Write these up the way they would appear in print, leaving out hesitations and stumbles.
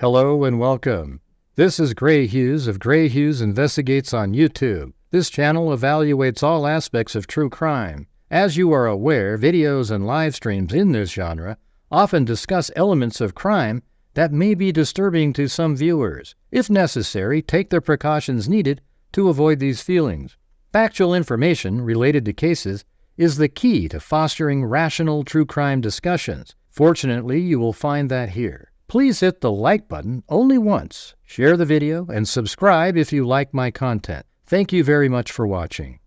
Hello and welcome. This is Grant Hughes of Grant Hughes Investigates on YouTube. This channel evaluates all aspects of true crime. As you are aware, videos and live streams in this genre often discuss elements of crime that may be disturbing to some viewers. If necessary, take the precautions needed to avoid these feelings. Factual information related to cases is the key to fostering rational true crime discussions. Fortunately, you will find that here. Please hit the like button only once, share the video, and subscribe if you like my content. Thank you very much for watching.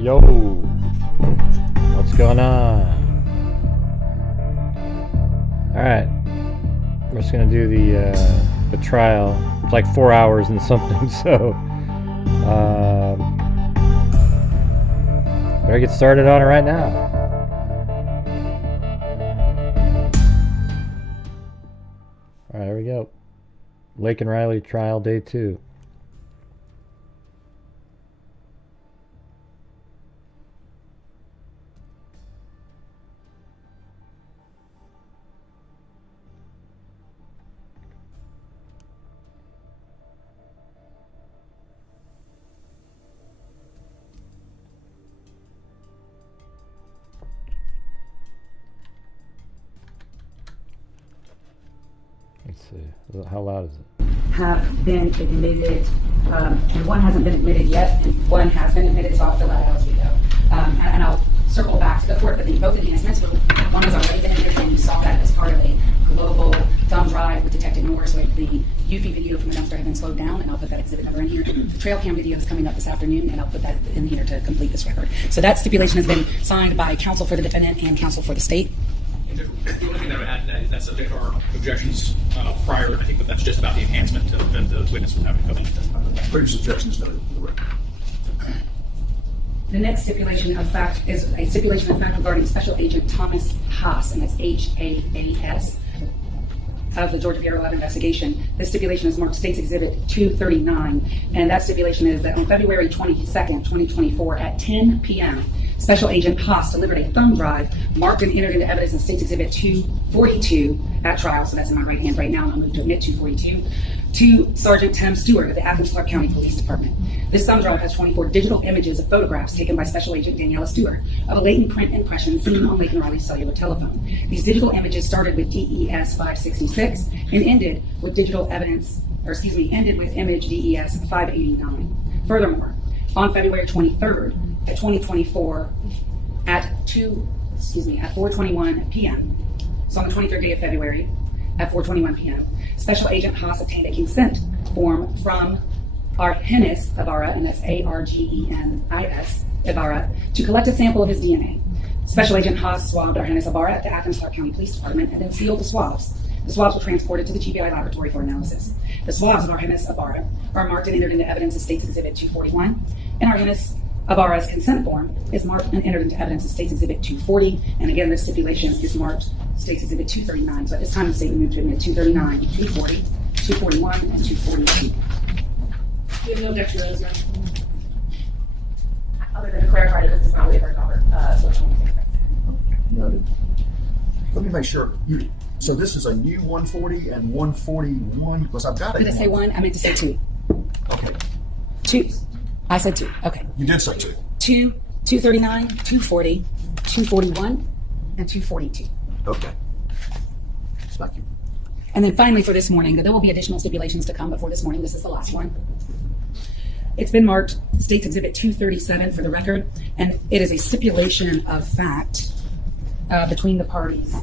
Yo, what's going on? All right, we're just gonna do the trial. It's like 4 hours and something, so better get started on it right now. All right, here we go. Laken Riley trial day 2. Let's see, how loud is it? Have been admitted, and one hasn't been admitted yet, and one has been admitted, so I'll fill that out as we go. And I'll circle back to the court, but both of the enhancements, one has already been admitted, and you saw that as part of a global thumb drive with detected Norse, where the UV video from the dumpster had been slowed down, and I'll put that exhibit number in here. The trail cam video is coming up this afternoon, and I'll put that in here to complete this record. So that stipulation has been signed by counsel for the defendant and counsel for the state. The only thing that I would add is that subject to our objections prior. I think that's just about the enhancement that the witness was having to come in. Previous objections noted for the record. The next stipulation of fact is a stipulation of fact regarding Special Agent Thomas Haas, and that's H-A-A-S, of the Georgia Bureau of Investigation. This stipulation is marked State's Exhibit 239, and that stipulation is that on February 22nd, 2024, at 10 p.m., Special Agent Haas delivered a thumb drive marked and entered into evidence in State's Exhibit 242 at trial, so that's in my right hand right now, and I'll move to admit 242, to Sergeant Tim Stewart of the Athens-Clarke County Police Department. This thumb drive has 24 digital images of photographs taken by Special Agent Daniela Stewart of a latent print impression seen on Laken Riley's cellular telephone. These digital images started with DES 566 and ended with ended with image DES 589. Furthermore, on February 23rd, 2024, at 4:21 p.m. So on the 23rd day of February, at 4:21 p.m., Special Agent Haas obtained a consent form from Argenis Ibarra, and that's Argenis Ibarra, to collect a sample of his DNA. Special Agent Haas swabbed Argenis Ibarra at the Athens-Clarke County Police Department and then sealed the swabs. The swabs were transported to the GHI laboratory for analysis. The swabs of Argenis Ibarra are marked and entered into evidence as State's Exhibit 241, and Argenis Ibarra's consent form is marked and entered into evidence as State's Exhibit 240, and again, this stipulation is marked State's Exhibit 239. So at this time, the state will move to admit 239, 240, 241, and 242. You have no objection to those, no? Other than to clarify that this does not waive our cover. Noted. Let me make sure. So this is a new 140 and 141, because I've got it. Did I say one? I meant to say two. Okay. Two. I said two. Okay. You did say two. 239, 240, 241, and 242. Okay. Thank you. And then finally for this morning, there will be additional stipulations to come before this morning. This is the last one. It's been marked State's Exhibit 237 for the record, and it is a stipulation of fact between the parties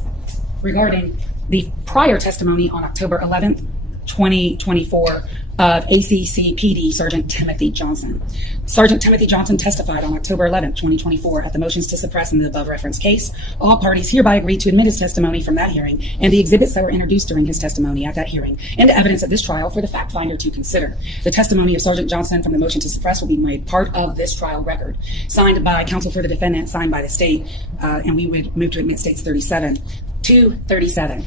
regarding the prior testimony on October 11th 2024 of ACC PD Sergeant Timothy Johnson. Sergeant Timothy Johnson testified on October 11, 2024 at the motions to suppress in the above referenced case. All parties hereby agree to admit his testimony from that hearing and the exhibits that were introduced during his testimony at that hearing into evidence at this trial for the fact finder to consider. The testimony of Sergeant Johnson from the motion to suppress will be made part of this trial record, signed by counsel for the defendant, signed by the state, and we would move to admit states 37. 237.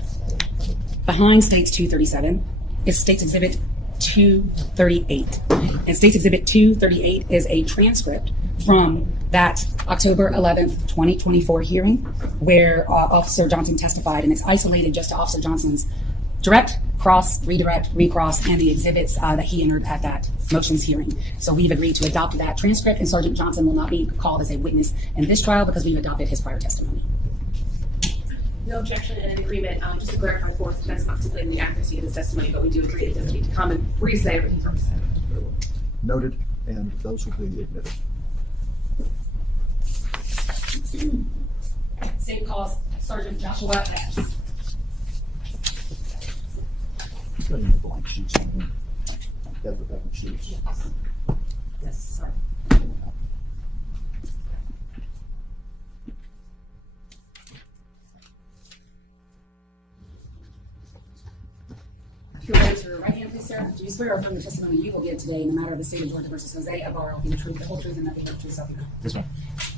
Behind states 237 is states exhibit 238. And states exhibit 238 is a transcript from that October 11th, 2024 hearing where Officer Johnson testified, and it's isolated just to Officer Johnson's direct, cross, redirect, recross, and the exhibits that he entered at that motions hearing. So we've agreed to adopt that transcript, and Sergeant Johnson will not be called as a witness in this trial because we've adopted his prior testimony. No objection and an agreement. Just to clarify, fourth, that's not stipulating the accuracy of his testimony, but we do agree it doesn't need to come and re-say everything from his side. Very well. Noted, and those will be admitted. State calls Sergeant Joshua Epps. Got any blank sheets on them? Got the blank sheets. Yes, sir. If you raise your right hand, please, sir. Do you swear or affirm the testimony you will give today in the matter of the state of Georgia versus Jose Ibarra will be the truth, the whole truth, and nothing but the truth, self you know? Yes, ma'am.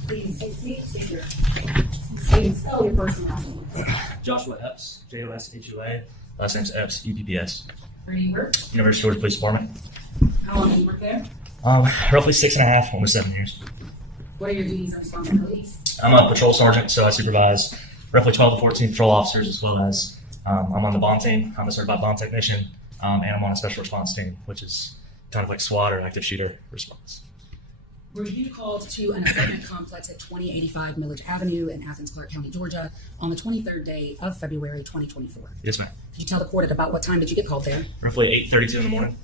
Please take a seat. State and spell your first and last name. Joshua Epps, Joshua. Last name's Epps, UPPS. Where do you work? University of Georgia Police Department. How long have you worked there? Roughly 6.5, almost 7 years. What are your duties and responsibilities? I'm a patrol sergeant, so I supervise roughly 12 to 14 patrol officers, as well as I'm on the bomb team. I'm a certified bomb technician, and I'm on a special response team, which is kind of like SWAT or active shooter response. Were you called to an apartment complex at 2085 Millage Avenue in Athens-Clarke County, Georgia, on the 23rd day of February 2024? Yes, ma'am. Could you tell the court at about what time did you get called there? Roughly 8:32 in the morning.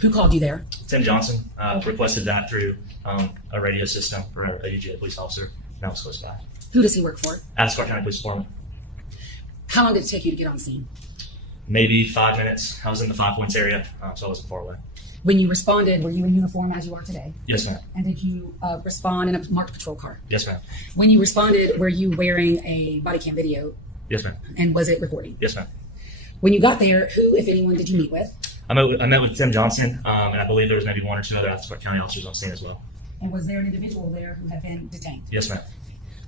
Who called you there? Tim Johnson requested that through a radio system for a UGA police officer, and that was close by. Who does he work for? Athens-Clarke County Police Department. How long did it take you to get on scene? Maybe 5 minutes. I was in the 5 Points area, so I wasn't far away. When you responded, were you in uniform as you are today? Yes, ma'am. And did you respond in a marked patrol car? Yes, ma'am. When you responded, were you wearing a body cam video? Yes, ma'am. And was it recording? Yes, ma'am. When you got there, who, if anyone, did you meet with? I met with Tim Johnson, and I believe there was maybe 1 or 2 other Athens-Clarke County officers on scene as well. And was there an individual there who had been detained? Yes, ma'am.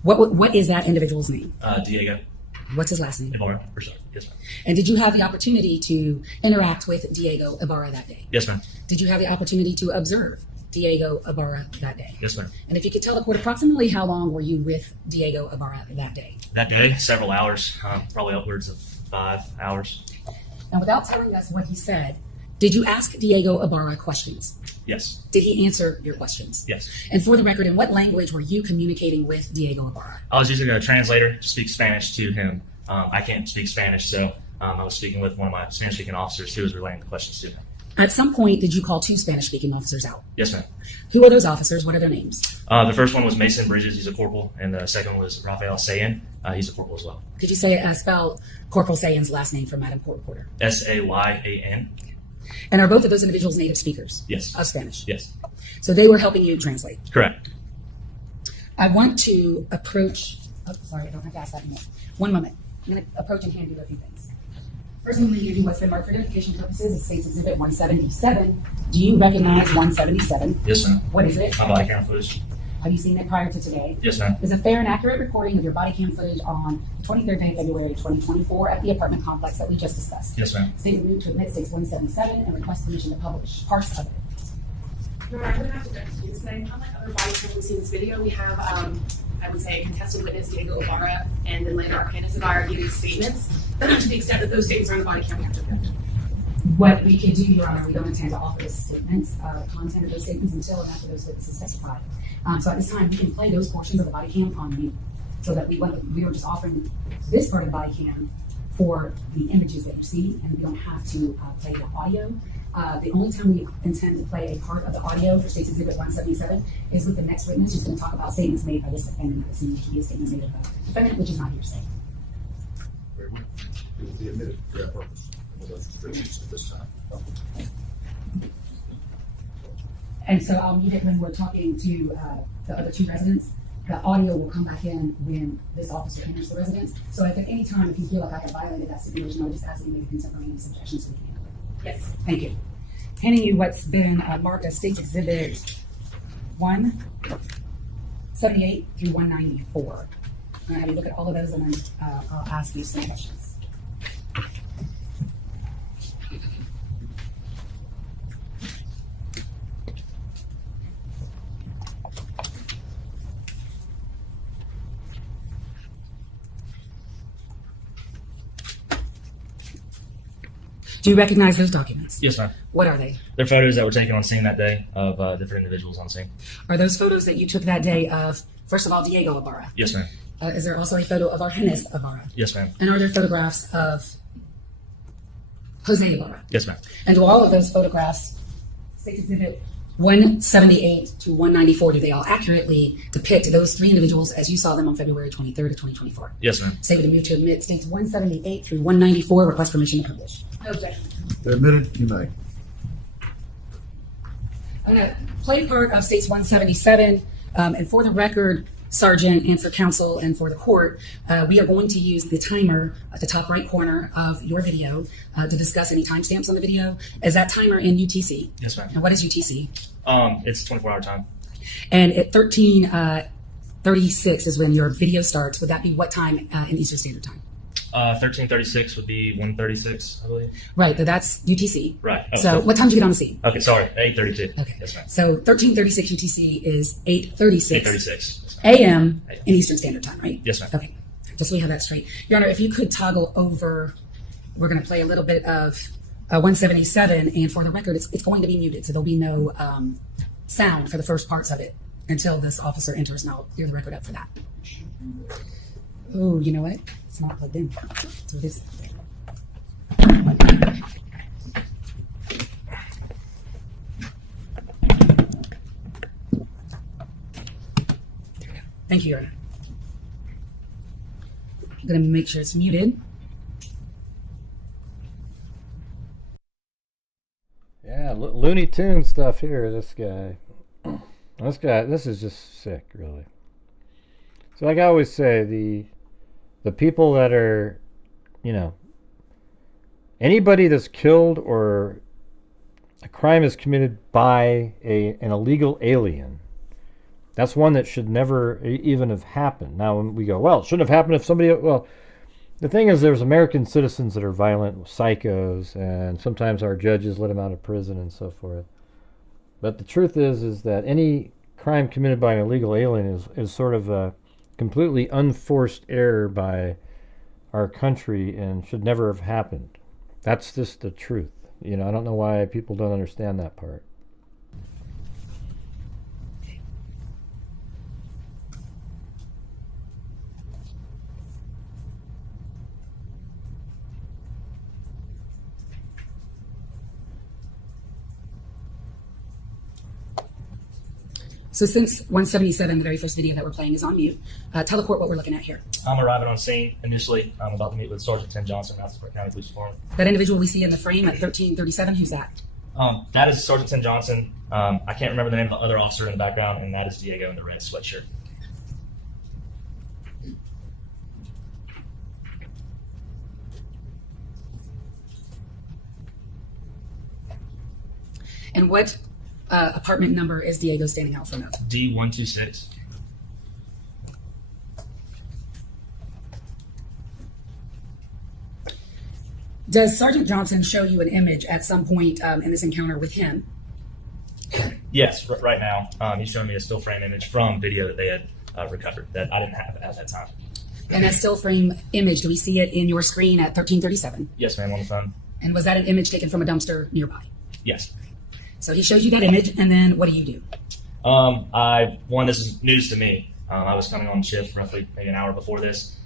What is that individual's name? Diego What's his last name? Ibarra, for sure. Yes, ma'am. And did you have the opportunity to interact with Diego Ibarra that day? Yes, ma'am. Did you have the opportunity to observe Diego Ibarra that day? Yes, ma'am. And if you could tell the court approximately how long were you with Diego Ibarra that day? That day, several hours, probably upwards of 5 hours. And without telling us what he said, did you ask Diego Ibarra questions? Yes. Did he answer your questions? Yes. And for the record, in what language were you communicating with Diego Ibarra? I was using a translator to speak Spanish to him. I can't speak Spanish, so I was speaking with one of my Spanish-speaking officers who was relaying the questions to him. At some point, did you call 2 Spanish-speaking officers out? Yes, ma'am. Who are those officers? What are their names? The first one was Mason Bridges. He's a corporal. And the second was Rafael Sayan. He's a corporal as well. Could you spell Corporal Sayan's last name for Madam Court Reporter? Sayan. And are both of those individuals native speakers? Yes. Of Spanish? Yes. So they were helping you translate? Correct. I want to approach... Oh, sorry, I don't have to ask that anymore. One moment. I'm going to approach and hand you a few things. First, I'm going to give you what's been marked for identification purposes. It states Exhibit 177. Do you recognize 177? Yes, ma'am. What is it? My body cam footage. Have you seen it prior to today? Yes, ma'am. Is a fair and accurate recording of your body cam footage on the 23rd day of February 2024 at the apartment complex that we just discussed? Yes, ma'am. State move to admit states 177 and request permission to publish parts of it. Your Honor, I would have to object to this thing. Unlike other body cams we've seen in this video, we have, I would say, a contested witness, Diego Ibarra, and then later Arcanis Ibarra giving statements. To the extent that those statements are on the body cam, we have to object. What we can do, Your Honor, we don't intend to offer those statements, content of those statements until and after those witnesses testify. So at this time, we can play those portions of the body cam on mute, so that we were just offering this part of the body cam for the images that you see, and we don't have to play the audio. The only time we intend to play a part of the audio for State's Exhibit 177 is with the next witness who's going to talk about statements made by this defendant, the CHI statements made by the defendant, which is not hearsay. Very well. It will be admitted for that purpose. with those restrictions at this time. And so I'll mute it when we're talking to the other two residents. The audio will come back in when this officer enters the residence. So if at any time, if you feel like I have violated that stipulation, I'll just ask that you make contemporaneous objections so we can handle it. Yes. Thank you. Handing you what's been marked as State's Exhibit 178 through 194. I'm going to have you look at all of those and then I'll ask you some questions. Do you recognize those documents? Yes, ma'am. What are they? They're photos that were taken on scene that day of different individuals on scene. Are those photos that you took that day of, first of all, Diego Ibarra? Yes, ma'am. Is there also a photo of Argenis Ibarra? Yes, ma'am. And are there photographs of Jose Ibarra? Yes, ma'am. And do all of those photographs, State's Exhibit 178 to 194, do they all accurately depict those three individuals as you saw them on February 23rd of 2024? Yes, ma'am. State would move to admit States 178 through 194, request permission to publish. No objection. They're admitted, you may. I'm going to play part of States 177, and for the record, Sergeant, and for counsel and for the court, we are going to use the timer at the top right corner of your video to discuss any timestamps on the video. Is that timer in UTC? Yes, ma'am. And what is UTC? It's 24-hour time. And at 13:36 is when your video starts. Would that be what time in Eastern Standard Time? 13:36 would be 1:36, I believe. Right, but that's UTC. Right. Oh, So what time did you get on the scene? Okay, sorry. 8:32. Okay. Yes, ma'am. So 13:36 UTC is 8:36 8:36. a.m. in Eastern Standard Time, right? Yes, ma'am. Okay. Just so we have that straight. Your Honor, if you could toggle over, we're going to play a little bit of 177, and for the record, it's going to be muted, so there'll be no sound for the first parts of it until this officer enters, and I'll clear the record up for that. Oh, you know what? It's not plugged in. So it is. Thank you, Your Honor. I'm going to make sure it's muted. Yeah, Looney Tune stuff here. This guy, this is just sick, really. So, like I always say, the people that are, anybody that's killed or a crime is committed by an illegal alien. That's one that should never even have happened. Now, when we go, well, it shouldn't have happened if somebody, well, the thing is there's American citizens that are violent, psychos, and sometimes our judges let them out of prison and so forth. But the truth is that any crime committed by an illegal alien is sort of a completely unforced error by our country and should never have happened. That's just the truth. I don't know why people don't understand that part. So since 177, the very first video that we're playing, is on mute, tell the court what we're looking at here. I'm arriving on scene initially. I'm about to meet with Sergeant Tim Johnson, Athens-Clarke County Police Department. That individual we see in the frame at 13:37, who's that? That is Sergeant Tim Johnson. I can't remember the name of the other officer in the background, and that is Diego in the red sweatshirt. And what apartment number is Diego standing out front of? D126. Does Sergeant Johnson show you an image at some point in this encounter with him? Yes, right now. He's showing me a still frame image from video that they had recovered that I didn't have at that time. And that still frame image, do we see it in your screen at 13:37? Yes, ma'am, on the phone. And was that an image taken from a dumpster nearby? Yes. So he shows you that image, and then what do you do? This is news to me. I was coming on shift roughly maybe an hour before this.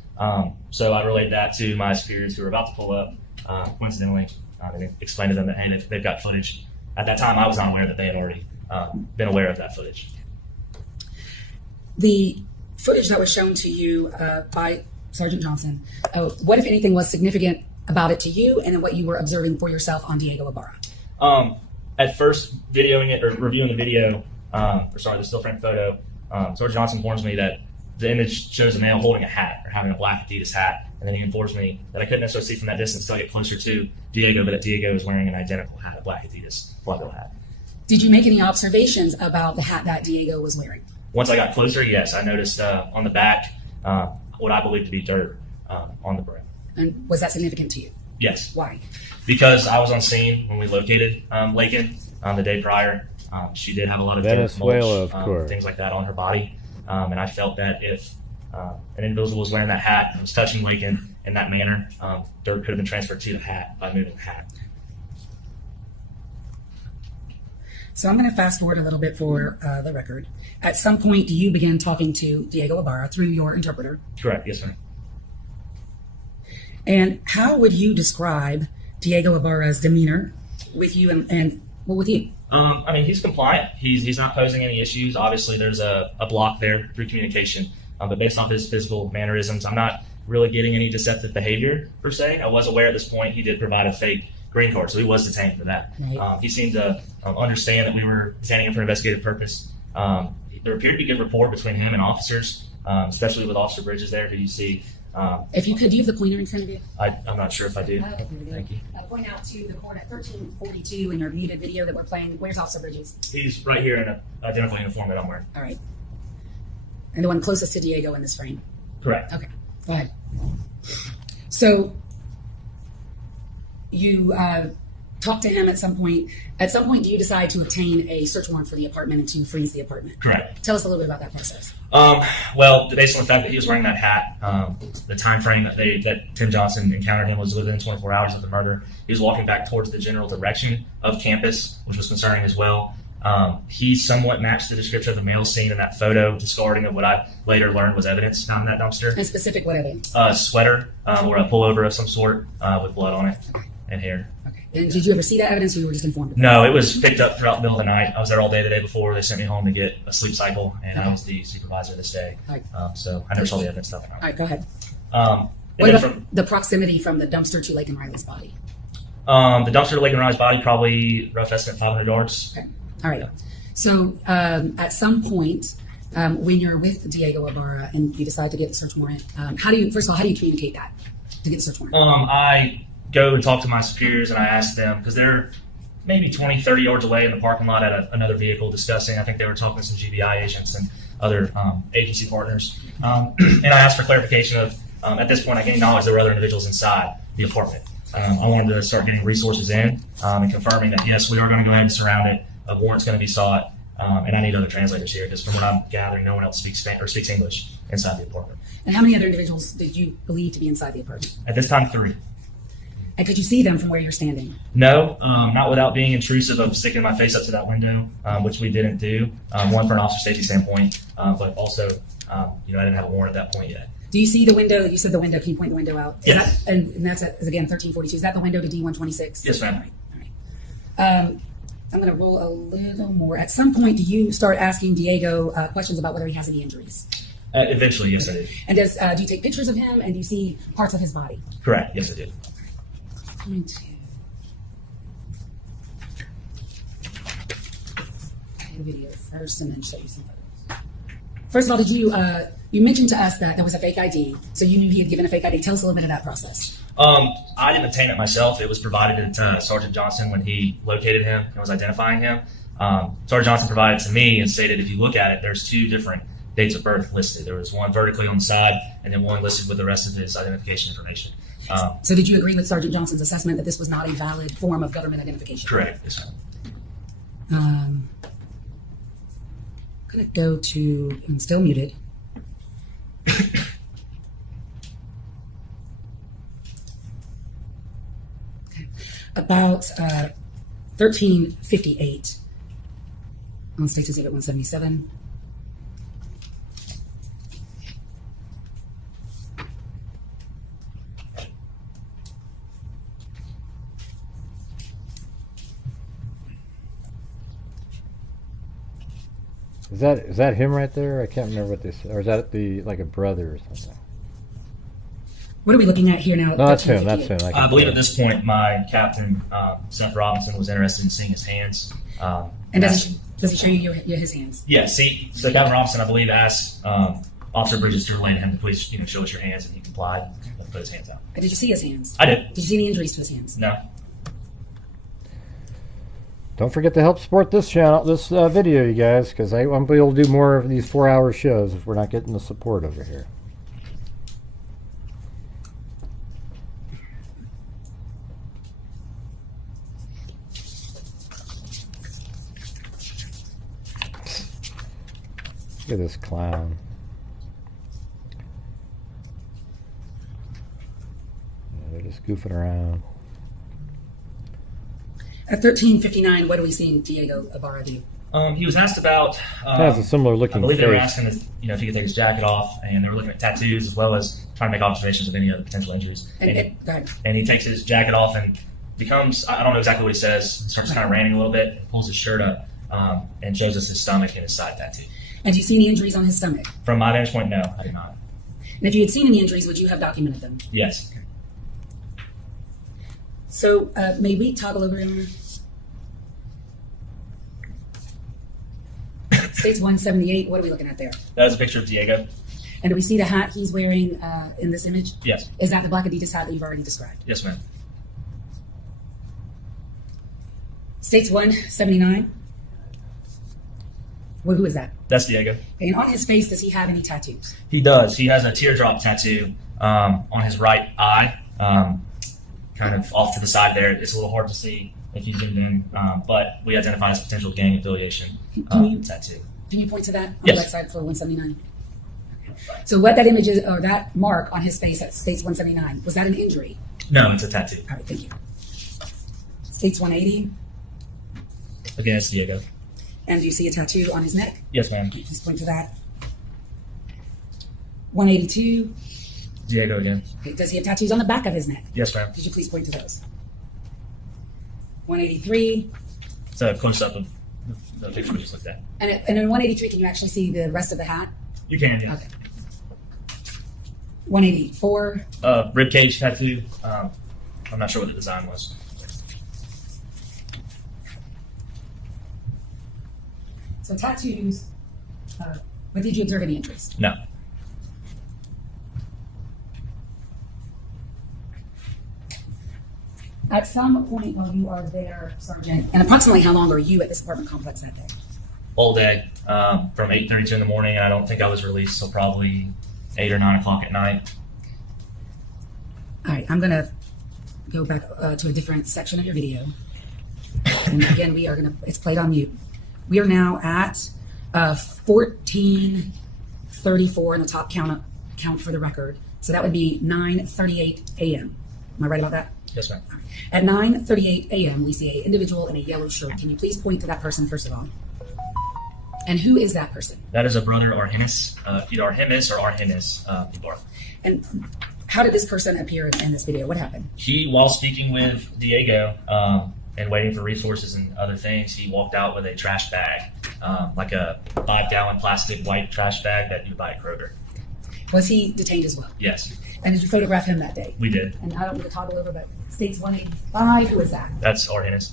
So I relayed that to my superiors who were about to pull up. Coincidentally, they explained to them that, hey, they've got footage. At that time, I was not aware that they had already been aware of that footage. The footage that was shown to you by Sergeant Johnson, what, if anything, was significant about it to you and then what you were observing for yourself on Diego Ibarra. At first, videoing it or reviewing the video, the still frame photo, Sergeant Johnson informs me that the image shows a male holding a hat or having a black Adidas hat, and then he informs me that I couldn't necessarily see from that distance until I get closer to Diego, but that Diego is wearing an identical hat, a black Adidas logo hat. Did you make any observations about the hat that Diego was wearing? Once I got closer, yes, I noticed on the back what I believe to be dirt on the brim. And was that significant to you? Yes. Why? Because I was on scene when we located Laken the day prior. She did have a lot of dirt, Venezuela, mulch, of course. things like that on her body. And I felt that if an individual was wearing that hat and was touching Laken in that manner, dirt could have been transferred to the hat by moving the hat. So I'm going to fast forward a little bit for the record. At some point, do you begin talking to Diego Ibarra through your interpreter? Correct, yes, sir. And how would you describe Diego Ibarra's demeanor with you and with you? I mean, he's compliant. He's not posing any issues. Obviously, there's a block there through communication. But based off his physical mannerisms, I'm not really getting any deceptive behavior, per se. I was aware at this point he did provide a fake green card, so he was detained for that. Right. He seemed to understand that we were detaining him for investigative purpose. There appeared to be good rapport between him and officers, especially with Officer Bridges there, who you see. If you could, do you have the pointer in front of you? I'm not sure if I do. Thank you. Point out to the corner at 1342 in your muted video that we're playing. Where's Officer Bridges? He's right here in an identical uniform that I'm wearing. All right. And the one closest to Diego in this frame. Correct. Okay, go ahead. So you talk to him at some point. At some point, do you decide to obtain a search warrant for the apartment and to freeze the apartment? Correct. Tell us a little bit about that process. Well, based on the fact that he was wearing that hat, the time frame that Tim Johnson encountered him was within 24 hours of the murder. He was walking back towards the general direction of campus, which was concerning as well. He somewhat matched the description of the male seen in that photo, discarding of what I later learned was evidence found in that dumpster. And specific what evidence? A sweater or a pullover of some sort with blood on it and hair. Okay. And did you ever see that evidence, or you were just informed of it? No, it was picked up throughout the middle of the night. I was there all day the day before. They sent me home to get a sleep cycle, and I was the supervisor this day. Right. So I never saw the evidence stuff. All right, go ahead. And What then about the proximity from the dumpster to Laken Riley's body? the dumpster to Laken Riley's body, probably rough estimate 500 yards. Okay. All right. So at some point, when you're with Diego Ibarra and you decide to get the search warrant, first of all, how do you communicate that to get the search warrant? I go and talk to my superiors and I ask them, because they're maybe 20, 30 yards away in the parking lot at another vehicle discussing. I think they were talking to some GBI agents and other agency partners. And I asked for clarification of, at this point, I gained knowledge there were other individuals inside the apartment. I wanted to start getting resources in and confirming that, yes, we are going to go ahead and surround it. A warrant's going to be sought. And I need other translators here because from what I'm gathering, no one else speaks English inside the apartment. And how many other individuals did you believe to be inside the apartment? At this time, 3. And could you see them from where you're standing? No, not without being intrusive of sticking my face up to that window, which we didn't do. One, for an officer safety standpoint, but also, I didn't have a warrant at that point yet. Do you see the window? You said the window. Can you point the window out? Yes. And that's again 1342. Is that the window to D126? Yes, ma'am. All right. I'm going to roll a little more. At some point, do you start asking Diego questions about whether he has any injuries? Eventually, yes, I did. And do you take pictures of him and do you see parts of his body? Correct. Yes, I did. Going to play the video first and then show you some photos. First of all, did you mentioned to us that there was a fake ID, so you knew he had given a fake ID. Tell us a little bit of that process. I didn't obtain it myself. It was provided to Sergeant Johnson when he located him and was identifying him. Sergeant Johnson provided it to me and stated, if you look at it, there's 2 different dates of birth listed. There was one vertically on the side and then one listed with the rest of his identification information. So did you agree with Sergeant Johnson's assessment that this was not a valid form of government identification? Correct. Yes, I'm going to go to, I'm still muted. Okay. About 1358 on States Exhibit 177. Is that him right there? I can't remember what they said. Or is that like a brother or something? What are we looking at here now? No, that's him. 1358? That's him. I believe can at this point my captain, Seth Robinson, was interested in seeing his hands. And does he show you his hands? Yeah, see, so Captain Robinson, I believe, asked Officer Bridges to relay to him to please, show us your hands, and he complied. Let's put his hands out. Did you see his hands? I did. Did you see any injuries to his hands? No. Don't forget to help support this channel, this video, you guys, because I won't be able to do more of these 4-hour shows if we're not getting the support over here. Look at this clown. Yeah, they're just goofing around. At 1359, what are we seeing Diego Ibarra do? He was asked about. Has a similar looking I believe they were face. asking, if he could take his jacket off, and they were looking at tattoos as well as trying to make observations of any other potential injuries. Go ahead. And he takes his jacket off and becomes, I don't know exactly what he says, starts kind of ranting a little bit, pulls his shirt up, and shows us his stomach and his side tattoo. And do you see any injuries on his stomach? From my vantage point, no, I did not. And if you had seen any injuries, would you have documented them? Yes. So may we toggle over on States 178, what are we looking at there? That is a picture of Diego. And do we see the hat he's wearing in this image? Yes. Is that the black Adidas hat that you've already described? Yes, ma'am. States 179. Well, who is that? That's Diego. And on his face, does he have any tattoos? He does. He has a teardrop tattoo on his right eye, kind of off to the side there. It's a little hard to see if you zoomed in, but we identify as potential gang affiliation tattoo. Can you point to that on Yes. the website for 179? So what that image is, or that mark on his face at States 179, was that an injury? No, it's a tattoo. All right, thank you. States 180, Again, it's Diego. and do you see a tattoo on his neck? Yes, ma'am. Please point to that. 182, Diego again. okay, does he have tattoos on the back of his neck? Yes, ma'am. Could you please point to those? 183, It's a close-up of the picture we just looked at. and in 183, can you actually see the rest of the hat? You can, yeah. Okay. 184, Rib cage tattoo. I'm not sure what the design was. so tattoos, but did you observe any injuries? No. At some point while you are there, Sergeant, and approximately how long are you at this apartment complex that day? All day, from 8:32 in the morning, and I don't think I was released till probably 8 or 9 o'clock at night. All right, I'm gonna go back to a different section of your video. And again, it's played on mute. We are now at 14:34 in the top count for the record. So that would be 9:38 a.m. Am I right about that? Yes, ma'am. At 9:38 a.m., we see an individual in a yellow shirt. Can you please point to that person first of all? And who is that person? That is a brother Arhenis, either Arhemis or Arhenis Ibarra. And how did this person appear in this video? What happened? He, while speaking with Diego and waiting for resources and other things, he walked out with a trash bag, like a 5-gallon plastic white trash bag that you would buy at Kroger. Was he detained as well? Yes, And did you photograph him that day? we did. And I don't need to toggle over, but States 185, who is that? That's Arhenis.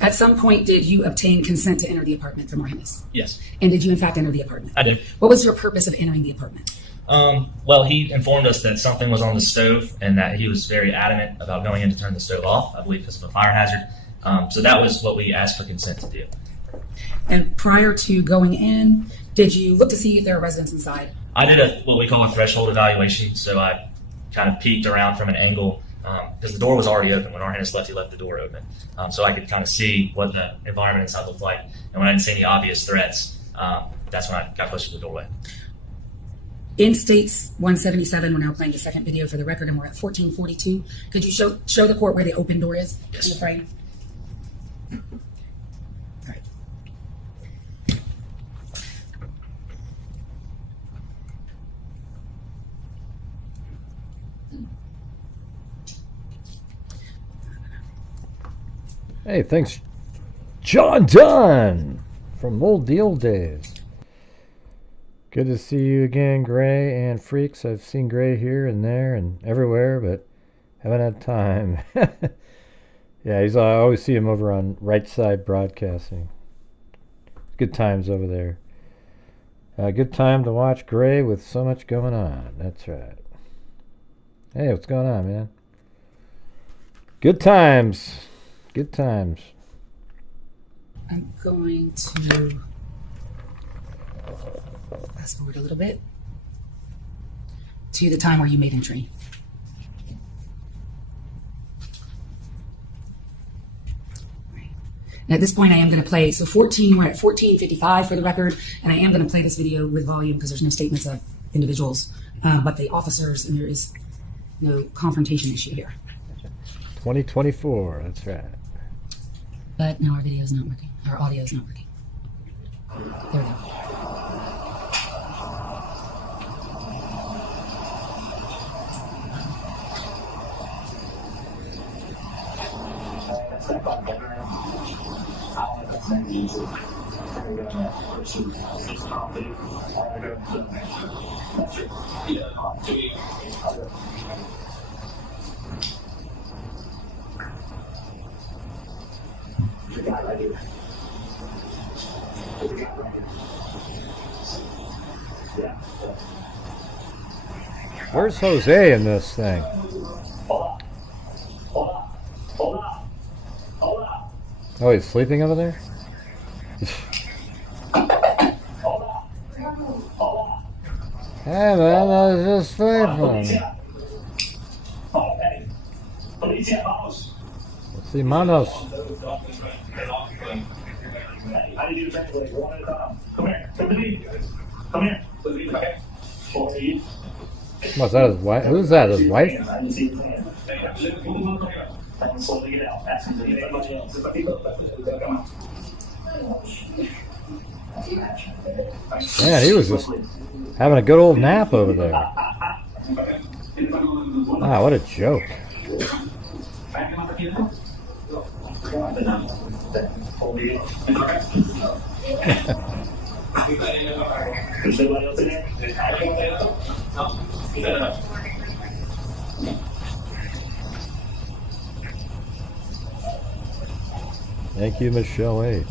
At some point, did you obtain consent to enter the apartment from Arhenis? Yes, And did you in fact enter the apartment? I did. What was your purpose of entering the apartment? Well, he informed us that something was on the stove and that he was very adamant about going in to turn the stove off, I believe because of a fire hazard. So that was what we asked for consent to do. And prior to going in, did you look to see if there are residents inside? I did what we call a threshold evaluation, so I kind of peeked around from an angle because the door was already open. When Arhenis left, he left the door open. So I could kind of see what the environment inside looked like. And when I didn't see any obvious threats, that's when I got closer to the doorway. In States 177, we're now playing the second video for the record, and we're at 1442. Could you show the court where the open door is Yes. in the frame? All right. Hey, thanks, John Dunn from the old days. Good to see you again, Gray and Freaks. I've seen Gray here and there and everywhere, but haven't had time. Yeah, I always see him over on Right Side Broadcasting. Good times over there. Good time to watch Gray with so much going on. That's right. Hey, what's going on, man? Good times. Good times. I'm going to fast forward a little bit to the time where you made entry. And at this point, I am going to play, so we're at 14:55 for the record, and I am going to play this video with volume because there's no statements of individuals, but the officers, and there is no confrontation issue here. 2024, that's right. But now our video is not working, our audio is not working. There we go. Where's Jose in this thing? Oh, he's sleeping over there? Hey man, I was just sleeping. Let's see, manos. I need you to translate one at a time. Come here. Come here. What's that, his wife? Who's that, his wife? I didn't see his hand. Slowly get out. Ask him to get anybody else. Come on. Man, he was just having a good old nap over there. Wow, what a joke. Thank you, Michelle H.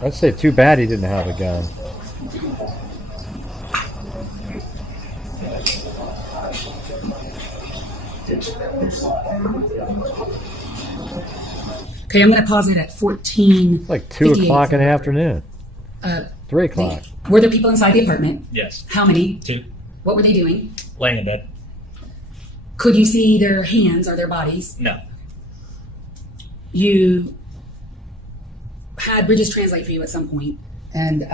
I'd say too bad he didn't have a gun. Okay, I'm going to pause it at 14. It's like 2 o'clock in the afternoon. 3 o'clock. Were there people inside the apartment? Yes. How many? 2. What were they doing? Laying in bed. Could you see their hands or their bodies? No. You had Bridges translate for you at some point, and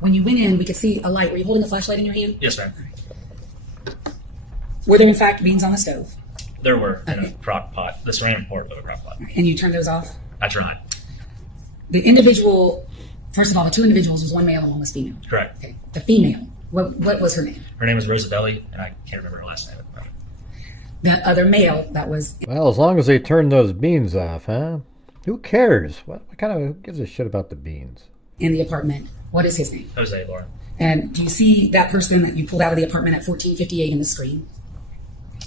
when you went in, we could see a light. Were you holding a flashlight in your hand? Yes, ma'am. Were there in fact beans on the stove? There were in a crock pot. The ceramic part of a crock pot. And you turned those off? I tried. The individual, first of all, the 2 individuals was one male and one was female. Correct. Okay. The female, what was her name? Her name was Rosabelli, and I can't remember her last name. That other male that was... Well, as long as they turned those beans off, huh? Who cares? What kind of, who gives a shit about the beans? in the apartment, what is his name? Jose, Lauren. And do you see that person that you pulled out of the apartment at 1458 in the screen?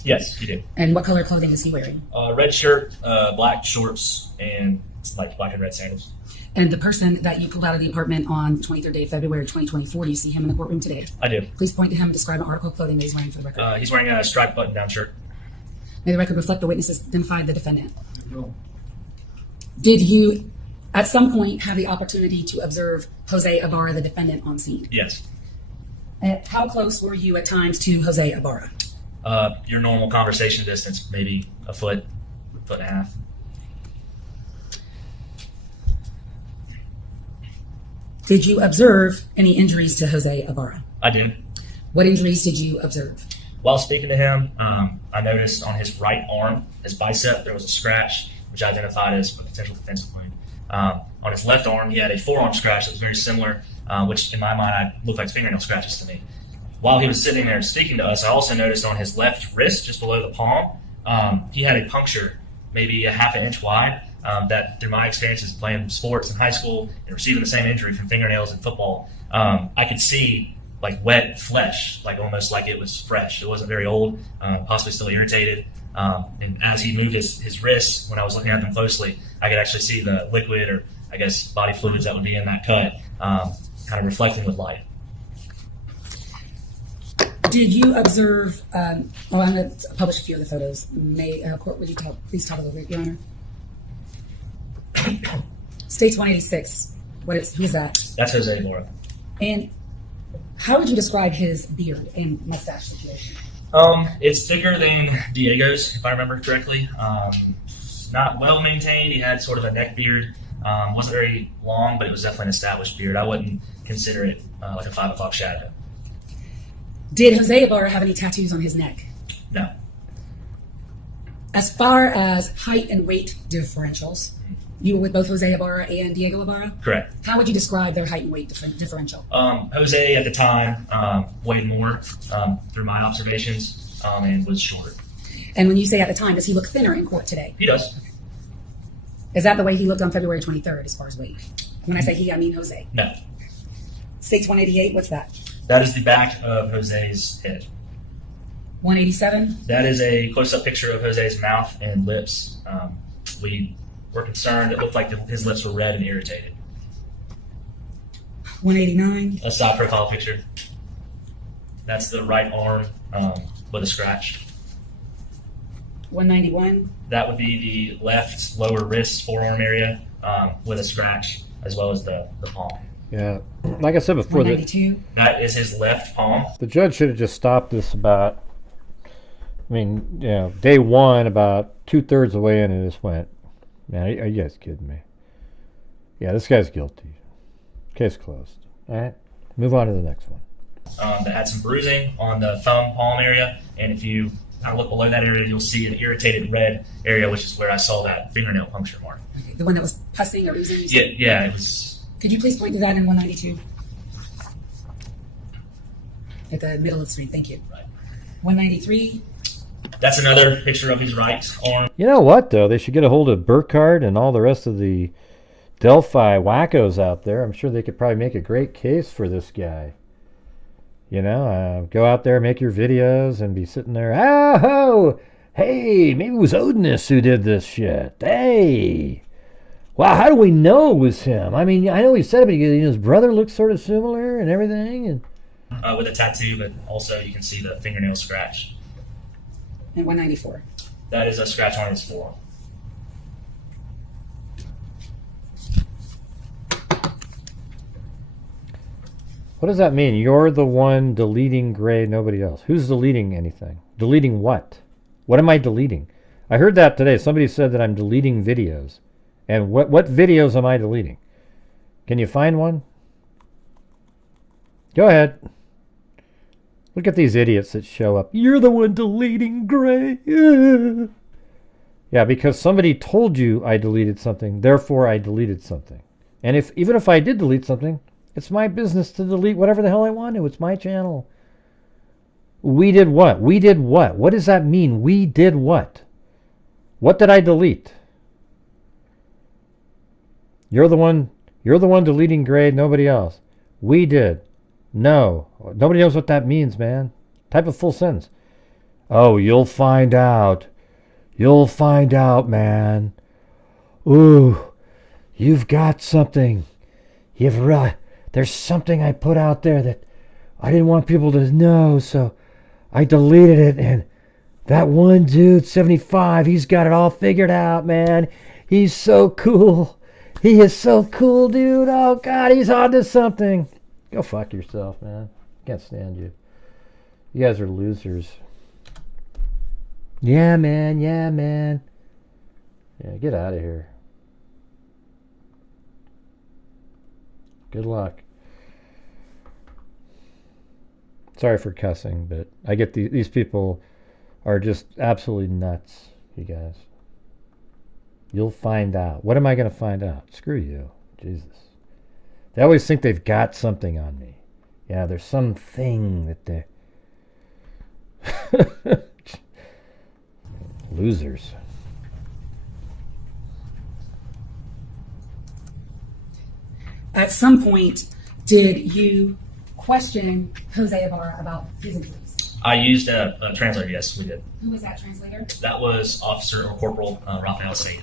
Yes, you do. And what color clothing is he wearing? Red shirt, black shorts, and like black and red sandals. And the person that you pulled out of the apartment on the 23rd day of February 2024, do you see him in the courtroom today? I do. Please point to him and describe an article of clothing that he's wearing for the record. He's wearing a striped button-down shirt. May the record reflect the witnesses identified the defendant. No. Did you, at some point, have the opportunity to observe Jose Ibarra, the defendant, on scene? Yes. How close were you at times to Jose Ibarra? Your normal conversation distance, maybe a foot, foot and a half. Did you observe any injuries to Jose Ibarra? I do. What injuries did you observe? While speaking to him, I noticed on his right arm, his bicep, there was a scratch, which I identified as a potential defensive wound. On his left arm, he had a forearm scratch that was very similar, which in my mind looked like fingernail scratches to me. While he was sitting there speaking to us, I also noticed on his left wrist, just below the palm, he had a puncture, maybe a half an inch wide, that through my experiences playing sports in high school and receiving the same injury from fingernails in football, I could see like wet flesh, like almost like it was fresh. It wasn't very old, possibly still irritated. And as he moved his wrists, when I was looking at them closely, I could actually see the liquid, or I guess body fluids that would be in that cut, kind of reflecting with light. Did you observe? I'm going to publish a few of the photos. Court, would you please talk a little bit, Your Honor? States 186. Who's that? That's Jose Ibarra. And how would you describe his beard and mustache situation? It's thicker than Diego's, if I remember correctly. Not well maintained. He had sort of a neck beard. Wasn't very long, but it was definitely an established beard. I wouldn't consider it like a 5 o'clock shadow. Did Jose Ibarra have any tattoos on his neck? No. As far as height and weight differentials, you were with both Jose Ibarra and Diego Ibarra? Correct. How would you describe their height and weight differential? Jose at the time weighed more through my observations and was shorter. And when you say at the time, does he look thinner in court today? He does. Is that the way he looked on February 23rd as far as weight? When I say he, I mean Jose. No. States 188, what's that? That is the back of Jose's head. 187? That is a close-up picture of Jose's mouth and lips. We were concerned. It looked like his lips were red and irritated. 189? A side profile picture. That's the right arm with a scratch. 191? That would be the left lower wrist, forearm area with a scratch, as well as the palm. Yeah, like I said before, 192? That is his left palm. the judge should have just stopped this about, day one, about 2/3 of the way in, and just went, man, are you guys kidding me? Yeah, this guy's guilty. Case closed. All right, move on to the next one. That had some bruising on the thumb palm area, and if you kind of look below that area, you'll see an irritated red area, which is where I saw that fingernail puncture mark. Okay, the one that was pussing or oozing? Yeah, it was. Could you please point to that in 192? At the middle of the screen, thank you. Right. 193? That's another picture of his right arm. You know what, though? They should get a hold of Burkhardt and all the rest of the Delphi wackos out there. I'm sure they could probably make a great case for this guy. Go out there, make your videos, and be sitting there, oh, hey, maybe it was Odinus who did this shit. Hey, wow, how do we know it was him? I mean, I know he said it, but his brother looks sort of similar and everything. And With a tattoo, but also you can see the fingernail scratch. And 194? That is a scratch on his forearm. What does that mean? You're the one deleting Gray, nobody else. Who's deleting anything? Deleting what? What am I deleting? I heard that today. Somebody said that I'm deleting videos. And what videos am I deleting? Can you find one? Go ahead. Look at these idiots that show up. You're the one deleting Gray. Yeah, because somebody told you I deleted something, therefore I deleted something. And even if I did delete something, it's my business to delete whatever the hell I want to. It's my channel. We did what? We did what? What does that mean? We did what? What did I delete? You're the one deleting Gray, nobody else. We did. No. Nobody knows what that means, man. Type a full sentence. Oh, you'll find out. You'll find out, man. Ooh, you've got something. There's something I put out there that I didn't want people to know, so I deleted it. And that one dude, 75, he's got it all figured out, man. He's so cool. He is so cool, dude. Oh, God, he's onto something. Go fuck yourself, man. Can't stand you. You guys are losers. Yeah, man. Yeah, man. Yeah, get out of here. Good luck. Sorry for cussing, but I get these people are just absolutely nuts, you guys. You'll find out. What am I going to find out? Screw you. Jesus. They always think they've got something on me. Yeah, there's something that they... Losers. At some point, did you question Jose Ibarra about his injuries? I used a translator, yes, we did. Who was that translator? That was Officer or Corporal Raphael Said.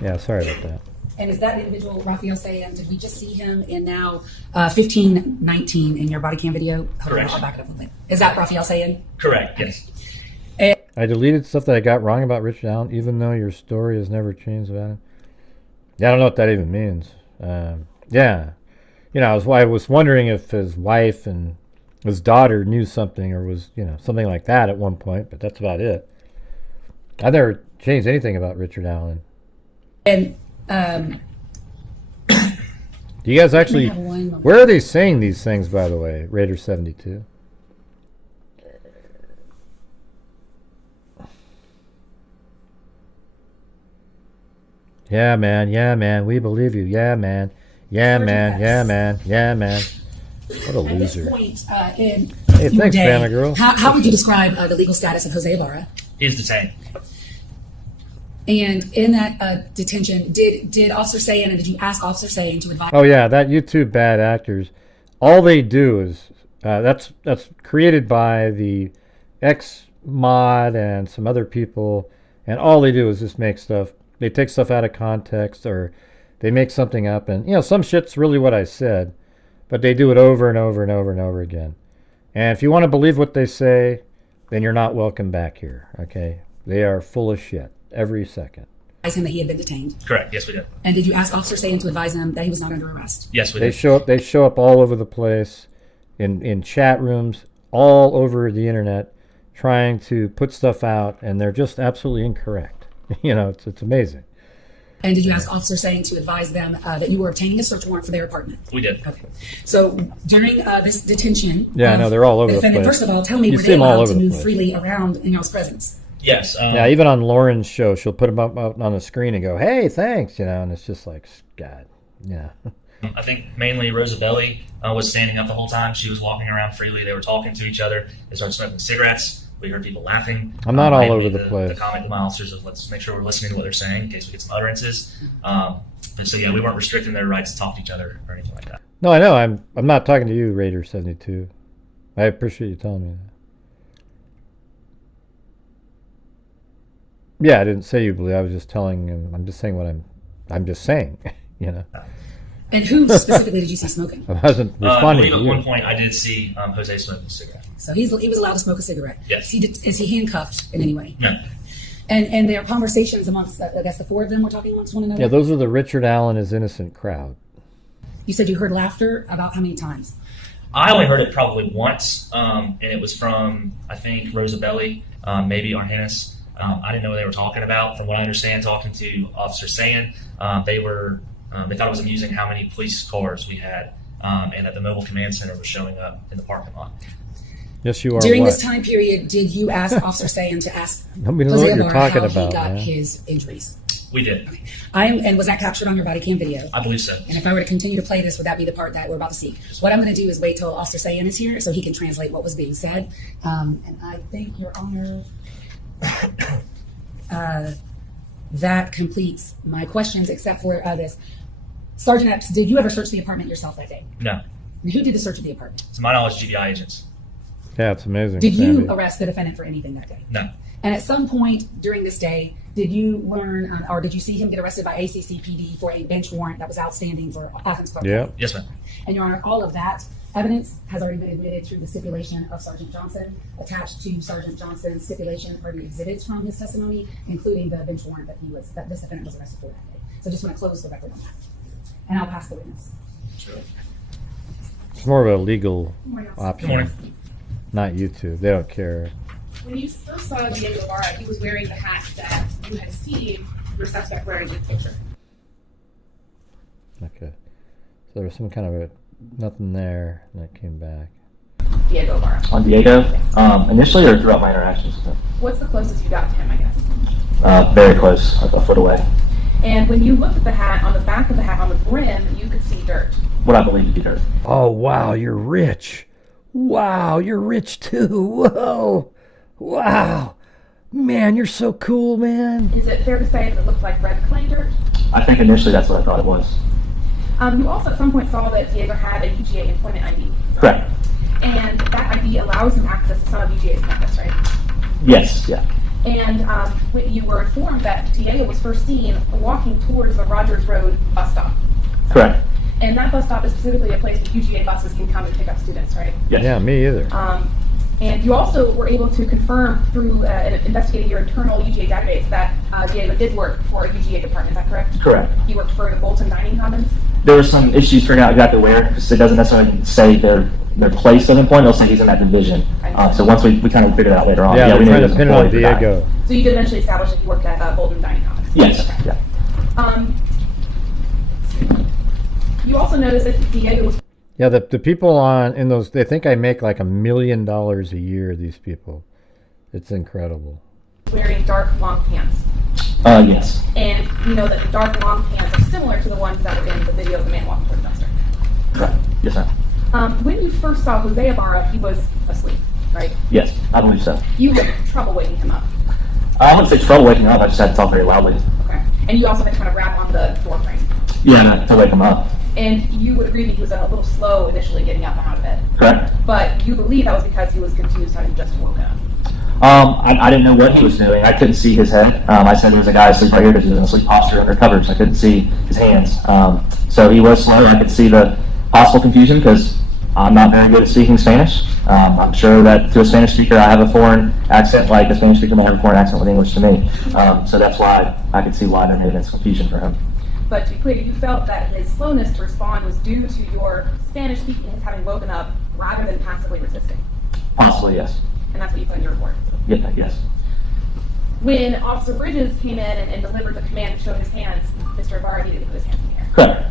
Yeah, sorry about that. And is that individual Raphael Sayan? Did we just see him in now 1519 in your body cam video? Hold on, Correct. I'll back it up a little bit. Is that Raphael Sayan? Correct, yes. I deleted stuff that I got wrong about Richard Allen, even though your story has never changed about him. Yeah, I don't know what that even means. Yeah. You know, I was wondering if his wife and his daughter knew something or was, you know, something like that at one point, but that's about it. I never changed anything about Richard Allen. And Do you guys actually... have one moment. Where are they saying these things, by the way? Raider 72. Yeah, man, we believe you. Yeah, man. Yeah, man, yeah, man, yeah, man. What a at this loser. point in Hey, your thanks, day, Bama girl. how would you describe the legal status of Jose Ibarra? He's detained. And in that detention, did Officer Sayan, and did you ask Officer Sayan to advise? Oh yeah, that YouTube bad actors. All they do is that's created by the X mod and some other people, and all they do is just make stuff. They take stuff out of context or they make something up, and you know some shit's really what I said, but they do it over and over and over and over again. And if you want to believe what they say, then you're not welcome back here. Okay, they are full of shit every second. Advise him that he had been detained. Correct, yes, we did. And did you ask Officer Sayan to advise him that he was not under arrest? Yes, we They did. show up all over the place, in chat rooms, all over the internet, trying to put stuff out, and they're just absolutely incorrect. You know, it's amazing. And did you ask Officer Sayan to advise them that you were obtaining a search warrant for their apartment? We did. Okay. So during this detention, Yeah, I know, they're all over the defendant, place. First of all, tell me, You were see they them all allowed over to the move place. freely around in y'all's presence? Yes. Yeah, even on Lauren's show, she'll put them up on the screen and go, "Hey, thanks," you know, and it's just like, God, yeah. I think mainly Rosabelli was standing up the whole time. She was walking around freely. They were talking to each other. They started smoking cigarettes. We heard people laughing. I'm not all Mainly over the place. The comment to my officers of let's make sure we're listening to what they're saying in case we get some utterances. And so yeah, we weren't restricting their rights to talk to each other or anything like that. No, I know. I'm not talking to you, Raider 72. I appreciate you telling me that. Yeah, I didn't say you believe. I was just telling him. I'm just saying what I'm just saying. You know, And who specifically did you see smoking? I wasn't I responding believe to at you. one point I did see Jose smoking a cigarette. So he was allowed to smoke a cigarette. Yes. Is he handcuffed in any way? No. And there are conversations amongst, I guess the four of them were talking amongst one another? Yeah, those are the Richard Allen is innocent crowd. You said you heard laughter about how many times? I only heard it probably once, and it was from, I think, Rosabelli, maybe Arhenis. I didn't know what they were talking about. From what I understand, talking to Officer Sayan, they thought it was amusing how many police cars we had, and that the mobile command center was showing up in the parking lot. Yes, you are. During what? this time period, did you ask Officer Sayan to ask Nobody knows Jose what you're Ibarra talking how about, he got man. his injuries? We did. And was that captured on your body cam video? I believe so. And if I were to continue to play this, would that be the part that we're about to see? What I'm going to do is wait till Officer Sayan is here so he can translate what was being said. And I think, Your Honor, that completes my questions except for this. Sergeant Epps, did you ever search the apartment yourself that day? No. Who did the search of the apartment? To my knowledge, GHI agents. Yeah, it's amazing. Did you Sandy. arrest the defendant for anything that day? No. And at some point during this day, did you learn or did you see him get arrested by ACCPD for a bench warrant that was outstanding for Athens-Clarke? Yeah. Yes, ma'am. And Your Honor, all of that evidence has already been admitted through the stipulation of Sergeant Johnson. Attached to Sergeant Johnson's stipulation are the exhibits from his testimony, including the bench warrant that this defendant was arrested for that day. So I just want to close the record on that. And I'll pass the witness. Sure. It's more of a legal Good option. Good morning. Not YouTube. They don't care. When you first saw Diego Ibarra, he was wearing the hat that you had seen your suspect wearing in the picture. Okay. So there was some kind of nothing there, and that came back. Diego Ibarra. On Diego, initially or throughout my interactions with him? What's the closest you got to him, I guess? Very close, like a foot away. And when you looked at the hat, on the back of the hat, on the brim, you could see dirt. What I believe to be dirt. Oh, wow, you're rich. Wow, you're rich too. Whoa. Wow. Man, you're so cool, man. Is it fair to say that it looked like red clay dirt? I think initially that's what I thought it was. You also at some point saw that Diego had a UGA employment ID. Correct. And that ID allows him access to some of UGA's campus, right? Yes, yeah. And when you were informed that Diego was first seen walking towards the Rogers Road bus stop. Correct. And that bus stop is specifically a place where UGA buses can come and pick up students, right? Yes. Yeah, me either. And you also were able to confirm through investigating your internal UGA database that Diego did work for a UGA department, is that correct? Correct. He worked for the Bolton Dining Commons? There were some issues figuring out exactly where, because it doesn't necessarily say their place of employment, it'll say he's in that division. So once we kind of figured it out later on. Yeah, we we're knew trying he to was pin it on employed for that. Diego. So you did eventually establish that he worked at Bolton Dining Commons? Yes, Okay. yeah. You also noticed that Diego was Yeah, the people in those, they think I make like $1 million a year, these people. It's incredible. wearing dark long pants. Yes. And you know that the dark long pants are similar to the ones that were in the video of the man walking toward the dumpster. Correct. Yes, ma'am. When you first saw Jose Ibarra, he was asleep, right? Yes, I believe so. You had trouble waking him up. I wouldn't say trouble waking up, I just had to talk very loudly. Okay. And you also had to kind of rap on the door frame. Yeah, to wake him up. And you would agree that he was a little slow initially getting up and out of bed. Correct. But you believe that was because he was confused having just woken up. I didn't know what he was doing. I couldn't see his head. I said there was a guy asleep right here because he was in a sleep posture under covers. I couldn't see his hands. So he was slow. I could see the possible confusion because I'm not very good at speaking Spanish. I'm sure that to a Spanish speaker I have a foreign accent like a Spanish speaker might have a foreign accent with English to me. So that's why I could see why there may have been some confusion for him. But to be clear, you felt that his slowness to respond was due to your Spanish speaking, his having woken up rather than passively resisting. Possibly, yes. And that's what you put in your report. Yeah, yes. When Officer Bridges came in and delivered the command to show his hands, Mr. Ibarra needed to put his hands in the air. Correct.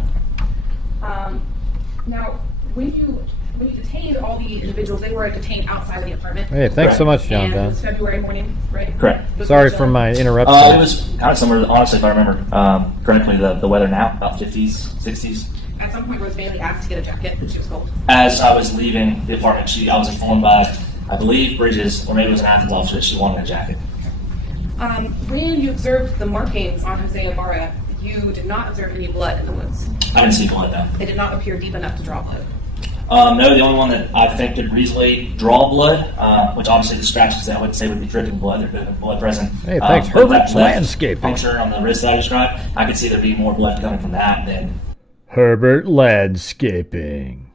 Now, when you detained all the individuals, they were detained outside of the apartment. Hey, thanks so much, John. And it Dan. was February morning, right? Correct. Sorry for my interruption. It was kind of similar, honestly, if I remember correctly, the weather now, about 50s, 60s. At some point, Rose Bailey asked to get a jacket, but she was cold. As I was leaving the apartment, I was informed by, I believe, Bridges, or maybe it was an Athens officer, that she wanted a jacket. When you observed the markings on Jose Ibarra, you did not observe any blood in the woods. I didn't see blood, though. They did not appear deep enough to draw blood. No, the only one that I think could reasonably draw blood, which obviously the scratches that I would say would be dripping blood, there could have been blood present. Hey, thanks, but Herbert's that left Landscaping. puncture on the wrist that I described, I could see there'd be more blood coming from that than Herbert Landscaping.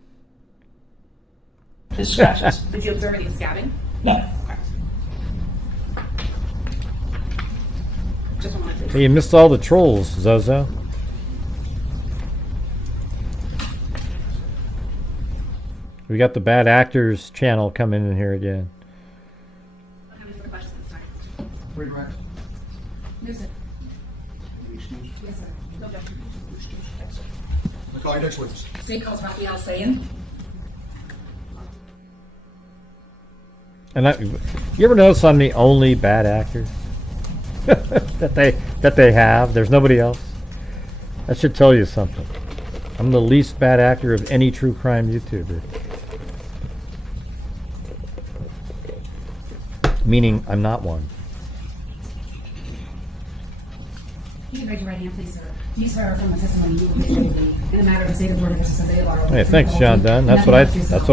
his scratches. Did you observe any scabbing? No. Okay. Just one moment, please. Hey, you missed all the trolls, Zozo. We got the Bad Actors channel coming in here again. I have any further questions this time? Redirect. No, sir. Yes, sir. No objection. Call your next witness. State calls Rafael Sayan. And you ever notice I'm the only bad actor that they have? There's nobody else. That should tell you something. I'm the least bad actor of any true crime YouTuber. Meaning I'm not one. You can raise your right hand, please, sir. You swear from the testimony you will give faithfully in the matter of the state of Georgia versus Jose Ibarra. Hey, thanks, John Dunn. That's what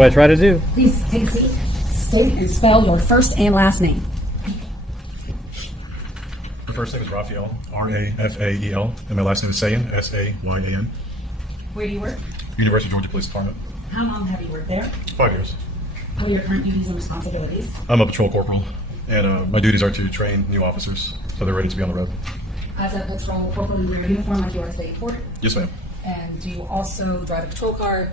I try to do. Please take a seat. State and spell your first and last name. My first name is Raphael, R-A-F-A-E-L, and my last name is Sayan, S-A-Y-A-N. Where do you work? University of Georgia Police Department. How long have you worked there? 5 years. What are your current duties and responsibilities? I'm a patrol corporal, and my duties are to train new officers so they're ready to be on the road. As a patrol corporal, you wear a uniform like you are today at court. Yes, ma'am. And do you also drive a patrol car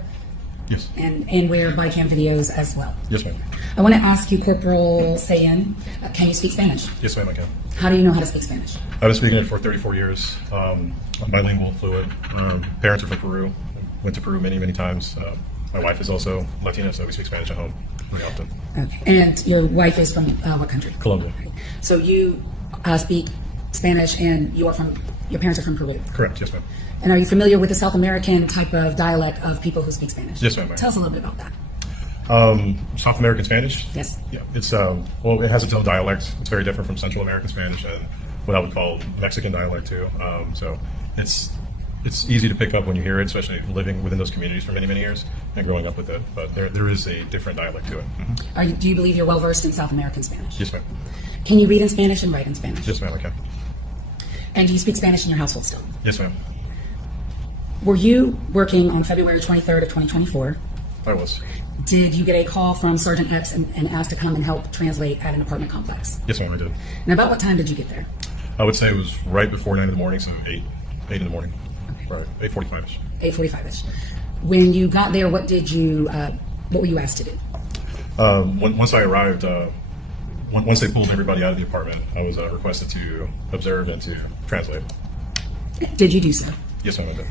Yes. and wear body cam videos as well? Yes, ma'am. I want to ask you, Corporal Sayan, can you speak Spanish? Yes, ma'am, I can. How do you know how to speak Spanish? I've been speaking it for 34 years. I'm bilingual, fluent. Parents are from Peru. Went to Peru many, many times. My wife is also Latina, so we speak Spanish at home pretty often. Okay. And your wife is from what country? Colombia. So you speak Spanish and you are from Your parents are from Peru. Correct. Yes, ma'am. And are you familiar with the South American type of dialect of people who speak Spanish? Yes, ma'am. Tell us a little bit about that. South American Spanish? Yes. Yeah, it's well, it has its own dialect. It's very different from Central American Spanish and what I would call Mexican dialect too. So it's easy to pick up when you hear it, especially living within those communities for many, many years and growing up with it. But there is a different dialect to it. Mm-hmm. Do you believe you're well versed in South American Spanish? Yes, ma'am. Can you read in Spanish and write in Spanish? Yes, ma'am. I can. And do you speak Spanish in your household still? Yes, ma'am. Were you working on February 23rd of 2024? I was. Did you get a call from Sergeant X and asked to come and help translate at an apartment complex? Yes, ma'am. I did. And about what time did you get there? I would say it was right before 9 in the morning, so 8 in the morning. Right, 8:45ish. 8:45ish. When you got there, what were you asked to do? Once I arrived, once they pulled everybody out of the apartment, I was requested to observe and to translate. Did you do so? Yes, ma'am. I did.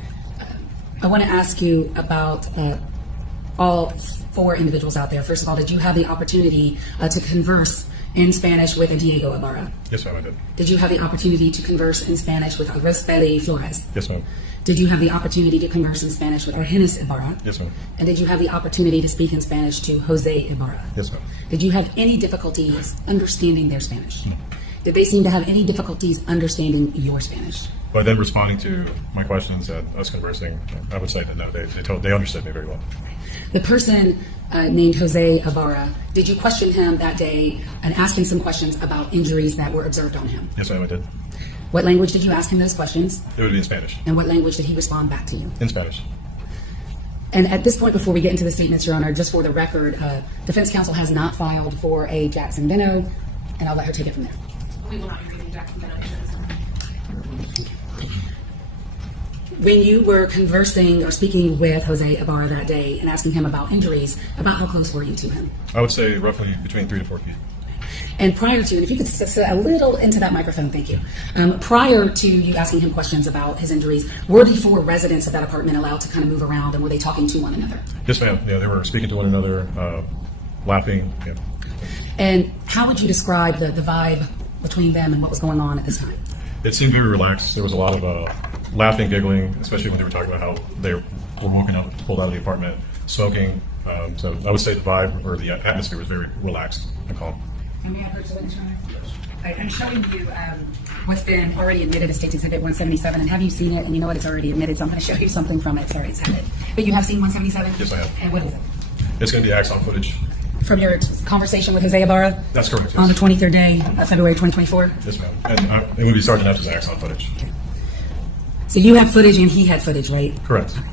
I want to ask you about all 4 individuals out there. First of all, did you have the opportunity to converse in Spanish with a Diego Ibarra? Yes, ma'am. I did. Did you have the opportunity to converse in Spanish with a Sped Flores? Yes, ma'am. Did you have the opportunity to converse in Spanish with Argenis Ibarra? Yes, ma'am. And did you have the opportunity to speak in Spanish to Jose Ibarra? Yes, ma'am. Did you have any difficulties understanding their Spanish? No. Did they seem to have any difficulties understanding your Spanish? But then responding to my questions and us conversing, I would say that no, they understood me very well. The person named Jose Ibarra, did you question him that day and ask him some questions about injuries that were observed on him? Yes, ma'am. I did. What language did you ask him those questions? It would be in Spanish. And what language did he respond back to you? In Spanish. And at this point, before we get into the statements, Your Honor, just for the record, defense counsel has not filed for a Jackson Beno, and I'll let her take it from there. We will not be reading Jackson Beno. When you were conversing or speaking with Jose Ibarra that day and asking him about injuries, about how close were you to him? I would say roughly between 3 to 4 feet. And prior to, and if you could sit a little into that microphone, thank you. Prior to you asking him questions about his injuries, were the 4 residents of that apartment allowed to kind of move around, and were they talking to one another? Yes, ma'am. Yeah, they were speaking to one another, laughing. Yeah. And how would you describe the vibe between them and what was going on at this time? It seemed very relaxed. There was a lot of laughing, giggling, especially when they were talking about how they were woken up, pulled out of the apartment, smoking. So I would say the vibe or the atmosphere was very relaxed and calm. And we have her to witness, Your Honor. I'm showing you what's been already admitted as State's Exhibit 177, and have you seen it? And you know what, it's already admitted, so I'm going to show you something from it. Sorry, it's added. But you have seen 177? Yes, I have. And what is it? It's going to be axon footage. From your conversation with Jose Ibarra? That's correct. Yes. On the 23rd day of February 2024? Yes, ma'am. And it would be Sergeant F's axon footage. Okay. So you have footage and he had footage, right? Correct. Okay.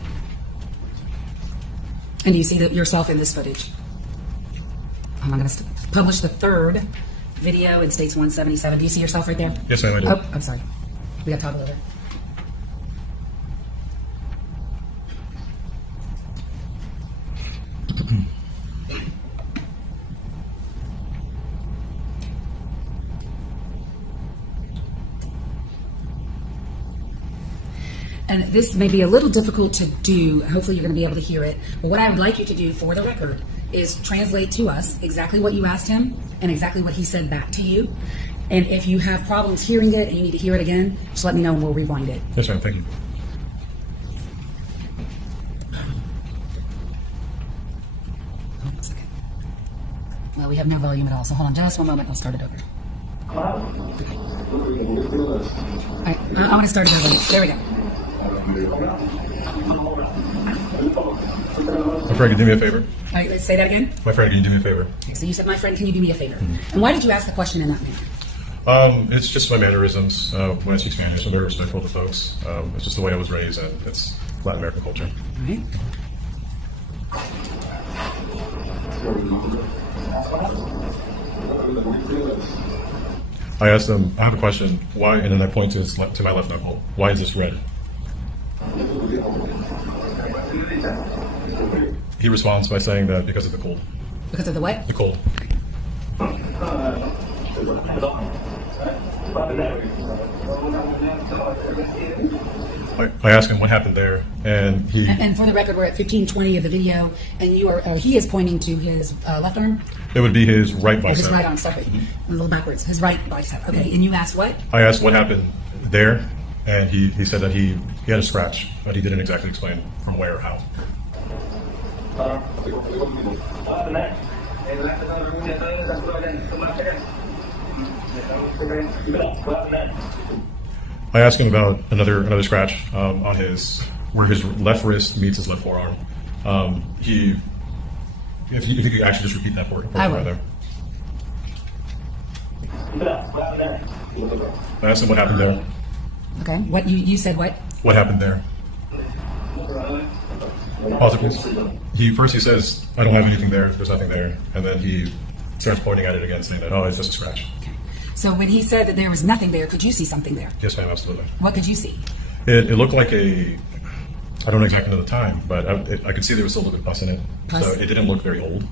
And do you see yourself in this footage? I'm going to publish the 3rd video in States 177. Do you see yourself right there? Yes, ma'am, I do. Oh, I'm sorry. We got to toggle over. And this may be a little difficult to do. Hopefully you're going to be able to hear it. But what I would like you to do for the record is translate to us exactly what you asked him and exactly what he said back to you. And if you have problems hearing it and you need to hear it again, just let me know and we'll rewind it. Yes, ma'am. Thank you. Well, we have no volume at all, so hold on just one moment. I'll start it over. All right, I want to start it over. There we go. My friend, can you do me a favor? All right, let's say that again. My friend, can you do me a favor? Okay, so you said, my friend, can you do me a favor? And why did you ask the question in that manner? It's just my mannerisms when I speak Spanish. I'm very respectful to folks. It's just the way I was raised, and it's Latin American culture. All right. I asked them, I have a question, why, and then I point to my left knuckle, why is this red? He responds by saying that because of the cold. Because of the what? The cold. I asked him what happened there, and he... And for the record, we're at 15:20 of the video, and he is pointing to his left arm? It would be his right Or bicep. his right arm, sorry. A little backwards. His right bicep. Okay, and you asked what? I asked what happened there, and he said that he had a scratch, but he didn't exactly explain from where or how. I asked him about another scratch on his where his left wrist meets his left forearm. If you could actually just repeat that portion right there. I asked him what happened there. Okay. What you said? What? What happened there? Pause it, please. First he says, "I don't have anything there. There's nothing there," and then he starts pointing at it again, saying that, "Oh, it's just a scratch." Okay. So when he said that there was nothing there, could you see something there? Yes, ma'am, absolutely. What could you see? It looked like I don't exactly know the time, but I could see there was still a little bit of pus in it. Pus? So it didn't look very old.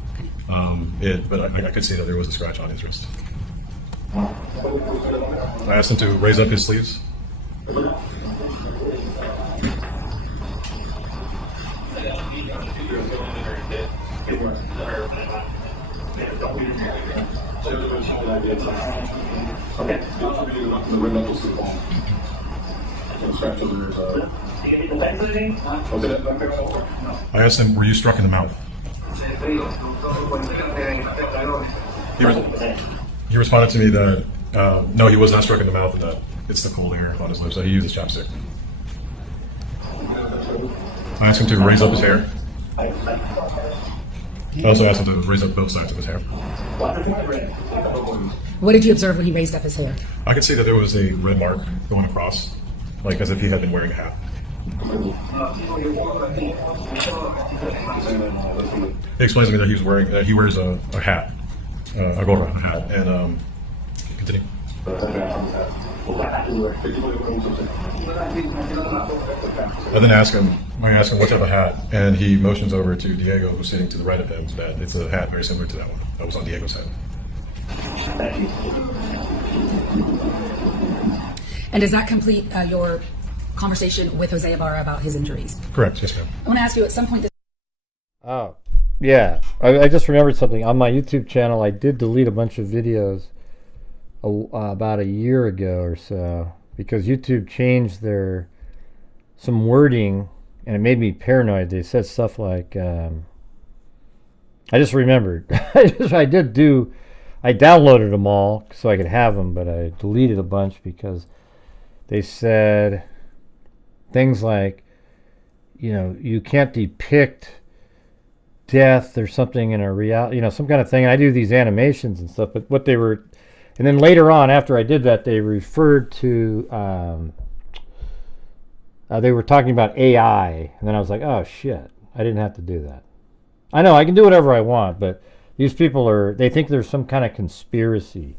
But I could see that there was a scratch on his wrist. I asked him to raise up his sleeves. I asked him, "Were you struck in the mouth?" He responded to me that no, he was not struck in the mouth, and that it's the cold air on his lips, so he used his chopstick. I asked him to raise up his hair. I also asked him to raise up both sides of his hair. What did you observe when he raised up his hair? I could see that there was a red mark going across, like as if he had been wearing a hat. He explains to me that he wears a hat, a gorra, a hat, and continue. I then ask him what type of hat, and he motions over to Diego, who's sitting to the right of him, that it's a hat very similar to that one that was on Diego's head. And does that complete your conversation with Jose Ibarra about his injuries? Correct, yes, ma'am. I want to ask you at some point. Oh, yeah. I just remembered something. On my YouTube channel, I did delete a bunch of videos about a year ago or so because YouTube changed some wording, and it made me paranoid. They said stuff like, I just remembered. I downloaded them all so I could have them, but I deleted a bunch because they said things like, you can't depict death or something in a reality, some kind of thing. And I do these animations and stuff, but what they were, and then later on after I did that, they referred to, they were talking about AI, and then I was like, oh shit, I didn't have to do that. I know I can do whatever I want, but these people they think there's some kind of conspiracy.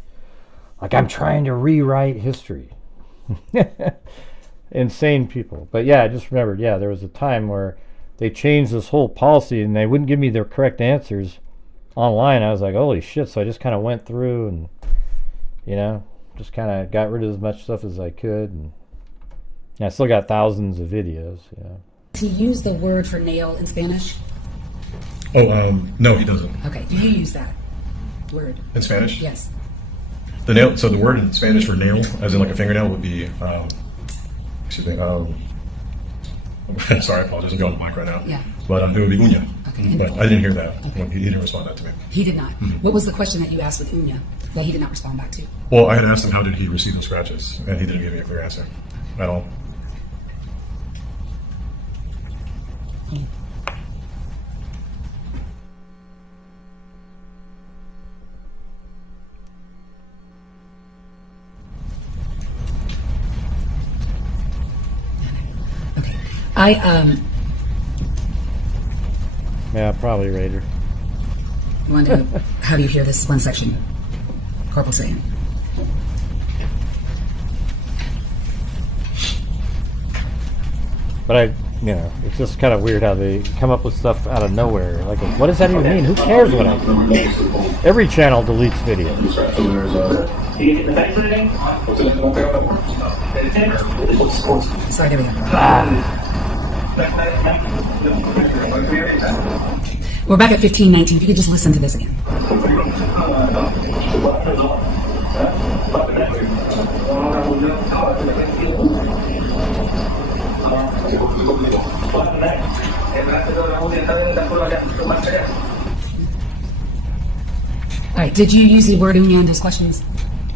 Like I'm trying to rewrite history. Insane people. But yeah, I just remembered, there was a time where they changed this whole policy and they wouldn't give me the correct answers online. I was like, holy shit. So I just kind of went through and, just kind of got rid of as much stuff as I could. And I still got thousands of videos. Does he use the word for nail in Spanish? Oh, no, he doesn't. Okay. Do you use that word? In Spanish? Yes. The nail. So the word in Spanish for nail, as in like a fingernail, would be, sorry, I apologize. I'm going to the mic right now. Yeah. But it would be uña. Okay. But I didn't hear that. Okay. He didn't respond that to me. He did not. Mm-hmm. What was the question that you asked with uña that he did not respond back to? Well, I had asked him how did he receive those scratches, and he didn't give me a clear answer at all. Yeah, probably Raider. I want to have you hear this one section. Corporal saying. But it's just kind of weird how they come up with stuff out of nowhere. Like, what does that even mean? Who cares what I do? Every channel deletes videos. Sorry, here we go. We're back at 1519. If you could just listen to this again. All right, did you use the wording in those questions?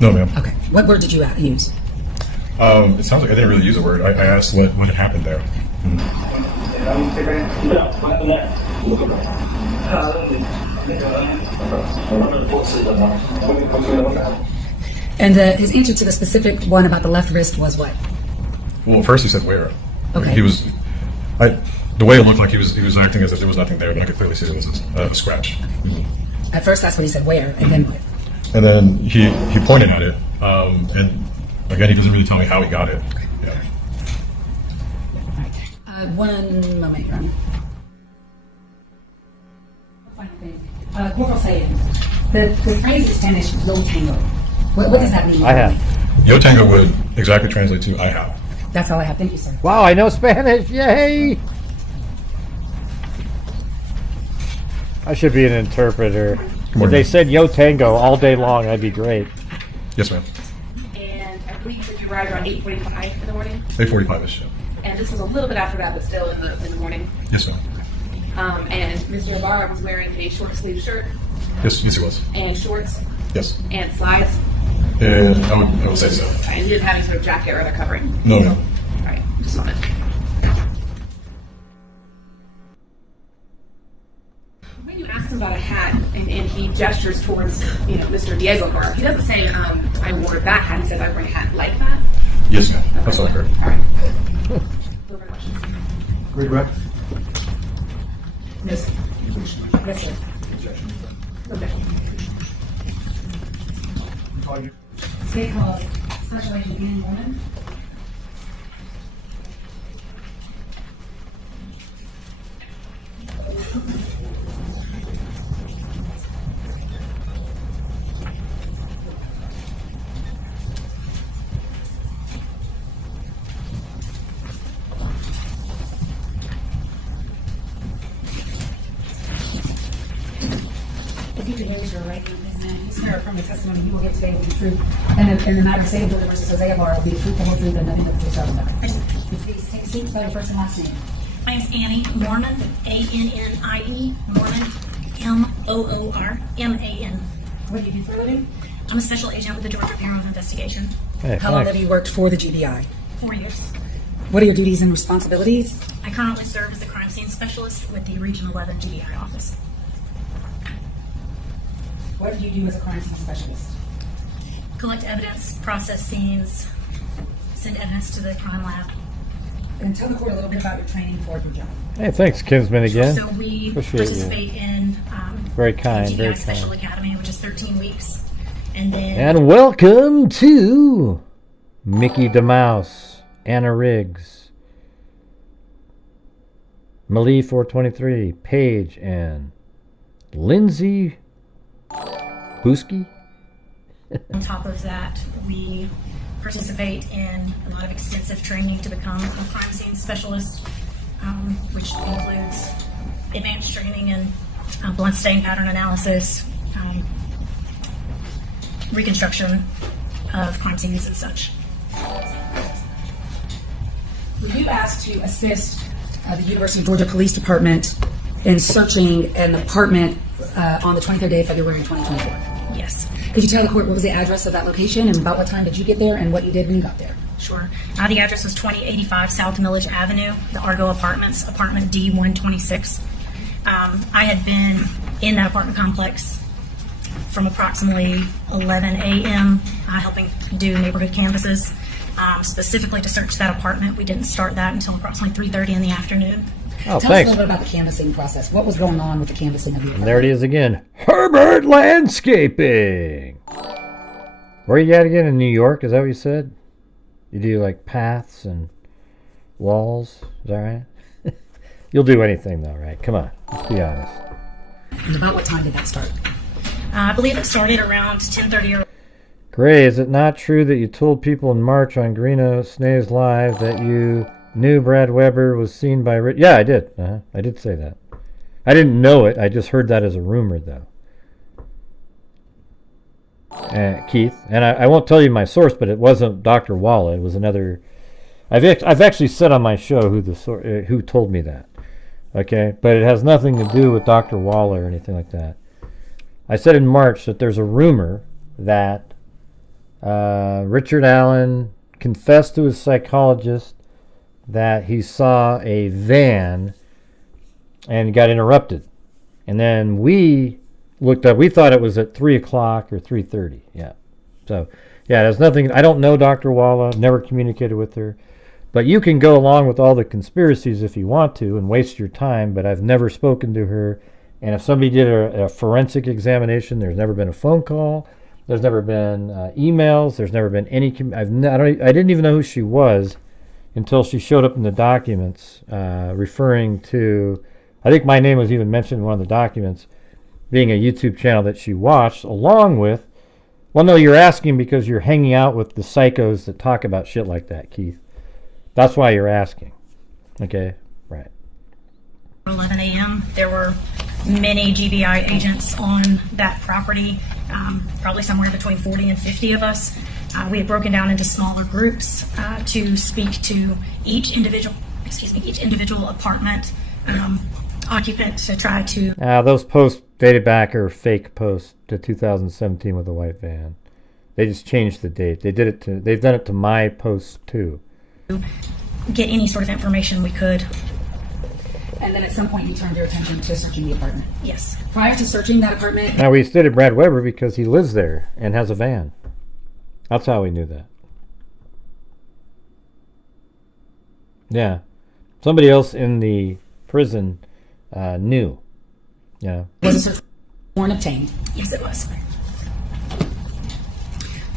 No, ma'am. Okay, what word did you use? It sounds like I didn't really use a word. I asked what had happened there. And his answer to the specific one about the left wrist was what? Well, first he said where. Okay. He was, the way it looked like he was acting as if there was nothing there, but I could clearly see there was a scratch. At first, that's what he said, where, and then what? And then he pointed at it, and again, he doesn't really tell me how he got it. Yeah. One moment, Your Honor. Final thing. Corporal saying, the phrase is Spanish, yo tango. What does that mean? I have. Yo tango would exactly translate to I have. That's all I have. Thank you, sir. Wow, I know Spanish. Yay! I should be an interpreter. If morning. they said yo tango all day long, I'd be great. Yes, ma'am. And I believe that you arrived around 8:45 in the morning. 8:45-ish. And this was a little bit after that, but still in the morning. Yes, ma'am. And Mr. Ibarra was wearing a short sleeve shirt Yes, he was. and shorts Yes. and slides. And I would say so. And you didn't have any sort of jacket or other covering. No, no. All right, just a moment. When you asked him about a hat, and he gestures towards, Mr. Diego Ibarra, he doesn't say, I wore that hat. He says, I wear a hat like that. Yes, ma'am. That's all correct. All right. No further questions. Great rep. Yes, sir. Yes, sir. Okay. State called Special Agent Ian Norman. If you could use your right hand, this matter from the testimony you will get today will be true. And the matter of Satan versus Jose Ibarra will be the truth, the whole truth, and nothing but the truth. Please take a seat, spell your first and last name. My name's Annie Norman, A-N-N-I-E, Norman, M-O-O-R-M-A-N. What do you do for a living? I'm a special agent with the Georgia Bureau of Investigation. Hey, How long thanks. have you worked for the GBI? 4 years. What are your duties and responsibilities? I currently serve as a crime scene specialist with the Region 11 GBI office. What do you do as a crime scene specialist? Collect evidence, process scenes, send evidence to the crime lab. And tell the court a little bit about your training for your job. Hey, thanks, Kinsman, again. So we Appreciate you. participate in Very kind, the very GBI Special kind. Academy, which is 13 weeks. And then And welcome to Mickey DeMouse, Anna Riggs, Malie 423, Paige, and Lindsay Boosky. on top of that, we participate in a lot of extensive training to become a crime scene specialist, which includes advanced training in blunt stain pattern analysis, reconstruction of crime scenes and such. Were you asked to assist the University of Georgia Police Department in searching an apartment on the 23rd day of February 2024? Yes, Could you tell the court what was the address of that location and about what time did you get there and what you did when you got there? sure. The address was 2085 South Millage Avenue, the Argo Apartments, apartment D126. I had been in that apartment complex from approximately 11 a.m. Helping do neighborhood canvasses, specifically to search that apartment. We didn't start that until approximately 3:30 in the afternoon. Oh, Tell us a thanks. little bit about the canvassing process. What was going on with the canvassing of the And there it is again. Herbert Landscaping. Where are you at again? In New York? Is that what you said? You do like paths and walls? Is that right? You'll do anything though, right? Come on. Let's be honest. And about what time did that start? I believe it started around 10:30 or Gray, is it not true that you told people in March on Greeno Snays Live that you knew Brad Weber was seen by... Yeah, I did. I did say that. I didn't know it. I just heard that as a rumor, though. Keith. And I won't tell you my source, but it wasn't Dr. Walla. It was another I've actually said on my show who told me that. Okay, but it has nothing to do with Dr. Waller or anything like that. I said in March that there's a rumor that Richard Allen confessed to his psychologist that he saw a van and got interrupted. And then we looked up, we thought it was at 3 o'clock or 3:30. Yeah. So, yeah, there's nothing, I don't know Dr. Waller, never communicated with her. But you can go along with all the conspiracies if you want to and waste your time, but I've never spoken to her. And if somebody did a forensic examination, there's never been a phone call, there's never been emails, there's never been any, I didn't even know who she was until she showed up in the documents referring to, I think my name was even mentioned in one of the documents, being a YouTube channel that she watched, along with, well, no, you're asking because you're hanging out with the psychos that talk about shit like that, Keith. That's why you're asking. Okay, right. 11 a.m. There were many GBI agents on that property, probably somewhere between 40 and 50 of us. We had broken down into smaller groups to speak to each individual apartment occupant to try to. Those posts dated back are fake posts to 2017 with the white van. They just changed the date. They've done it to my posts too. Get any sort of information we could. And then at some point you turned your attention to searching the apartment. Yes. Prior to searching that apartment. Now we stated Brad Weber because he lives there and has a van. That's how we knew that. Yeah. Somebody else in the prison knew. Yeah. Was a search warrant obtained? Yes, it was.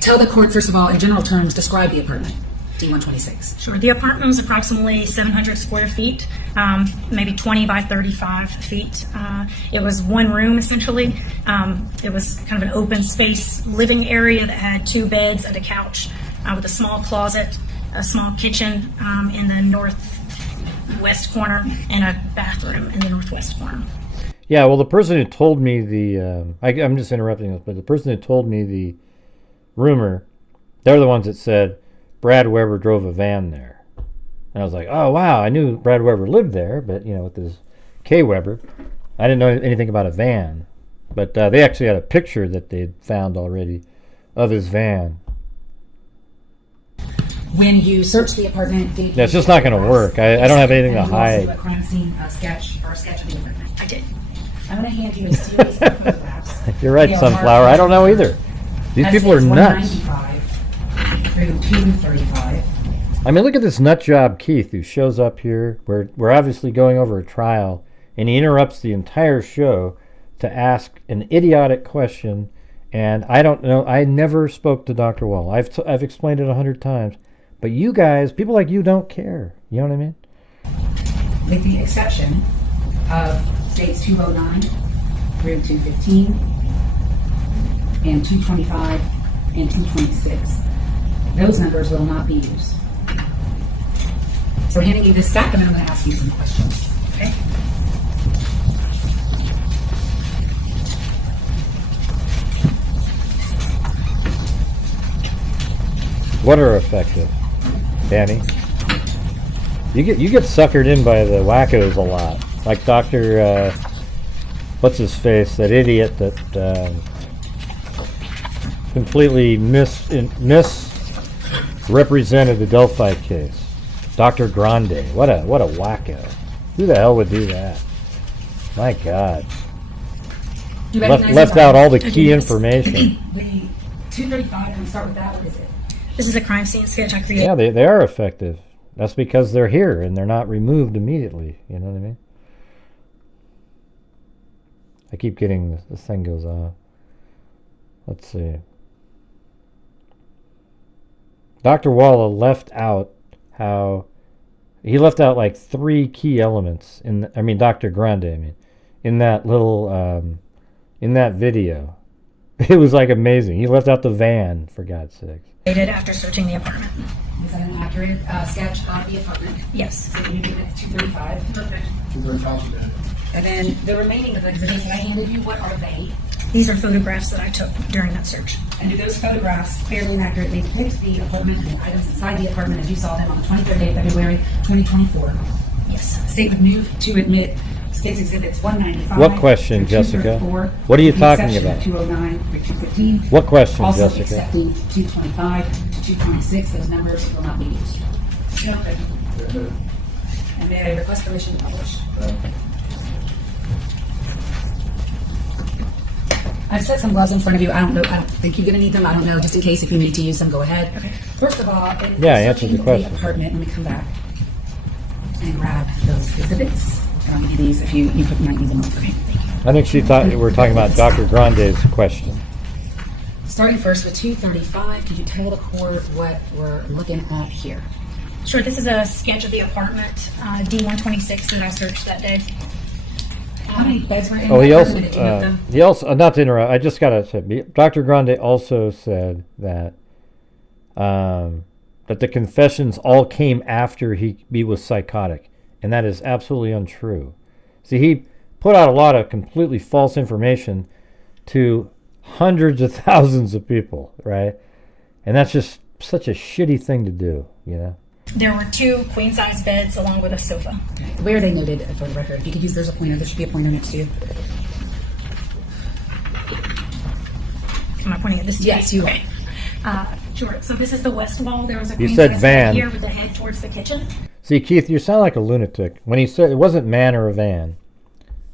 Tell the court, first of all, in general terms, describe the apartment. D126. Sure. The apartment was approximately 700 square feet, maybe 20 by 35 feet. It was one room, essentially. It was kind of an open space living area that had 2 beds and a couch with a small closet, a small kitchen in the northwest corner, and a bathroom in the northwest corner. Yeah, well, the person who told me I'm just interrupting this, but the person who told me the rumor, they're the ones that said, Brad Weber drove a van there. And I was like, oh, wow, I knew Brad Weber lived there, but, with his K. Weber, I didn't know anything about a van. But they actually had a picture that they'd found already of his van. When you search the apartment, Yeah, it's just not going to work. I don't have anything to hide. A crime scene sketch or a sketch of the apartment. I did. I'm going to hand you a series of photographs. You're right, Sunflower. I don't know either. These people are nuts. 195 through 235. I mean, look at this nut job Keith who shows up here. We're obviously going over a trial, and he interrupts the entire show to ask an idiotic question. And I don't know. I never spoke to Dr. Wall. I've explained it 100 times. But you guys, people like you don't care. You know what I mean? With the exception of states 209 through 215 and 225 and 226. Those numbers will not be used. So handing you this stack, and then I'm going to ask you some questions. Okay? What are effective, Danny? You get suckered in by the wackos a lot, like Dr. What's his face? That idiot that completely misrepresented the Delphi case. Dr. Grande. What a wacko. Who the hell would do that? My God. Left out all the key information. The 235, can we start with that? What is it? This is a crime scene sketch I created. Yeah, they are effective. That's because they're here and they're not removed immediately. You know what I mean? I keep getting this thing goes off. Let's see. Dr. Walla left out like 3 key elements Dr. Grande, in that little, in that video. It was like amazing. He left out the van, for God's sakes. After searching the apartment. Is that an accurate sketch of the apartment? Yes. So you give it 235. Perfect. 235. And then the remaining of the exhibits that I handed you, what are they? These are photographs that I took during that search. And do those photographs fairly and accurately depict the apartment and the items inside the apartment as you saw them on the 23rd day of February 2024? Yes. State would move to admit State's Exhibits 195. What question, through Jessica? 234, What are you the talking exception of about? 209 through 215. What question, Also Jessica? accepting 225 to 226. Those numbers will not be used. Okay. And may I request permission to publish? I've set some gloves in front of you. I don't think you're going to need them. I don't know. Just in case if you need to use them, go ahead. Okay. First of all, in Yeah, answer searching the question. apartment, let me come back and grab those exhibits. These, if you might need them. Okay. I think she thought we were talking about Dr. Grande's question. Starting first with 235, could you tell the court what we're looking at here? Sure, this is a sketch of the apartment, D126 that I searched that day. How many beds were in Oh, that apartment? Did you note them? he also, not to interrupt, I just got to say, Dr. Grande also said that that the confessions all came after he was psychotic, and that is absolutely untrue. See, he put out a lot of completely false information to hundreds of thousands of people, right? And that's just such a shitty thing to do, you know? There were 2 queen-size beds along with a sofa. Where are they noted for the record? If you could use, there's a pointer. There should be a pointer next to you. Am I pointing at this? Yes, you are. Okay. Sure. So this is the west wall. There was a You queen said size van. bed here with the head towards the kitchen. See, Keith, you sound like a lunatic. When he said it wasn't man or a van.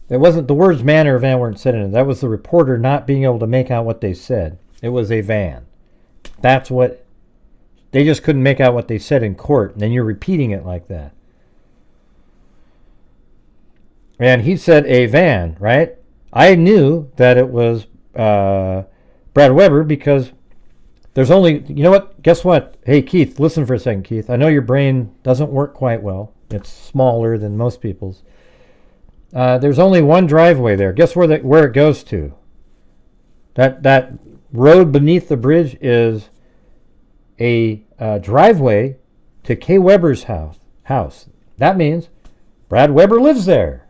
It wasn't, the words man or a van weren't said in it. That was the reporter not being able to make out what they said. It was a van. That's what, they just couldn't make out what they said in court. And then you're repeating it like that. And he said a van, right? I knew that it was Brad Weber because there's only, you know what? Guess what? Hey, Keith, listen for a second, Keith. I know your brain doesn't work quite well. It's smaller than most people's. There's only one driveway there. Guess where it goes to? That road beneath the bridge is a driveway to Kay Weber's house. That means Brad Weber lives there.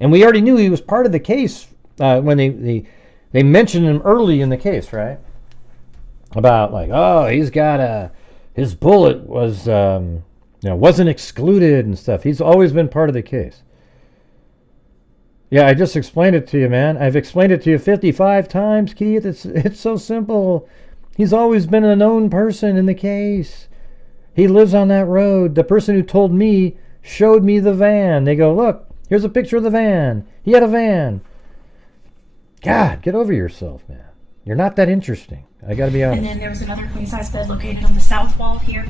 And we already knew he was part of the case when they mentioned him early in the case, right? About like, oh, he's got his bullet was wasn't excluded and stuff. He's always been part of the case. Yeah, I just explained it to you, man. I've explained it to you 55 times, Keith. It's so simple. He's always been a known person in the case. He lives on that road. The person who told me showed me the van. They go, look, here's a picture of the van. He had a van. God, get over yourself, man. You're not that interesting. I got to be honest. And then there was another queen-size bed located on the south wall here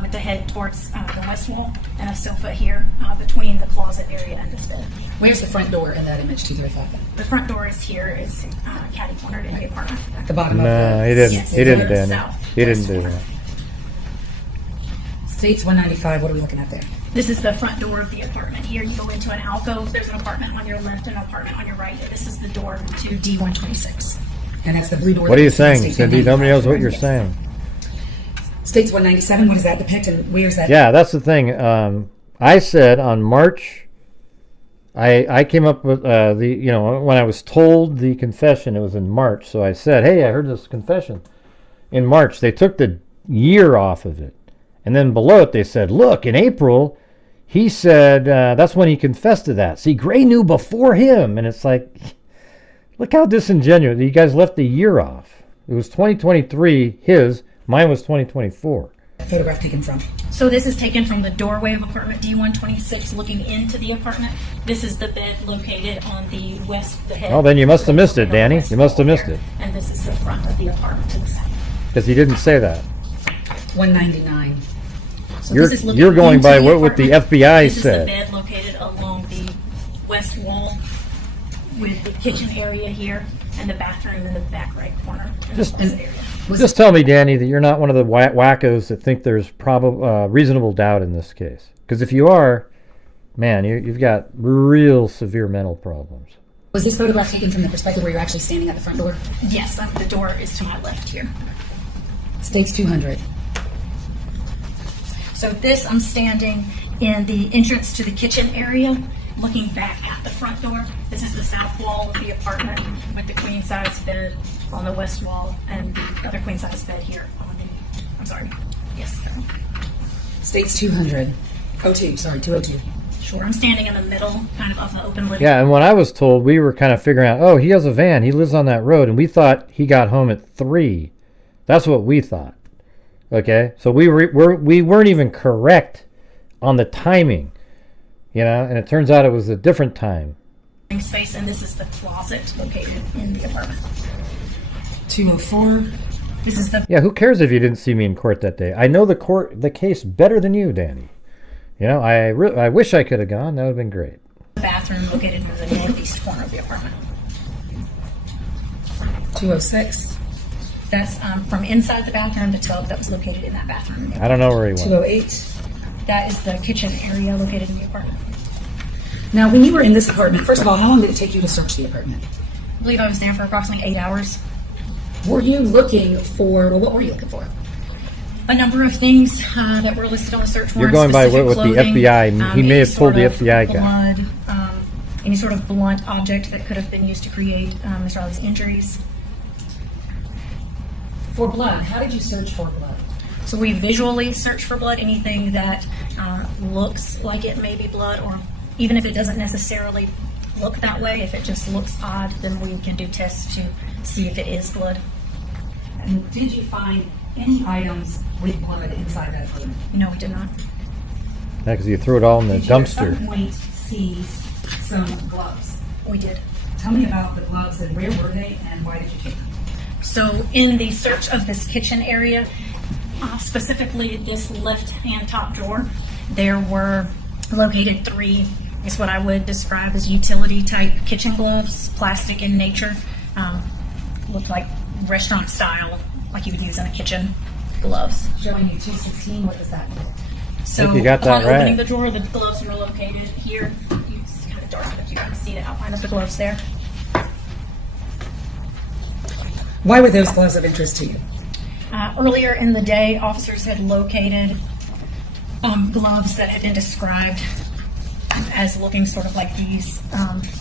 with the head towards the west wall, and a sofa here between the closet area and this bed. Where's the front door in that image, 235? The front door is here. It's catty-cornered in the apartment. At the bottom of No, the... he didn't. Yes, He didn't, it's Danny. south, He didn't west do corner. that. States 195, what are we looking at there? This is the front door of the apartment. Here you go into an alcove. There's an apartment on your left and an apartment on your right. And this is the door to D126. And that's the blue door. What are you that goes to saying, States Cindy? 195. Nobody knows what you're Yes. saying. States 197, what does that depict and where's that? Yeah, that's the thing. I said on March, I came up with when I was told the confession, it was in March. So I said, hey, I heard this confession in March. They took the year off of it. And then below it, they said, look, in April, he said that's when he confessed to that. See, Gray knew before him. And it's like, look how disingenuous. You guys left the year off. It was 2023, his. Mine was 2024. Photograph taken from? So this is taken from the doorway of apartment D126 looking into the apartment. This is the bed located on the west, the head. Oh, then you must have missed it, Danny. You must have missed it. And this is the front of the apartment to the south. Because he didn't say that. 199. So You're- this is looking you're going into by what the apartment. FBI this said. This is the bed located along the west wall with the kitchen area here and the bathroom in the back right corner. Just- This area. Just tell me, Danny, that you're not one of the wackos that think there's reasonable doubt in this case. Because if you are, man, you've got real severe mental problems. Was this photograph taken from the perspective where you're actually standing at the front door? Yes, the door is to my left here. States 200. So this, I'm standing in the entrance to the kitchen area, looking back at the front door. This is the south wall of the apartment with the queen size bed on the west wall and the other queen size bed here on the, I'm sorry. Yes. States 200. 202. Sure. I'm standing in the middle, kind of the open living. Yeah, and when I was told, we were kind of figuring out, oh, he has a van. He lives on that road. And we thought he got home at 3. That's what we thought. Okay? So we weren't even correct on the timing. You know? And it turns out it was a different time. Space, and this is the closet located in the apartment. 204. This is the... Yeah, who cares if you didn't see me in court that day? I know the case better than you, Danny. You know, I wish I could have gone. That would have been great. bathroom located in the northeast corner of the apartment. 206. That's from inside the bathroom, the tub that was located in that bathroom. I don't know where he went. 208. That is the kitchen area located in the apartment. Now, when you were in this apartment, first of all, how long did it take you to search the apartment? I believe I was there for approximately 8 hours. Were you looking for, well, what were you looking for? A number of things that were listed on the search warrant. You're going by what specific the clothing, FBI, he may have told the FBI guy. Blood, any sort of blunt object that could have been used to create Mr. Riley's injuries. For blood, how did you search for blood? So we visually search for blood, anything that looks like it may be blood, or even if it doesn't necessarily look that way, if it just looks odd, then we can do tests to see if it is blood. And did you find any items with blood inside that apartment? No, we did not. Yeah, because you threw it all in the Did you at dumpster. some point seize some gloves? We did. Tell me about the gloves and where were they and why did you take them? So in the search of this kitchen area, specifically this left-hand top drawer, there were located 3, is what I would describe as utility-type kitchen gloves, plastic in nature, looked like restaurant style, like you would use in a kitchen, gloves. Showing you 216, what does that mean? So you got that upon right. opening the drawer, the gloves were located here. It's kind of dark, but you can see the outline of the gloves there. Why were those gloves of interest to you? Earlier in the day, officers had located gloves that had been described as looking sort of like these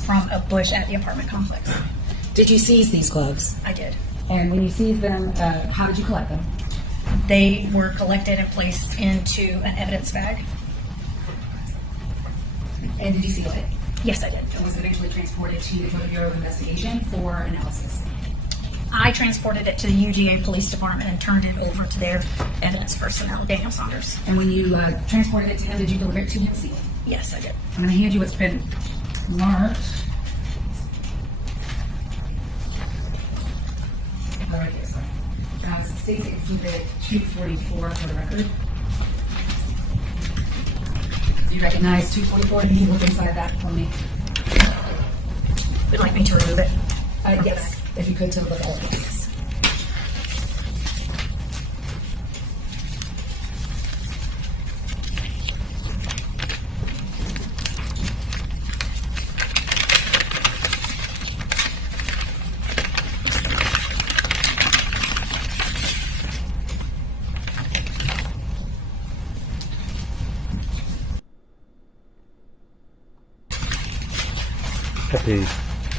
from a bush at the apartment complex. Did you seize these gloves? I did. And when you seized them, how did you collect them? They were collected and placed into an evidence bag. And did you seal it? Yes, I did. And was it eventually transported to the Motor Bureau of Investigation for analysis? I transported it to the UGA Police Department and turned it over to their evidence personnel, Daniel Saunders. And when you transported it to him, did you deliver it to him sealed? Yes, I did. I'm going to hand you what's been marked. All right, here, sorry. States Exhibit 244 for the record. Do you recognize 244? Can you look inside that for me? Would like me to remove it? Yes, if you could to look at it, please. Got the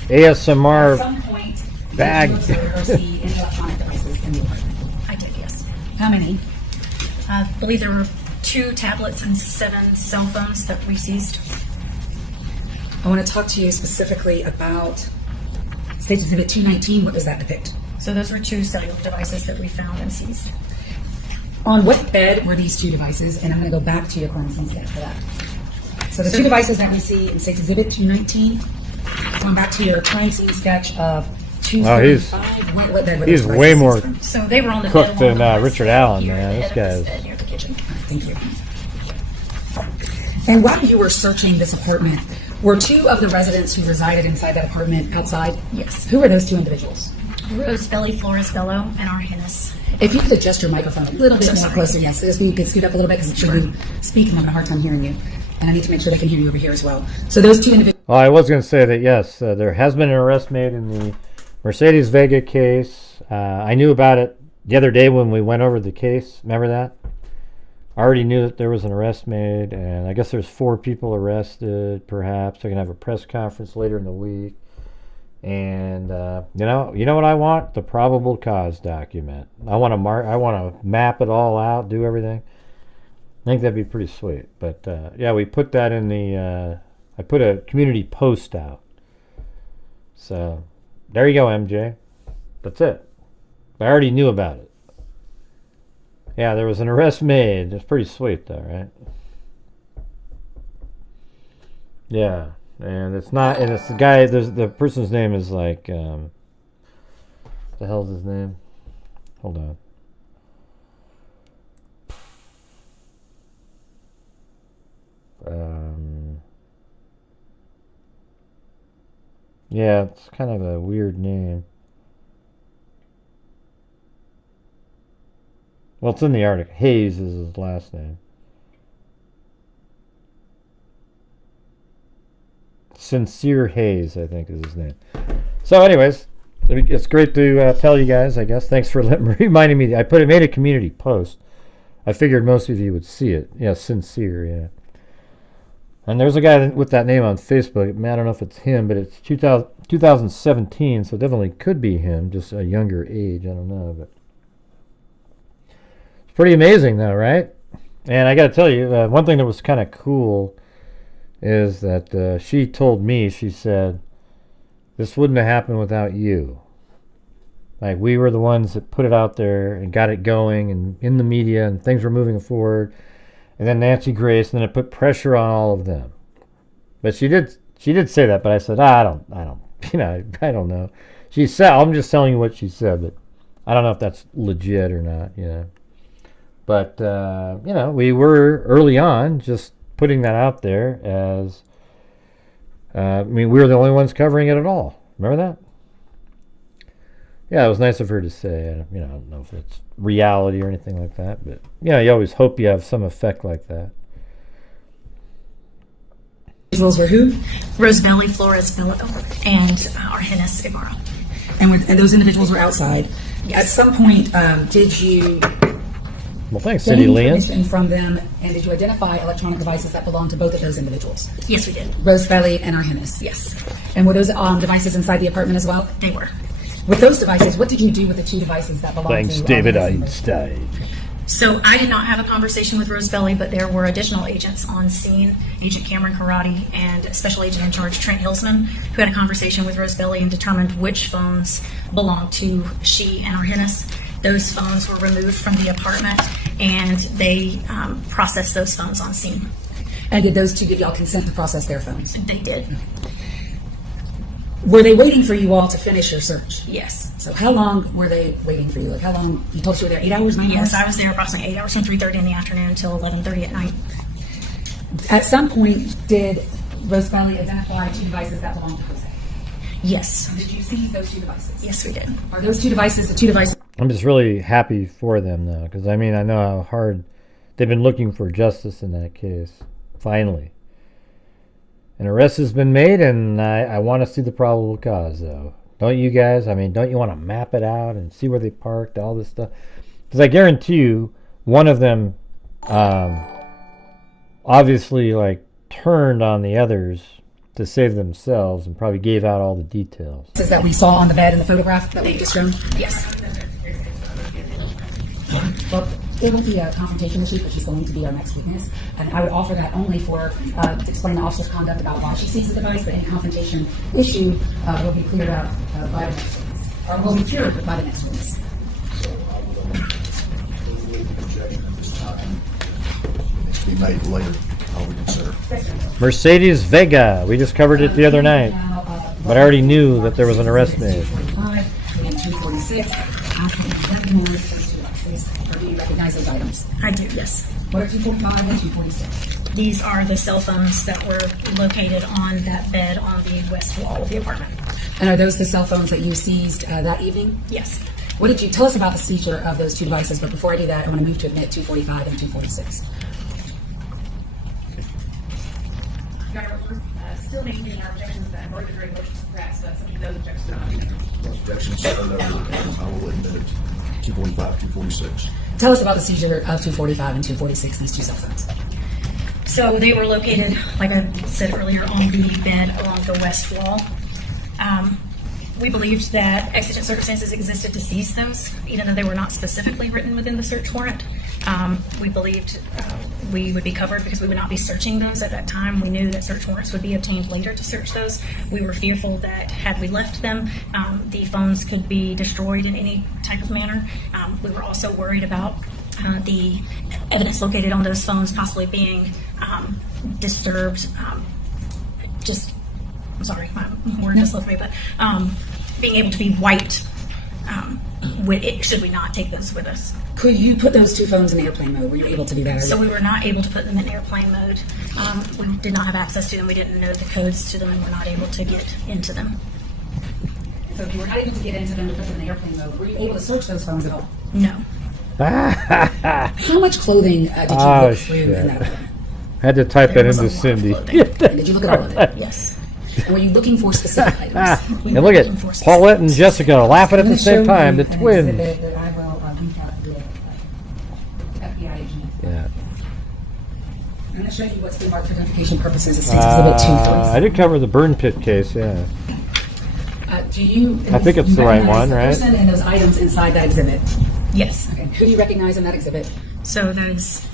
ASMR At some point, bag. did you observe or see any electronic devices in the apartment? I did, yes. How many? I believe there were 2 tablets and 7 cell phones that we seized. I want to talk to you specifically about States Exhibit 219. What does that depict? So those were 2 cellular devices that we found and seized. On what bed were these 2 devices? And I'm going to go back to your crime scene sketch for that. So the 2 devices that we see in States Exhibit 219, going back to your crime scene sketch of 235. What bed were those he's devices way seized more from? So they were on the cooked bed along than the Richard side Allen, here man. at This the head of the guy's- bed near the kitchen. Thank you. And while you were searching this apartment, were 2 of the residents who resided inside that apartment outside? Yes. Who were those 2 individuals? Rose Belly Flores Bello and Ari Hennis. If you could adjust your microphone a little bit So more sorry. closer, yes. If you could scoot up a little bit because you speak, I'm having a hard time hearing you. And I need to make sure they can hear you over here as well. So those 2 individuals. Well, I was going to say that, yes, there has been an arrest made in the Mercedes Vega case. I knew about it the other day when we went over the case. Remember that? I already knew that there was an arrest made, and I guess there's 4 people arrested. Perhaps they're gonna have a press conference later in the week. And you know what I want? The probable cause document. I want to map it all out, do everything. I think that'd be pretty sweet. But yeah, we put that in the. I put a community post out. So there you go, MJ. That's it. I already knew about it. Yeah, there was an arrest made. It's pretty sweet, though, right? Yeah. And it's not, and it's the guy, the person's name is like, what the hell's his name? Hold on. Yeah, it's kind of a weird name. Well, it's in the article. Hayes is his last name. Sincere Hayes, I think, is his name. So, anyways, it's great to tell you guys, I guess. Thanks for reminding me. I made a community post. I figured most of you would see it. Yeah, Sincere, yeah. And there's a guy with that name on Facebook. Man, I don't know if it's him, but it's 2017, so it definitely could be him, just a younger age. I don't know, but it's pretty amazing, though, right? And I got to tell you, one thing that was kind of cool is that she told me, she said, this wouldn't have happened without you. Like, we were the ones that put it out there and got it going and in the media, and things were moving forward. And then Nancy Grace, and then it put pressure on all of them. But she did say that, but I said, I don't know. She said, I'm just telling you what she said, but I don't know if that's legit or not, But, we were early on just putting that out there as, we were the only ones covering it at all. Remember that? Yeah, it was nice of her to say. I don't know if it's reality or anything like that, but you always hope you have some effect like that. Individuals were who? Rosebelly Flores Bello and Argenis Ibarra. And those individuals were outside. At some point, did you Well, thanks, Cindy gain Lynn. information from them, and did you identify electronic devices that belonged to both of those individuals? Yes, we did. Rosebelly and Argenis? Yes, And were those devices inside the apartment as well? they were. With those devices, what did you do with the 2 devices that belonged Thanks, to David Argenis? Einstein. So I did not have a conversation with Rosebelly, but there were additional agents on scene, Agent Cameron Karate and Special Agent in Charge Trent Hillsman, who had a conversation with Rosebelly and determined which phones belonged to she and Argenis. Those phones were removed from the apartment, and they processed those phones on scene. And did those 2 give y'all consent to process their phones? They did. Were they waiting for you all to finish your search? Yes. So how long were they waiting for you? Like how long? You told us you were there 8 hours, 9 hours? Yes, I was there approximately 8 hours from 3:30 in the afternoon until 11:30 at night. At some point, did Rosebelly identify 2 devices that belonged to Jose? Yes. Did you seize those 2 devices? Yes, we did. Are those 2 devices the 2 devices? I'm just really happy for them, though, because, I know how hard they've been looking for justice in that case. Finally. An arrest has been made, and I want to see the probable cause, though. Don't you guys? Don't you want to map it out and see where they parked, all this stuff? Because I guarantee you, one of them obviously, turned on the others to save themselves and probably gave out all the details. Is that we saw on the bed in the photograph that we just shown? Yes. Well, it will be a confrontation issue, but she's going to be our next witness. And I would offer that only for to explain the officer's conduct about why she seized the device, but any confrontation issue will be cleared out by the next witness. Or will be cured by the next witness. Be made later, I'll reconsider. Mercedes Vega. We just covered it the other night. But I already knew that there was an arrest made. 245 and 246. Do you recognize those items? I do, yes. What are 245 and 246? These are the cell phones that were located on that bed on the west wall of the apartment. And are those the cell phones that you seized that evening? Yes. What did you tell us about the seizure of those 2 devices? But before I do that, I want to move to admit 245 and 246. Still making our objections that voted during motion to suppress, but some of those objections are not. Objections, I will admit it. 245, 246. Tell us about the seizure of 245 and 246, these two cell phones. So they were located, like I said earlier, on the bed along the west wall. We believed that exigent circumstances existed to seize those, even though they were not specifically written within the search warrant. We believed we would be covered because we would not be searching those at that time. We knew that search warrants would be obtained later to search those. We were fearful that had we left them, the phones could be destroyed in any type of manner. We were also worried about the evidence located on those phones possibly being disturbed. I'm sorry, my word just left me, but being able to be wiped should we not take those with us. Could you put those two phones in airplane mode? Were you able to do that? So we were not able to put them in airplane mode. We did not have access to them. We didn't know the codes to them and were not able to get into them. So if you were not able to get into them to put them in airplane mode, were you able to search those phones at all? No. How much clothing did you look through in that apartment? Had to type that into Cindy. Did you look at all of it? Yes. And were you looking for specific items? And look at Paulette and Jessica laughing at the same time, the twins. That I will reach out to the FBI agent. Yeah. I'm going to show you what's been marked for identification purposes. It says Exhibit 237. I did cover the burn pit case, yeah. Do you? I think it's the right one, right? The person and those items inside that exhibit. Yes. Okay. Who do you recognize in that exhibit? So that is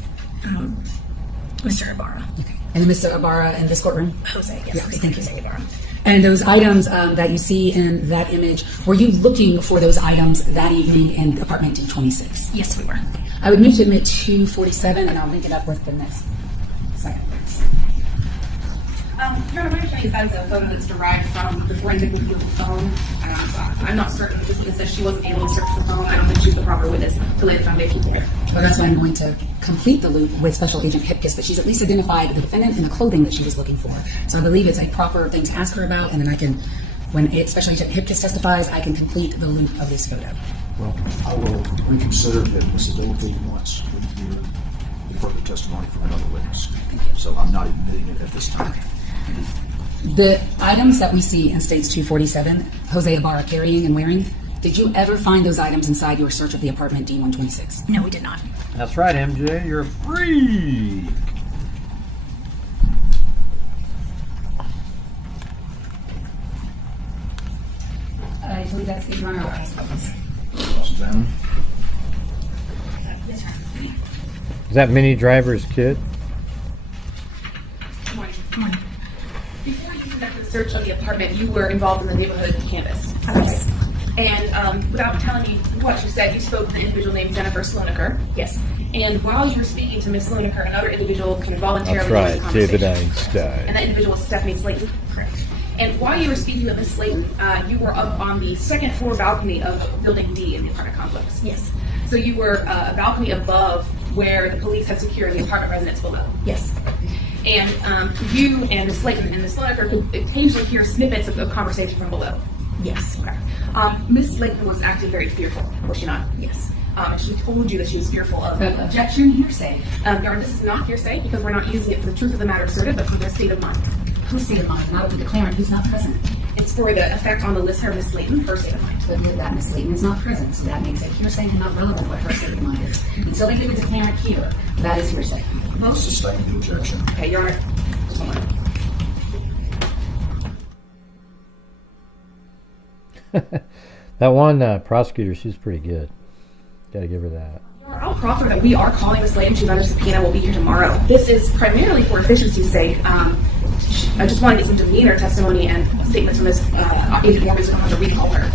Mr. Ibarra. Okay. And Mr. Ibarra in this courtroom? Jose, yes. Yeah, thank you. Jose Ibarra. And those items that you see in that image, were you looking for those items that evening in apartment D26? Yes, we were. I would move to admit 247, and I'll link it up with the next second. Your Honor, my understanding is that is a photo that's derived from the forensic review of the phone. I'm not certain if this witness says she wasn't able to search the phone. I don't think she's the proper witness to lay the foundation for it. Well, that's why I'm going to complete the loop with Special Agent Hipkiss, but she's at least identified the defendant and the clothing that she was looking for. So I believe it's a proper thing to ask her about, and then I can, when Special Agent Hipkiss testifies, I can complete the loop of this photo. Well, I will reconsider the admissibility once we hear the further testimony from another witness. So I'm not admitting it at this time. The items that we see in States 247, Jose Ibarra carrying and wearing, did you ever find those items inside your search of the apartment D126? No, we did not. That's right, MJ, you're free. I believe that's the runner. Cross-examine. Is that Minnie Driver's kid? Good morning. Before you conducted the search of the apartment, you were involved in the neighborhood canvass. Yes. And without telling me what you said, you spoke with an individual named Jennifer Slonaker. Yes. And while you were speaking to Ms. Slonaker, another individual kind of voluntarily That's joined right, the David conversation. Einstein. And that individual was Stephanie Slayton. Correct. And while you were speaking with Ms. Slayton, you were up on the second floor balcony of Building D in the apartment complex. Yes. So you were a balcony above where the police had secured the apartment residence below. Yes. And you and Ms. Slayton and Ms. Slonaker could occasionally hear snippets of conversation from below. Yes. Okay. Ms. Slayton was acting very fearful, was she not? Yes. She told you that she was fearful of Objection, hearsay. Your Honor, this is not hearsay because we're not using it for the truth of the matter asserted, but for their state of mind. Whose state of mind? Not of the declarant who's not present. It's for the effect on the listener, Ms. Slayton, her state of mind. But with that, Ms. Slayton is not present, so that makes it hearsay and not relevant what her state of mind is. Until they get the declarant here, that is hearsay. Sustain the objection. Okay, Your Honor. Just one moment. That one prosecutor, she's pretty good. Gotta give her that. I'll proffer that we are calling Ms. Slayton. She's under subpoena. We'll be here tomorrow. This is primarily for efficiency's sake. I just want to get some demeanor testimony and statements from Ms. Agent Morgan, so I don't have to recall her.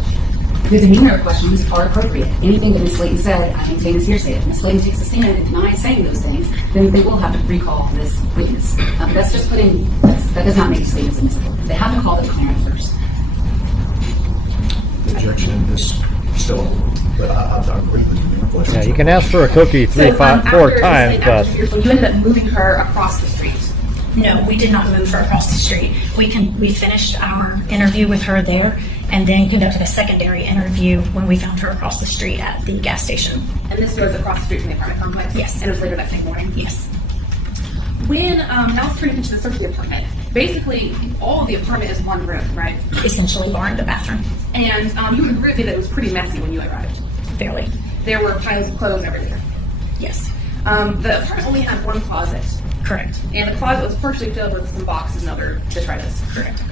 The demeanor questions are appropriate. Anything that Ms. Slayton said, I maintain is hearsay. If Ms. Slayton takes a stand and denies saying those things, then they will have to recall this witness. That's just that does not make statements admissible. They have to call the declarant first. The objection is still, but I agree with you. Yeah, you can ask for a cookie four times, but you ended up moving her across the street. No, we did not move her across the street. We finished our interview with her there and then conducted a secondary interview when we found her across the street at the gas station. And this was across the street from the apartment complex? Yes. And it was later that same morning? Yes. When now turning into the search of the apartment, basically all of the apartment is one room, right? Essentially barring the bathroom. And you would agree with me that it was pretty messy when you arrived. Fairly. There were piles of clothes everywhere. Yes, The apartment only had one closet, correct. and the closet was partially filled with some boxes and other detritus. Correct.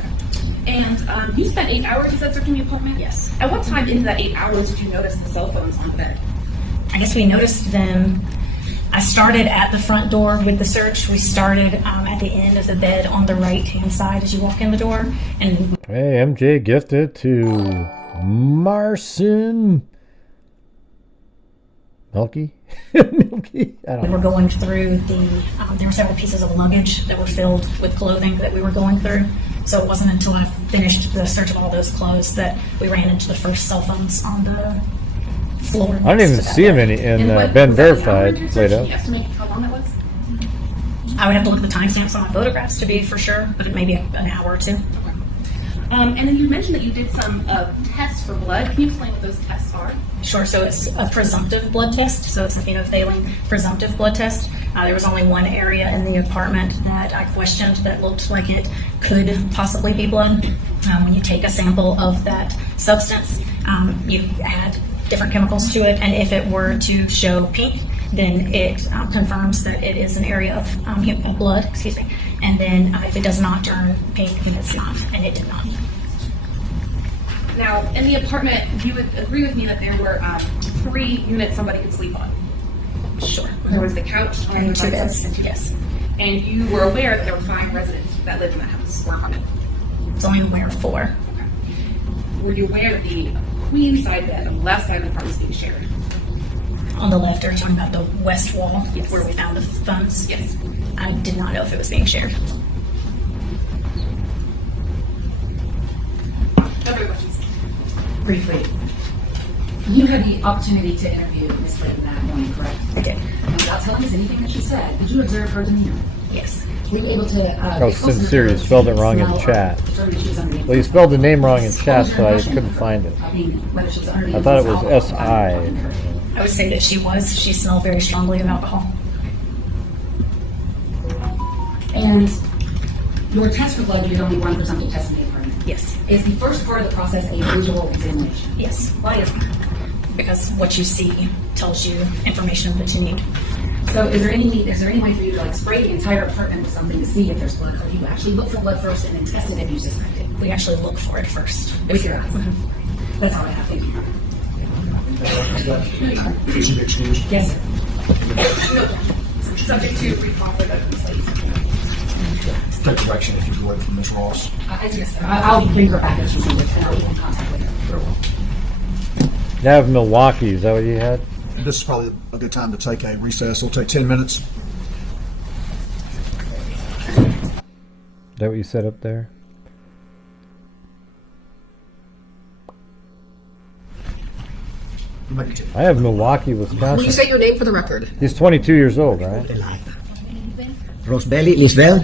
And you spent 8 hours, you said, searching the apartment? Yes. At what time in that 8 hours did you notice the cell phones on the bed? I guess we noticed them. I started at the front door with the search. We started at the end of the bed on the right-hand side as you walk in the door. And Hey, MJ gifted to Marcin Milky? Milky? I we don't were know. going through there were several pieces of luggage that were filled with clothing that we were going through. So it wasn't until I finished the search of all those clothes that we ran into the first cell phones on the floor. I didn't even see him in Ben Verified laid Can out. you estimate how long that was? I would have to look at the timestamps on my photographs to be for sure, but it may be an hour or two. And then you mentioned that you did some tests for blood. Can you explain what those tests are? Sure, so it's a presumptive blood test, so it's a phenolphthalein presumptive blood test. There was only one area in the apartment that I questioned that looked like it could possibly be blood. When you take a sample of that substance, you add different chemicals to it, and if it were to show pink, then it confirms that it is an area of blood, and then if it does not turn pink, then it's not, and it did not. Now, in the apartment, you would agree with me that there were 3 units somebody could sleep on. Sure. There was the couch And 2 the beds, bed. yes. And you were aware that there were 5 residents that lived in that house or apartment. It's only aware of 4. Were you aware that the queen side bed on the left side of the apartment was being shared? On the left, are you talking about the west wall Yes. where we found the phones? Yes. I did not know if it was being shared. No further questions. Briefly, you had the opportunity to interview Ms. Layton that morning, correct? I did. And without telling us anything that she said, did you observe her demeanor? Yes. Were you able to? Oh, sincere, you spelled it wrong in chat. Well, you spelled the name wrong in chat, so I couldn't find it. I thought it was S-I. I would say that she smelled very strongly of alcohol. And your test for blood, you did only one presumptive test in the apartment. Yes. Is the first part of the process a visual examination? Yes. Why is that? Because what you see tells you information that you need. So is there any way for you to spray the entire apartment with something to see if there's blood, or do you actually look for blood first and then test it if you suspect it? We actually look for it first. With your eyes. That's all I have. Thank you. Is she excused? Yes, sir. Subject to recall for the Take direction if you would from Ms. Ross. Yes, sir. I'll bring her back if she's needed, and I'll be in contact with her. Very well. You have Milwaukee, is that what you had? This is probably a good time to take a recess. It'll take 10 minutes. Is that what you said up there? I have Milwaukee, Wisconsin. Will you say your name for the record? He's 22 years old, right? Rosbelli Lisbel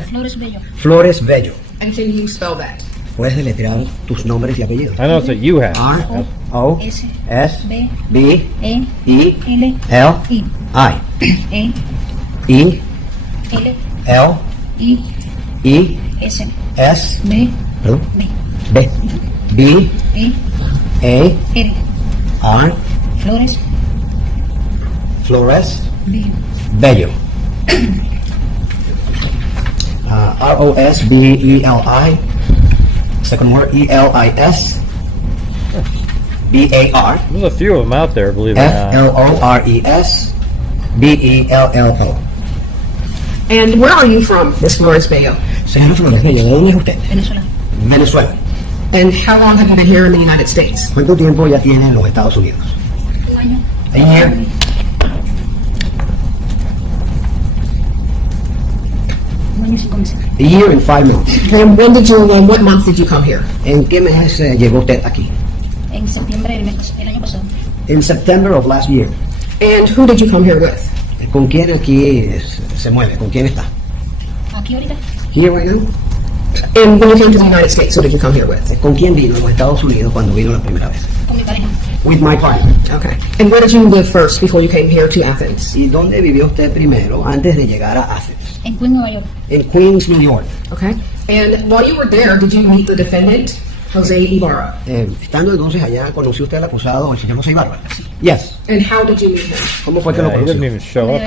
Flores Bello. And can you spell that? Puedes deletrear tus nombres y apellidos. I know it's that you have. R-O-S-B-E-L-I-E-S-B-A-R Flores Bello. R-O-S-B-E-L-I. Second word, E-L-I-S. B-A-R. There's a few of them out there, believe it or not. F-L-O-R-E-S. B-E-L-L-O. And where are you from, Miss Flores Bello? Señora Flores Bello, ¿de dónde es usted? Venezuela. Venezuela. And how long have you been here in the United States? ¿Cuánto tiempo ya tiene en los Estados Unidos? A year. A year and 5 months. And what month did you come here? ¿En qué mes llegó usted aquí? En septiembre del año pasado. In September of last year. And who did you come here with? ¿Con quién aquí se mueve? ¿Con quién está? Aquí ahorita. Here right now? And when you came to the United States, who did you come here with? ¿Con quién vino a los Estados Unidos cuando vino la primera vez? Con mi pareja. With my partner. Okay. And where did you live first before you came here to Athens? ¿Y dónde vivió usted primero antes de llegar a Athens? En Queens, Nueva York. In Queens, New York. Okay. And while you were there, did you meet the defendant? Jose Ibarra. Estando entonces allá, ¿conoció usted al acusado, el señor José Ibarra? Yes. And how did you meet him? ¿Cómo fue que lo Yeah, he conoció? doesn't even show up.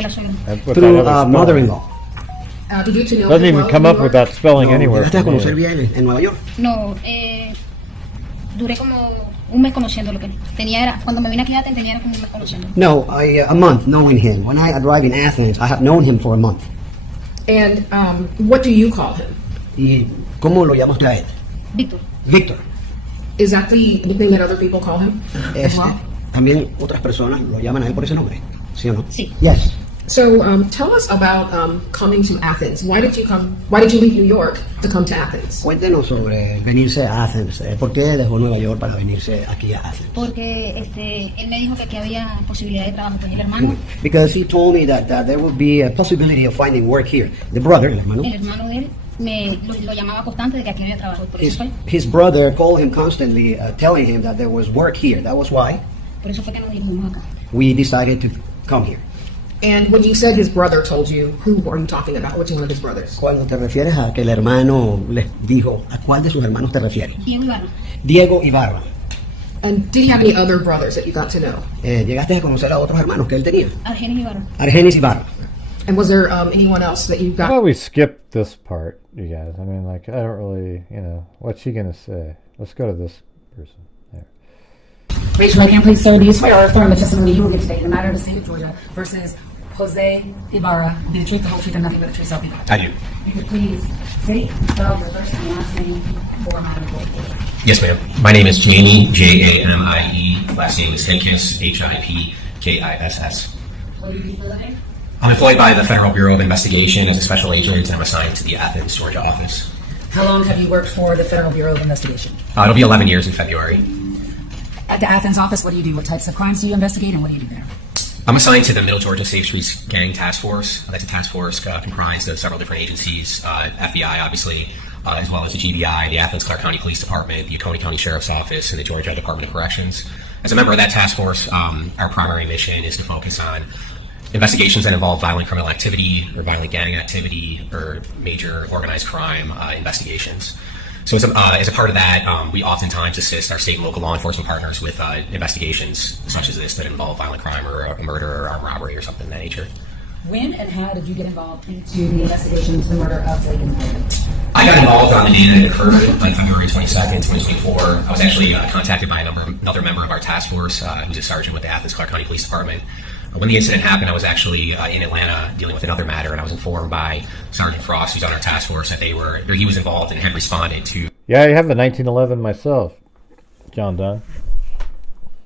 Through mother-in-law. Did you two know Doesn't him even well come in up New York? without spelling No, anywhere. ¿llegaste a from conocer here. bien en Nueva York? No, duré como un mes conociéndolo. Cuando me vine aquí a Athens tenía como un mes conociéndolo. No, a month knowing him. When I arrived in Athens, I have known him for a month. And what do you call him? ¿Y cómo lo llama usted a él? Víctor. Víctor. Is that the nickname that other people call him as well? También otras personas lo llaman a él por ese nombre, ¿sí o no? Sí. Yes. So tell us about coming to Athens. Why did you leave New York to come to Athens? Cuéntenos sobre venirse a Athens. ¿Por qué dejó Nueva York para venirse aquí a Athens? Porque él me dijo que aquí había posibilidad de trabajo con el hermano. Because he told me that there would be a possibility of finding work here. The brother, el hermano, El hermano de él lo llamaba constante de que aquí había trabajo. Por eso his brother called him constantly, telling him that there was work here. That was why fue que nos vinimos acá. we decided to come here. And when you said his brother told you, who are you talking about? Which one of his brothers? Cuando te refieres a que el hermano les dijo, ¿a cuál de sus hermanos te refieres? Diego Ibarra. Diego Ibarra. And did he have any other brothers that you got to know? ¿Llegaste a conocer a otros hermanos que él tenía? Argenis Ibarra. Argenis Ibarra. And was there anyone else that you How got? about we skip this part, you guys? I mean, like, I don't really, what's she going to say? Let's go to this person. There. Rachel, I can't please sir, do you swear or affirm the testimony you will give today in the matter of the state of Georgia versus Jose Ibarra, the truth, the whole truth, and nothing but the truth, so help you God? I do. You could please state, spell your first and last name for my report. Yes, ma'am. My name is Jamie, Jamie. Last name is Hipkiss, Hipkiss. What do you do for a living? I'm employed by the Federal Bureau of Investigation as a special agent, and I'm assigned to the Athens, Georgia office. How long have you worked for the Federal Bureau of Investigation? It'll be 11 years in February. At the Athens office, what do you do? What types of crimes do you investigate, and what do you do there? I'm assigned to the Middle Georgia Safe Streets Gang Task Force. That's a task force comprised of several different agencies, FBI, obviously, as well as the GBI, the Athens-Clarke County Police Department, the Oconee County Sheriff's Office, and the Georgia Department of Corrections. As a member of that task force, our primary mission is to focus on investigations that involve violent criminal activity or violent gang activity or major organized crime investigations. So as a part of that, we oftentimes assist our state and local law enforcement partners with investigations such as this that involve violent crime or a murder or armed robbery or something of that nature. When and how did you get involved into the investigation into the murder of Laken Riley? I got involved on the day that it occurred on February 22nd, 2024. I was actually contacted by another member of our task force, who's a sergeant with the Athens-Clarke County Police Department. When the incident happened, I was actually in Atlanta dealing with another matter, and I was informed by Sergeant Frost, who's on our task force, that he was involved and had responded to. Yeah, I have the 1911 myself, John Dunn.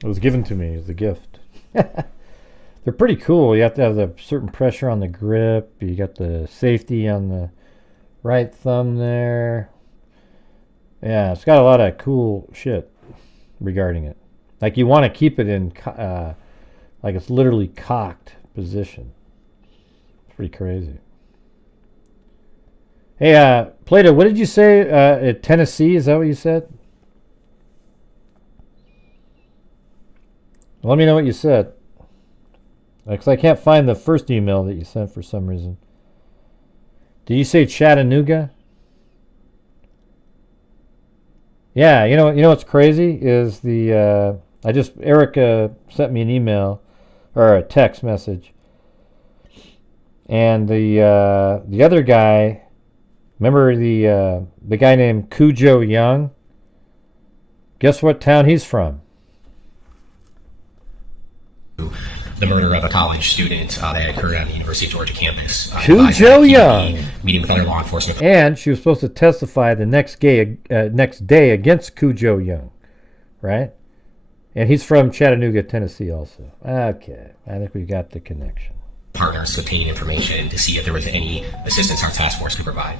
It was given to me as a gift. They're pretty cool. You have to have the certain pressure on the grip. You got the safety on the right thumb there. Yeah, it's got a lot of cool shit regarding it. Like you want to keep it in, like it's literally cocked position. It's pretty crazy. Hey, Plato, what did you say at Tennessee? Is that what you said? Let me know what you said. Because I can't find the first email that you sent for some reason. Did you say Chattanooga? Yeah, you know what's crazy is Erica sent me an email or a text message, and the other guy, remember the guy named Cujo Young? Guess what town he's from? The murder of a college student that occurred on the University of Georgia campus. Cujo Young. Meeting with other law enforcement. And she was supposed to testify the next day against Cujo Young, right? And he's from Chattanooga, Tennessee also. Okay, I think we got the connection. Partners to obtain information to see if there was any assistance our task force could provide.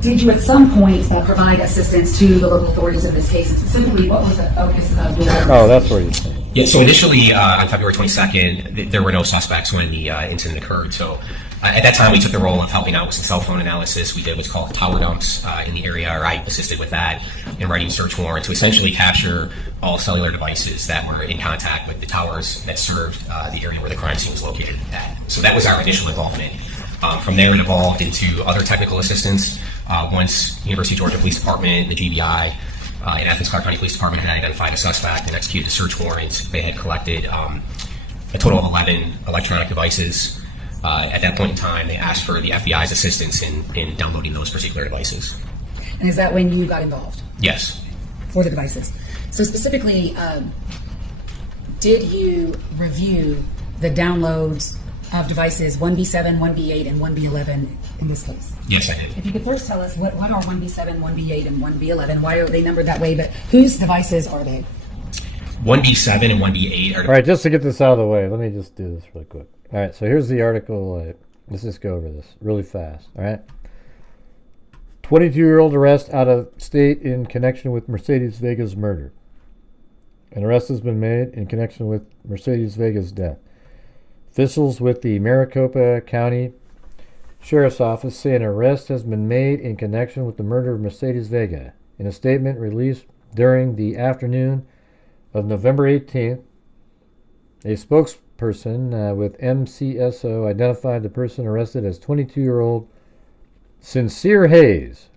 Did you at some point provide assistance to the local authorities in this case? And specifically, what was the focus of your Oh, that's what you're saying. Yeah, so initially on February 22nd, there were no suspects when the incident occurred. So at that time, we took the role of helping out with some cell phone analysis. We did what's called tower dumps in the area, or I assisted with that, and writing search warrants to essentially capture all cellular devices that were in contact with the towers that served the area where the crime scene was located at. So that was our initial involvement. From there, it evolved into other technical assistance. Once University of Georgia Police Department, the GBI, and Athens-Clarke County Police Department had identified a suspect and executed a search warrant, they had collected a total of 11 electronic devices. At that point in time, they asked for the FBI's assistance in downloading those particular devices. And is that when you got involved? Yes. For the devices. So specifically, did you review the downloads of devices 1B7, 1B8, and 1B11 in this case? Yes, I did. If you could first tell us what are 1B7, 1B8, and 1B11? Why are they numbered that way? But whose devices are they? 1B7 and 1B8 are... All right, just to get this out of the way, let me just do this really quick. All right, so here's the article. Let's just go over this really fast, all right? 22-year-old arrest out of state in connection with Mercedes Vega's murder. An arrest has been made in connection with Mercedes Vega's death. Officials with the Maricopa County Sheriff's Office say an arrest has been made in connection with the murder of Mercedes Vega. In a statement released during the afternoon of November 18th, a spokesperson with MCSO identified the person arrested as 22-year-old Sincere Hayes.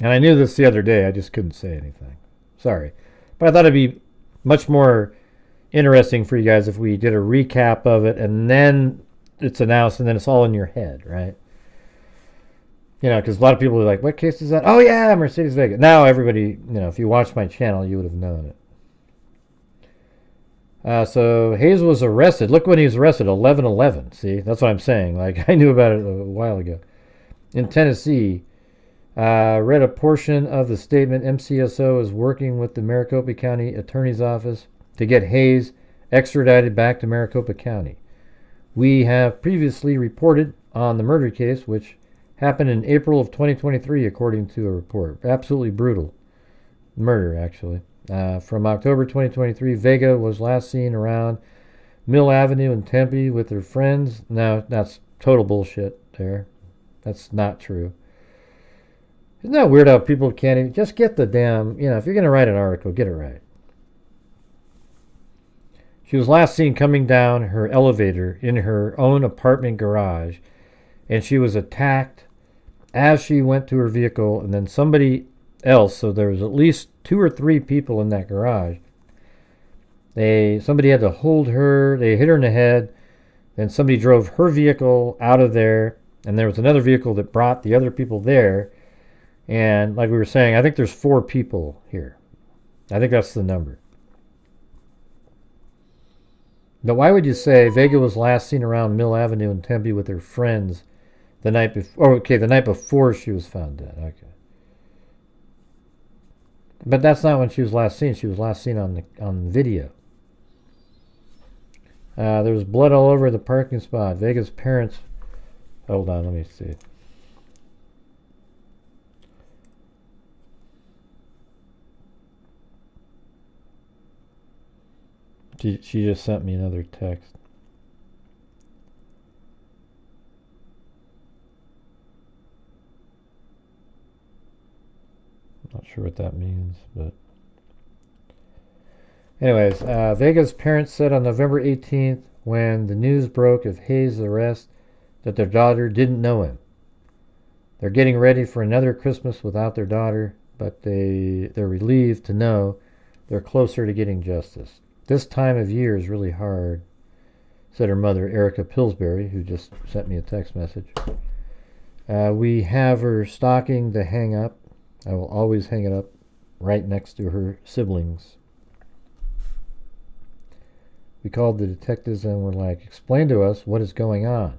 And I knew this the other day, I just couldn't say anything. Sorry. But I thought it'd be much more interesting for you guys if we did a recap of it and then it's announced and then it's all in your head, right? You know, because a lot of people are like, what case is that? Oh, yeah, Mercedes Vega. Now everybody, you know, if you watch my channel, you would have known it. So Hayes was arrested. Look when he was arrested, 11/11. See, that's what I'm saying. Like, I knew about it a while ago. In Tennessee, read a portion of the statement. MCSO is working with the Maricopa County Attorney's Office to get Hayes extradited back to Maricopa County. We have previously reported on the murder case, which happened in April of 2023, according to a report. Absolutely brutal murder, actually. From October 2023, Vega was last seen around Mill Avenue in Tempe with her friends. No, that's total bullshit there. That's not true. Isn't that weird how people can't even just get the damn, you know, if you're going to write an article, get it right. She was last seen coming down her elevator in her own apartment garage, and she was attacked as she went to her vehicle, and then somebody else, so there was at least 2 or 3 people in that garage. Somebody had to hold her, they hit her in the head, then somebody drove her vehicle out of there, and there was another vehicle that brought the other people there, and like we were saying, I think there's 4 people here. I think that's the number. But why would you say Vega was last seen around Mill Avenue in Tempe with her friends the night before? Oh, okay, the night before she was found dead. Okay. But that's not when she was last seen. She was last seen on video. There was blood all over the parking spot. Vega's parents... Hold on, let me see. She just sent me another text. Not sure what that means, but... Anyways, Vega's parents said on November 18th, when the news broke of Hayes' arrest, that their daughter didn't know him. They're getting ready for another Christmas without their daughter, but they're relieved to know they're closer to getting justice. This time of year is really hard, said her mother, Erica Pillsbury, who just sent me a text message. We have her stocking to hang up. I will always hang it up right next to her siblings. We called the detectives and were like, explain to us what is going on.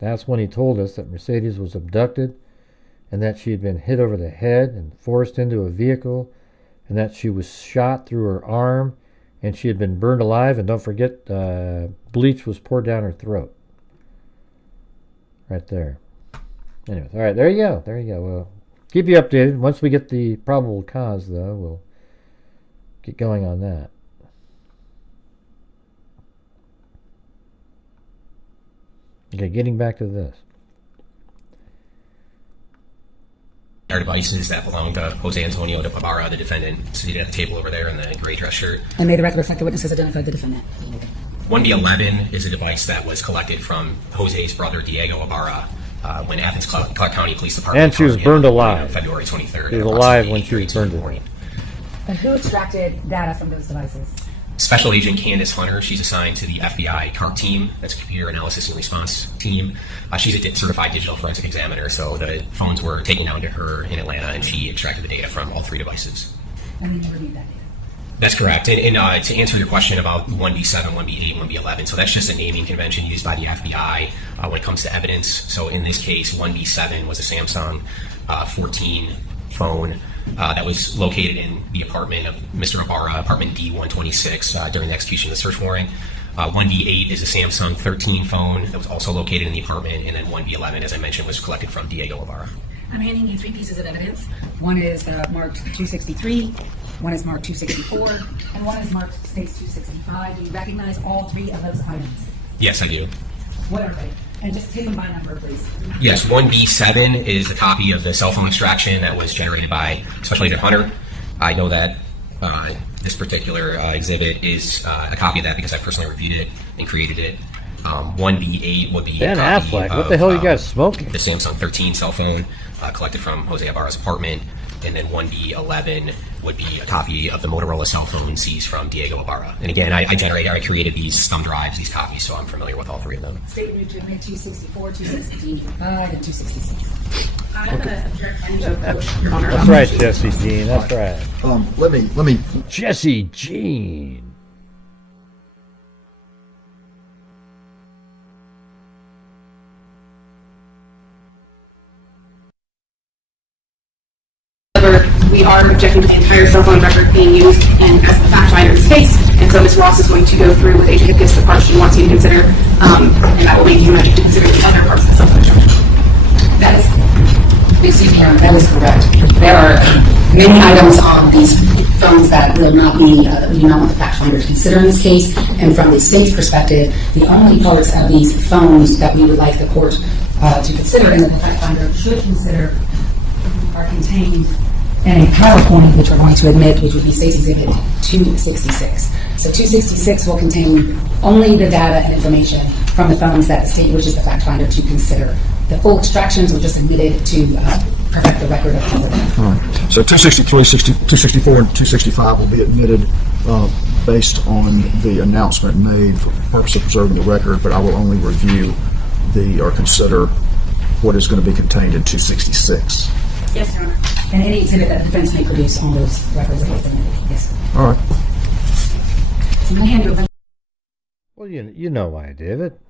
That's when he told us that Mercedes was abducted and that she had been hit over the head and forced into a vehicle and that she was shot through her arm and she had been burned alive, and don't forget, bleach was poured down her throat. Right there. Anyways, all right, there you go. There you go. Well, keep you updated. Once we get the probable cause, though, we'll get going on that. Okay, getting back to this. Our devices that belong to Jose Antonio de Ibarra, the defendant, seated at the table over there in the gray dress shirt. And may the record reflect the witnesses identified the defendant. 1B11 is a device that was collected from Jose's brother Diego Ibarra. when Athens-Clarke County Police Department. And she was burned alive. February 23rd. She was alive when she was burned alive. And who extracted data from those devices? Special Agent Candace Hunter, she's assigned to the FBI CART team, that's a computer analysis and response team. She's a certified digital forensic examiner, so the phones were taken down to her in Atlanta, and she extracted the data from all 3 devices. And you reviewed that data? That's correct. And to answer your question about 1B7, 1B8, 1B11, so that's just a naming convention used by the FBI when it comes to evidence. So in this case, 1B7 was a Samsung 14 phone that was located in the apartment of Mr. Ibarra, apartment D126, during the execution of the search warrant. 1B8 is a Samsung 13 phone that was also located in the apartment, and then 1B11, as I mentioned, was collected from Diego Ibarra. I'm handing you 3 pieces of evidence. One is marked 263, one is marked 264, and one is marked States 265. Do you recognize all 3 of those items? Yes, I do. What are they? And just take them by number, please. Yes, 1B7 is a copy of the cell phone extraction that was generated by Special Agent Hunter. I know that this particular exhibit is a copy of that because I personally reviewed it and created it. 1B8 would be Ben a copy Affleck, of, what the hell you guys smoking? The Samsung 13 cell phone collected from Jose Ibarra's apartment. And then 1B11 would be a copy of the Motorola cell phone seized from Diego Ibarra. And again, I created these thumb drives, these copies, so I'm familiar with all 3 of them. State new to 264, 265, and 266. I'm going to object, Your Honor. That's right, Jesse Jean. That's right. Let me. Jesse Jean. We are objecting to the entire cell phone record being used and as the fact finder in this case. And so Ms. Ross is going to go through with Agent Hipkiss the parts she wants you to consider, and that will make you ready to consider the other parts of the cell phone instruction. That is, excuse me, that is correct. There are many items on these phones that will not be, that we do not want the fact finder to consider in this case. And from the state's perspective, the only parts of these phones that we would like the court to consider and that the fact finder should consider are contained in a PowerPoint, which we're going to admit, which would be State's Exhibit 266. So 266 will contain only the data and information from the phones that the state wishes the fact finder to consider. The full extractions were just admitted to perfect the record of all of them. All right. So 263, 264, and 265 will be admitted based on the announcement made for the purpose of preserving the record, but I will only review or consider what is going to be contained in 266. Yes, Your Honor. And any exhibit that the defense may produce on those records that have been admitted. Yes. All right. So my hand over. Well, you know why I did it.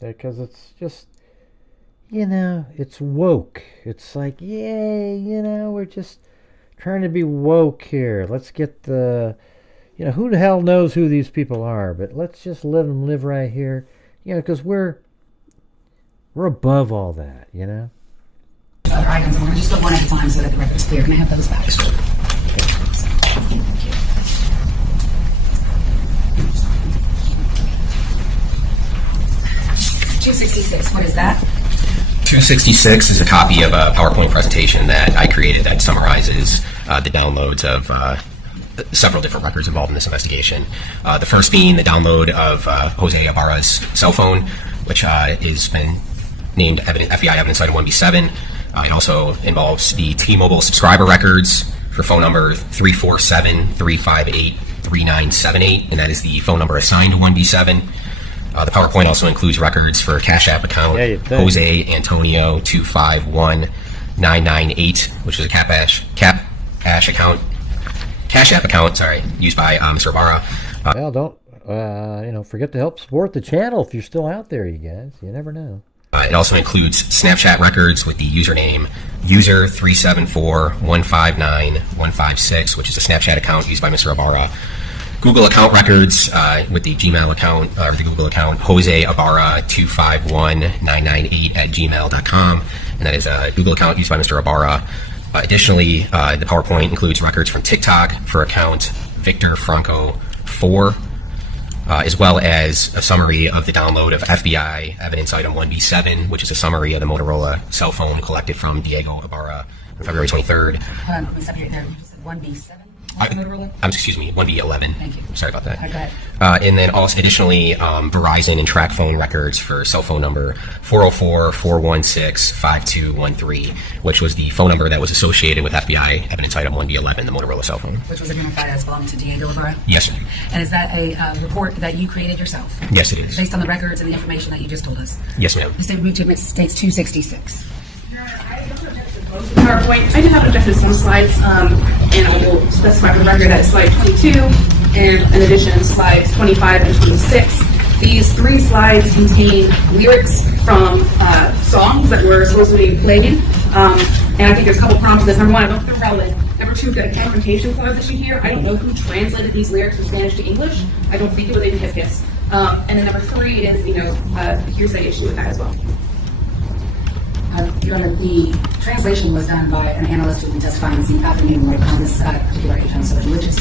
Because it's just, it's woke. It's like, yay, we're just trying to be woke here. Let's get the, who the hell knows who these people are, but let's just let them live right here. Because we're above all that, Other items, and we're going to just go one at a time so that the record is clear. Can I have those back? Sure. Thank you. 266, what is that? 266 is a copy of a PowerPoint presentation that I created that summarizes the downloads of several different records involved in this investigation. The first being the download of Jose Ibarra's cell phone, which has been named FBI evidence item 1B7. It also involves the T-Mobile subscriber records for phone number 347-358-3978, and that is the phone number assigned to 1B7. The PowerPoint also includes records for Cash App account Jose Antonio 251998, which is a Cash App account, used by Mr. Ibarra. Well, don't forget to help support the channel if you're still out there, you guys. You never know. It also includes Snapchat records with the username user374159156, which is a Snapchat account used by Mr. Ibarra. Google account records with the Gmail account, or the Google account, Jose Ibarra 251998@gmail.com, and that is a Google account used by Mr. Ibarra. Additionally, the PowerPoint includes records from TikTok for account Victor Franco 4. As well as a summary of the download of FBI evidence item 1B7, which is a summary of the Motorola cell phone collected from Diego Ibarra on February 23rd. Hold on, let me stop you right there. You said 1B7? Excuse me, 1B11. Thank you. Sorry about that. Go ahead. And then also additionally, Verizon and track phone records for cell phone number 404-416-5213, which was the phone number that was associated with FBI evidence item 1B11, the Motorola cell phone. Which was identified as belonging to Diego Ibarra? Yes, sir. And is that a report that you created yourself? Yes, it is. Based on the records and the information that you just told us? Yes, ma'am. The statement to admit states 266. PowerPoint. I do have objected to some slides, and I will specify for the record that it's slide 22, and in addition, slides 25 and 26. These 3 slides contain lyrics from songs that were supposed to be played, and I think there's a couple problems with this. Number 1, I don't think they're relevant. Number 2, the confrontation clause that you hear, I don't know who translated these lyrics from Spanish to English. I don't think it was even his. And then number 3 is, the hearsay issue with that as well. Your Honor, the translation was done by an analyst who will be testifying this afternoon on this particular agent, so we just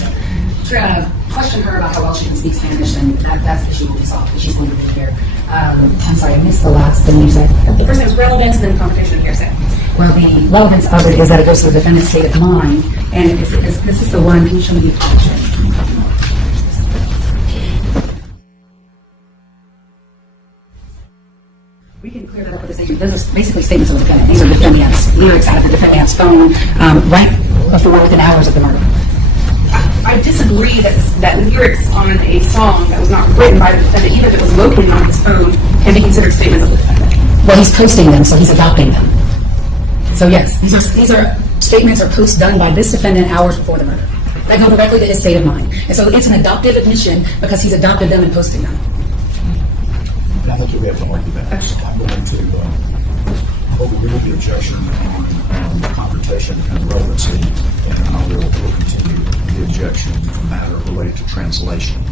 question her about how well she can speak Spanish, and that's the issue will be solved, because she's going to be here. I'm sorry, I missed the last thing you said. The first thing is relevance, and then confrontation and hearsay. Well, the relevance of it is that it goes to the defendant's state of mind, and this is the one. Can you show me the picture? We can clear that up with this agent. Those are basically statements of the defendant. These are defendant's lyrics out of the defendant's phone, right before within hours of the murder. I disagree that lyrics on a song that was not written by the defendant, even if it was located on his phone, can be considered statements of the defendant. Well, he's posting them, so he's adopting them. So yes, these are statements or posts done by this defendant hours before the murder that go directly to his state of mind. And so it's an adoptive admission because he's adopted them and posting them. I think you'll be able to argue that. I'm going to overrule the objection on the confrontation and relevancy, and I will continue the objection on the matter related to translation.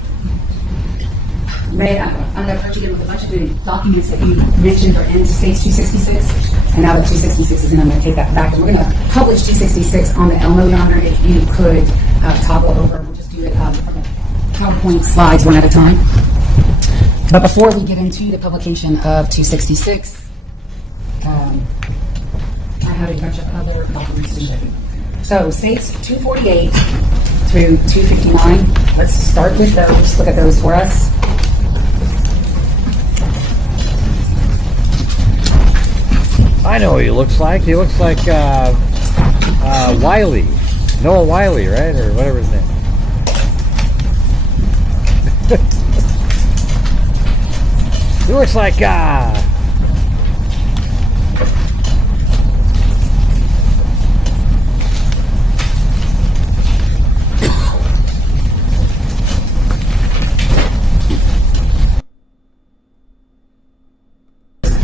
May I'm going to approach again with a bunch of the documents that you mentioned are in states 266, and now that 266 is in, I'm going to take that back, and we're going to publish 266 on the Elmo, Your Honor. If you could toggle over, we'll just do it from the PowerPoint slides one at a time. But before we get into the publication of 266, I have a bunch of other documents to show you. So states 248 through 259, let's start with those. Look at those for us. I know what he looks like. He looks like Wiley. Noah Wiley, right? Or whatever his name is. He looks like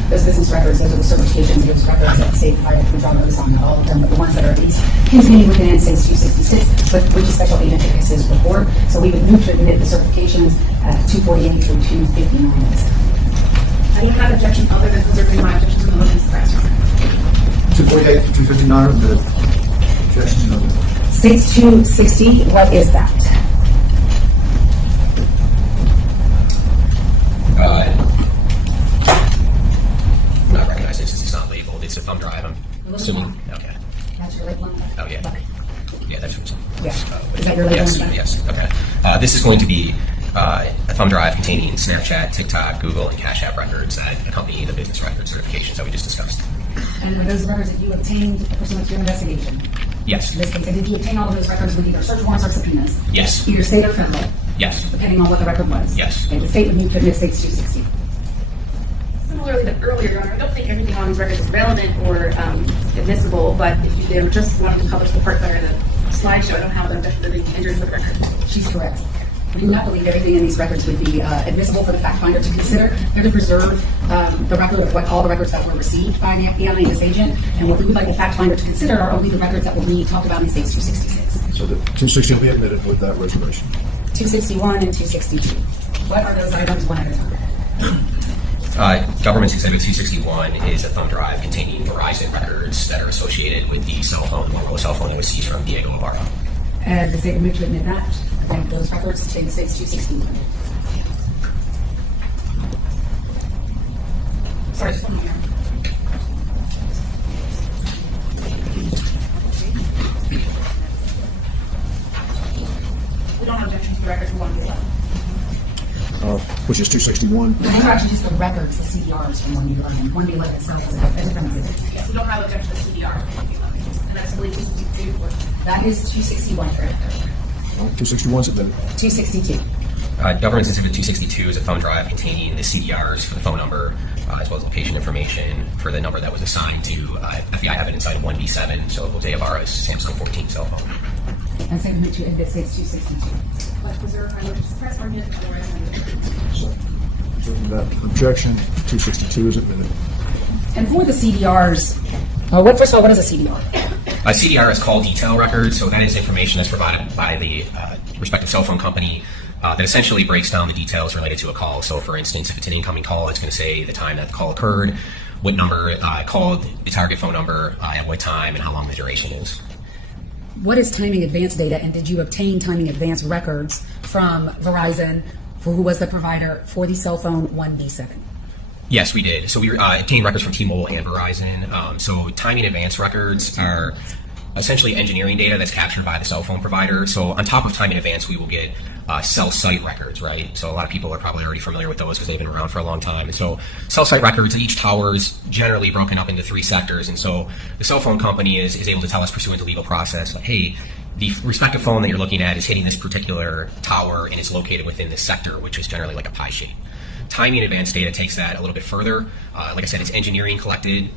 those business records, those are the certifications, those records that state fire can draw notice on all of them, but the ones that are at least contained within states 266, but which is special agent Hicks' report. So we would move to admit the certifications at 248 through 259. I do have objection other than those are my objections to the motion suppressed. 248 to 259, the objections and other. States 260, what is that? Not recognized it since it's not labeled. It's a thumb drive, I'm assuming. Okay. That's your label? Oh, yeah. Yeah, that's from something. Yeah. Is that your label? Yes. Okay. This is going to be a thumb drive containing Snapchat, TikTok, Google, and Cash App records that accompany the business record certifications that we just discussed. And are those records that you obtained pursuant to your investigation? Yes. In this case, and did you obtain all of those records with either search warrants or subpoenas? Yes. Either state or federal? Yes. Depending on what the record was? Yes. And the state would move to admit states 260. Similarly to earlier, Your Honor, I don't think everything on these records is relevant or admissible, but if you did just wanted to publish the part that are the slideshow, I don't have the objection to being entered into the record. She's correct. We do not believe everything in these records would be admissible for the fact finder to consider. They're to preserve the record of all the records that were received by the FBI and this agent, and what we would like the fact finder to consider are only the records that will be talked about in states 266. So the 260 will be admitted with that reservation. 261 and 262. What are those items one at a time? Government's Exhibit 261 is a thumb drive containing Verizon records that are associated with the cell phone, Motorola cell phone that was seized from Diego Ibarra. And the state would move to admit that. And those records to states 261. Sorry, just one more. which is 261. These are actually just the records, the CDRs from 1B11. 1B11 itself is a different exhibit. Yes, we don't have objection to CDR. And that's, I believe, 262. That is 261 for it. 261 is admitted. 262. Governance Exhibit 262 is a phone drive containing the CDRs for the phone number, as well as location information for the number that was assigned to FBI evidence item 1B7, so Jose Ibarra's Samsung 14 cell phone. And same to Exhibit 262. But was there a press argument? That objection, 262 is admitted. And for the CDRs, first of all, what is a CDR? A CDR is call detail record, so that is information that's provided by the respective cell phone company that essentially breaks down the details related to a call. So for instance, if it's an incoming call, it's going to say the time that the call occurred, what number called, the target phone number, at what time, and how long the duration is. What is timing advance data, and did you obtain timing advance records from Verizon, who was the provider for the cell phone 1B7? Yes, we did. So we obtained records from T-Mobile and Verizon. So timing advance records are essentially engineering data that's captured by the cell phone provider. So on top of timing advance, we will get cell site records, right? So a lot of people are probably already familiar with those because they've been around for a long time. And so cell site records, each tower is generally broken up into 3 sectors. And so the cell phone company is able to tell us pursuant to legal process, like, hey, the respective phone that you're looking at is hitting this particular tower and it's located within this sector, which is generally like a pie shape. Timing advance data takes that a little bit further. Like I said, it's engineering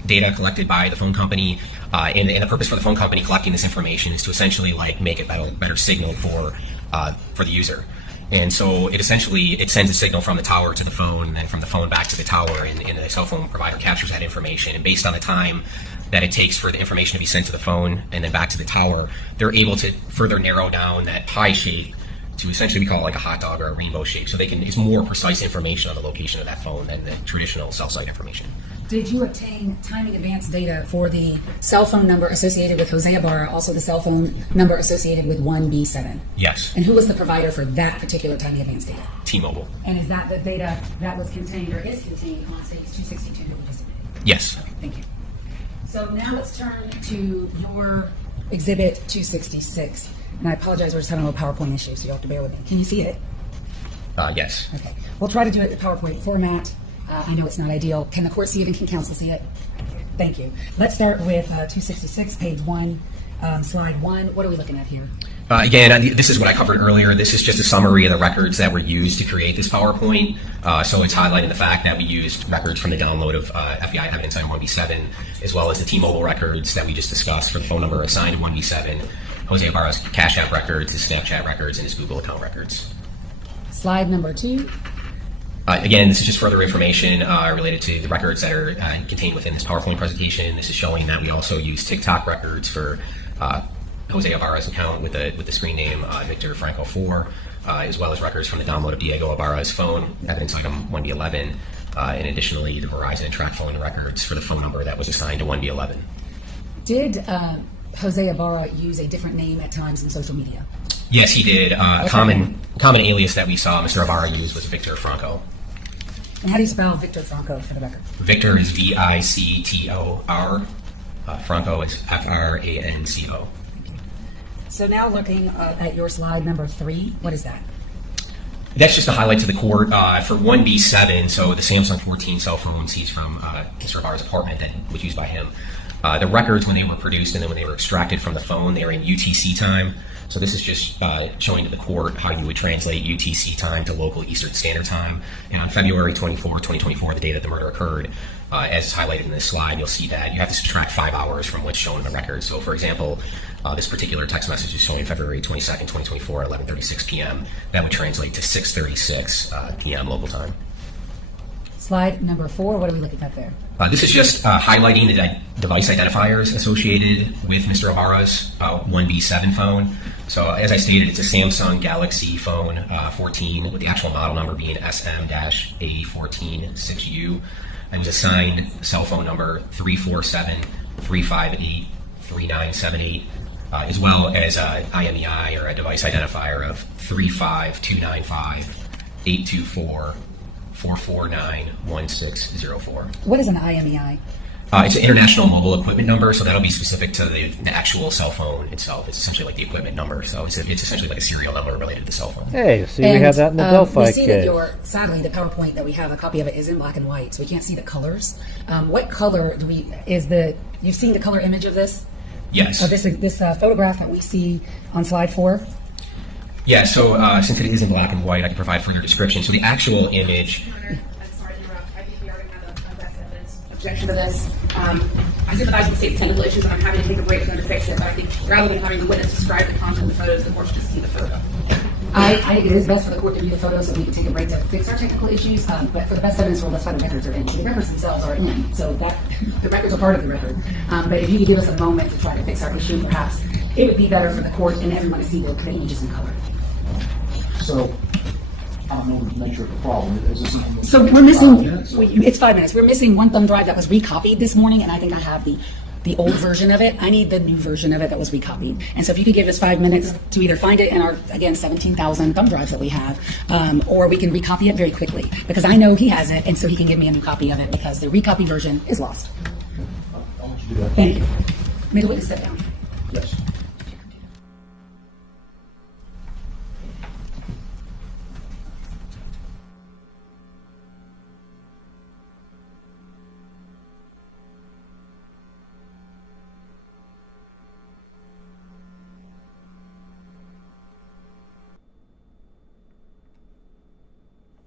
data collected by the phone company, and the purpose for the phone company collecting this information is to essentially like make a better signal for the user. And so it sends a signal from the tower to the phone, and then from the phone back to the tower, and the cell phone provider captures that information. And based on the time that it takes for the information to be sent to the phone and then back to the tower, they're able to further narrow down that pie shape to essentially, we call it like a hot dog or a rainbow shape. So it's more precise information on the location of that phone than the traditional cell site information. Did you obtain timing advance data for the cell phone number associated with Jose Ibarra, also the cell phone number associated with 1B7? Yes. And who was the provider for that particular timing advance data? T-Mobile. And is that the data that was contained or is contained on states 262 that we just submitted? Yes. Thank you. So now let's turn to your Exhibit 266. And I apologize, we're just having a little PowerPoint issue, so you'll have to bear with me. Can you see it? Yes. Okay. We'll try to do it in PowerPoint format. I know it's not ideal. Can the court see it and can counsel see it? Thank you. Let's start with 266, page 1, slide 1. What are we looking at here? Again, this is what I covered earlier. This is just a summary of the records that were used to create this PowerPoint. So it's highlighting the fact that we used records from the download of FBI evidence item 1B7, as well as the T-Mobile records that we just discussed for the phone number assigned to 1B7, Jose Ibarra's Cash App records, his Snapchat records, and his Google account records. Slide number 2. Again, this is just further information related to the records that are contained within this PowerPoint presentation. This is showing that we also use TikTok records for Jose Ibarra's account with the screen name Victor Franco 4, as well as records from the download of Diego Ibarra's phone, evidence item 1B11, and additionally the Verizon and track phone records for the phone number that was assigned to 1B11. Did Jose Ibarra use a different name at times in social media? Yes, he did. Common alias that we saw Mr. Ibarra use was Victor Franco. And how do you spell Victor Franco for the record? Victor is V-I-C-T-O-R. Franco is F-R-A-N-C-O. So now looking at your slide number 3, what is that? That's just a highlight to the court for 1B7, so the Samsung 14 cell phone seized from Mr. Ibarra's apartment that was used by him. The records, when they were produced and then when they were extracted from the phone, they were in UTC time. So this is just showing to the court how you would translate UTC time to local Eastern Standard Time. And on February 24, 2024, the day that the murder occurred, as highlighted in this slide, you'll see that you have to subtract 5 hours from what's shown in the record. So for example, this particular text message is showing February 22nd, 2024 at 11:36 p.m. That would translate to 6:36 p.m. local time. Slide number 4, what are we looking at there? This is just highlighting the device identifiers associated with Mr. Ibarra's 1B7 phone. So as I stated, it's a Samsung Galaxy phone 14 with the actual model number being SM-A146U, and was assigned cell phone number 347-358-3978, as well as a IMEI or a device identifier of 35295-824-449-1604. What is an IMEI? It's an international mobile equipment number, so that'll be specific to the actual cell phone itself. It's essentially like the equipment number, so it's essentially like a serial number related to the cell phone. Hey, see, we have that in the Delphi We see that case. sadly, the PowerPoint that we have, a copy of it is in black and white, so we can't see the colors. What color you've seen the color image of this? Yes. This photograph that we see on slide 4? Yeah, so since it is in black and white, I can provide further description. So the actual image... Objection to this. I sympathize with the state's technical issues, and I'm happy to take a break to fix it, but I think rather than having the witness describe the content of the photos, the court should just see the photo. I think it is best for the court to view the photos so we can take a break to fix our technical issues, but for the best evidence rule, that's why the records are in. So the records themselves are in, so that the records are part of the record. But if you could give us a moment to try to fix our issue, perhaps it would be better for the court and everyone to see the images in color. So, I don't know the nature of the problem. Is this in So we're missing, it's 5 minutes. We're missing one thumb drive that was recopied this morning, and I think I have the old version of it. I need the new version of it that was recopied. And so if you could give us 5 minutes to either find it in our, again, 17,000 thumb drives that we have, or we can recopy it very quickly, because I know he has it, and so he can give me a new copy of it, because the recopy version is lost. Thank you. May the witness sit down. Yes.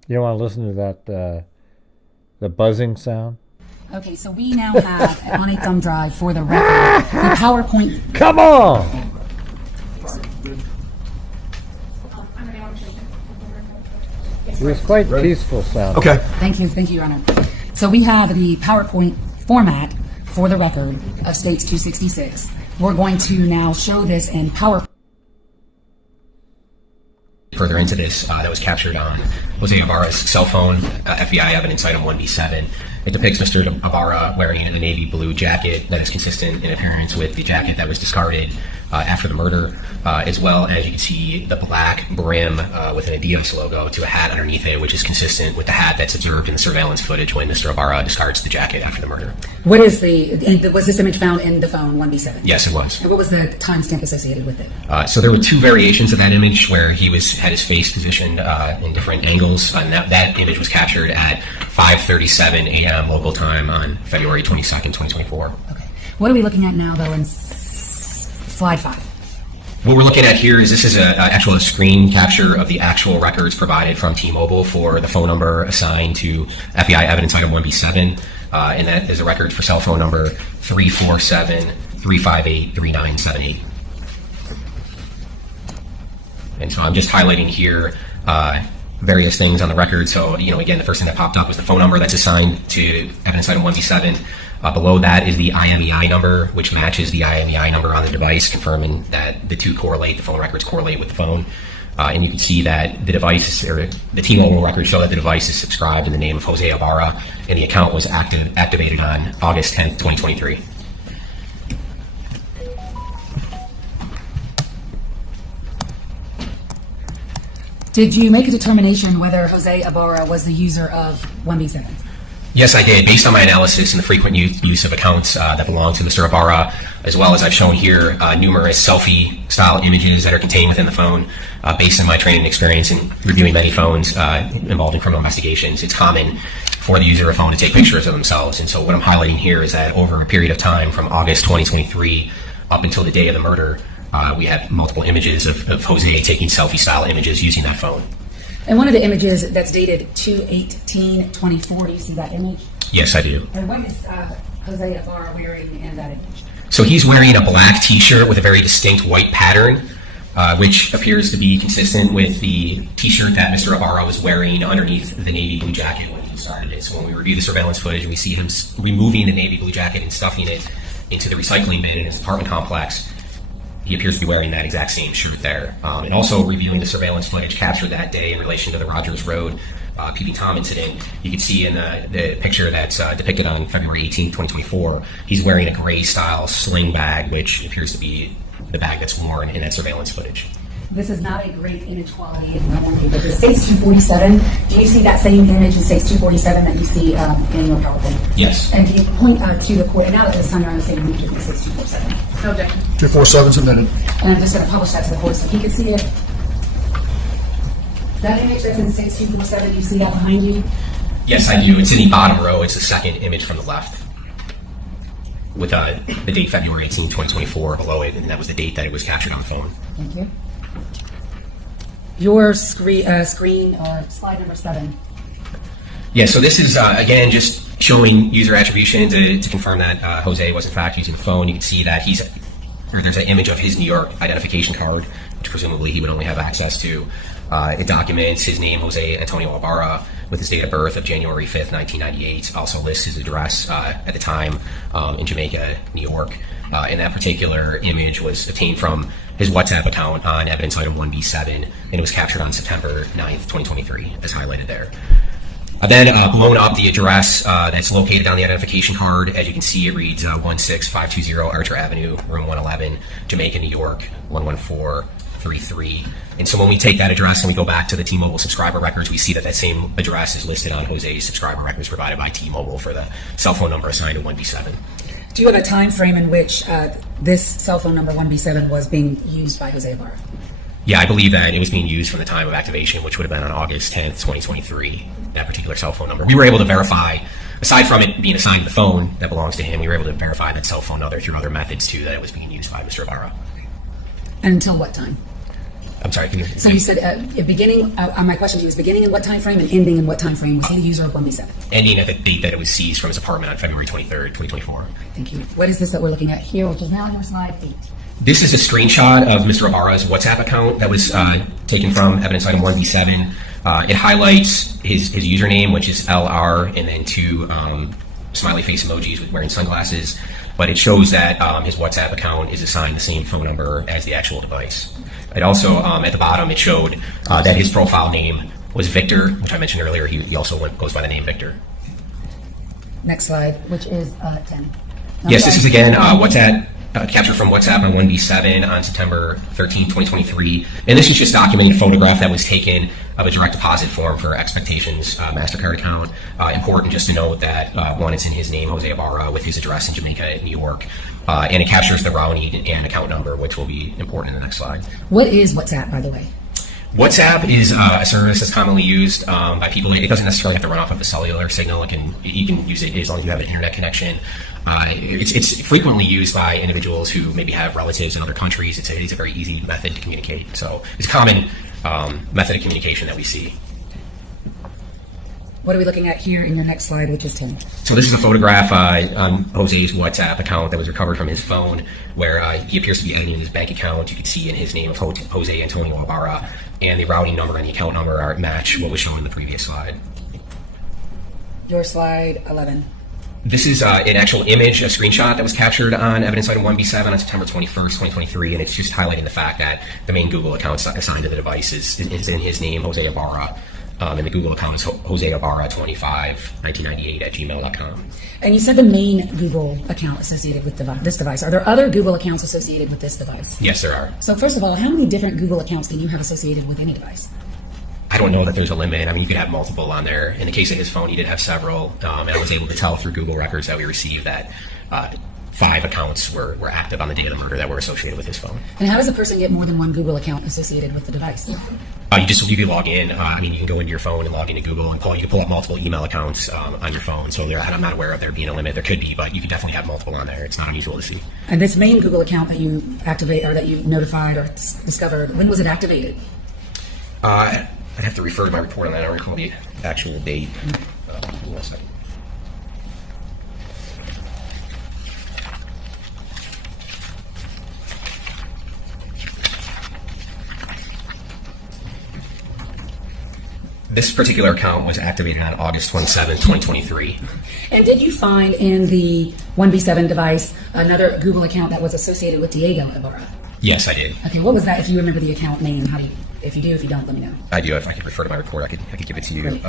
You want to listen to that, the buzzing sound? Okay, so we now have on a thumb drive for the record the PowerPoint. Come on! It was quite peaceful sound. Okay. Thank you, Your Honor. So we have the PowerPoint format for the record of States 266. We're going to now show this in PowerPoint. Further into this, that was captured on Jose Ibarra's cell phone, FBI evidence item 1B7. It depicts Mr. Ibarra wearing a navy blue jacket that is consistent in appearance with the jacket that was discarded after the murder, as well as you can see the black brim with an Adidas logo to a hat underneath it, which is consistent with the hat that's observed in the surveillance footage when Mr. Ibarra discards the jacket after the murder. Was this image found in the phone 1B7? Yes, it was. And what was the timestamp associated with it? So there were two variations of that image where he had his face positioned in different angles, and that image was captured at 5:37 a.m. local time on February 22nd, 2024. Okay. What are we looking at now, though, in slide 5? What we're looking at here is this is an actual screen capture of the actual records provided from T-Mobile for the phone number assigned to FBI evidence item 1B7, and that is a record for cell phone number 347-358-3978. And so I'm just highlighting here various things on the record. So, again, the first thing that popped up was the phone number that's assigned to evidence item 1B7. Below that is the IMEI number, which matches the IMEI number on the device, confirming that the two correlate, the phone records correlate with the phone. And you can see that the device, or the T-Mobile records show that the device is subscribed in the name of Jose Ibarra, and the account was activated on August 10th, 2023. Did you make a determination whether Jose Ibarra was the user of 1B7? Yes, I did. Based on my analysis and the frequent use of accounts that belong to Mr. Ibarra, as well as I've shown here numerous selfie-style images that are contained within the phone. Based on my training and experience in reviewing many phones involved in criminal investigations, it's common for the user of a phone to take pictures of themselves. And so what I'm highlighting here is that over a period of time from August 2023 up until the day of the murder, we have multiple images of Jose taking selfie-style images using that phone. And one of the images that's dated 2/18/24, do you see that image? Yes, I do. And what is Jose Ibarra wearing in that image? So he's wearing a black T-shirt with a very distinct white pattern, which appears to be consistent with the T-shirt that Mr. Ibarra was wearing underneath the navy blue jacket when he started it. So when we review the surveillance footage, we see him removing the navy blue jacket and stuffing it into the recycling bin in his apartment complex. He appears to be wearing that exact same shirt there. And also reviewing the surveillance footage captured that day in relation to the Rogers Road P.B. Tom incident, you can see in the picture that's depicted on February 18, 2024, he's wearing a gray style sling bag, which appears to be the bag that's worn in that surveillance footage. This is not a great image quality, but it states 247. Do you see that same image in states 247 that you see in your PowerPoint? Yes. And do you point to the court, and now at this time you're on the same image as states 247? No objection. 247 submitted. And I'm just going to publish that to the court so he can see it. That image that's in states 247, you see that behind you? Yes, I do. It's in the bottom row. It's the second image from the left, with the date February 18, 2024 below it, and that was the date that it was captured on the phone. Thank you. Your screen slide number 7. Yeah, so this is, again, just showing user attribution to confirm that Jose was in fact using the phone. You can see that there's an image of his New York identification card, which presumably he would only have access to. It documents his name, Jose Antonio Ibarra, with his date of birth of January 5th, 1998. Also lists his address at the time in Jamaica, New York. And that particular image was obtained from his WhatsApp account on evidence item 1B7, and it was captured on September 9th, 2023, as highlighted there. I've then blown up the address that's located on the identification card. As you can see, it reads 16520 Archer Avenue, room 111, Jamaica, New York, 11433. And so when we take that address and we go back to the T-Mobile subscriber records, we see that that same address is listed on Jose's subscriber records provided by T-Mobile for the cell phone number assigned to 1B7. Do you have a time frame in which this cell phone number 1B7 was being used by Jose Ibarra? Yeah, I believe that it was being used from the time of activation, which would have been on August 10th, 2023, that particular cell phone number. We were able to verify, aside from it being assigned to the phone that belongs to him, we were able to verify that cell phone number through other methods, too, that it was being used by Mr. Ibarra. And until what time? I'm sorry, can you... So you said beginning, my question to you is beginning in what time frame and ending in what time frame was he the user of 1B7? Ending at the date that it was seized from his apartment on February 23rd, 2024. Thank you. What is this that we're looking at here, which is now on your slide 8? This is a screenshot of Mr. Ibarra's WhatsApp account that was taken from evidence item 1B7. It highlights his username, which is LR, and then 2 smiley face emojis with wearing sunglasses. But it shows that his WhatsApp account is assigned the same phone number as the actual device. It also, at the bottom, it showed that his profile name was Victor, which I mentioned earlier. He also goes by the name Victor. Next slide, which is 10. Yes, this is again WhatsApp. Captured from WhatsApp on 1B7 on September 13, 2023. And this is just documenting a photograph that was taken of a direct deposit form for Expectations MasterCard account. Important just to note that one is in his name, Jose Ibarra, with his address in Jamaica, New York. And it captures the routing and account number, which will be important in the next slide. What is WhatsApp, by the way? WhatsApp is a service that's commonly used by people. It doesn't necessarily have to run off of the cellular signal. You can use it as long as you have an internet connection. It's frequently used by individuals who maybe have relatives in other countries. It's a very easy method to communicate. So it's a common method of communication that we see. What are we looking at here in your next slide, which is 10? So this is a photograph on Jose's WhatsApp account that was recovered from his phone, where he appears to be editing his bank account. You can see in his name of Jose Antonio Ibarra, and the routing number and the account number match what was shown in the previous slide. Your slide 11. This is an actual image, a screenshot that was captured on evidence item 1B7 on September 21st, 2023, and it's just highlighting the fact that the main Google account assigned to the device is in his name, Jose Ibarra, and the Google account is joseibarra251998@gmail.com. And you said the main Google account associated with this device. Are there other Google accounts associated with this device? Yes, there are. So first of all, how many different Google accounts can you have associated with any device? I don't know that there's a limit. I mean, you could have multiple on there. In the case of his phone, he did have several, and I was able to tell through Google records that we received that 5 accounts were active on the day of the murder that were associated with his phone. And how does a person get more than one Google account associated with the device? You can log in. You can go into your phone and log into Google and you can pull up multiple email accounts on your phone. So I'm not aware of there being a limit. There could be, but you could definitely have multiple on there. It's not unusual to see. And this main Google account that you activate or that you notified or discovered, when was it activated? I'd have to refer to my report on that. I don't recall the actual date. Give me a second. This particular account was activated on August 27, 2023. And did you find in the 1B7 device another Google account that was associated with Diego Ibarra? Yes, I did. Okay, what was that? If you remember the account name, if you do, if you don't, let me know. I do. If I could refer to my report, I could give it to you.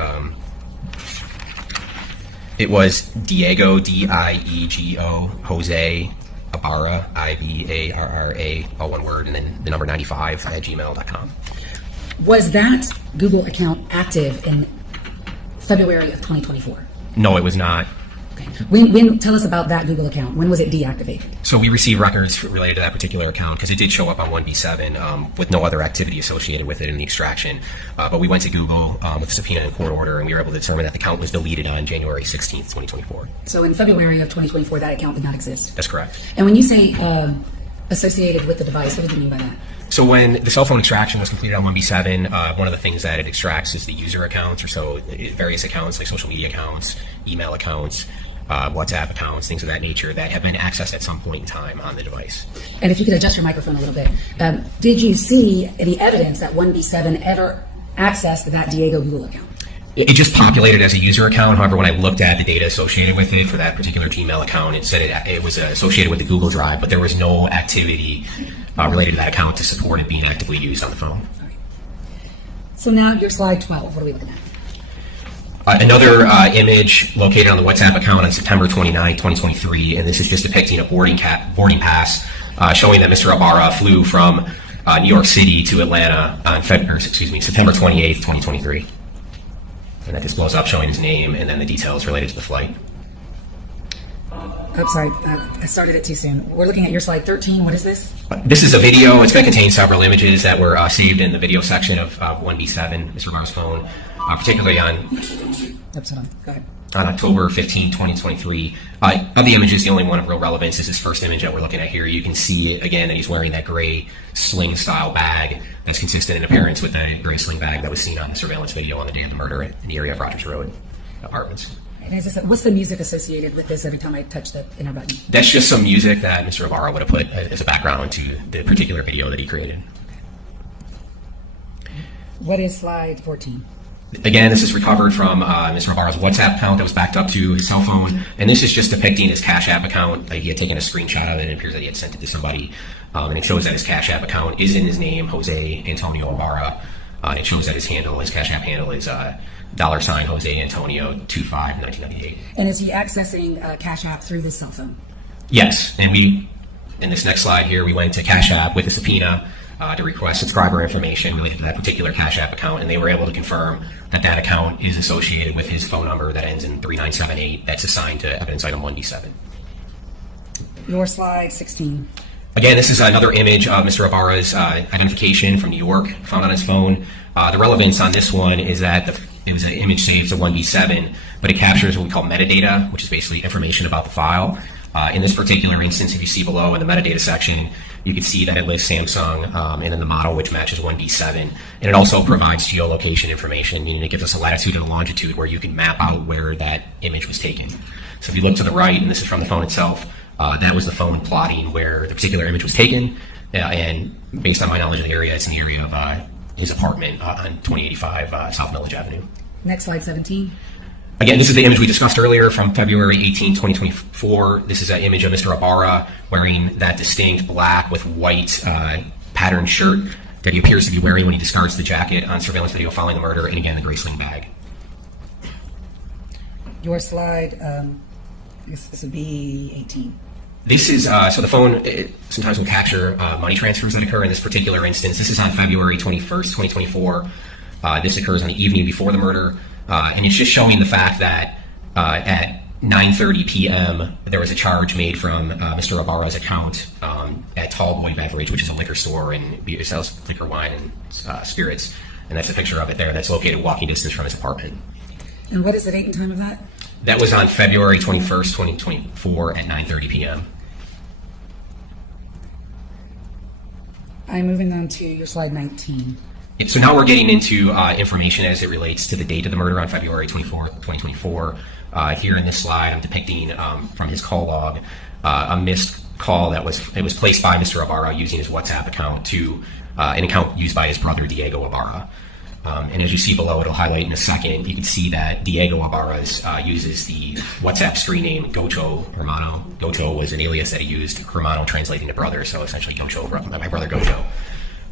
It was Diego, Diego, Jose, Ibarra, Ibarra, all one word, and then the number 95 at gmail.com. Was that Google account active in February of 2024? No, it was not. Okay. When tell us about that Google account. When was it deactivated? So we received records related to that particular account because it did show up on 1B7 with no other activity associated with it in the extraction. But we went to Google with a subpoena and court order, and we were able to determine that the account was deleted on January 16th, 2024. So in February of 2024, that account did not exist? That's correct. And when you say associated with the device, what do you mean by that? So when the cell phone extraction was completed on 1B7, one of the things that it extracts is the user accounts, or so various accounts like social media accounts, email accounts, WhatsApp accounts, things of that nature that have been accessed at some point in time on the device. And if you could adjust your microphone a little bit, did you see any evidence that 1B7 ever accessed that Diego Google account? It just populated as a user account. However, when I looked at the data associated with it for that particular Gmail account, it said it was associated with the Google Drive, but there was no activity related to that account to support it being actively used on the phone. So now your slide 12, what are we looking at? Another image located on the WhatsApp account on September 29, 2023, and this is just depicting a boarding pass showing that Mr. Ibarra flew from New York City to Atlanta on September 28, 2023. And that just blows up showing his name and then the details related to the flight. I'm sorry, I started it too soon. We're looking at your slide 13. What is this? This is a video. It's going to contain several images that were saved in the video section of 1B7, Mr. Ibarra's phone, particularly on Go ahead. On October 15, 2023. Of the images, the only one of real relevance is this first image that we're looking at here. You can see, again, that he's wearing that gray sling-style bag that's consistent in appearance with the gray sling bag that was seen on the surveillance video on the day of the murder in the area of Rogers Road Apartments. And is this, what's the music associated with this every time I touch the enter button? That's just some music that Mr. Ibarra would have put as a background to the particular video that he created. What is slide 14? Again, this is recovered from Mr. Ibarra's WhatsApp account that was backed up to his cell phone, and this is just depicting his Cash App account. He had taken a screenshot of it, and it appears that he had sent it to somebody, and it shows that his Cash App account is in his name, Jose Antonio Ibarra. It shows that his Cash App handle is $ Jose Antonio 25 1998. And is he accessing Cash App through this cell phone? Yes, and we, in this next slide here, we went to Cash App with a subpoena to request subscriber information related to that particular Cash App account, and they were able to confirm that that account is associated with his phone number that ends in 3978 that's assigned to evidence item 1D7. Your slide 16. Again, this is another image of Mr. Ibarra's identification from New York found on his phone. The relevance on this one is that it was an image saved to 1B7, but it captures what we call metadata, which is basically information about the file. In this particular instance, if you see below in the metadata section, you can see that it lists Samsung and then the model, which matches 1B7. And it also provides geolocation information, meaning it gives us a latitude and a longitude where you can map out where that image was taken. So if you look to the right, and this is from the phone itself, that was the phone plotting where the particular image was taken. And based on my knowledge of the area, it's in the area of his apartment on 2085 South Village Avenue. Next slide 17. Again, this is the image we discussed earlier from February 18, 2024. This is an image of Mr. Ibarra wearing that distinct black with white patterned shirt that he appears to be wearing when he discards the jacket on surveillance video following the murder, and again, the gray sling bag. Your slide, I guess this would be 18. This is, so the phone sometimes will capture money transfers that occur in this particular instance. This is on February 21st, 2024. This occurs on the evening before the murder. And it's just showing the fact that at 9:30 p.m. there was a charge made from Mr. Ibarra's account at Tall Boy Beverage, which is a liquor store and it sells liquor, wine, and spirits. And that's a picture of it there. That's located walking distance from his apartment. And what is the date and time of that? That was on February 21st, 2024 at 9:30 p.m. I'm moving on to your slide 19. So now we're getting into information as it relates to the date of the murder on February 24th, 2024. Here in this slide, I'm depicting from his call log a missed call that was placed by Mr. Ibarra using his WhatsApp account to an account used by his brother Diego Ibarra. And as you see below, it'll highlight in a second, you can see that Diego Ibarra uses the WhatsApp screen name Gocho Hermano. Gocho was an alias that he used, Hermano translating to brother, so essentially Gocho, my brother Gocho.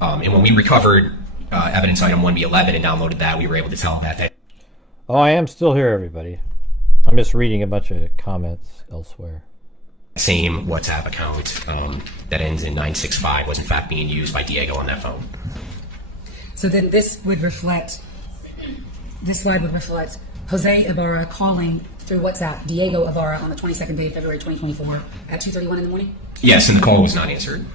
And when we recovered evidence item 1B11 and downloaded that, we were able to tell that. Oh, I am still here, everybody. I'm just reading a bunch of comments elsewhere. Same WhatsApp account that ends in 965 was in fact being used by Diego on that phone. So then this slide would reflect Jose Ibarra calling through WhatsApp Diego Ibarra on the 22nd day of February 2024 at 2:31 in the morning? Yes, and the call was not answered.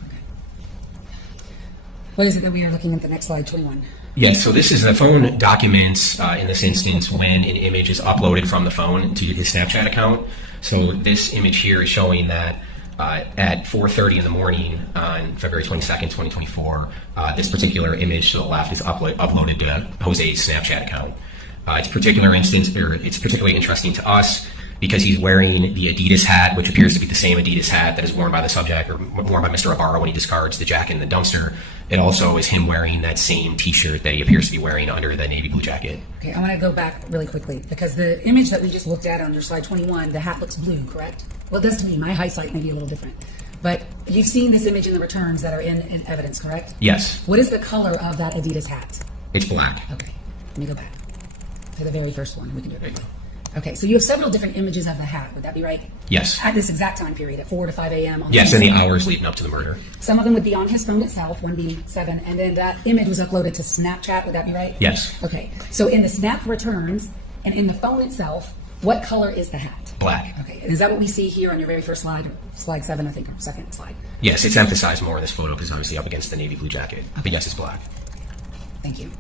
What is it that we are looking at the next slide, 21? Yes, so this is the phone documents in this instance when an image is uploaded from the phone to his Snapchat account. So this image here is showing that at 4:30 in the morning on February 22nd, 2024, this particular image to the left is uploaded to Jose's Snapchat account. It's particularly interesting to us because he's wearing the Adidas hat, which appears to be the same Adidas hat that is worn by the subject or worn by Mr. Ibarra when he discards the jacket in the dumpster. It also is him wearing that same t-shirt that he appears to be wearing under the navy blue jacket. Okay, I want to go back really quickly because the image that we just looked at under slide 21, the hat looks blue, correct? Well, it does to me. My eyesight may be a little different. But you've seen this image in the returns that are in evidence, correct? Yes. What is the color of that Adidas hat? It's black. Okay, let me go back to the very first one. We can do it quickly. Okay, so you have several different images of the hat. Would that be right? Yes. At this exact time period, at 4 to 5 a.m. on Yes, in the hours leading up to the murder. Some of them would be on his phone itself, one being 7, and then that image was uploaded to Snapchat. Would that be right? Yes. Okay, so in the Snap returns and in the phone itself, what color is the hat? Black. Okay, is that what we see here on your very first slide, slide 7, I think, or second slide? Yes, it's emphasized more in this photo because obviously up against the navy blue jacket. Okay. But yes, it's black. Thank you.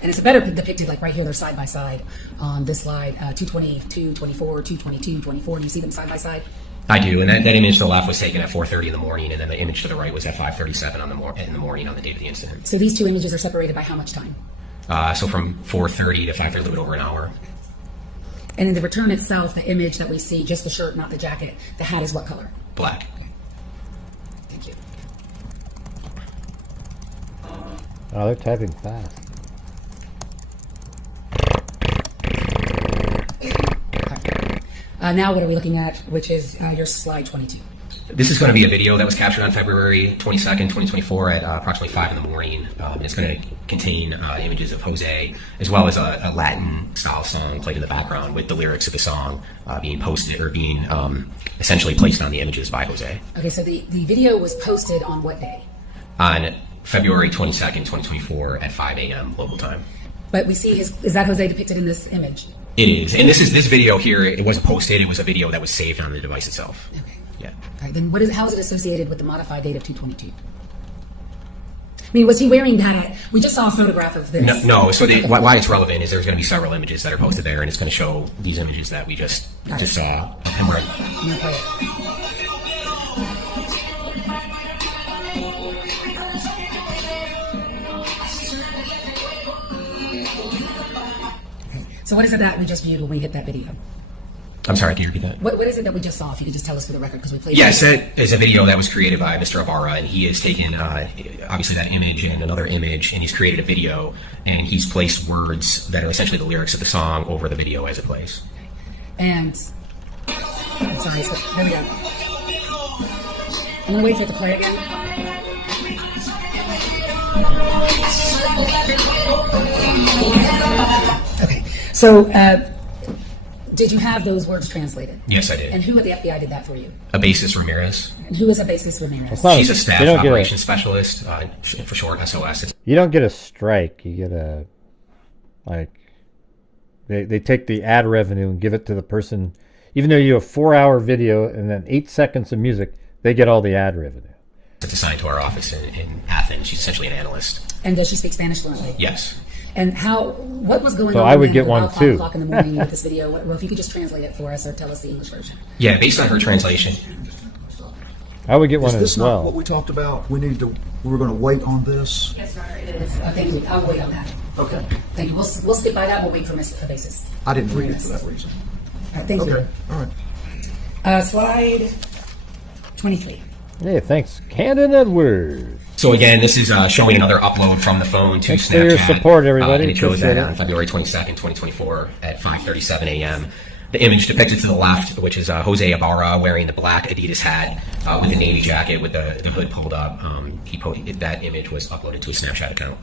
And it's better depicted like right here, they're side by side on this slide, 222, 24, 222, 24. Do you see them side by side? I do, and that image to the left was taken at 4:30 in the morning, and then the image to the right was at 5:37 in the morning on the date of the incident. So these two images are separated by how much time? So from 4:30 to 5:30, a little bit over an hour. And in the return itself, the image that we see, just the shirt, not the jacket, the hat is what color? Black. Okay. Thank you. Oh, they're typing fast. Now what are we looking at, which is your slide 22? This is going to be a video that was captured on February 22nd, 2024 at approximately 5 in the morning. And it's going to contain images of Jose, as well as a Latin-style song played in the background with the lyrics of the song being posted or being essentially placed on the images by Jose. Okay, so the video was posted on what day? On February 22nd, 2024 at 5 a.m. local time. But we see is that Jose depicted in this image? It is, and this video here. It wasn't posted. It was a video that was saved on the device itself. Okay. Yeah. All right. Then how is it associated with the modified date of 222? I mean, was he wearing that? We just saw a photograph of this. No. So why it's relevant is there's going to be several images that are posted there, and it's going to show these images that we just saw of him wearing. I'm gonna play it. So what is it that we just viewed when we hit that video? I'm sorry, can you repeat that? What is it that we just saw? If you could just tell us for the record, because we played. Yes, that is a video that was created by Mr. Ibarra, and he has taken obviously that image and another image, and he's created a video, and he's placed words that are essentially the lyrics of the song over the video as it plays. And I'm sorry, so there we go. I'm gonna wait for it to play again. Okay, so did you have those words translated? Yes, I did. And who at the FBI did that for you? Abasis Ramirez. And who is Abasis Ramirez? She's a staff operations specialist, for short, SOS. You don't get a strike. You get a, they take the ad revenue and give it to the person. Even though you have 4-hour video and then 8 seconds of music, they get all the ad revenue. It's assigned to our office in Athens. She's essentially an analyst. And does she speak Spanish fluently? Yes. And what was going on? So I would get about one 5 too. o'clock in the morning with this video? Well, if you could just translate it for us or tell us the English version. Yeah, based on her translation. I would get one Is this as not well. what we talked about? We're going to wait on this. Yes, sir. It is. Thank you. I'll wait on that. Okay. Thank you. We'll skip by that. We'll wait for Ms. Abasis. I didn't read it for that reason. All right, thank you. Okay. All right. Slide 23. Hey, thanks, Candon Edwards. So again, this is showing another upload from the phone to Thanks Snapchat. for your support, everybody. And it shows that Appreciate it. on February 22nd, 2024 at 5:37 a.m. The image depicted to the left, which is Jose Ibarra wearing the black Adidas hat with the navy jacket with the hood pulled up. That image was uploaded to a Snapchat account.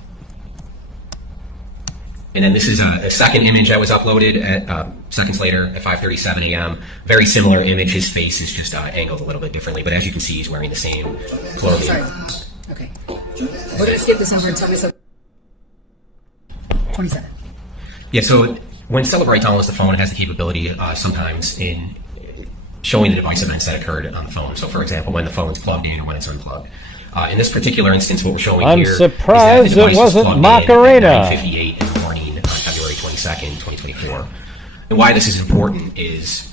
And then this is a second image that was uploaded at seconds later at 5:37 a.m. Very similar image. His face is just angled a little bit differently, but as you can see, he's wearing the same clothing. Sorry. Okay. We're going to skip this over and tell me so. 27. Yeah, so when Celebrate downloads the phone, it has the capability sometimes in showing the device events that occurred on the phone. So, for example, when the phone's plugged in or when it's unplugged. In this particular instance, what we're showing I'm here surprised is that the it device was wasn't plugged Macarena. in at 9:58 in the morning on February 22nd, 2024. And why this is important is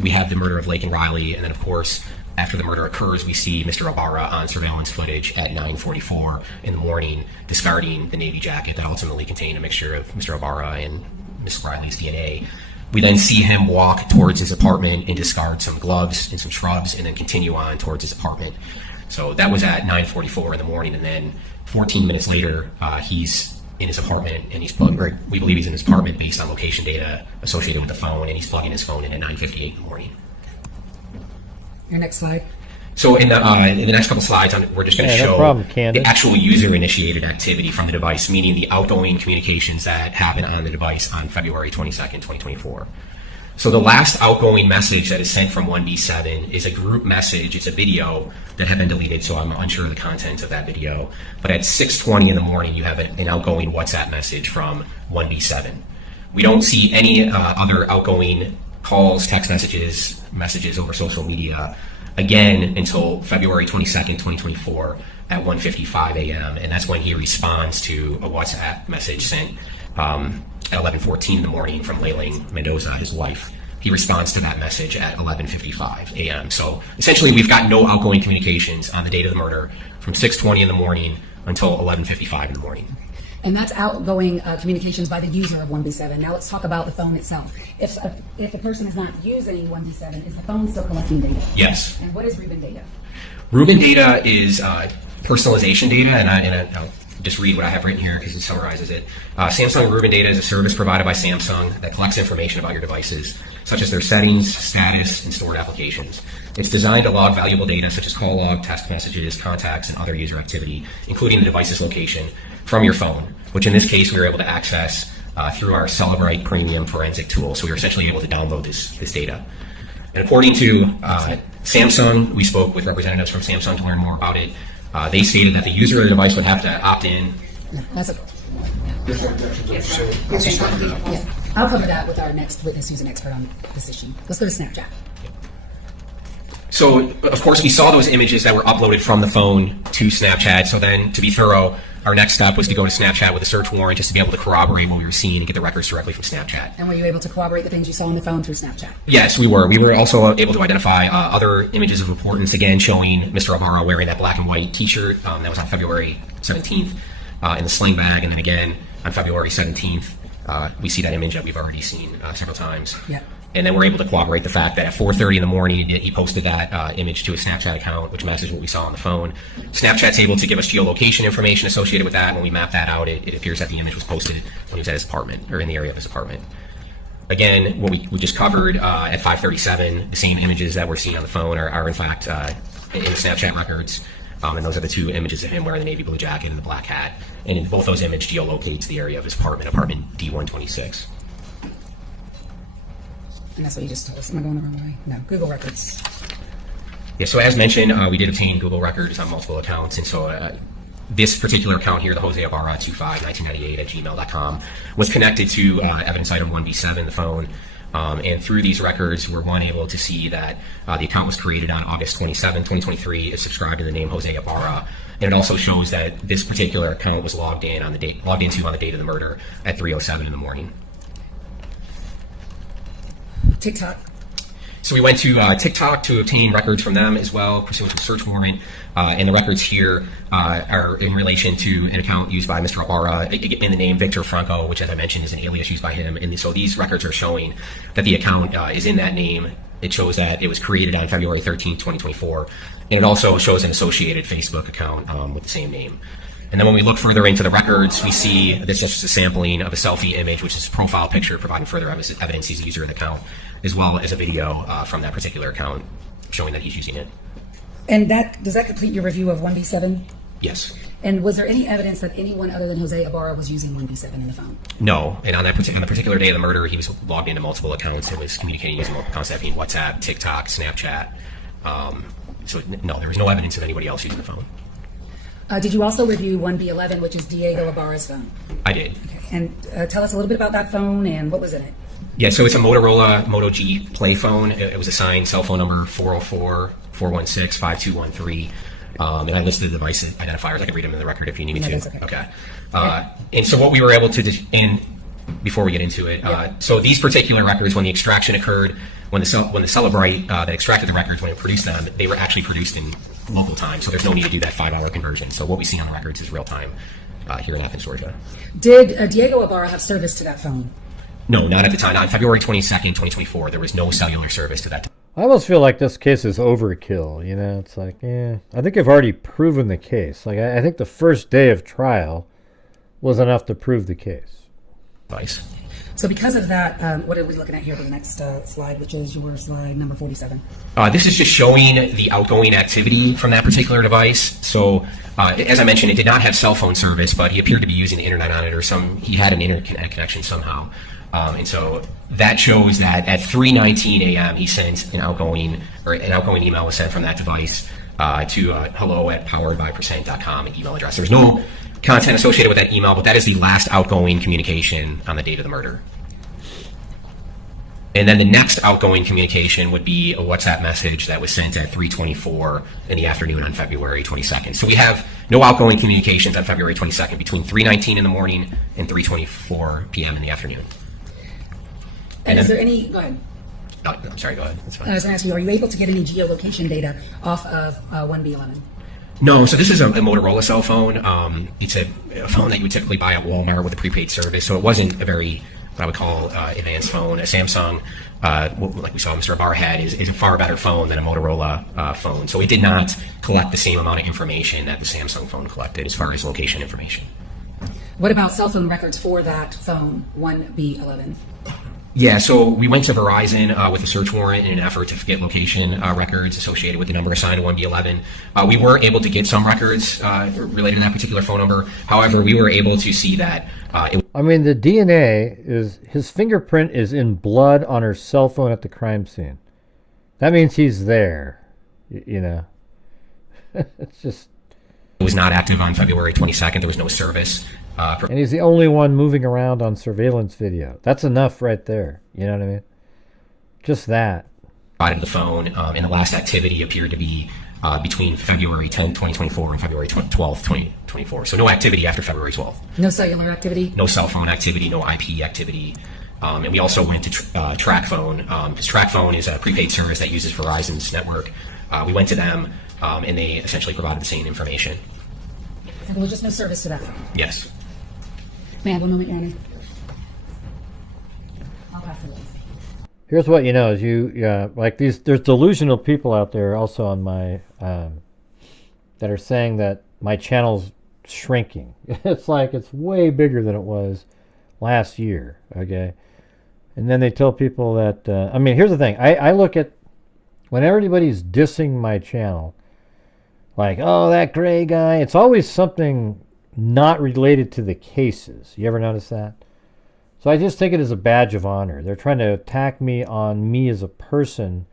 we have the murder of Laken Riley, and then, of course, after the murder occurs, we see Mr. Ibarra on surveillance footage at 9:44 in the morning, discarding the Navy jacket that ultimately contained a mixture of Mr. Ibarra and Miss Riley's DNA. We then see him walk towards his apartment and discard some gloves and some shrubs, and then continue on towards his apartment. So that was at 9:44 in the morning, and then 14 minutes later, he's in his apartment, and he's plugged. Or we believe he's in his apartment based on location data associated with the phone, and he's plugging his phone in at 9:58 in the morning. Your next slide. So in the next couple slides, we're just going to show the actual user-initiated activity from the device, meaning the outgoing communications that happen on the device on February 22nd, 2024. So the last outgoing message that is sent from 1B7 is a group message. It's a video that had been deleted, so I'm unsure of the content of that video. But at 6:20 in the morning, you have an outgoing WhatsApp message from 1B7. We don't see any other outgoing calls, text messages over social media again until February 22nd, 2024 at 1:55 a.m. And that's when he responds to a WhatsApp message sent at 11:14 in the morning from Laken Mendoza, his wife. He responds to that message at 11:55 a.m. So essentially, we've got no outgoing communications on the date of the murder from 6:20 in the morning until 11:55 in the morning. And that's outgoing communications by the user of 1B7. Now let's talk about the phone itself. If the person is not using 1B7, is the phone still collecting data? Yes. And what is Rubin data? Rubin data is personalization data, and I'll just read what I have written here because it summarizes it. Samsung Rubin data is a service provided by Samsung that collects information about your devices, such as their settings, status, and stored applications. It's designed to log valuable data such as call log, text messages, contacts, and other user activity, including the device's location, from your phone, which in this case we were able to access through our Celebrate Premium forensic tool. So we were essentially able to download this data. And according to Samsung, we spoke with representatives from Samsung to learn more about it. They stated that the user of the device would have to opt in. That's okay. Yeah. I'll cover that with our next witness who's an expert on this issue. Let's go to Snapchat. So, of course, we saw those images that were uploaded from the phone to Snapchat. So then, to be thorough, our next step was to go to Snapchat with a search warrant just to be able to corroborate what we were seeing and get the records directly from Snapchat. And were you able to corroborate the things you saw on the phone through Snapchat? Yes, we were. We were also able to identify other images of importance, again, showing Mr. Ibarra wearing that black and white T-shirt that was on February 17th in the sling bag. And then again, on February 17th, we see that image that we've already seen several times. Yeah. And then we're able to corroborate the fact that at 4:30 in the morning, he posted that image to his Snapchat account, which matches what we saw on the phone. Snapchat's able to give us geolocation information associated with that. When we map that out, it appears that the image was posted when he was at his apartment, or in the area of his apartment. Again, what we just covered at 5:37, the same images that we're seeing on the phone are in fact in the Snapchat records. And those are the two images of him wearing the navy blue jacket and the black hat. And in both those images geolocates the area of his apartment D126. And that's what you just told us. Am I going the wrong way? No. Google records. Yeah, so as mentioned, we did obtain Google records on multiple accounts. And so this particular account here, the Jose Ibarra 251998 at gmail.com, was connected to evidence item 1B7, the phone. And through these records, we're able to see that the account was created on August 27, 2023. It's subscribed to the name Jose Ibarra. And it also shows that this particular account was logged into on the date of the murder at 3:07 in the morning. TikTok. So we went to TikTok to obtain records from them as well, pursuant to a search warrant. And the records here are in relation to an account used by Mr. Ibarra in the name Victor Franco, which, as I mentioned, is an alias used by him. And so these records are showing that the account is in that name. It shows that it was created on February 13, 2024. And it also shows an associated Facebook account with the same name. And then when we look further into the records, we see this is just a sampling of a selfie image, which is a profile picture providing further evidence he's a user of the account, as well as a video from that particular account showing that he's using it. And does that complete your review of 1B7? Yes. And was there any evidence that anyone other than Jose Ibarra was using 1B7 in the phone? No, and on the particular day of the murder, he was logged into multiple accounts and was communicating using multiple accounts, that being WhatsApp, TikTok, Snapchat. So no, there was no evidence of anybody else using the phone. Did you also review 1B11, which is Diego Ibarra's phone? I did. Okay. And tell us a little bit about that phone and what was in it. Yeah, so it's a Motorola Moto G Play phone. It was assigned cell phone number 404-416-5213. And I listed the device identifiers. I can read them in the record if you need me to. That's okay. And so what we were able to do, and before we get into it, so these particular records, when the extraction occurred, when the Celebrite that extracted the records, when it produced them, they were actually produced in local time. So there's no need to do that 5-hour conversion. So what we see on the records is real time here in Athens, Georgia. Did Diego Ibarra have service to that phone? No, not at the time. Not on February 22nd, 2024. There was no cellular service to that time. I almost feel like this case is overkill, you know? It's like, I think I've already proven the case. Like, I think the first day of trial was enough to prove the case. Nice. So because of that, what are we looking at here for the next slide, which is your slide number 47? This is just showing the outgoing activity from that particular device. So, as I mentioned, it did not have cell phone service, but he appeared to be using the internet on it, or he had an internet connection somehow. And so that shows that at 3:19 a.m. he sent an outgoing email was sent from that device to hello@poweredbypercent.com email address. There's no content associated with that email, but that is the last outgoing communication on the date of the murder. And then the next outgoing communication would be a WhatsApp message that was sent at 3:24 in the afternoon on February 22nd. So we have no outgoing communications on February 22nd between 3:19 in the morning and 3:24 p.m. in the afternoon. And is there any... Go ahead. Oh, I'm sorry, go ahead. That's fine. I was going to ask you, are you able to get any geolocation data off of 1B11? No, so this is a Motorola cell phone. It's a phone that you would typically buy at Walmart with a prepaid service, so it wasn't a very, what I would call, advanced phone. A Samsung, like we saw Mr. Ibarra had, is a far better phone than a Motorola phone. So it did not collect the same amount of information that the Samsung phone collected as far as location information. What about cell phone records for that phone, 1B11? Yeah, so we went to Verizon with a search warrant in an effort to get location records associated with the number assigned to 1B11. We were able to get some records related to that particular phone number. However, we were able to see that I mean, the DNA is, his fingerprint is in blood on her cell phone at the crime scene. That means he's there, you know. It's just... It was not active on February 22nd. There was no service. And he's the only one moving around on surveillance video. That's enough right there. You know what I mean? Just that. Provided the phone, and the last activity appeared to be between February 10th, 2024 and February 12th, 2024. So no activity after February 12th. No cellular activity? No cell phone activity, no IP activity. And we also went to TrackPhone, because TrackPhone is a prepaid service that uses Verizon's network. We went to them, and they essentially provided the same information. And there was just no service to that phone? Yes. May I have a moment, Your Honor? I'll pass it. Here's what you know is like there's delusional people out there also on my that are saying that my channel's shrinking. It's like it's way bigger than it was last year, okay? And then they tell people that I mean, here's the thing. I look at when everybody's dissing my channel, like, oh, that gray guy, it's always something not related to the cases. You ever notice that? So I just take it as a badge of honor. They're trying to attack me on me as a person,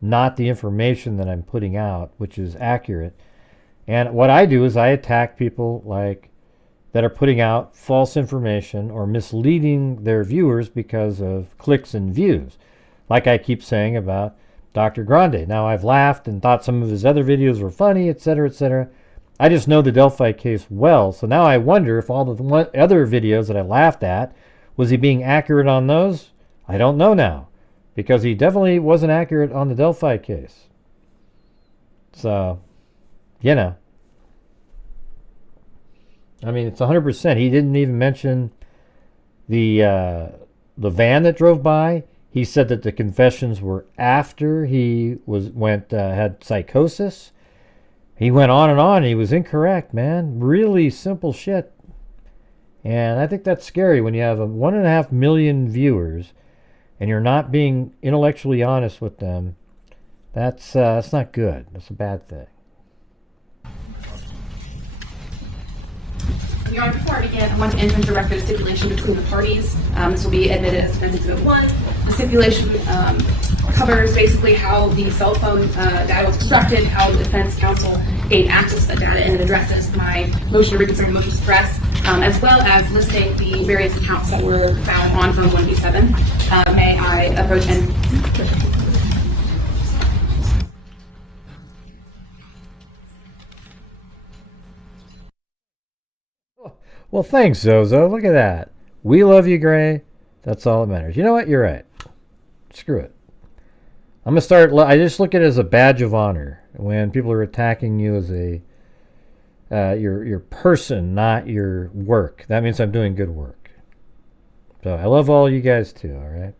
not the information that I'm putting out, which is accurate. And what I do is I attack people like that are putting out false information or misleading their viewers because of clicks and views. Like I keep saying about Dr. Grande. Now I've laughed and thought some of his other videos were funny, etc., etc. I just know the Delphi case well, so now I wonder if all the other videos that I laughed at, was he being accurate on those? I don't know now, because he definitely wasn't accurate on the Delphi case. So, you know. I mean, it's 100%. He didn't even mention the van that drove by. He said that the confessions were after he had psychosis. He went on and on. He was incorrect, man. Really simple shit. And I think that's scary when you have 1.5 million viewers and you're not being intellectually honest with them. That's not good. That's a bad thing. Your Honor, before I begin, I want to enter into record a stipulation between the parties. This will be admitted as Defense Exhibit 1. The stipulation covers basically how the cell phone data was constructed, how the defense counsel gained access to the data, and it addresses my motion to reconsider and motion to suppress, as well as listing the various accounts that were found on phone 1B7. May I approach and... Well, thanks, Zozo. Look at that. We love you, Gray. That's all that matters. You know what? You're right. Screw it. I'm going to start... I just look at it as a badge of honor when people are attacking you as a... your person, not your work. That means I'm doing good work. So I love all you guys too, all right?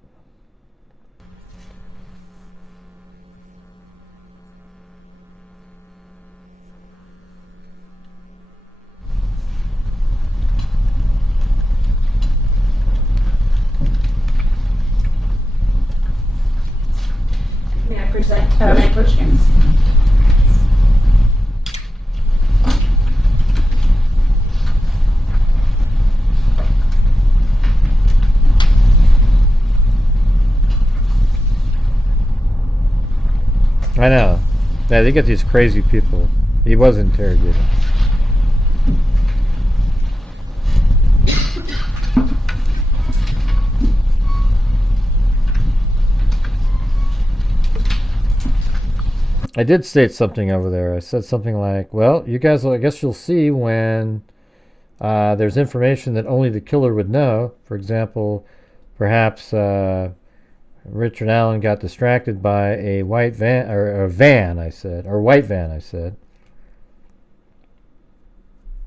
May I present my questions? I know. Yeah, they get these crazy people. He was interrogated. I did state something over there. I said something like, well, you guys, I guess you'll see when there's information that only the killer would know. For example, perhaps Richard Allen got distracted by a white van, or a van, I said, or white van, I said.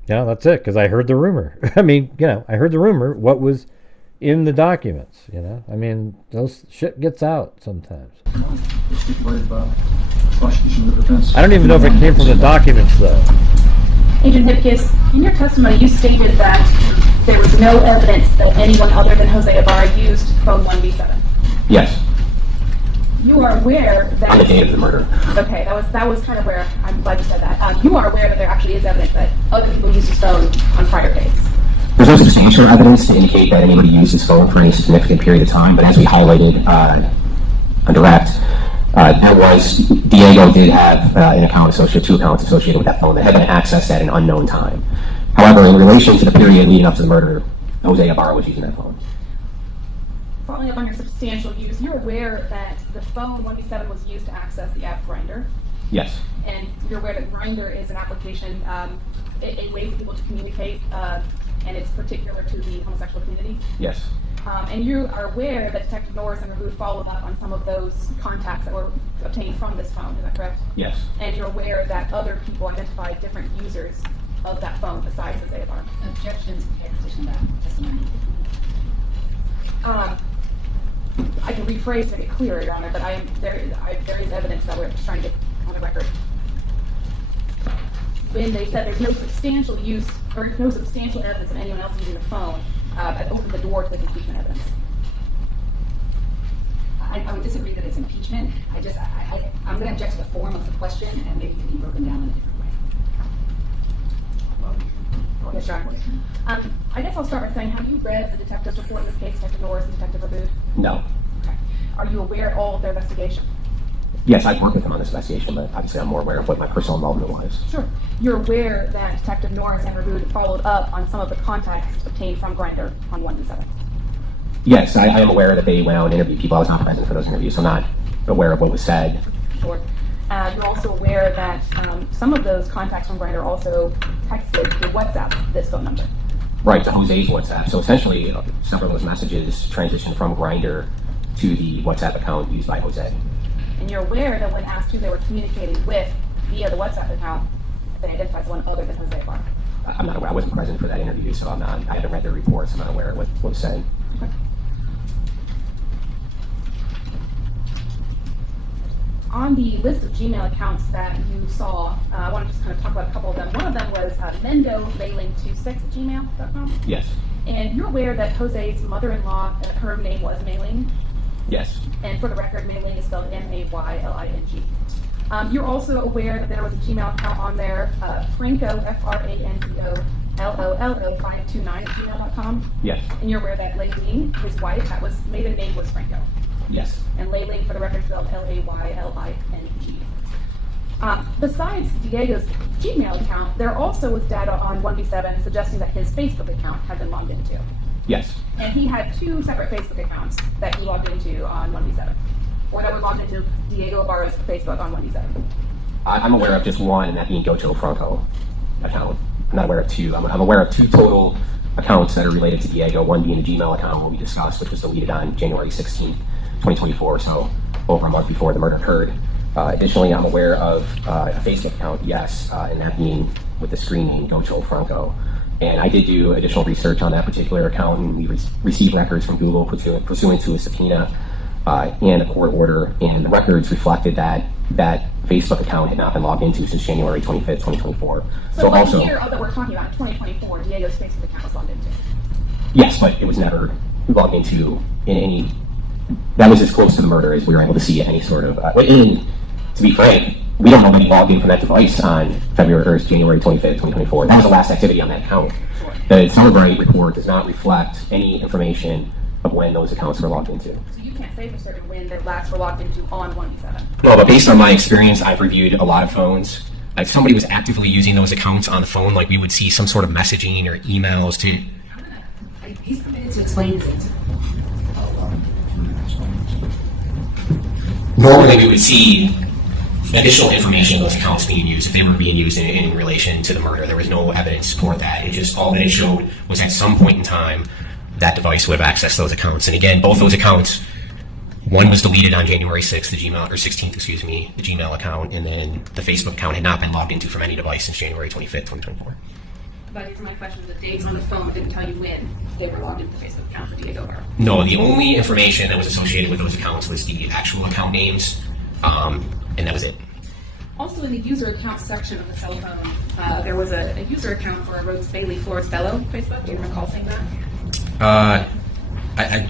Yeah, that's it, because I heard the rumor. I mean, you know, I heard the rumor, what was in the documents, you know? I mean, those shit gets out sometimes. I don't even know if it came from the documents, though. Agent Hipkiss, in your testimony, you stated that there was no evidence that anyone other than Jose Ibarra used phone 1B7. Yes. You are aware that... On the date of the murder. Okay, that was kind of where... I'm glad you said that. You are aware that there actually is evidence that other people used his phone on prior dates. There's no substantial evidence to indicate that anybody used his phone for any significant period of time, but as we highlighted on direct, there was... Diego did have an account associated, 2 accounts associated with that phone that had been accessed at an unknown time. However, in relation to the period leading up to the murder, Jose Ibarra was using that phone. Following up on your substantial use, you're aware that the phone 1B7 was used to access the app Grindr. Yes. And you're aware that Grindr is an application, a way for people to communicate, and it's particular to the homosexual community. Yes. And you are aware that Detective Norris and Rahoud followed up on some of those contacts that were obtained from this phone, is that correct? Yes. And you're aware that other people identified different users of that phone besides Jose Ibarra. Objections to the position of that testimony. I can rephrase to make it clearer, Your Honor, but there is evidence that we're just trying to get on the record. When they said there's no substantial use or no substantial evidence of anyone else using the phone, that opened the door to the impeachment evidence. I would disagree that it's impeachment. I'm going to object to the form of the question, and maybe it can be broken down in a different way. Yes, Your Honor. I guess I'll start by saying, have you read the detectives report in this case, Detective Norris and Detective Rahoud? No. Okay. Are you aware of all of their investigation? Yes, I've worked with him on this investigation, but obviously I'm more aware of what my personal involvement was. Sure. You're aware that Detective Norris and Rahoud followed up on some of the contacts obtained from Grindr on 1B7? Yes, I am aware that they went out and interviewed people. I was not present for those interviews, so I'm not aware of what was said. Sure. You're also aware that some of those contacts from Grindr also texted to WhatsApp this phone number? Right, to Jose's WhatsApp. So essentially, several of those messages transitioned from Grindr to the WhatsApp account used by Jose. And you're aware that when asked who they were communicating with via the WhatsApp account, they identified someone other than Jose Ibarra? I'm not aware. I wasn't present for that interview, so I haven't read their reports. I'm not aware of what was said. Okay. On the list of Gmail accounts that you saw, I want to just kind of talk about a couple of them. One of them was mendomailing26@gmail.com. Yes. And you're aware that Jose's mother-in-law, her name was Mailing? Yes. And for the record, Mailing is spelled M-A-Y-L-I-N-G. You're also aware that there was a Gmail account on there, Franco, Franco, LOLO529@gmail.com. Yes. And you're aware that Laylene, his wife, that was maiden name was Franco. Yes. And Laylene, for the record, spelled Layling. Besides Diego's Gmail account, there also was data on 1B7 suggesting that his Facebook account had been logged into. Yes. And he had two separate Facebook accounts that he logged into on 1B7. Or that were logged into Diego Ibarra's Facebook on 1B7. I'm aware of just one, and that being Gocho Franco account. I'm not aware of two. I'm aware of two total accounts that are related to Diego, one being the Gmail account, what we discussed, which was deleted on January 16th, 2024, so over a month before the murder occurred. Additionally, I'm aware of a Facebook account, yes, and that being with the screen name Gocho Franco. And I did do additional research on that particular account, and we received records from Google pursuant to a subpoena and a court order, and the records reflected that that Facebook account had not been logged into since January 25th, 2024. So also, the year that we're talking about, 2024, Diego's Facebook account was logged into? yes, but it was never logged into in any, that was as close to the murder as we were able to see any sort of, and to be frank, we don't know when he logged in from that device on January 25th, 2024. That was the last activity on that account. Sure. The Celebrate report does not reflect any information of when those accounts were logged into. So you can't say for certain when the last were logged into on 1B7? No, but based on my experience, I've reviewed a lot of phones. If somebody was actively using those accounts on the phone, like we would see some sort of messaging or emails to... He's permitted to explain it. Normally we would see additional information of those accounts being used if they were being used in relation to the murder. There was no evidence to support that. It just, all that it showed was at some point in time that device would have accessed those accounts. And again, both those accounts, one was deleted on January 6th, the Gmail account, and then the Facebook account had not been logged into from any device since January 25th, 2024. But answer my question, the dates on the phone didn't tell you when they were logged into the Facebook account for Diego Ibarra. No, the only information that was associated with those accounts was the actual account names, and that was it. Also, in the user account section of the cell phone, there was a user account for Rhodes Bailey Flores Bello Facebook. Do you recall seeing that?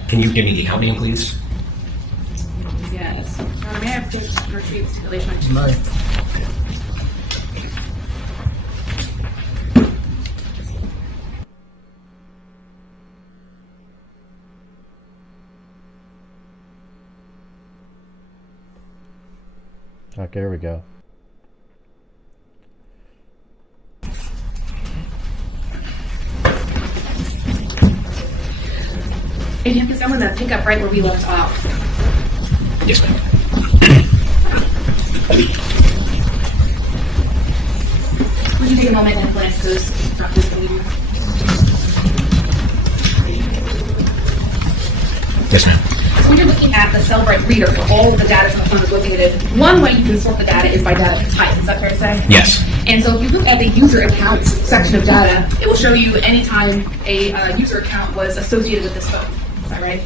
Can you give me the account name, please? Yes. May I please retrieve stipulation? Okay, here we go. If you can someone pick up right where we left off. Yes, ma'am. Would you take a moment and glance those this video? Yes, ma'am. So when you're looking at the Cellbrite reader for all of the data from the phone is looking at it, one way you can sort the data is by data type. Is that fair to say? Yes. And so if you look at the user accounts section of data, it will show you anytime a user account was associated with this phone. Is that right?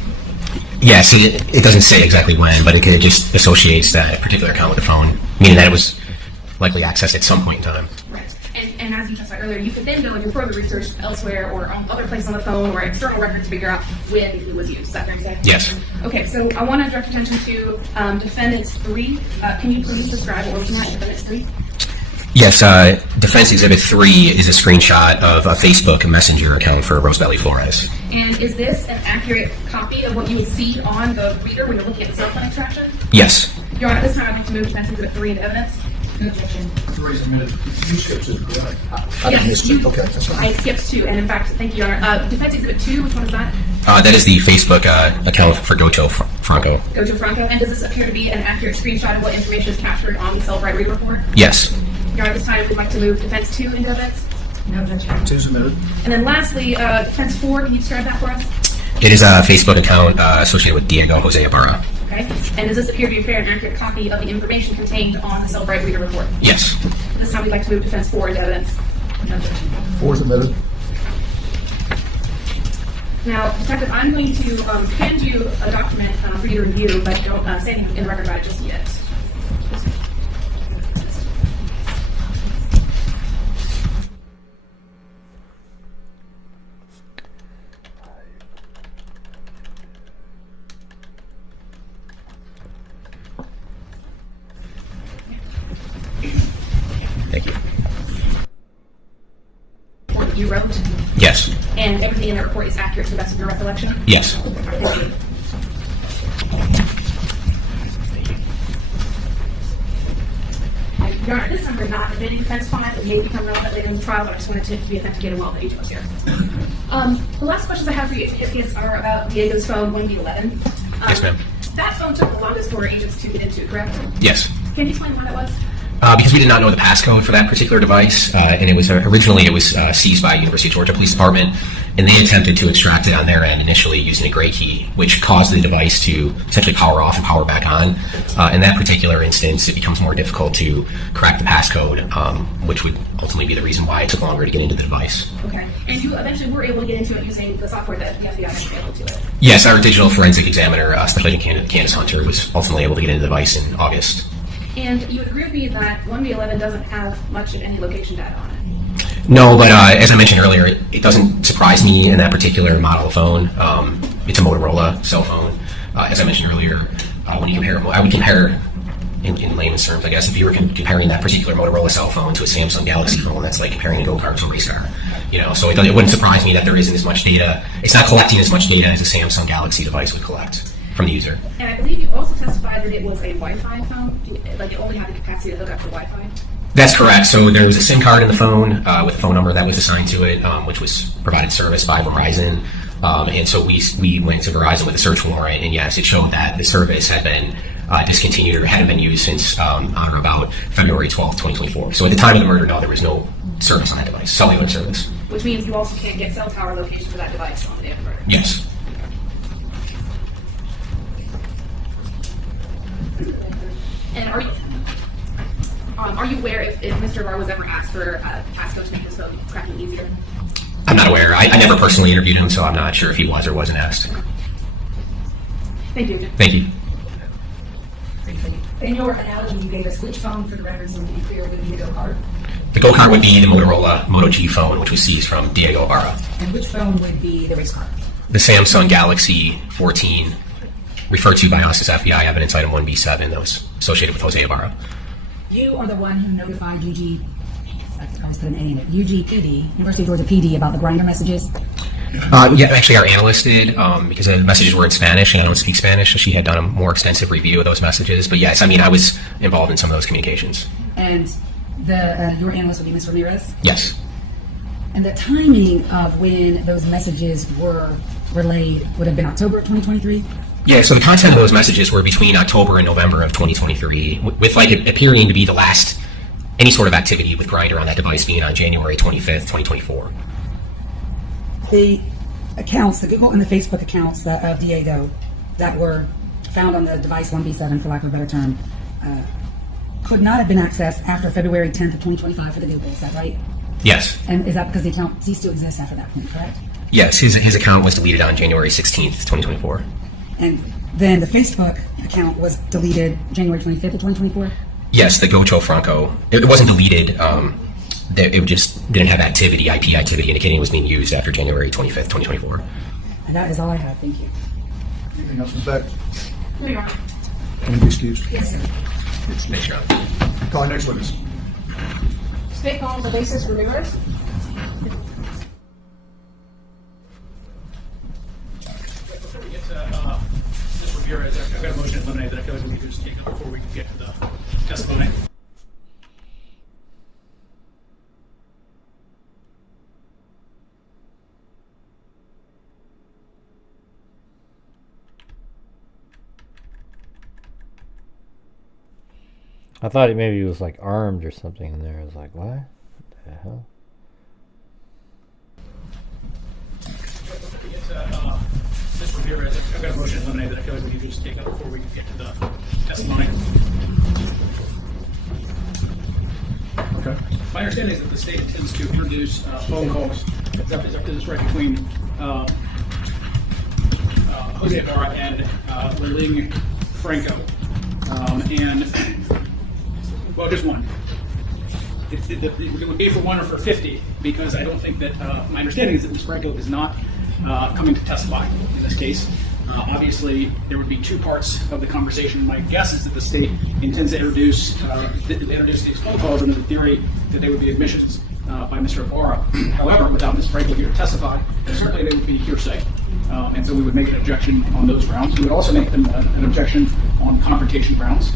Yes, it doesn't say exactly when, but it just associates that particular account with the phone, meaning that it was likely accessed at some point in time. Right. And as you testified earlier, you could then go and do further research elsewhere or on other places on the phone or external records to figure out when it was used. Is that fair to say? Yes. Okay, so I want to direct attention to Defendants 3. Can you please describe what we're looking at in Defendants 3? Yes, Defense Exhibit 3 is a screenshot of a Facebook Messenger account for Rose Belly Flores. And is this an accurate copy of what you would see on the reader when you're looking at the cell phone extraction? Yes. Your Honor, at this time I'd like to move Defense Exhibit 3 into evidence. No objection. You skipped it, correct? I Yes, missed it. Okay, that's fine. I skipped 2, and in fact, thank you, Your Honor. Defense Exhibit 2, which one is that? That is the Facebook account for Gocho Franco. Gocho Franco. And does this appear to be an accurate screenshot of what information is captured on the Cellbrite read report? Yes. Your Honor, at this time we'd like to move Defense 2 into evidence. No objection. 2's admitted. And then lastly, Defense 4, can you describe that for us? It is a Facebook account associated with Diego Jose Ibarra. Okay. And does this appear to be a fair and accurate copy of the information contained on the Cellbrite reader report? Yes. At this time we'd like to move Defense 4 into evidence. No objection. 4's admitted. Now, Detective, I'm going to hand you a document for you to review, but don't say anything in the record about it just yet. Thank you. You wrote And everything in the report is accurate to the best of your recollection? Yes. Thank you. Your Honor, this number not admitting defense client that may become relevant later in the trial, but I just wanted to be authenticated while the agent was here. The last questions I have for you are about Diego's phone 1B11. Yes, ma'am. That phone took the longest for agents to get into, correct? Yes. Can you explain why that was? Because we did not know the passcode for that particular device, and it was originally seized by University of Georgia Police Department, and they attempted to extract it on their end initially using a gray key, which caused the device to essentially power off and power back on. In that particular instance, it becomes more difficult to crack the passcode, which would ultimately be the reason why it took longer to get into the device. Okay. And you eventually were able to get into it using the software that the FBI had available to it? Yes, our digital forensic examiner, Special Agent Candace Hunter, was ultimately able to get into the device in August. And you would agree with me that 1B11 doesn't have much of any location data on it? No, but as I mentioned earlier, it doesn't surprise me in that particular model of phone. It's a Motorola cell phone. As I mentioned earlier, when you compare, I would compare, in layman's terms, I guess, if you were comparing that particular Motorola cell phone to a Samsung Galaxy phone, that's like comparing a go-kart to a race car. So it wouldn't surprise me that there isn't as much data. It's not collecting as much data as a Samsung Galaxy device would collect from the user. And I believe you also testified that it was a Wi-Fi phone, like it only had the capacity to hook up to Wi-Fi? That's correct. So there was a SIM card in the phone with a phone number that was assigned to it, which was provided service by Verizon. And so we went to Verizon with a search warrant, and yes, it showed that the service had been discontinued or hadn't been used since on or about February 12th, 2024. So at the time of the murder, no, there was no service on that device, cellular service. Which means you also can't get cell tower location for that device on the day of the murder? Yes. And are you aware if Mr. Ibarra was ever asked for passcode to make his phone cracking easier? I'm not aware. I never personally interviewed him, so I'm not sure if he was or wasn't asked. Thank you. Thank you. In your analogy, you gave us which phone for the records would be clear would be the go-kart? The go-kart would be the Motorola Moto G phone, which was seized from Diego Ibarra. And which phone would be the race car? The Samsung Galaxy 14, referred to by us as FBI evidence item 1B7, that was associated with Jose Ibarra. You are the one who notified UG, I always put an A in it, UGPD, University of Georgia PD, about the grinder messages? Yeah, actually our analyst did, because the messages were in Spanish, and I don't speak Spanish, so she had done a more extensive review of those messages. But yes, I mean, I was involved in some of those communications. And your analyst would be Ms. Ramirez? Yes. And the timing of when those messages were relayed would have been October of 2023? Yeah, so the content of those messages were between October and November of 2023, with like it appearing to be the last any sort of activity with Grindr on that device being on January 25th, 2024. The accounts, the Google and the Facebook accounts of Diego that were found on the device 1B7, for lack of a better term, could not have been accessed after February 10th of 2025 for the Google, is that right? Yes. And is that because the account still exists after that point, correct? Yes, his account was deleted on January 16th, 2024. And then the Facebook account was deleted January 25th of 2024? Yes, the Gocho Franco. It wasn't deleted. It just didn't have activity, IP activity, indicating it was being used after January 25th, 2024. And that is all I have. Thank you. Anything else in fact? No, Your Honor. Can you be excused? Yes, sir. Thanks, Your Honor. Call next witness. Sped calls the basis for Ramirez. Before we get to Ms. Ramirez, I've got a motion to eliminate that I feel like we need to just take up before we can get to the testimony. I thought maybe he was like armed or something in there. I was like, what? What the hell? Before we get to Ms. Ramirez, I've got a motion to eliminate that I feel like we need to just take up before we can get to the testimony. Okay. My understanding is that the state intends to introduce phone calls. Is that this right between Jose Ibarra and Laken Franco, and well, just one. It would be for 1 or for 50, because I don't think that my understanding is that Ms. Franco is not coming to testify in this case. Obviously, there would be 2 parts of the conversation. My guess is that the state intends to introduce these phone calls under the theory that they would be admissions. by Mr. Ibarra. However, without Ms. Franco here to testify, certainly they would be hearsay. And so we would make an objection on those grounds. We would also make an objection on confrontation grounds.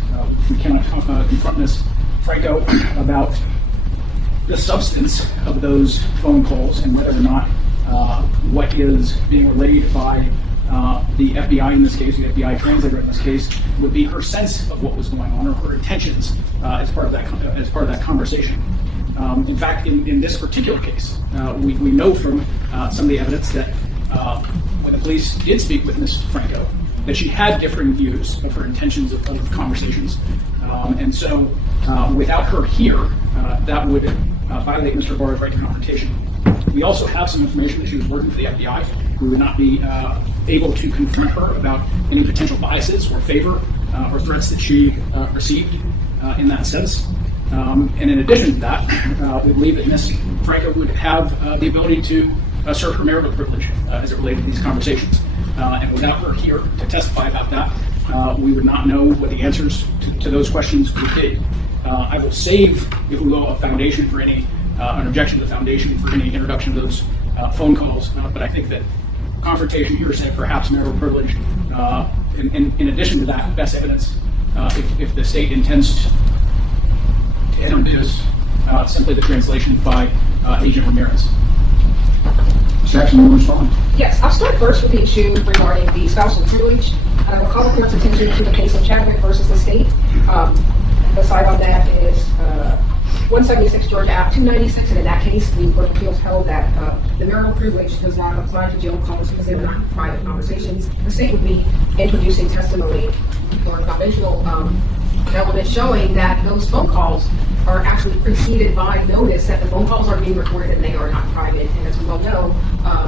We cannot confront Ms. Franco about the substance of those phone calls and whether or not what is being relayed by the FBI in this case, the FBI translator in this case, would be her sense of what was going on or her intentions as part of that conversation. In fact, in this particular case, we know from some of the evidence that when the police did speak with Ms. Franco, that she had differing views of her intentions of conversations. And so without her here, that would violate Mr. Ibarra's right to confrontation. We also have some information that she was working for the FBI. We would not be able to confront her about any potential biases or favor or threats that she received in that sense. And in addition to that, we believe that Ms. Franco would have the ability to assert her marital privilege as it related to these conversations. And without her here to testify about that, we would not know what the answers to those questions would be. I will save, if we will, a foundation for any, an objection to the foundation for any introduction of those phone calls, but I think that confrontation, hearsay, perhaps marital privilege, in addition to that, best evidence, if the state intends to introduce simply the translation by Agent Ramirez. Mr. Jackson, will you respond? Yes, I'll start first with the issue regarding the spousal privilege. I will call the court's attention to the case of Chadwick versus the state. The side on that is 176 Georgia Ave 296, and in that case, the Court of Appeals held that the marital privilege does not apply to jail calls because they were not private conversations. The state would be introducing testimony or conventional evidence showing that those phone calls are actually preceded by notice that the phone calls are being recorded and they are not private. And as we well know,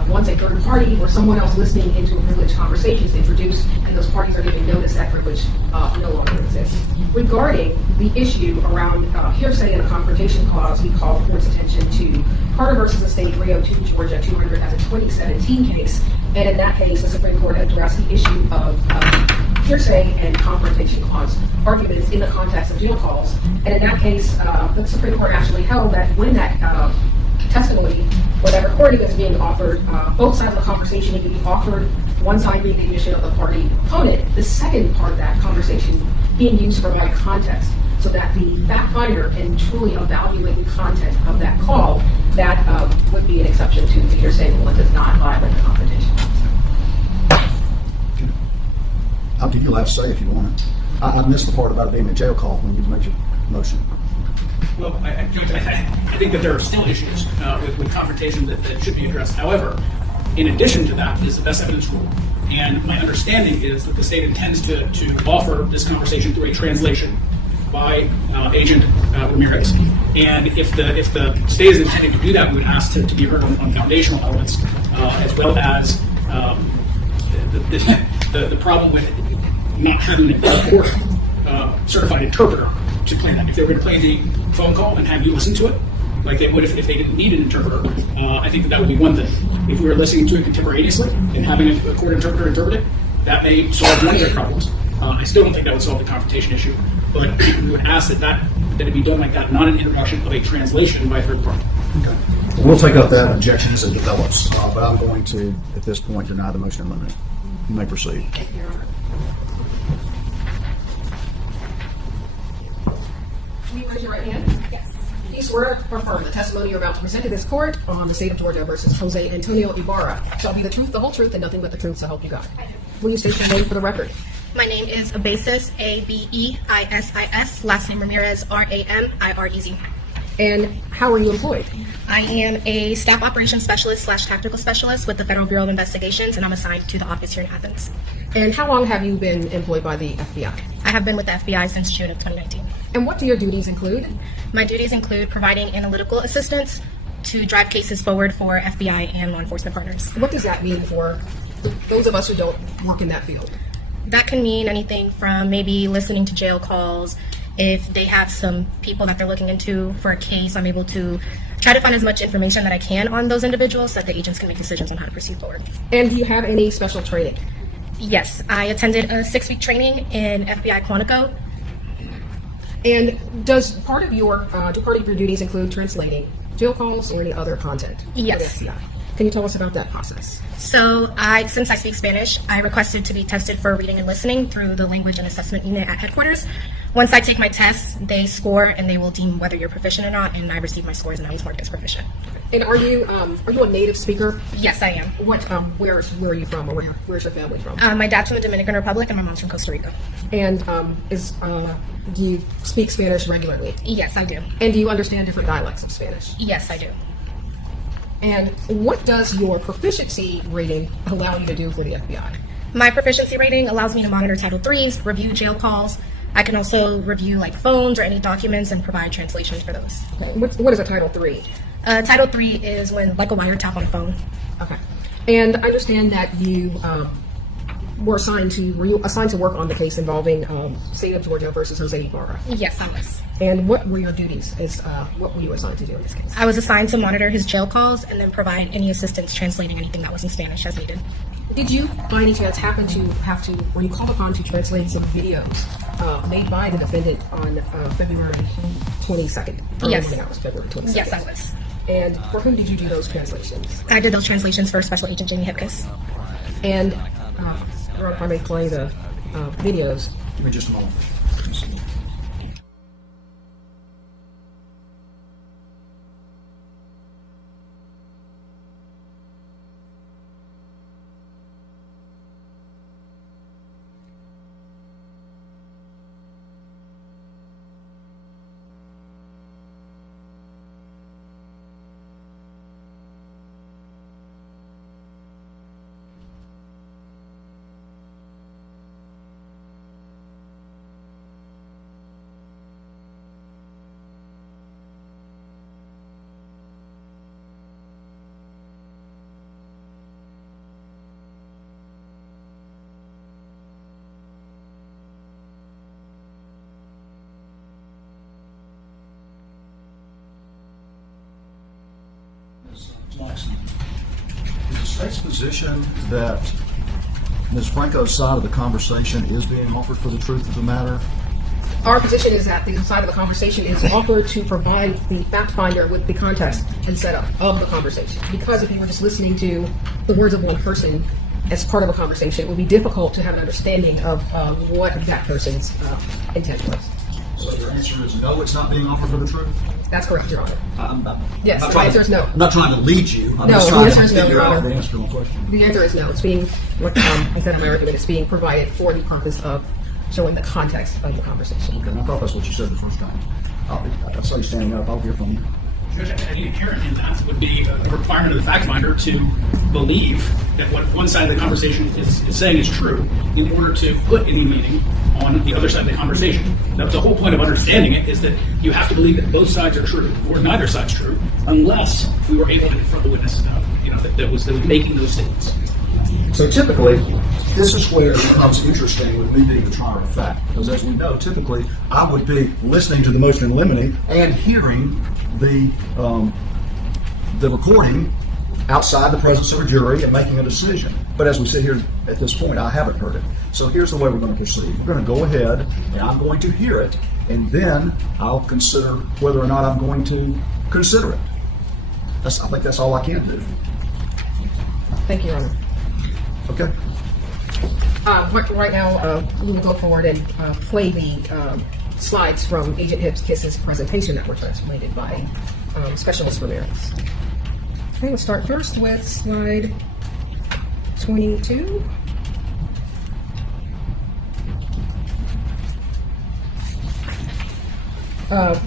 once a third party or someone else listening into a privileged conversation is introduced and those parties are giving notice, that privilege no longer exists. Regarding the issue around hearsay and a confrontation clause, we call the court's attention to Carter versus the state 302 Georgia 200 as a 2017 case. And in that case, the Supreme Court addressed the issue of hearsay and confrontation clause arguments in the context of jail calls. And in that case, the Supreme Court actually held that when that testimony or that recording is being offered, both sides of the conversation need to be offered, one side being the admission of the party opponent, the second part of that conversation being used to provide context so that the fact finder can truly evaluate the content of that call. That would be an exception to the hearsay rule. It does not violate the confrontation clause. I'll give you last say if you want. I missed the part about it being a jail call when you made your motion. Well, I think that there are still issues with confrontation that should be addressed. However, in addition to that is the best evidence rule. And my understanding is that the state intends to offer this conversation through a translation by Agent Ramirez. And if the state is intending to do that, we would ask to be heard on foundational elements, as well as the problem with not having a court certified interpreter to play that. If they were going to play the phone call and have you listen to it, like they would if they didn't need an interpreter, I think that would be one thing. If we were listening to it contemporaneously and having a court interpreter interpret it, that may solve one of their problems. I still don't think that would solve the confrontation issue, but we would ask that it be done like that, not an introduction of a translation by a third party. Okay. We'll take up that objection as it develops, but I'm going to, at this point, deny the motion in limine. You may proceed. Will you raise your right hand? Yes. Do you swear to affirm the testimony you're about to present to this court on the state of Georgia versus Jose Antonio Ibarra shall be the truth, the whole truth, and nothing but the truth, so help you God? Will you state your name for the record? My name is Abesis, Abeisis, last name Ramirez, Ramirez. And how are you employed? I am a staff operations specialist / tactical specialist with the Federal Bureau of Investigations, and I'm assigned to the office here in Athens. And how long have you been employed by the FBI? I have been with the FBI since June of 2019. And what do your duties include? My duties include providing analytical assistance to drive cases forward for FBI and law enforcement partners. What does that mean for those of us who don't work in that field? That can mean anything from maybe listening to jail calls. If they have some people that they're looking into for a case, I'm able to try to find as much information that I can on those individuals so that the agents can make decisions on how to proceed forward. And do you have any special training? Yes, I attended a 6-week training in FBI Quantico. And does part of your duties include translating jail calls or any other content? Yes. With FBI? Can you tell us about that process? So since I speak Spanish, I requested to be tested for reading and listening through the language and assessment unit at headquarters. Once I take my test, they score and they will deem whether you're proficient or not, and I receive my scores and I was marked as proficient. And are you a native speaker? Yes, I am. What where are you from, or where's your family from? My dad's from the Dominican Republic and my mom's from Costa Rica. And do you speak Spanish regularly? Yes, I do. And do you understand different dialects of Spanish? Yes, I do. And what does your proficiency rating allow you to do for the FBI? My proficiency rating allows me to monitor Title IIIs, review jail calls. I can also review like phones or any documents and provide translations for those. Okay. What is a Title III? Title III is when like a wiretap on a phone. Okay. And I understand that you were assigned to work on the case involving State of Georgia versus Jose Ibarra. Yes, I was. And what were your duties? What were you assigned to do in this case? I was assigned to monitor his jail calls and then provide any assistance translating anything that was in Spanish as needed. Did you, by any chance, were you called upon to translate some videos made by the defendant on February 22nd? Yes. February 22nd. Yes, I was. And for whom did you do those translations? I did those translations for Special Agent Jamie Hipkiss. And if I may play the videos. Give me just a moment. Is the state's position that Ms. Franco's side of the conversation is being offered for the truth of the matter? Our position is that the side of the conversation is offered to provide the fact finder with the context and setup of the conversation. Because if you were just listening to the words of one person as part of a conversation, it would be difficult to have an understanding of what that person's intent was. So your answer is no, it's not being offered for the truth? That's correct, Your Honor. Yes, the answer is no. I'm not trying to lead you. I'm No, just the trying answer to is no, figure Your out Honor. the answer to my question. The answer is no. It's being, like I said in my argument, it's being provided for the purpose of showing the context of the conversation. Okay, I thought that's what you said the first time. I saw you standing up. I'll hear from you. Judge, I think inherent in that would be a requirement of the fact finder to believe that what one side of the conversation is saying is true in order to put any meaning on the other side of the conversation. Now, the whole point of understanding it is that you have to believe that both sides are true, or neither side's true, unless we were able to confront the witness that was making those statements. So typically, this is where it becomes interesting with me being the trier of fact, because as we know, typically I would be listening to the motion in limine and hearing the recording outside the presence of a jury and making a decision. But as we sit here at this point, I haven't heard it. So here's the way we're going to proceed. We're going to go ahead and I'm going to hear it, and then I'll consider whether or not I'm going to consider it. I think that's all I can do. Thank you, Your Honor. Okay. Right now, we will go forward and play the slides from Agent Hipkiss's presentation that were translated by Specialist Ramirez. Okay, we'll start first with slide 22.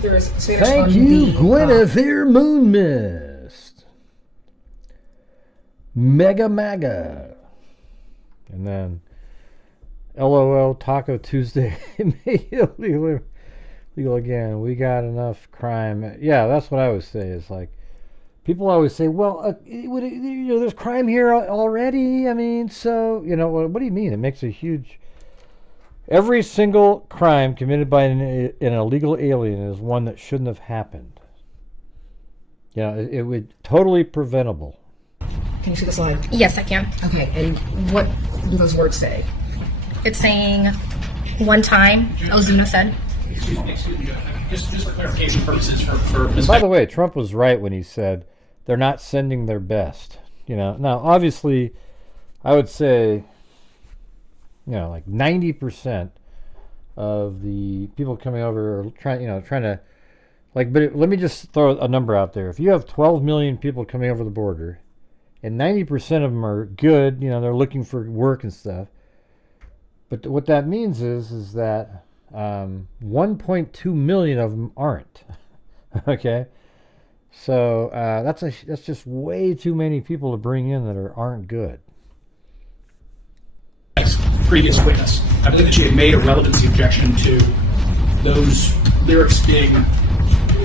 There is Spanish. Thank you, Guinevere Moon Mist. Mega Maga. And then LOL Taco Tuesday legal again. We got enough crime. Yeah, that's what I would say. Is like people always say, well, there's crime here already. I mean, so what do you mean? It makes a huge. Every single crime committed by an illegal alien is one that shouldn't have happened. It would totally preventable. Can you see the slide? Yes, I can. Okay, and what do those words say? It's saying one time, Ozuna said. Excuse me, just for clarification purposes for And by the way, Trump was right when he said they're not sending their best. Now obviously, I would say, like 90% of the people coming over are trying to, but let me just throw a number out there. If you have 12 million people coming over the border, and 90% of them are good, they're looking for work and stuff. But what that means is that 1.2 million of them aren't. Okay, so that's just way too many people to bring in that aren't good. Previous witness, I believe that she had made a relevancy objection to those lyrics being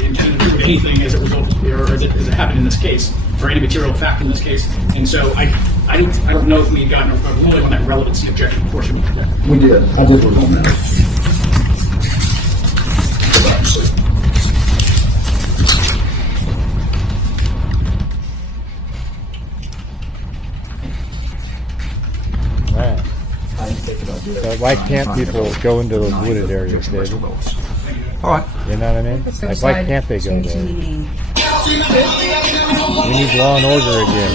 intended to do anything as a result of, or as it happened in this case, or any material fact in this case. And so I don't know if we had gotten a ruling on that relevancy objection portion. We did. I did work on that. All right. So why can't people go into those wooded areas, David? All right. You know what I mean? Like, why can't they go there? We need law and order again.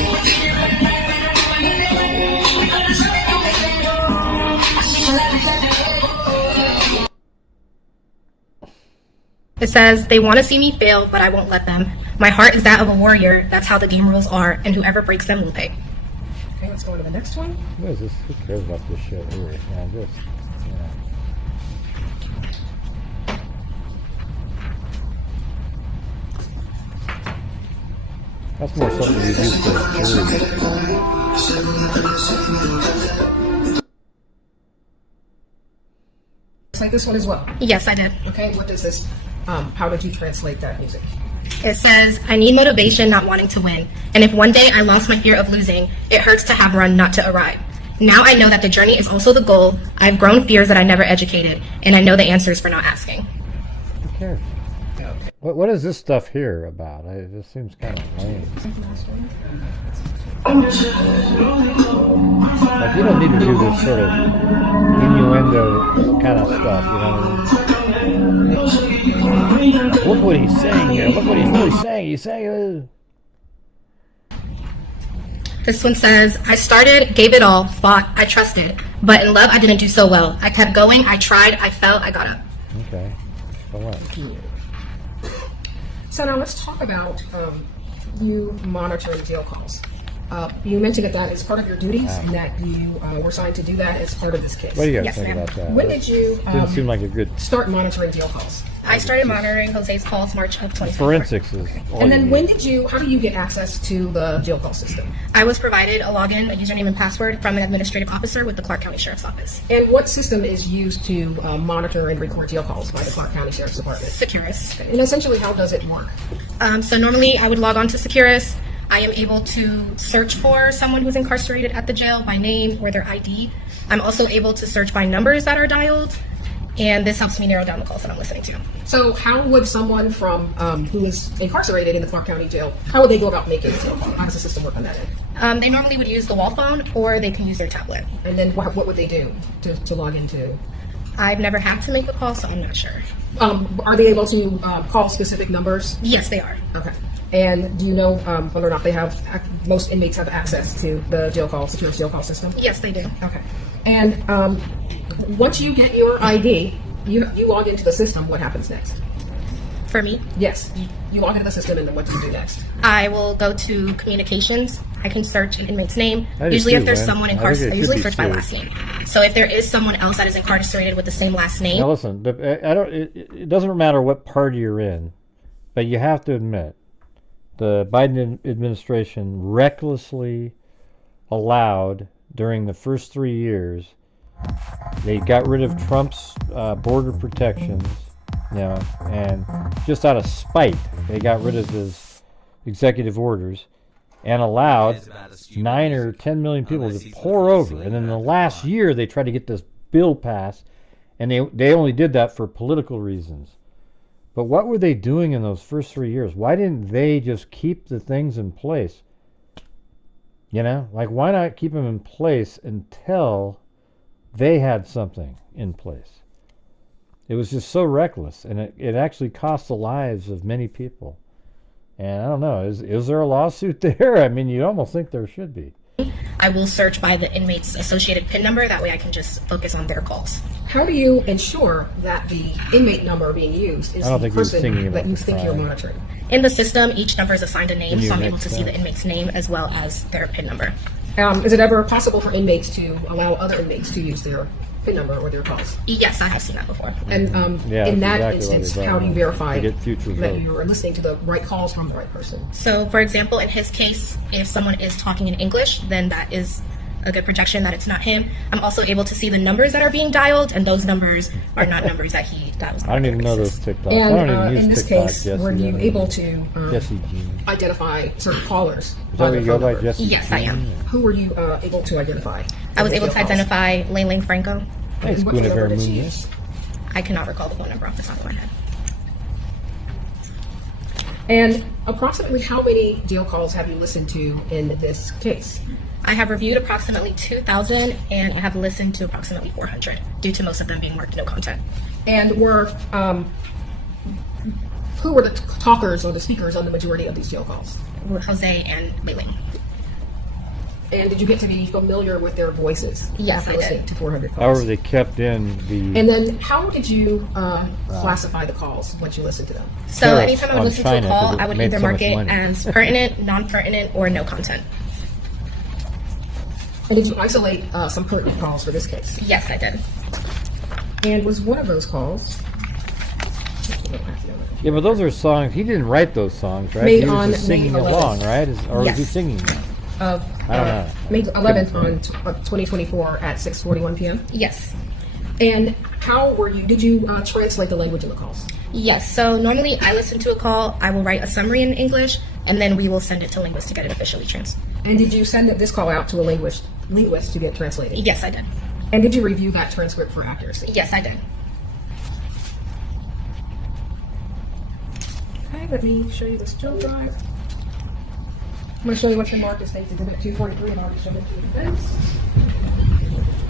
It says, they want to see me fail, but I won't let them. My heart is that of a warrior. That's how the game rules are, and whoever breaks them will pay. Okay, let's go to the next one. What is this? Who cares about this shit? That's more something you do for a jury. Like this one as well. Yes, I did. Okay, what does this, how did you translate that music? It says, I need motivation, not wanting to win. And if one day I lost my fear of losing, it hurts to have run, not to arrive. Now I know that the journey is also the goal. I've grown fears that I never educated, and I know the answers for not asking. Who cares? What is this stuff here about? It just seems kind of lame. Like, you don't need to do this sort of innuendo kind of stuff, you know what I mean? Look what he's saying here. Look what he's really saying. He's saying... This one says, I started, gave it all, fought, I trusted. But in love, I didn't do so well. I kept going, I tried, I fell, I got up. Okay. So what? So now let's talk about you monitoring jail calls. You mentioned that is part of your duties, and that you were assigned to do that as part of this case. What do you guys think about that? When did you Didn't seem like a good... start monitoring jail calls? I started monitoring Jose's calls March of 2024. Forensics is all And then you when need. did you, how do you get access to the jail call system? I was provided a login, a username and password from an administrative officer with the Clarke County Sheriff's Office. And what system is used to monitor and record jail calls by the Clarke County Sheriff's Department? Securus. And essentially, how does it work? So normally I would log on to Securus. I am able to search for someone who's incarcerated at the jail by name or their ID. I'm also able to search by numbers that are dialed, and this helps me narrow down the calls that I'm listening to. So how would someone from who is incarcerated in the Clarke County Jail, how would they go about making a jail call? How does the system work on that end? They normally would use the wall phone, or they can use their tablet. And then what would they do to log into? I've never had to make a call, so I'm not sure. Are they able to call specific numbers? Yes, they are. Okay. And do you know whether or not they have, most inmates have access to the jail call, secure jail call system? Yes, they do. Okay. And once you get your ID, you log into the system, what happens next? For me? Yes. You log into the system, and then what do you do next? I will go to communications. I can search an inmate's name. I do Usually too, if there's man. someone I think incarcerated, it I usually should be search by too. last name. So if there is someone else that is incarcerated with the same last name. Now listen, it doesn't matter what party you're in, but you have to admit, the Biden administration recklessly allowed, during the first 3 years, they got rid of Trump's border protections, and just out of spite, they got rid of his executive orders and allowed 9 or 10 million people to pour over. And then the last year, they tried to get this bill passed, and they only did that for political reasons. But what were they doing in those first 3 years? Why didn't they just keep the things in place? Like, why not keep them in place until they had something in place? It was just so reckless, and it actually cost the lives of many people. And I don't know, is there a lawsuit there? I mean, you'd almost think there should be. I will search by the inmate's associated PIN number. That way I can just focus on their calls. How do you ensure that the inmate number being used is the person that you think you're monitoring? In the system, each number is assigned a name, so I'm able to see the inmate's name as well as their PIN number. Is it ever possible for inmates to allow other inmates to use their PIN number or their calls? Yes, I have seen that before. And in that instance, how do you verify that you're listening to the right calls from the right person? So, for example, in his case, if someone is talking in English, then that is a good projection that it's not him. I'm also able to see the numbers that are being dialed, and those numbers are not numbers that he dials. I don't even know those TikToks. And I don't even in use this TikTok, case, Jesse. were you able to Jesse identify certain callers? Is that what you go by, Jesse? Yes, I am. Who were you able to identify? I was able to identify Laken Franco. Nice, What's the number that she used? I cannot recall the phone number off the top of my head. And approximately how many jail calls have you listened to in this case? I have reviewed approximately 2,000, and I have listened to approximately 400, due to most of them being marked no content. And who were the talkers or the speakers on the majority of these jail calls? Jose and Laken. And did you get to be familiar with their voices? Yes, after I listening did. to 400 calls? However, they kept in the... And then how did you classify the calls once you listened to them? So anytime I would listen to a call, I would either mark it as pertinent, non-pertinent, or no content. And did you isolate some pertinent calls for this case? Yes, I did. And was one of those calls... Yeah, but those are songs. He didn't write those songs, right? Made he was on just singing May 11th. along, right? Or Yes. was he singing that? I don't know. May 11th on 2024 at 6:41 p.m. Yes. And how were you? Did you translate the language in the calls? Yes. So normally I listen to a call, I will write a summary in English, and then we will send it to Linguist to get it officially translated. And did you send this call out to a linguist to get translated? Yes, I did. And did you review that transcript for accuracy? Yes, I did. Okay, let me show you this jump drive. I'm going to show you what's been marked as States Exhibit 243 and already showed it to you.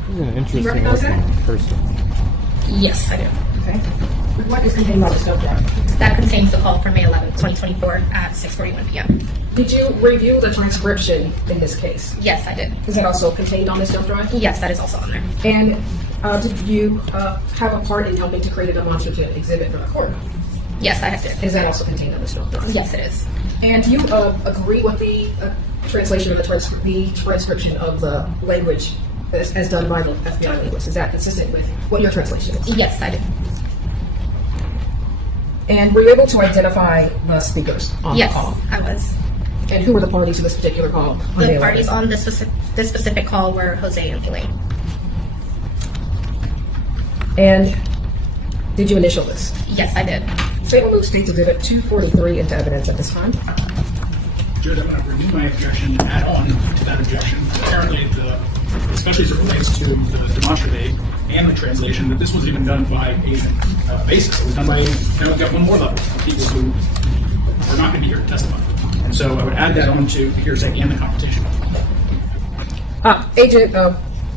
He's an interesting recognize looking person. Yes, I do. Okay. What is contained on this jump drive? That contains the call for May 11th, 2024 at 6:41 p.m. Did you review the transcription in this case? Yes, I did. Is that also contained on this jump drive? Yes, that is also on there. And did you have a part in helping to create a demonstrative exhibit for the court? Yes, I did. Is that also contained on this jump drive? Yes, it is. And do you agree with the translation of the transcription of the language as done by the FBI linguist? Is that consistent with what your translation is? Yes, I do. And were you able to identify the speakers on the call? Yes, I was. And who were the parties to this particular call? The parties on this specific call were Jose and Elaine. And did you initial this? Yes, I did. State will move States Exhibit 243 into evidence at this time. Judge, I'm going to renew my objection, add on to that objection. Apparently, especially as it relates to the demonstrative and the translation, that this was even done by a basis. It was done by now we've got one more level of people who are not going to be here to testify. And so I would add that on to the hearsay and the competition. Agent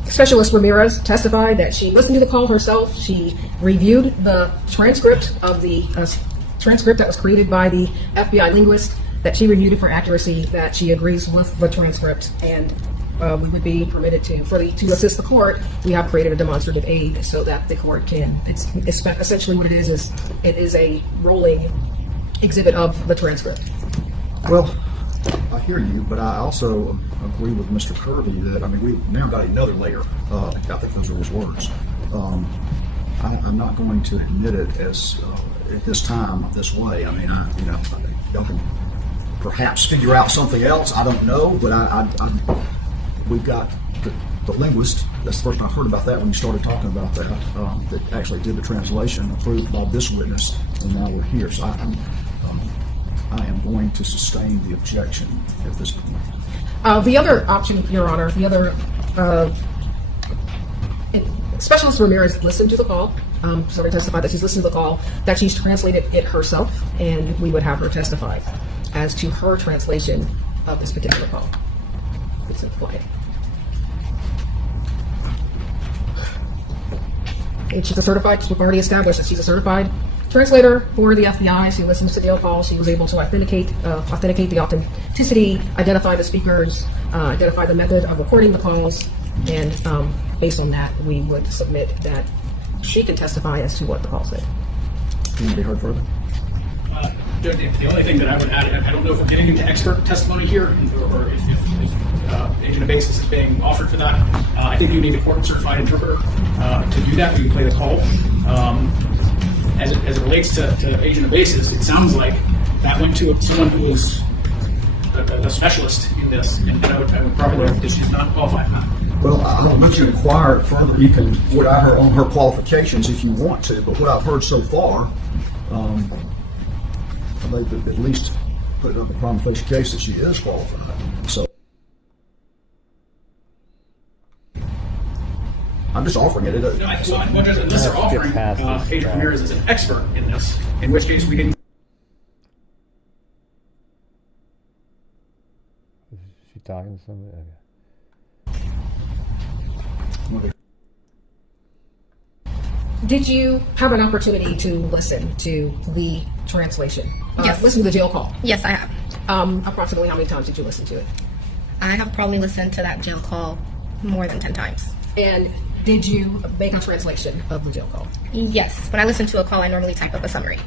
Specialist Ramirez testified that she listened to the call herself. She reviewed the transcript of the transcript that was created by the FBI linguist, that she reviewed it for accuracy, that she agrees with the transcript, and we would be permitted to assist the court. We have created a demonstrative aid so that the court can. It's essentially what it is it is a rolling exhibit of the transcript. Well, I hear you, but I also agree with Mr. Kirby that, I mean, we've now got another layer. I think those are his words. I'm not going to admit it as at this time this way. I mean, y'all can perhaps figure out something else. I don't know, but we've got the linguist. That's the first I've heard about that when you started talking about that. That actually did the translation approved by this witness, and now we're here. So I am going to sustain the objection at this point. The other option, Your Honor, the other Specialist Ramirez listened to the call. Somebody testified that she's listened to the call, that she's translated it herself, and we would have her testify as to her translation of this particular call. It's quiet. And she's a certified, we've already established that she's a certified translator for the FBI. She listens to jail calls. She was able to authenticate the authenticity, identify the speakers, identify the method of recording the calls, and based on that, we would submit that she can testify as to what the call said. Can you be heard further? The only thing that I would add, I don't know if we're getting into expert testimony here, or if agent of basis is being offered for that. I think you need a court-certified interpreter to do that when you play the call. As it relates to agent of basis, it sounds like that went to someone who was a specialist in this, and I would probably that she's not qualified for that. Well, I'll let you inquire further. You can put out her on her qualifications if you want to, but what I've heard so far, they've at least put it up a prima facie case that she is qualified. So I'm just offering it. Unless they're offering Agent Ramirez as an expert in this, in which case we didn't. Is she talking to somebody? Okay. Did you have an opportunity to listen to the translation? Yes. Listen to the jail call? Yes, I have. Approximately how many times did you listen to it? I have probably listened to that jail call more than 10 times. And did you make a translation of the jail call? Yes. When I listen to a call, I normally type up a summary.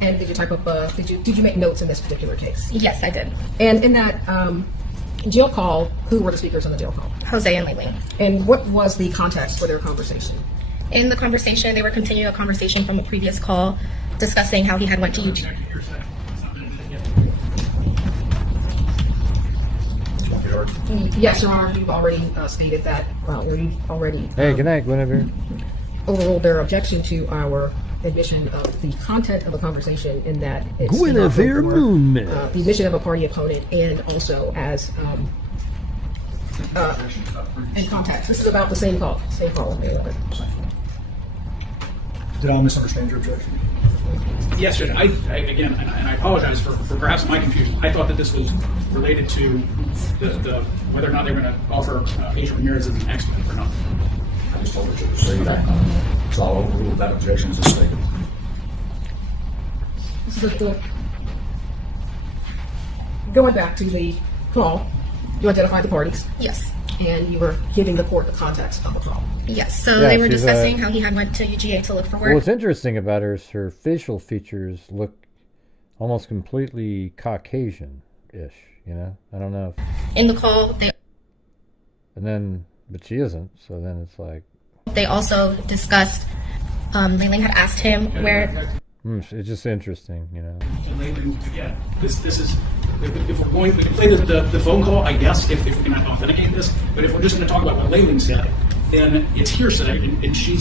And did you type up did you make notes in this particular case? Yes, I did. And in that jail call, who were the speakers on the jail call? Jose and Laken. And what was the context for their conversation? In the conversation, they were continuing a conversation from a previous call, discussing how he had went to UG. Yes, Your Honor, you've already stated that, or you've already Hey, good night, Guinevere. overruled their objection to our admission of the content of the conversation in that it's Guinevere Moonman. the admission of a party opponent, and also as in context. This is about the same call on May 11th. Did I misunderstand your objection? Yes, Judge. I again, and I apologize for perhaps my confusion. I thought that this was related to the whether or not they were going to offer Agent Ramirez as an expert or not. I just told her to say that. So I'll overrule that objection as a statement. Going back to the call, you identified the parties. Yes. And you were giving the court the context of the call. Yes. So they were discussing how he had went to UGA to look for work. What's interesting about her is her facial features look almost completely Caucasian-ish, you know? I don't know. In the call, but she isn't, so then it's like... They also discussed, Laken had asked him where... It's just interesting, you know? Yeah, this is... If we're going, we can play the phone call, I guess, if we can authenticate this. But if we're just going to talk about what Laken said, then it's hearsay, and she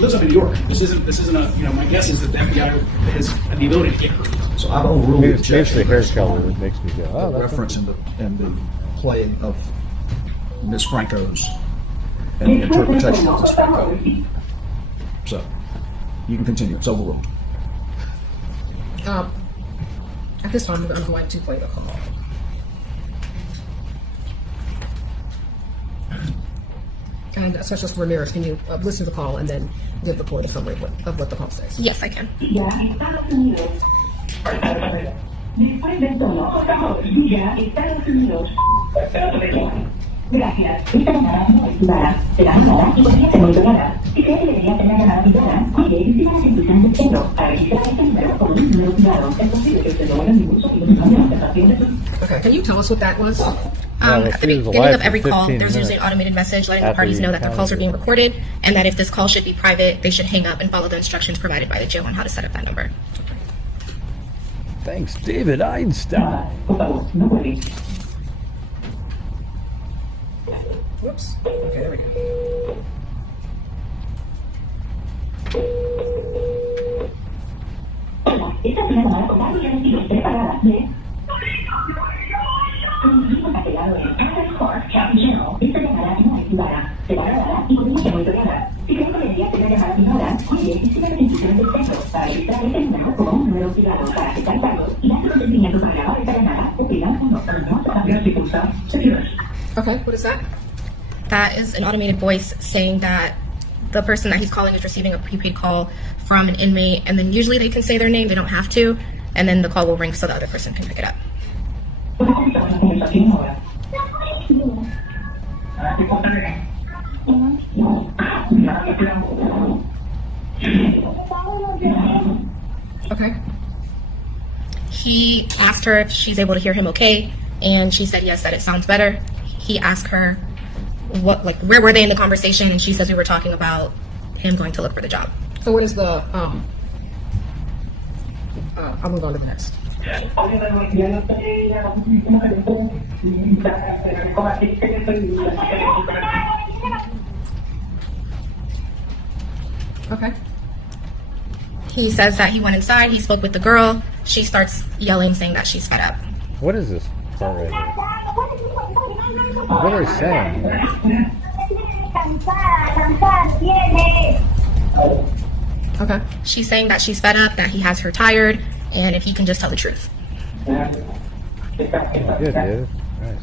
lives up in New York. This isn't a, you know, my guess is that the FBI has the ability to get her. So I've overruled it's the hair color that makes me go, oh, the that's reference in the play of Ms. Franco's and the interpretation of Ms. Franco. So you can continue. It's overruled. At this time, I'm going to play the call. And Specialist Ramirez, can you listen to the call and then give the court a summary of what the call says? Yes, I can. Después de todo, ya Estados Unidos. Gracias. Esta llamada no es privada. Será llamada y se monitoreará. Si cree que debería tener llamada privada, cuide y siga las instrucciones del centro. Para registrar este número como un número privado, es posible que usted no vuelva ningún sonido de la observación de su... Okay, can you tell us what that was? At the beginning of every call, there's usually an automated message letting the parties know that their calls are being recorded, and that if this call should be private, they should hang up and follow the instructions provided by the jail on how to set up that number. Thanks, David Einstein. Whoops. Okay, there we go. Esta es una llamada con varios recibidos preparadas de... Un equipo cancelado en Athens-Clarke, County General. Esta llamada no es privada. Se valorará y comienza a monitorearla. Si creen que debería tener llamada privada, cuide y siga las instrucciones del centro. Para registrar este número como un número privado para aceptar cargos y dar su consentimiento para grabar esta llamada, oprima 1. Cambiar si pulsa. Okay, what is that? That is an automated voice saying that the person that he's calling is receiving a prepaid call from an inmate, and then usually they can say their name, they don't have to, and then the call will ring so the other person can pick it up. Okay. He asked her if she's able to hear him okay, and she said yes, that it sounds better. He asked her where were they in the conversation, and she says we were talking about him going to look for the job. So what is the, I'll move on to the next. Okay. He says that he went inside, he spoke with the girl, she starts yelling, saying that she's fed up. What is this part right here? What are they saying? Okay. She's saying that she's fed up, that he has her tired, and if he can just tell the truth. Good, dude. Nice.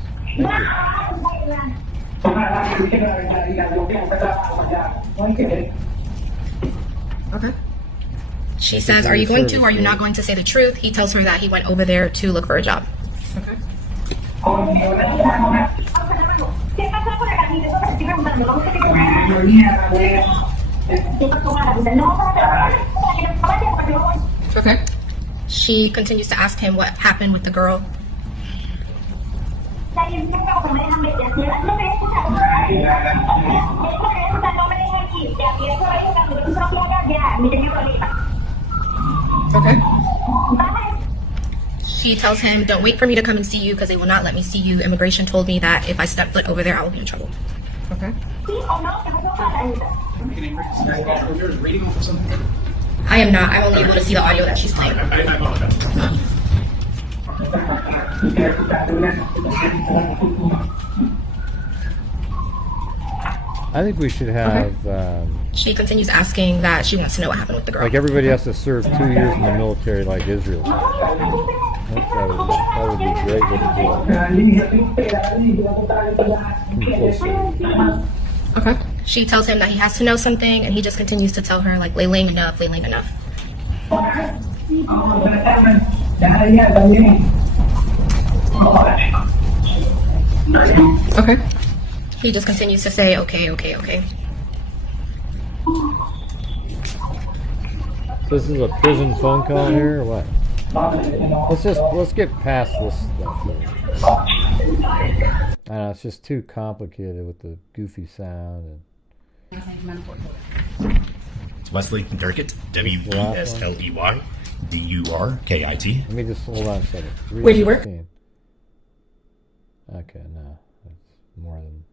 Thank you. Okay. She says, are you going to or are you not going to say the truth? He tells her that he went over there to look for a job. Okay. Okay. She continues to ask him what happened with the girl. Okay. She tells him, don't wait for me to come and see you because they will not let me see you. Immigration told me that if I step foot over there, I will be in trouble. Okay. I am not. I'm only able to see the audio that she's playing. I think we should have, She continues asking that she wants to know what happened with the girl. like everybody has to serve 2 years in the military like Israel. That would be a great way to do it. Okay. She tells him that he has to know something, and he just continues to tell her, like, Layling enough, Layling enough. Okay. He just continues to say, okay, okay, okay. This is a prison phone call here, or what? Let's get past this stuff. I don't know, it's just too complicated with the goofy sound. It's Wesley Durkit, W-E-S-L-E-Y-D-U-R-K-I-T. Let me just hold on a second. Where do you work? Okay, no, that's more than.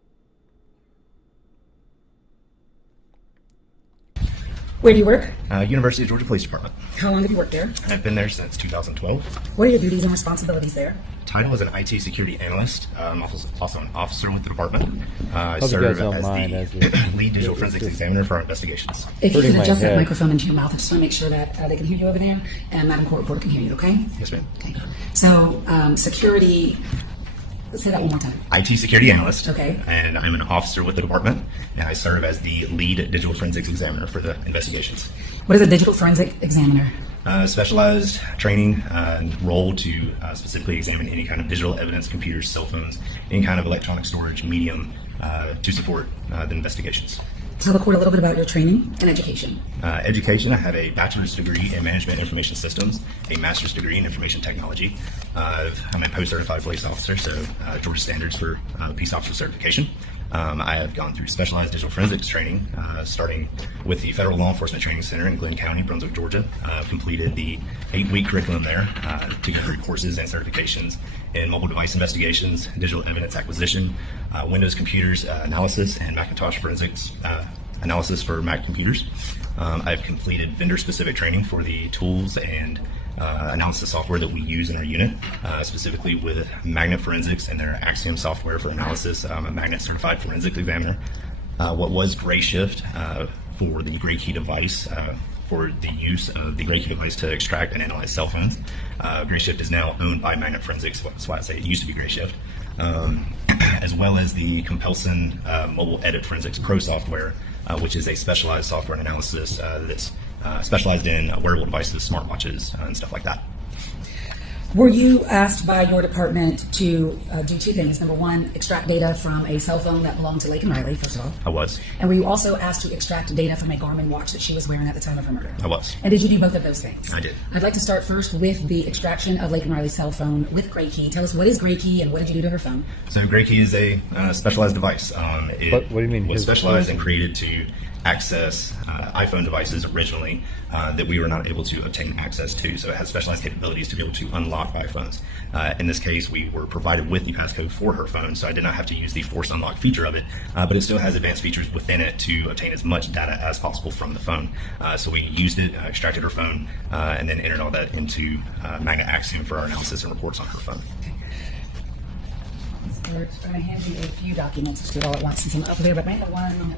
Where do you work? University of Georgia Police Department. How long have you worked there? I've been there since 2012. What are your duties and responsibilities there? Title is an IT security analyst. I'm also an officer with the department. I Hope you serve guys don't as mind the as you- lead digital forensics examiner for our investigations. If you Hurting can my adjust that head. microphone into your mouth, I just want to make sure that they can hear you over there, and Madam Court Reporter can hear you, okay? Yes, ma'am. Okay. So, security, let's say that one more time. IT security analyst. Okay. And I'm an officer with the department, and I serve as the lead digital forensics examiner for the investigations. What is a digital forensic examiner? Specialized training role to specifically examine any kind of digital evidence, computers, cell phones, any kind of electronic storage medium to support the investigations. Tell the court a little bit about your training and education. Education, I have a bachelor's degree in management information systems, a master's degree in information technology. I'm a post-certified police officer, so Georgia standards for peace officer certification. I have gone through specialized digital forensics training, starting with the Federal Law Enforcement Training Center in Glenn County, Brunswick, Georgia. Completed the 8-week curriculum there to go through courses and certifications in mobile device investigations, digital evidence acquisition, Windows computers analysis, and Macintosh forensics analysis for Mac computers. I've completed vendor-specific training for the tools and analysis software that we use in our unit, specifically with Magnet Forensics and their Axiom software for analysis. I'm a Magnet certified forensic examiner. What was Gray Shift for the Gray Key device, for the use of the Gray Key device to extract and analyze cell phones. Gray Shift is now owned by Magnet Forensics, that's why I say it used to be Gray Shift. As well as the Compelson Mobile Edit Forensics Pro software which is a specialized software and analysis that's specialized in wearable devices, smartwatches, and stuff like that. Were you asked by your department to do two things? Number one, extract data from a cell phone that belonged to Laken Riley, first of all. I was. And were you also asked to extract data from a Garmin watch that she was wearing at the time of her murder? I was. And did you do both of those things? I did. I'd like to start first with the extraction of Laken Riley's cell phone with Gray Key. Tell us, what is Gray Key and what did you do to her phone? So Gray Key is a specialized device. What do you mean? Was specialized and created to access iPhone devices originally that we were not able to obtain access to. So it has specialized capabilities to be able to unlock iPhones. In this case, we were provided with the passcode for her phone, so I did not have to use the force unlock feature of it, but it still has advanced features within it to obtain as much data as possible from the phone. So we used it, extracted her phone, and then entered all that into Magna Axiom for our analysis and reports on her phone. We're going to hand you a few documents. Let's do it all at once since I'm up there, but maybe the one.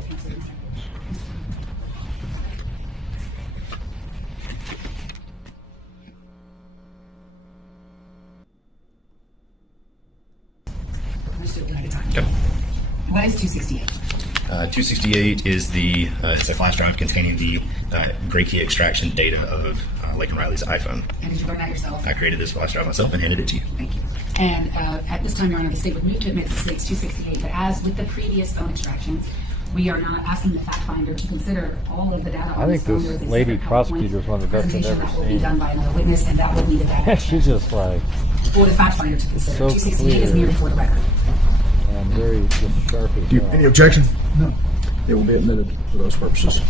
Okay. What is 268? 268 is it's a flash drive containing the Gray Key extraction data of Laken Riley's iPhone. And did you learn that yourself? I created this flash drive myself and handed it to you. Thank you. And at this time, Your Honor, the state would move to admit to states 268, but as with the previous phone extractions, we are not asking the fact finder to consider all of the data on I think phone. this lady prosecutor is one of the best I've ever that will be seen. done by another witness, and that would need a data She's just like for the fact finder to consider. so 268 is clear. merely for the record. and very just sharp as well. Any objection? No. It will be admitted for those purposes.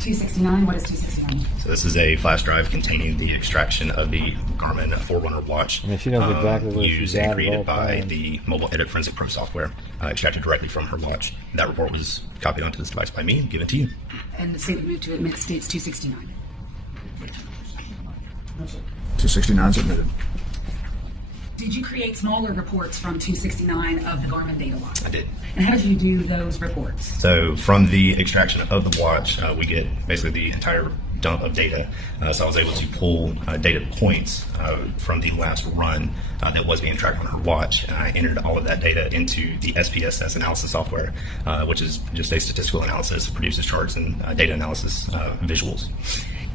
269, what is 269? So this is a flash drive containing the extraction of the Garmin Forerunner watch. I mean, she knows exactly what she's used at and at created all by times. the Mobile Edit Forensic Pro software, extracted directly from her watch. That report was copied onto this device by me and given to you. And the state would move to admit states 269. 269 is admitted. Did you create smaller reports from 269 of the Garmin data log? I did. And how did you do those reports? So from the extraction of the watch, we get basically the entire dump of data. So I was able to pull data points from the last run that was being tracked on her watch. And I entered all of that data into the SPSS analysis software, which is just a statistical analysis. It produces charts and data analysis visuals.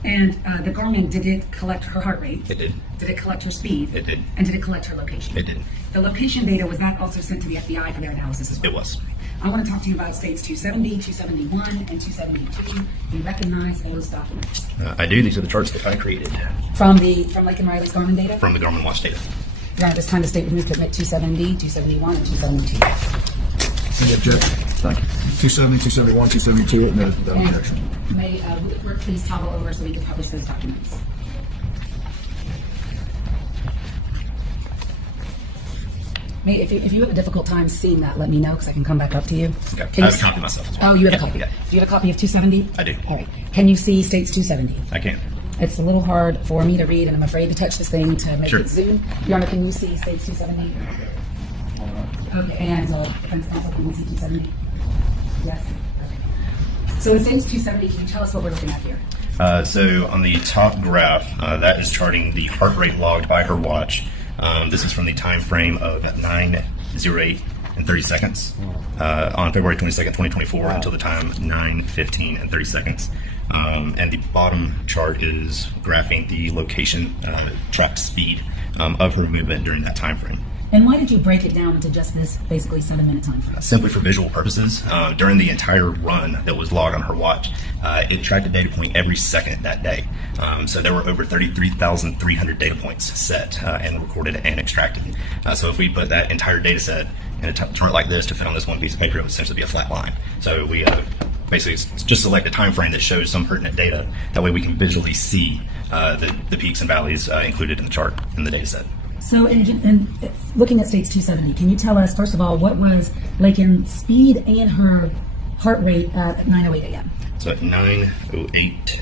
And the Garmin, did it collect her heart rate? It did. Did it collect her speed? It did. And did it collect her location? It did. The location data, was that also sent to the FBI for their analysis as well? It was. I want to talk to you about states 270, 271, and 272. Do you recognize those documents? I do. These are the charts that I created. From Laken Riley's Garmin data? From the Garmin watch data. Yeah, at this time the state would move to admit 270, 271, and 272. Any objection? Thank you. 270, 271, 272, admitted without And objection. may would the clerk please toggle over so we can publish those documents? If you have a difficult time seeing that, let me know because I can come back up to you. Okay. Can I you have a copy myself as well. Oh, you have a Yeah, copy. yeah. Do you have a copy of 270? I do. All right. Can you see states 270? I can. It's a little hard for me to read, and I'm afraid to touch this thing to make Sure. it zoom. Your Honor, can you see states 270? Okay, and defense counsel, can you see 270? Yes. Okay. So in states 270, can you tell us what we're looking at here? So on the top graph, that is charting the heart rate logged by her watch. This is from the time frame of 9:08 and 30 seconds on February 22nd, 2024 until the time 9:15 and 30 seconds. And the bottom chart is graphing the location tracked speed of her movement during that time frame. And why did you break it down into just this basically 7-minute time frame? Simply for visual purposes. During the entire run that was logged on her watch, it tracked a data point every second that day. So there were over 33,300 data points set and recorded and extracted. So if we put that entire data set in a chart like this to fit on this one piece of paper, it would essentially be a flat line. So we basically just select a time frame that shows some pertinent data. That way we can visually see the peaks and valleys included in the chart in the data set. So in looking at states 270, can you tell us, first of all, what was Laken's speed and her heart rate at 9:08 a.m.? So at 9:08,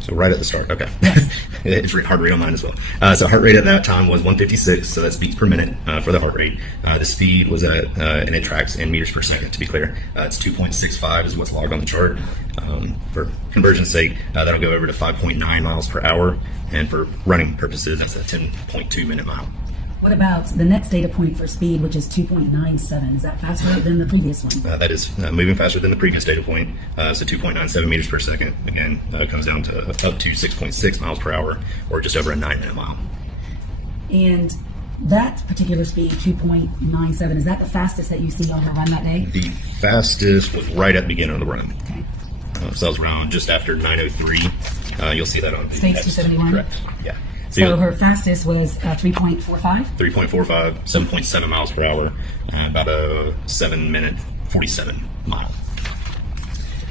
so right at the start, okay. It's heart rate on mine as well. So heart rate at that time was 156, so that's beats per minute for the heart rate. The speed was at, and it tracks in meters per second to be clear. It's 2.65 is what's logged on the chart. For conversion's sake, that'll go over to 5.9 miles per hour, and for running purposes, that's a 10.2 minute mile. What about the next data point for speed, which is 2.97? Is that faster than the previous one? That is moving faster than the previous data point. So 2.97 meters per second, again, comes down to up to 6.6 miles per hour, or just over a 9-minute mile. And that particular speed, 2.97, is that the fastest that you see on her run that day? The fastest was right at the beginning of the run. Okay. So that was around just after 9:03. You'll see that on Space 271? Correct, yeah. So her fastest was 3.45? 3.45, 7.7 miles per hour, about a 7-minute 47 mile.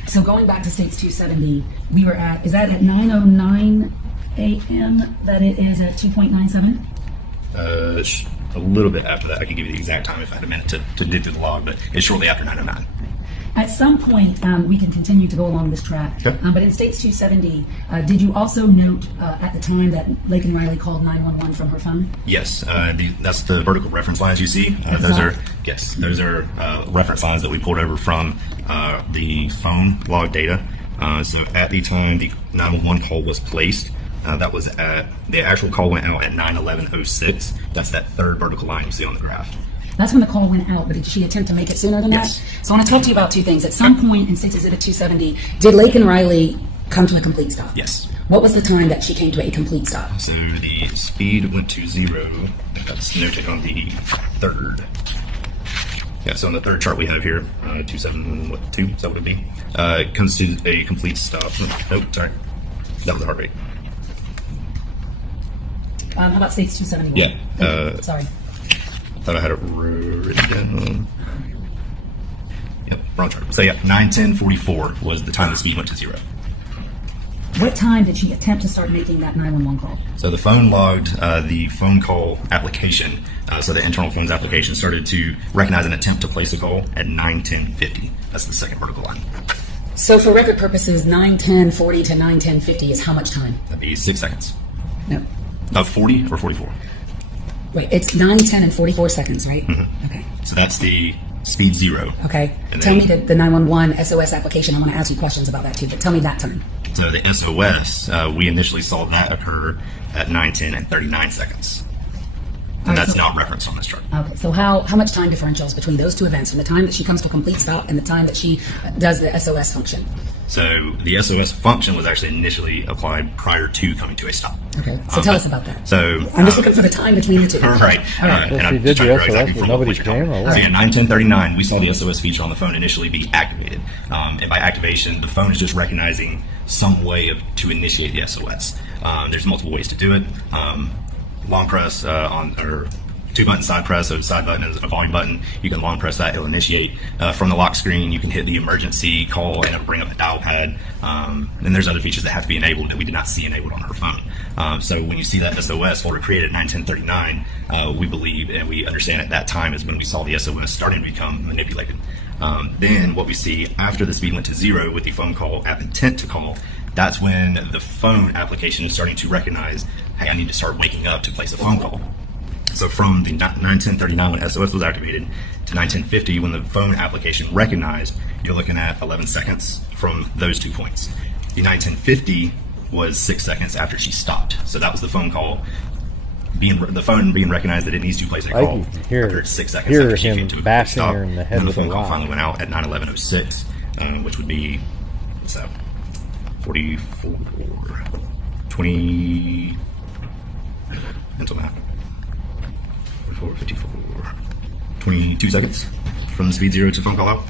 So going back to States 270, we were at, is that at 9:09 a.m. that it is at 2.97? A little bit after that. I could give you the exact time if I had a minute to dig through the log, but it's shortly after 9:09. At some point, we can continue to go along this track. Okay. But in States 270, did you also note at the time that Laken Riley called 911 from her phone? Yes, that's the vertical reference lines you see. Those are reference lines that we pulled over from the phone log data. So at the time the 911 call was placed, that was at the actual call went out at 9:11:06. That's that third vertical line you see on the graph. That's when the call went out, but did she attempt to make it sooner than Yes. that? So I want to talk to you about two things. At some point in States Exhibit 270, did Laken Riley come to a complete stop? Yes. What was the time that she came to a complete stop? So the speed went to 0. That's noted on the third. Yeah, so on the third chart we have here, 272, is that what it would be? It comes to a complete stop. Nope, sorry. That was the heart rate. How about States 271? Yeah. Sorry. Thought I had it written down. Yep, wrong chart. So yeah, 9:10:44 was the time the speed went to 0. What time did she attempt to start making that 911 call? So the phone logged the phone call application. So the internal phones application started to recognize an attempt to place a call at 9:10:50. That's the second vertical line. So for record purposes, 9:10:40 to 9:10:50 is how much time? That'd be 6 seconds. No. 40 or 44? Wait, it's 9:10 and 44 seconds, right? Mm-hmm. Okay. So that's the speed 0. Okay. And Tell then- me the 911 SOS application. I'm going to ask you questions about that too, but tell me that time. So the SOS, we initially saw that occur at 9:10 and 39 seconds. And Alright, that's so- not referenced on this chart. Okay, so how much time differentials between those two events, from the time that she comes to a complete stop and the time that she does the SOS function? So the SOS function was actually initially applied prior to coming to a stop. Okay, so tell us about that. So I'm just looking for the time between the two. Right. All right. And I'm just trying to remember exactly from what you're talking about. So yeah, 9:10:39, we saw the SOS feature on the phone initially be activated. And by activation, the phone is just recognizing some way to initiate the SOS. There's multiple ways to do it. Long press or 2-button side press, so the side button is a volume button. You can long press that, it'll initiate. From the lock screen, you can hit the emergency call and it'll bring up a dial pad. And there's other features that have to be enabled that we did not see enabled on her phone. So when you see that SOS folder created at 9:10:39, we believe and we understand at that time is when we saw the SOS starting to become manipulated. Then what we see after the speed went to 0 with the phone call app intent to call, that's when the phone application is starting to recognize, hey, I need to start waking up to place a phone call. So from the 9:10:39 when SOS was activated to 9:10:50 when the phone application recognized, you're looking at 11 seconds from those 2 points. The 9:10:50 was 6 seconds after she stopped. So that was the phone call the phone being recognized that it needs to place a call. After 6 seconds after she came to a stop. her in the head When the with a phone call rock. finally went out at 9:11:06, which would be 44, 20 mental math. 54, 22 seconds from the speed 0 to phone call out.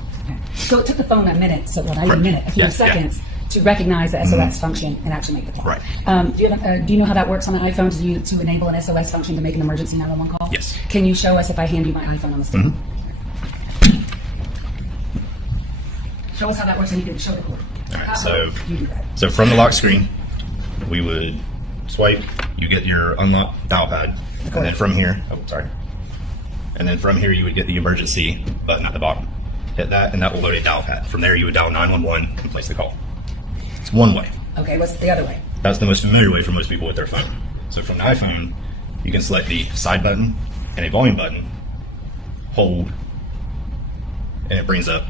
So it took the phone a minute, so what, not even a minute, a few Yeah, seconds to recognize the SOS function and actually make the call. Right. Do you know how that works on an iPhone to enable an SOS function to make an emergency 911 call? Yes. Can you show us if I hand you my iPhone on the stand? Show us how that works. I need to show the board. All right, so You do that. so from the lock screen, we would swipe, you get your unlock dial pad, and then from here, and then from here you would get the emergency button at the bottom. Hit that, and that will load a dial pad. From there, you would dial 911 and place the call. It's one way. Okay, what's the other way? That's the most familiar way for most people with their phone. So from the iPhone, you can select the side button and a volume button, hold, and it brings up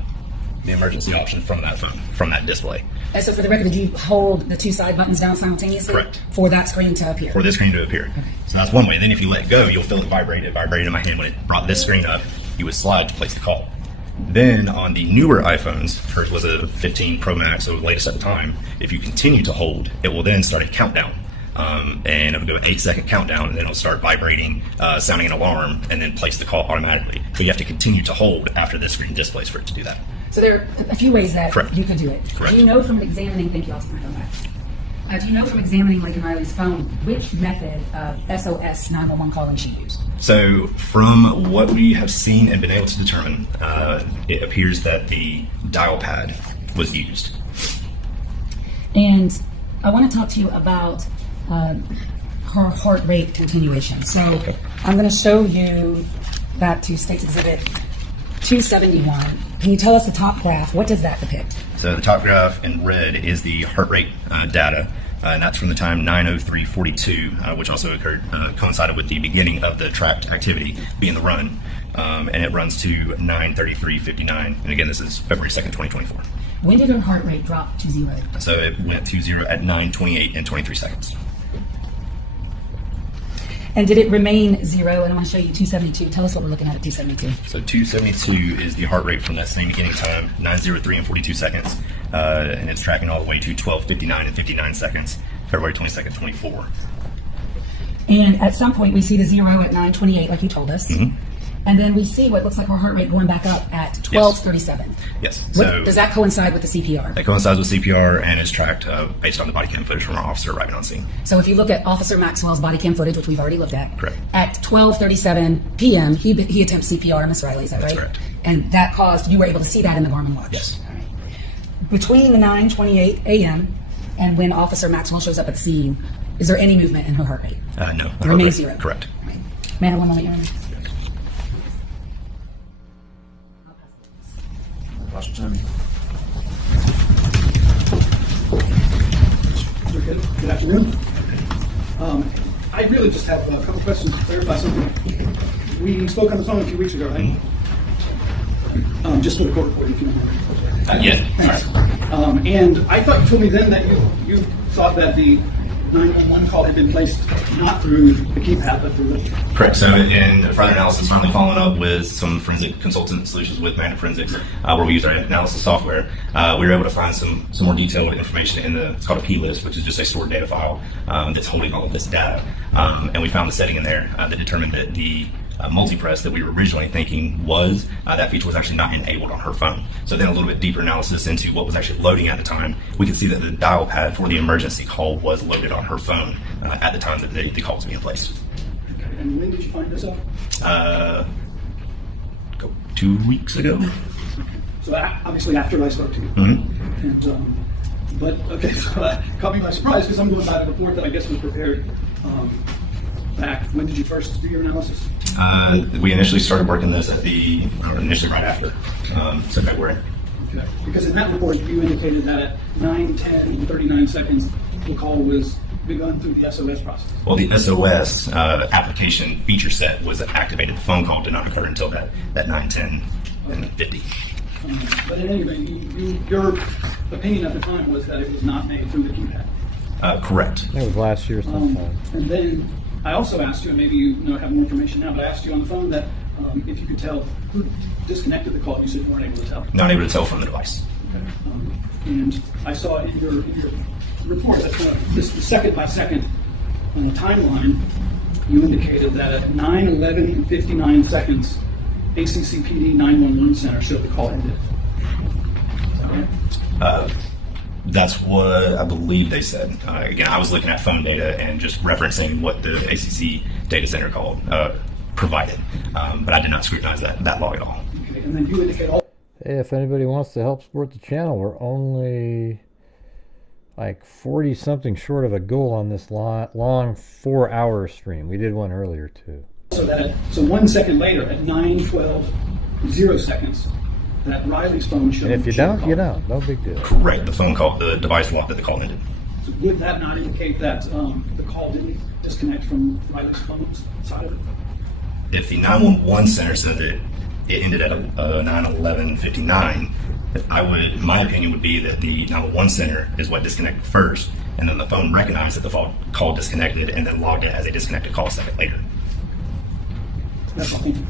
the emergency option from that phone, from that display. And so for the record, did you hold the two side buttons down simultaneously? Correct. For that screen to appear? For this screen to appear. Okay. So that's one way. Then if you let go, you'll feel it vibrate. It vibrated in my hand when it brought this screen up. You would slide to place the call. Then on the newer iPhones, hers was a 15 Pro Max, so the latest at the time, if you continue to hold, it will then start a countdown. And it'll go an 8-second countdown, and then it'll start vibrating, sounding an alarm, and then place the call automatically. So you have to continue to hold after this screen displays for it to do that. So there are a few ways that Correct. you could do it. Correct. Do you know from examining, thank you, I'll take my phone back. Do you know from examining Laken Riley's phone which method of SOS 911 calling she used? So from what we have seen and been able to determine, it appears that the dial pad was used. And I want to talk to you about her heart rate continuation. So I'm going to show you back to State's Exhibit 271. Can you tell us the top graph? What does that depict? So the top graph in red is the heart rate data, and that's from the time 9:03:42, which also coincided with the beginning of the tracked activity being the run, and it runs to 9:33:59. And again, this is February 2nd, 2024. When did her heart rate drop to 0? So it went to 0 at 9:28 and 23 seconds. And did it remain 0? And I'm going to show you 272. Tell us what we're looking at 272. So 272 is the heart rate from that same beginning time, 9:03 and 42 seconds, and it's tracking all the way to 12:59 and 59 seconds, February 22nd, 24. And at some point we see the 0 at 9:28, like you told us. Mm-hmm. And then we see what looks like her heart rate going back up at 12:37. Yes. So does that coincide with the CPR? That coincides with CPR and is tracked based on the body cam footage from our officer arriving on scene. So if you look at Officer Maxwell's body cam footage, which we've already looked at, Correct. at 12:37 p.m. he attempts CPR on Miss Riley. Is that That's right? correct. And that caused, you were able to see that in the Garmin watch. Yes. Between the 9:28 a.m. and when Officer Maxwell shows up at the scene, is there any movement in her heart rate? No. It remains 0. Correct. May I have one moment, Your Honor? Good afternoon. I really just have a couple questions to clarify something. We spoke on the phone a few weeks ago, right? Just for the court report, if you don't mind. Yes. And I thought you told me then that you thought that the 911 call had been placed not through the keypad, but through the... Correct. So in further analysis, finally following up with some forensic consultant solutions with Manda Forensics, where we use our analysis software, we were able to find some more detailed information in the, it's called a plist, which is just a stored data file that's holding all of this data. And we found the setting in there that determined that the multi-press that we were originally thinking was, that feature was actually not enabled on her phone. So then a little bit deeper analysis into what was actually loading at the time, we could see that the dial pad for the emergency call was loaded on her phone at the time that the call was being placed. Okay. And when did you find this out? 2 weeks ago. So obviously after I spoke to you. Mm-hmm. And, but okay, so caught me by surprise because I'm going by a report that I guess was prepared back. When did you first do your analysis? We initially started working this initially right after, so February. Okay. Because in that report you indicated that at 9:10 and 39 seconds the call was begun through the SOS process. Well, the SOS application feature set was activated. The phone call did not occur until that 9:10 and 50. But in any event, your opinion at the time was that it was not made through the keypad. Correct. That was last year sometime. And then I also asked you, and maybe you have more information now, but I asked you on the phone that if you could tell who disconnected the call. You said you weren't able to tell. Not able to tell from the device. Okay. And I saw in your report that the second by second timeline, you indicated that at 9:11 and 59 seconds, ACCPD 911 Center showed the call ended. Is that right? That's what I believe they said. Again, I was looking at phone data and just referencing what the ACC data center called provided, but I did not scrutinize that log at all. Okay. And then you indicate all. Hey, if anybody wants to help support the channel, we're only like 40 something short of a goal on this long 4-hour stream. We did one earlier too. So 1 second later, at 9:12 seconds, that Riley's phone showed. And if you don't, you don't. No big deal. Correct. The phone call, the device locked that the call ended. So would that not indicate that the call didn't disconnect from Riley's phone's side of it? If the 911 center said that it ended at 9:11:59, My opinion would be that the 911 center is what disconnected first, and then the phone recognized that the phone call disconnected and then logged it as a disconnected call a second later. That's all. Thank you.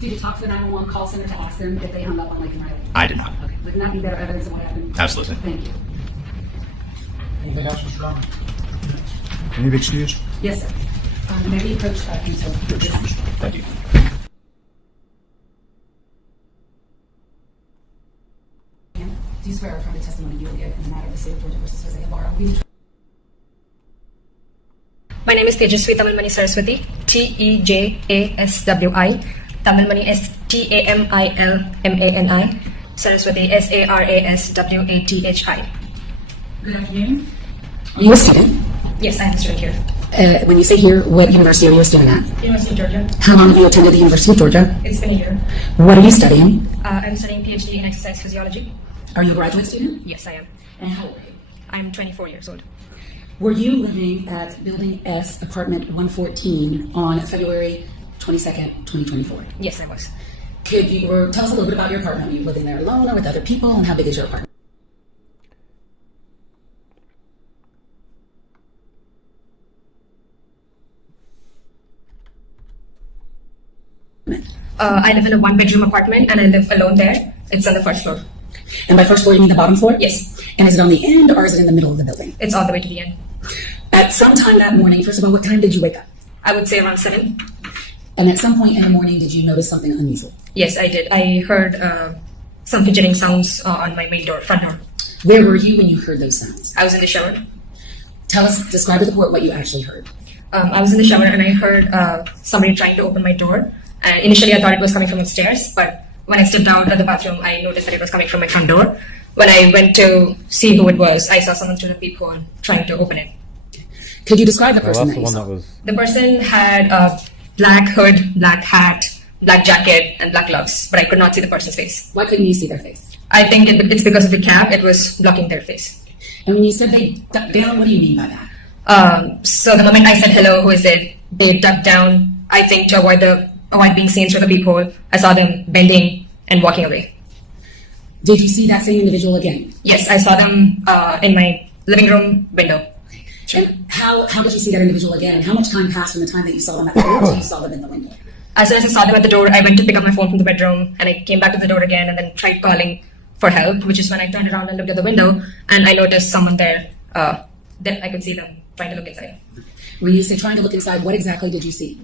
Did you talk to the 911 call center to ask them if they hung up on Laken Riley? I did not. Okay. Would not be better evidence of what happened? Absolutely. Thank you. Anything else, Mr. Garmin? Any excuse? Yes, sir. Maybe approach counsel. Thank you. Do you swear or affirm the testimony you will give in the matter of the state of Georgia versus Jose Ibarra? My name is Tejaswi Tamalmani Saraswati, Tejaswi, Tamalmani Stamilmani, Saraswati Saraswathi. Good afternoon. Are you a student? Yes, I am a student here. When you say here, what university are you a student at? University of Georgia. How long have you attended the University of Georgia? It's been a year. What are you studying? I'm studying PhD in exercise physiology. Are you a graduate student? Yes, I am. And how old are you? I'm 24 years old. Were you living at Building S, Apartment 114 on February 22nd, 2024? Yes, I was. Could you tell us a little bit about your apartment? Are you living there alone or with other people? And how big is your apartment? I live in a one-bedroom apartment and I live alone there. It's on the first floor. And by first floor, you mean the bottom floor? Yes. And is it on the end or is it in the middle of the building? It's all the way to the end. At some time that morning, first of all, what time did you wake up? I would say around 7. And at some point in the morning, did you notice something unusual? Yes, I did. I heard some fidgeting sounds on my main door, front door. Where were you when you heard those sounds? I was in the shower. Describe to the court what you actually heard. I was in the shower and I heard somebody trying to open my door. And initially I thought it was coming from upstairs, but when I stepped out of the bathroom, I noticed that it was coming from my front door. When I went to see who it was, I saw someone through the peephole trying to open it. Could you describe the person that you saw? The person had a black hood, black hat, black jacket, and black gloves, but I could not see the person's face. Why couldn't you see their face? I think it's because of the cap. It was blocking their face. And when you said they ducked down, what do you mean by that? So the moment I said hello, who is it? They ducked down, I think, to avoid being seen through the peephole. I saw them bending and walking away. Did you see that same individual again? Yes, I saw them in my living room window. And how did you see that individual again? How much time passed from the time that you saw them at the door until you saw them in the window? As soon as I saw them at the door, I went to pick up my phone from the bedroom and I came back to the door again and then tried calling for help, which is when I turned around and looked at the window and I noticed someone there. Then I could see them trying to look inside. When you say trying to look inside, what exactly did you see?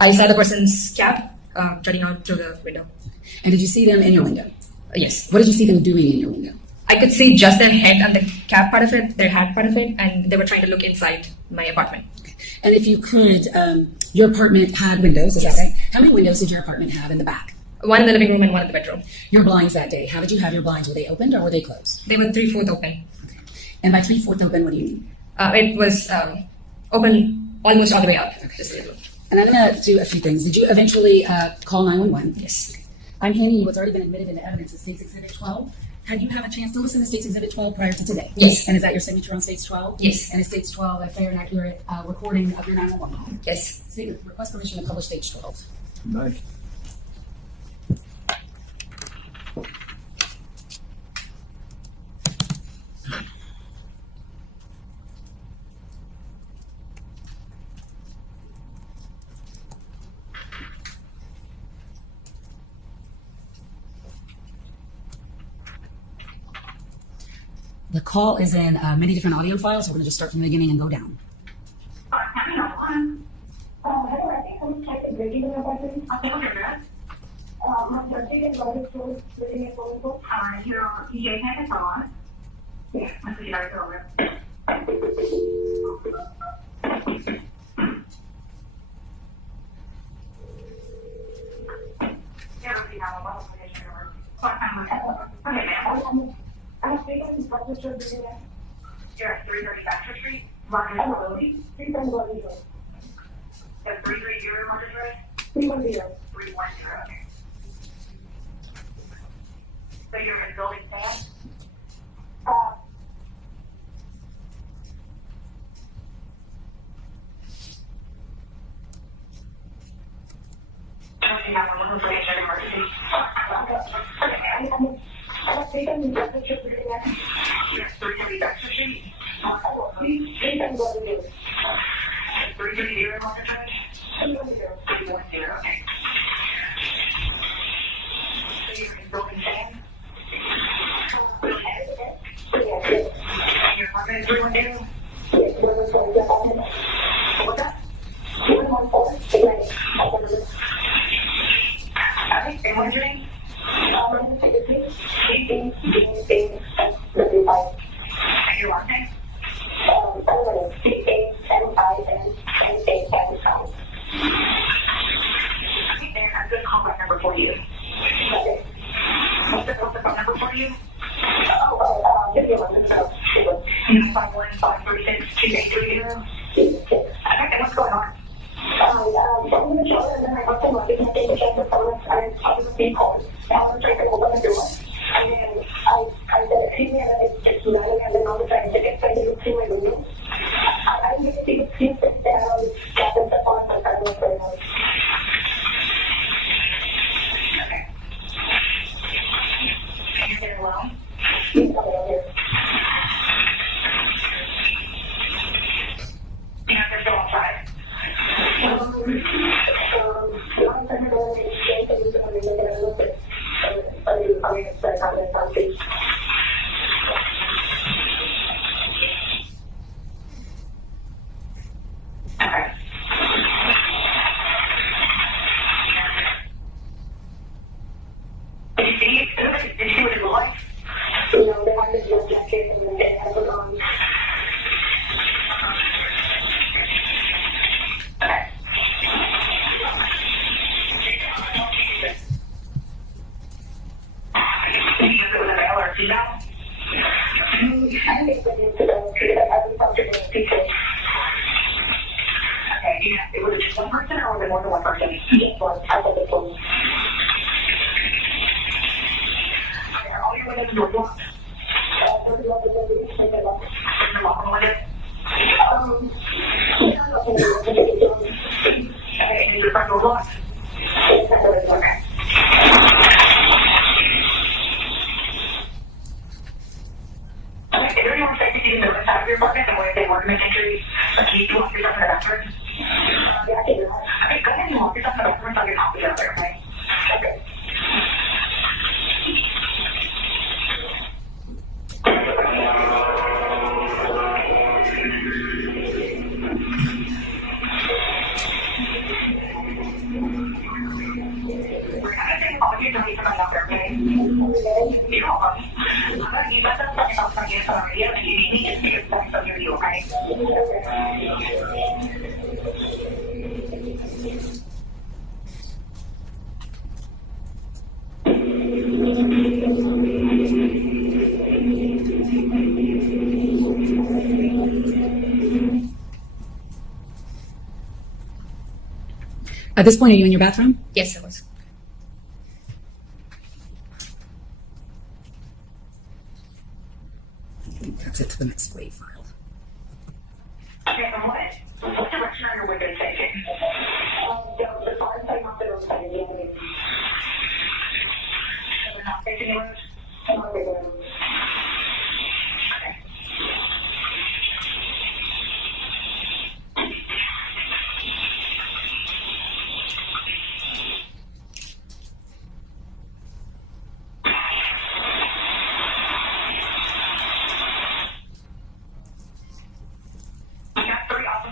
I saw the person's cap jutting out through the window. And did you see them in your window? Yes. What did you see them doing in your window? I could see just their head and the cap part of it, their hat part of it, and they were trying to look inside my apartment. And if you could, your apartment had windows, is that right? How many windows did your apartment have in the back? One in the living room and one in the bedroom. Your blinds that day, how did you have your blinds? Were they opened or were they closed? They were 3/4 open. Okay. And by 3/4 open, what do you mean? It was open almost all the way up. Okay. And I'm going to do a few things. Did you eventually call 911? Yes. I'm handing you what's already been admitted into evidence as State's Exhibit 12. Had you have a chance to listen to State's Exhibit 12 prior to today? Yes. And is that your signature on State's 12? Yes. And is State's 12 a fair and accurate recording of your 911 call? Yes. State, request permission to publish State's 12. Nice. The call is in many different audio files, so we're going to just start from the beginning and go down. You're at 330 Baxter Street, Marcus Road. 330. That's 330 Marcus Road? 310. 310, okay. So you're in building 10? You have a little information emergency. At this point, are you in your bathroom? Yes, it was. That's it to the next wave file. Okay, what direction are your windows facing? The far side, not the road side of the enemy. So they're not facing the road? No, they're going. Okay.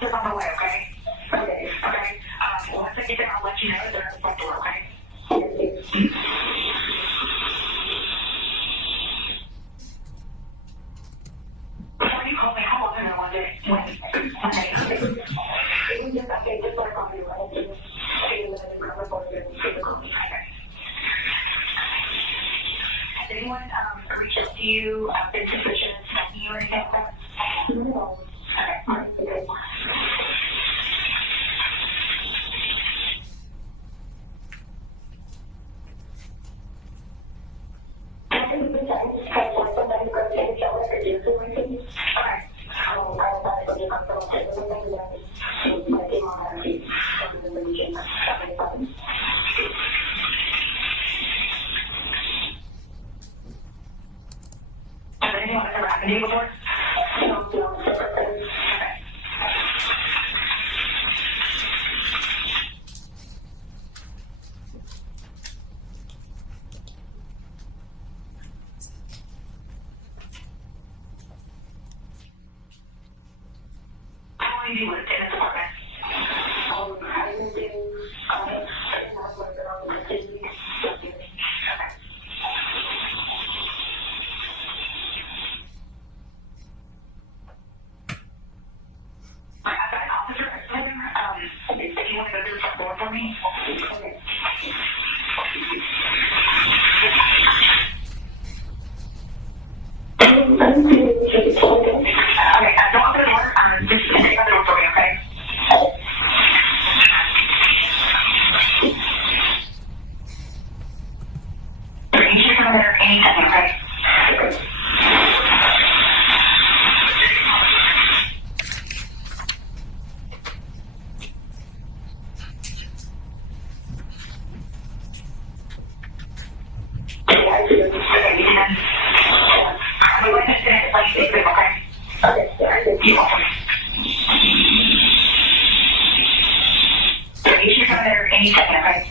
On the way, okay? Okay. Once I get there, I'll let you know that they're at the front door, okay? Before you call me, how long I want it? When? Okay. It was just okay, just like on your right. Okay. Has anyone reached out to you, been suspicious, asking you or anything like that? No. Okay. long have you lived in this apartment? I've got an officer outside there. If you want to go to the front door for me. Okay. Okay, don't open the door. Just take the door for me, okay? You should come there anytime, okay?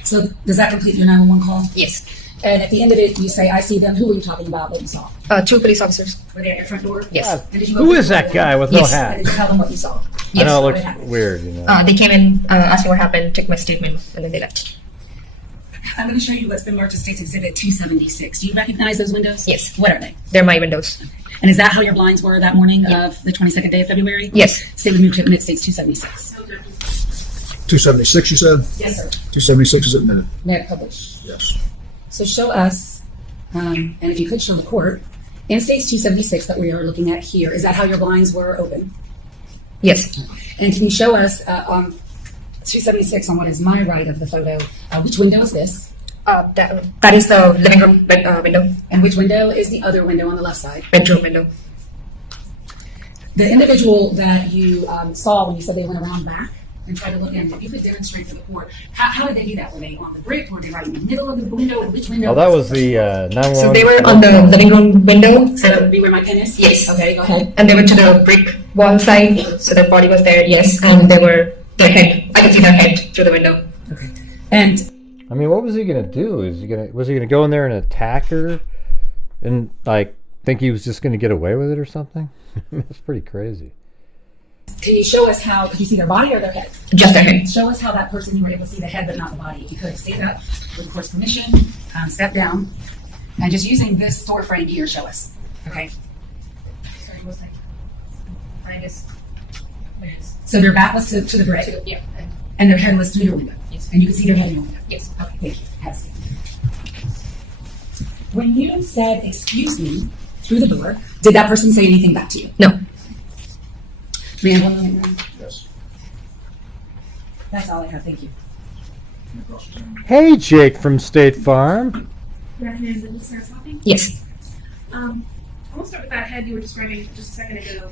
So does that complete your 911 call? Yes. And at the end of it, you say, I see them. Who were you talking about that you saw? 2 police officers. Were they at your front door? Yes. And did you Who is that guy with no Yes. hat? And did you tell them what you saw? I know it Yes. looks weird, you know. They came in, asked me what happened, took my statement, and then they left. I'm going to show you what's been marked as State's Exhibit 276. Do you recognize those windows? Yes. What are they? They're my windows. And is that how your blinds were that morning of the 22nd day of February? Yes. State with moved to admit State's 276. 276, you said? Yes, sir. 276 is admitted. May I publish? Yes. So show us, and if you could show the court, in State's 276 that we are looking at here, is that how your blinds were open? Yes. And can you show us on 276 on what is my right of the photo, which window is this? That is the living room window. And which window is the other window on the left side? Bedroom window. The individual that you saw when you said they went around back and tried to look in, if you could demonstrate for the court, how did they do that? Were they on the brick? Were they right in the middle of the window? Which window? Oh, that was the 911. So they were on the living room window. So that would be where my pen is? Yes. Okay, go ahead. And they were to the brick wall side, so their body was there, yes, and they were, their head, I could see their head through the window. Okay. And I mean, what was he gonna do? Was he gonna go in there and attack her, and like think he was just gonna get away with it or something? That's pretty crazy. can you show us how, can you see their body or their head? Just their head. Show us how that person, you were able to see the head but not the body. If you could stand up with the court's permission, step down, and just using this door frame here, show us. Okay. Sorry, what's that? I guess. So their back was to the brick. Yeah. And their head was through your window. Yes. And you could see their head in your window. Yes. Okay, thank you. Have a seat. When you said, excuse me, through the door, did that person say anything back to you? No. We have 1 minute. Yes. That's all I have. Thank you. Hey, Jake from State Farm. Yes. I want to start with that head you were describing just a second ago.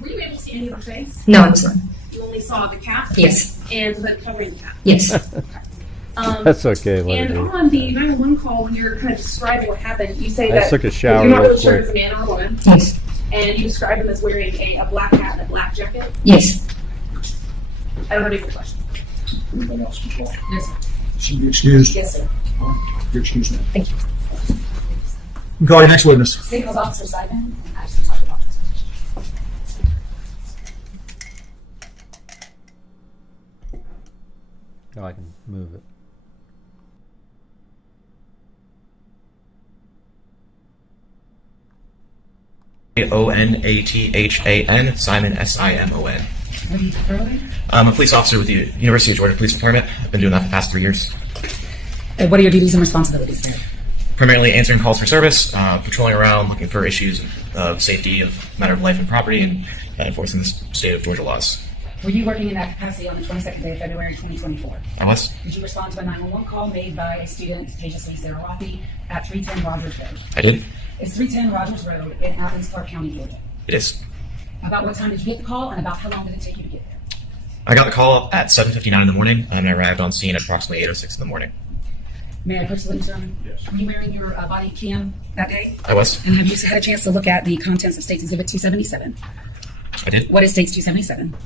Were you able to see any of the face? No, I'm sorry. You only saw the cap? Yes. And the covering the cap? Yes. That's okay. Let it And be. on the 911 call, when you're kind of describing what happened, you say I that just took a shower you're not real really sure if quick. it's a man or a woman. Yes. And you describe him as wearing a black hat and a black jacket. Yes. I don't have any more questions. Anybody else? Control? Yes, sir. Should be excused. Yes, sir. You're excused now. Thank you. You can call your next witness. State House Officer Simon, and I just talked to Dr. Oh, I can move it. Onathan, Simon, Simon. What do you prefer? I'm a police officer with the University of Georgia Police Department. I've been doing that for the past 3 years. And what are your duties and responsibilities there? Primarily answering calls for service, patrolling around, looking for issues of safety, of matter of life and property, and enforcing the state of Georgia laws. Were you working in that capacity on the 22nd day of February 2024? I was. Did you respond to a 911 call made by a student, Tejas Zarawathi, at 310 Rogers Road? I did. It's 310 Rogers Road in Athens-Clarke County, Georgia. It is. About what time did you get the call, and about how long did it take you to get there? I got the call at 7:59 in the morning, and I arrived on scene at approximately 8:06 in the morning. May I approach the witness room? Yes. Were you wearing your body cam that day? I was. And have you had a chance to look at the contents of State's Exhibit 277? I did. What is State's 277?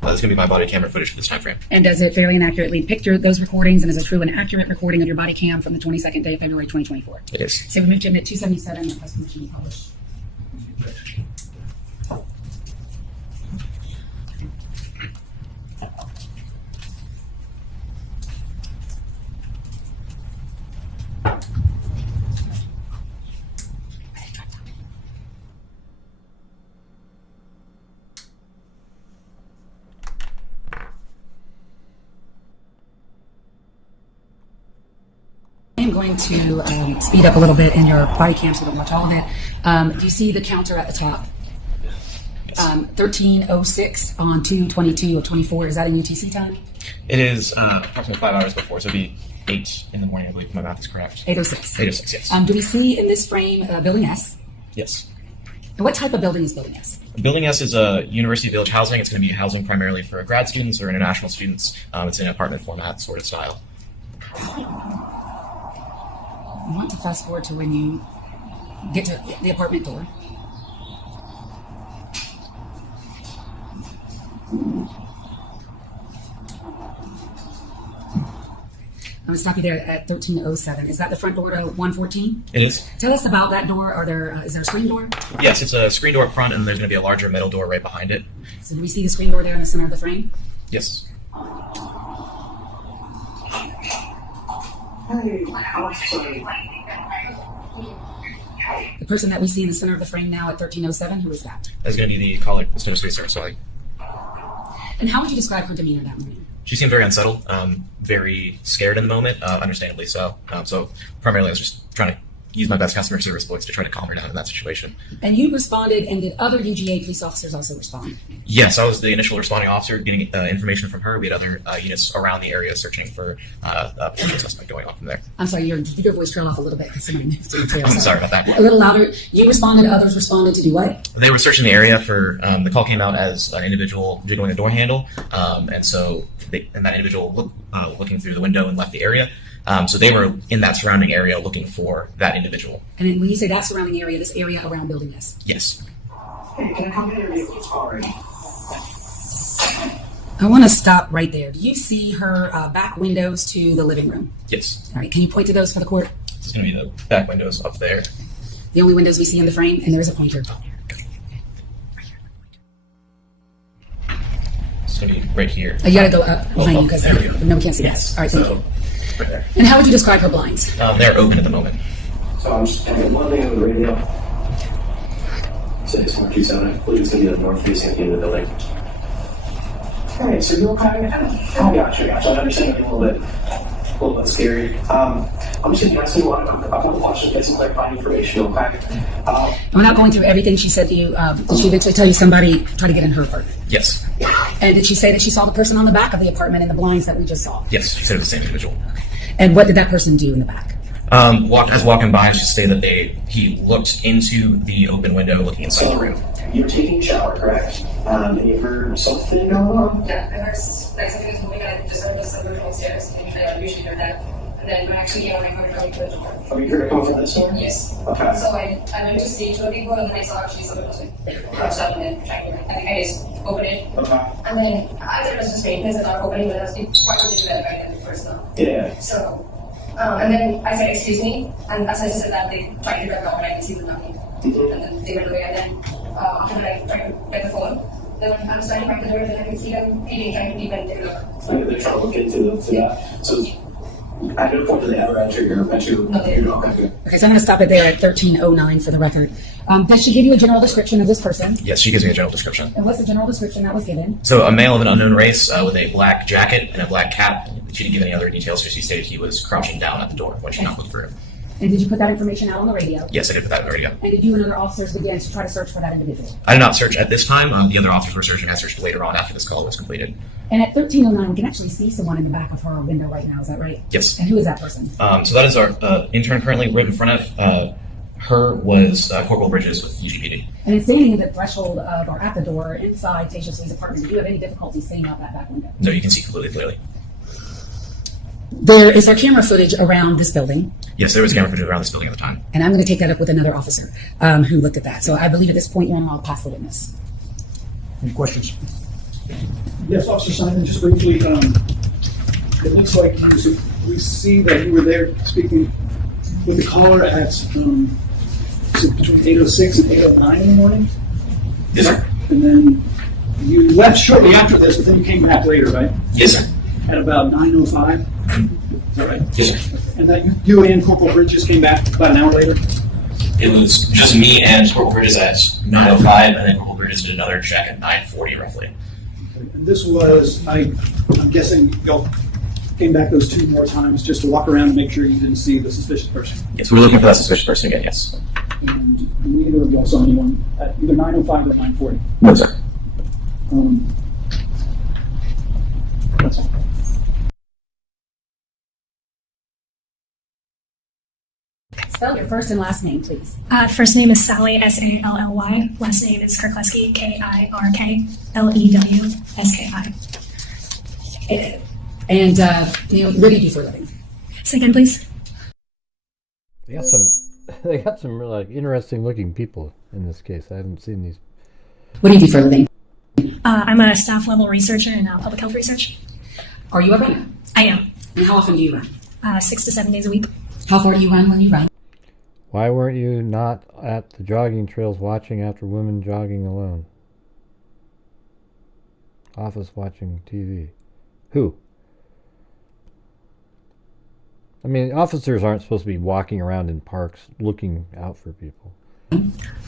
That's going to be my body camera footage for this time frame. And does it fairly and accurately depict those recordings, and is a true and accurate recording of your body cam from the 22nd day of February 2024? It is. So we move to admit 277, request permission to publish. going to speed up a little bit in your body cam so don't watch all of it. Do you see the counter at the top? 13:06 on 2/22 of 24. Is that in UTC time? It is approximately 5 hours before, so it'd be 8 in the morning, I believe, if my math is correct. 8:06. 8:06, yes. Do we see in this frame Building S? Yes. And what type of building is Building S? Building S is a University Village housing. It's going to be housing primarily for grad students or international students. It's in an apartment format sort of style. I want to fast forward to when you get to the apartment door. I'm going to stop you there at 13:07. Is that the front door to 114? It is. Tell us about that door. Is there a screen door? Yes, it's a screen door up front, and there's going to be a larger metal door right behind it. So do we see the screen door there in the center of the frame? Yes. The person that we see in the center of the frame now at 13:07, who is that? That's going to be the colleague, Administrative Service colleague. And how would you describe her demeanor that morning? She seemed very unsettled, very scared in the moment, understandably so. So primarily I was just trying to use my best customer service voice to try to calm her down in that situation. And you responded, and did other UGA police officers also respond? Yes, I was the initial responding officer getting information from her. We had other units around the area searching for a potential suspect going on from there. I'm sorry, your voice trailed off a little bit because somebody moved to the trail. I'm sorry about that. A little louder. You responded, others responded to do what? They were searching the area for, the call came out as an individual jiggling a door handle, and so that individual looking through the window and left the area. So they were in that surrounding area looking for that individual. And then when you say that surrounding area, this area around Building S? Yes. Hey, can I come in here? Already. I want to stop right there. Do you see her back windows to the living room? Yes. All right, can you point to those for the court? It's going to be the back windows up there. The only windows we see in the frame, and there is a pointer. It's going to be right here. You got to go up behind you because there we go. no one can see Yes. that. All right, thank you. Right there. And how would you describe her blinds? They're open at the moment. So I'm just having one thing on the radio. So it's 127. I believe it's going to be the north facing at the end of the building. Alright, so you're okay? Oh, gotcha. I understand it a little bit scary. I'm just going to ask you one. I'm going to watch and get some clarifying information, okay? We're not going through everything she said to you. Did she eventually tell you somebody tried to get in her apartment? Yes. And did she say that she saw the person on the back of the apartment in the blinds that we just saw? Yes, she said it was the same individual. And what did that person do in the back? As walking by, she stated that he looked into the open window looking inside the room. You were taking a shower, correct? And you heard something going on? Yeah, I heard like something was moving, and I just heard the someone from upstairs, and I usually heard that. And then when I actually came out, I heard it coming from the door. Oh, you heard it coming from this door? Yes. Okay. So I went to stage with people, and then I saw actually someone was like crouched up and then trying to, I think I just opened it. Okay. And then I there was just faintness and not opening, but I was quite ridiculous that right then first now. Yeah. So, and then I said, excuse me, and as I said that, they tried to grab me, and I can see them knocking. And then they went away, and then after that, I tried to get the phone. Then when I'm standing by the door, then I can see them peeping, trying to peep and take a look. Like they're trying to look into that. So at no point did they ever enter your bedroom? No, they didn't. Okay. Okay, so I'm going to stop it there at 13:09 for the record. Does she give you a general description of this person? Yes, she gives me a general description. And what's the general description that was given? So a male of an unknown race with a black jacket and a black cap. She didn't give any other details, so she stated he was crouching down at the door when she knocked on the room. And did you put that information out on the radio? Yes, I did put that on the radio. And did you and other officers begin to try to search for that individual? I did not search at this time. The other officers were searching. I searched later on after this call was completed. And at 13:09, we can actually see someone in the back of her window right now. Is that right? Yes. And who is that person? So that is our intern currently right in front of her was Corporal Bridges with UGPD. And it's standing at the threshold of or at the door inside Tasia Lee's apartment. Do you have any difficulty seeing out that back window? No, you can see completely clearly. Is there camera footage around this building? Yes, there was camera footage around this building at the time. And I'm going to take that up with another officer who looked at that. So I believe at this point, I'll pass the witness. Any questions? Yes, Officer Simon, just briefly, it looks like we see that you were there speaking with the caller at between 8:06 and 8:09 in the morning? Yes, sir. And then you left shortly after this, but then you came back later, right? Yes, sir. At about 9:05? Is that right? Yes, sir. And that you and Corporal Bridges came back about an hour later? It was just me and Corporal Bridges at 9:05, and then Corporal Bridges did another check at 9:40 roughly. And this was, I'm guessing, came back those 2 more times just to walk around and make sure you didn't see the suspicious person. Yes, we're looking for that suspicious person again, yes. And neither of y'all saw anyone at either 9:05 or 9:40. No, sir. That's all. Spell your first and last name, please. First name is Sally, Sally. Last name is Kirkleski, Kirklewski. And what do you do for a living? Say again, please. They got some like interesting looking people in this case. I haven't seen these. What do you do for a living? I'm a staff level researcher in public health research. Are you a runner? I am. And how often do you run? 6 to 7 days a week. How far do you run when you run? Why weren't you not at the jogging trails watching after women jogging alone? Office watching TV. Who? I mean, officers aren't supposed to be walking around in parks looking out for people.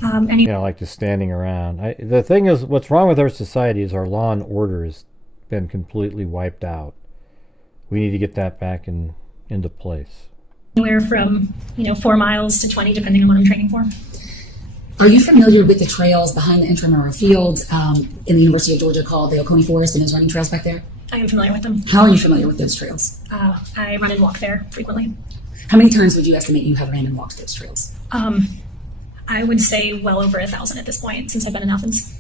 Like just standing around. The thing is, what's wrong with our society is our law and order has been completely wiped out. We need to get that back into place. Anywhere from 4 miles to 20, depending on what I'm training for. Are you familiar with the trails behind the intramural fields in the University of Georgia called the Oconee Forest and those running trails back there? I am familiar with them. How are you familiar with those trails? I run and walk there frequently. How many times would you estimate you have ran and walked those trails? I would say well over 1,000 at this point since I've been in Athens.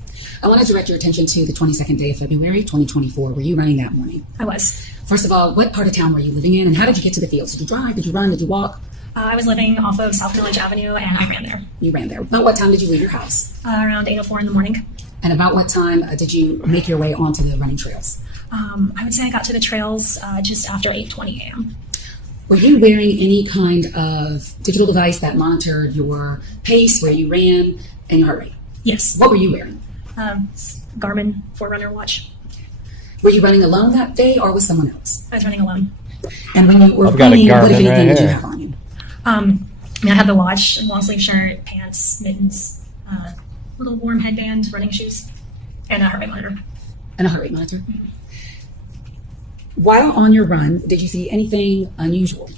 I want to direct your attention to the 22nd day of February, 2024. Were you running that morning? I was. First of all, what part of town were you living in, and how did you get to the fields? Did you drive? Did you run? Did you walk? I was living off of South Village Avenue, and I ran there. You ran there. About what time did you leave your house? Around 8:04 in the morning. And about what time did you make your way onto the running trails? I would say I got to the trails just after 8:20 a.m. Were you wearing any kind of digital device that monitored your pace, where you ran, and your heart rate? Yes. What were you wearing? Garmin Forerunner watch. Were you running alone that day, or with someone else? I was running alone. And when you were I've got a running, what, if Garmin anything, right did you here. have on you? I had the watch, long sleeve shirt, pants, mittens, little warm headband, running shoes, and a heart rate monitor. And a heart rate monitor. While on your run, did you see anything unusual?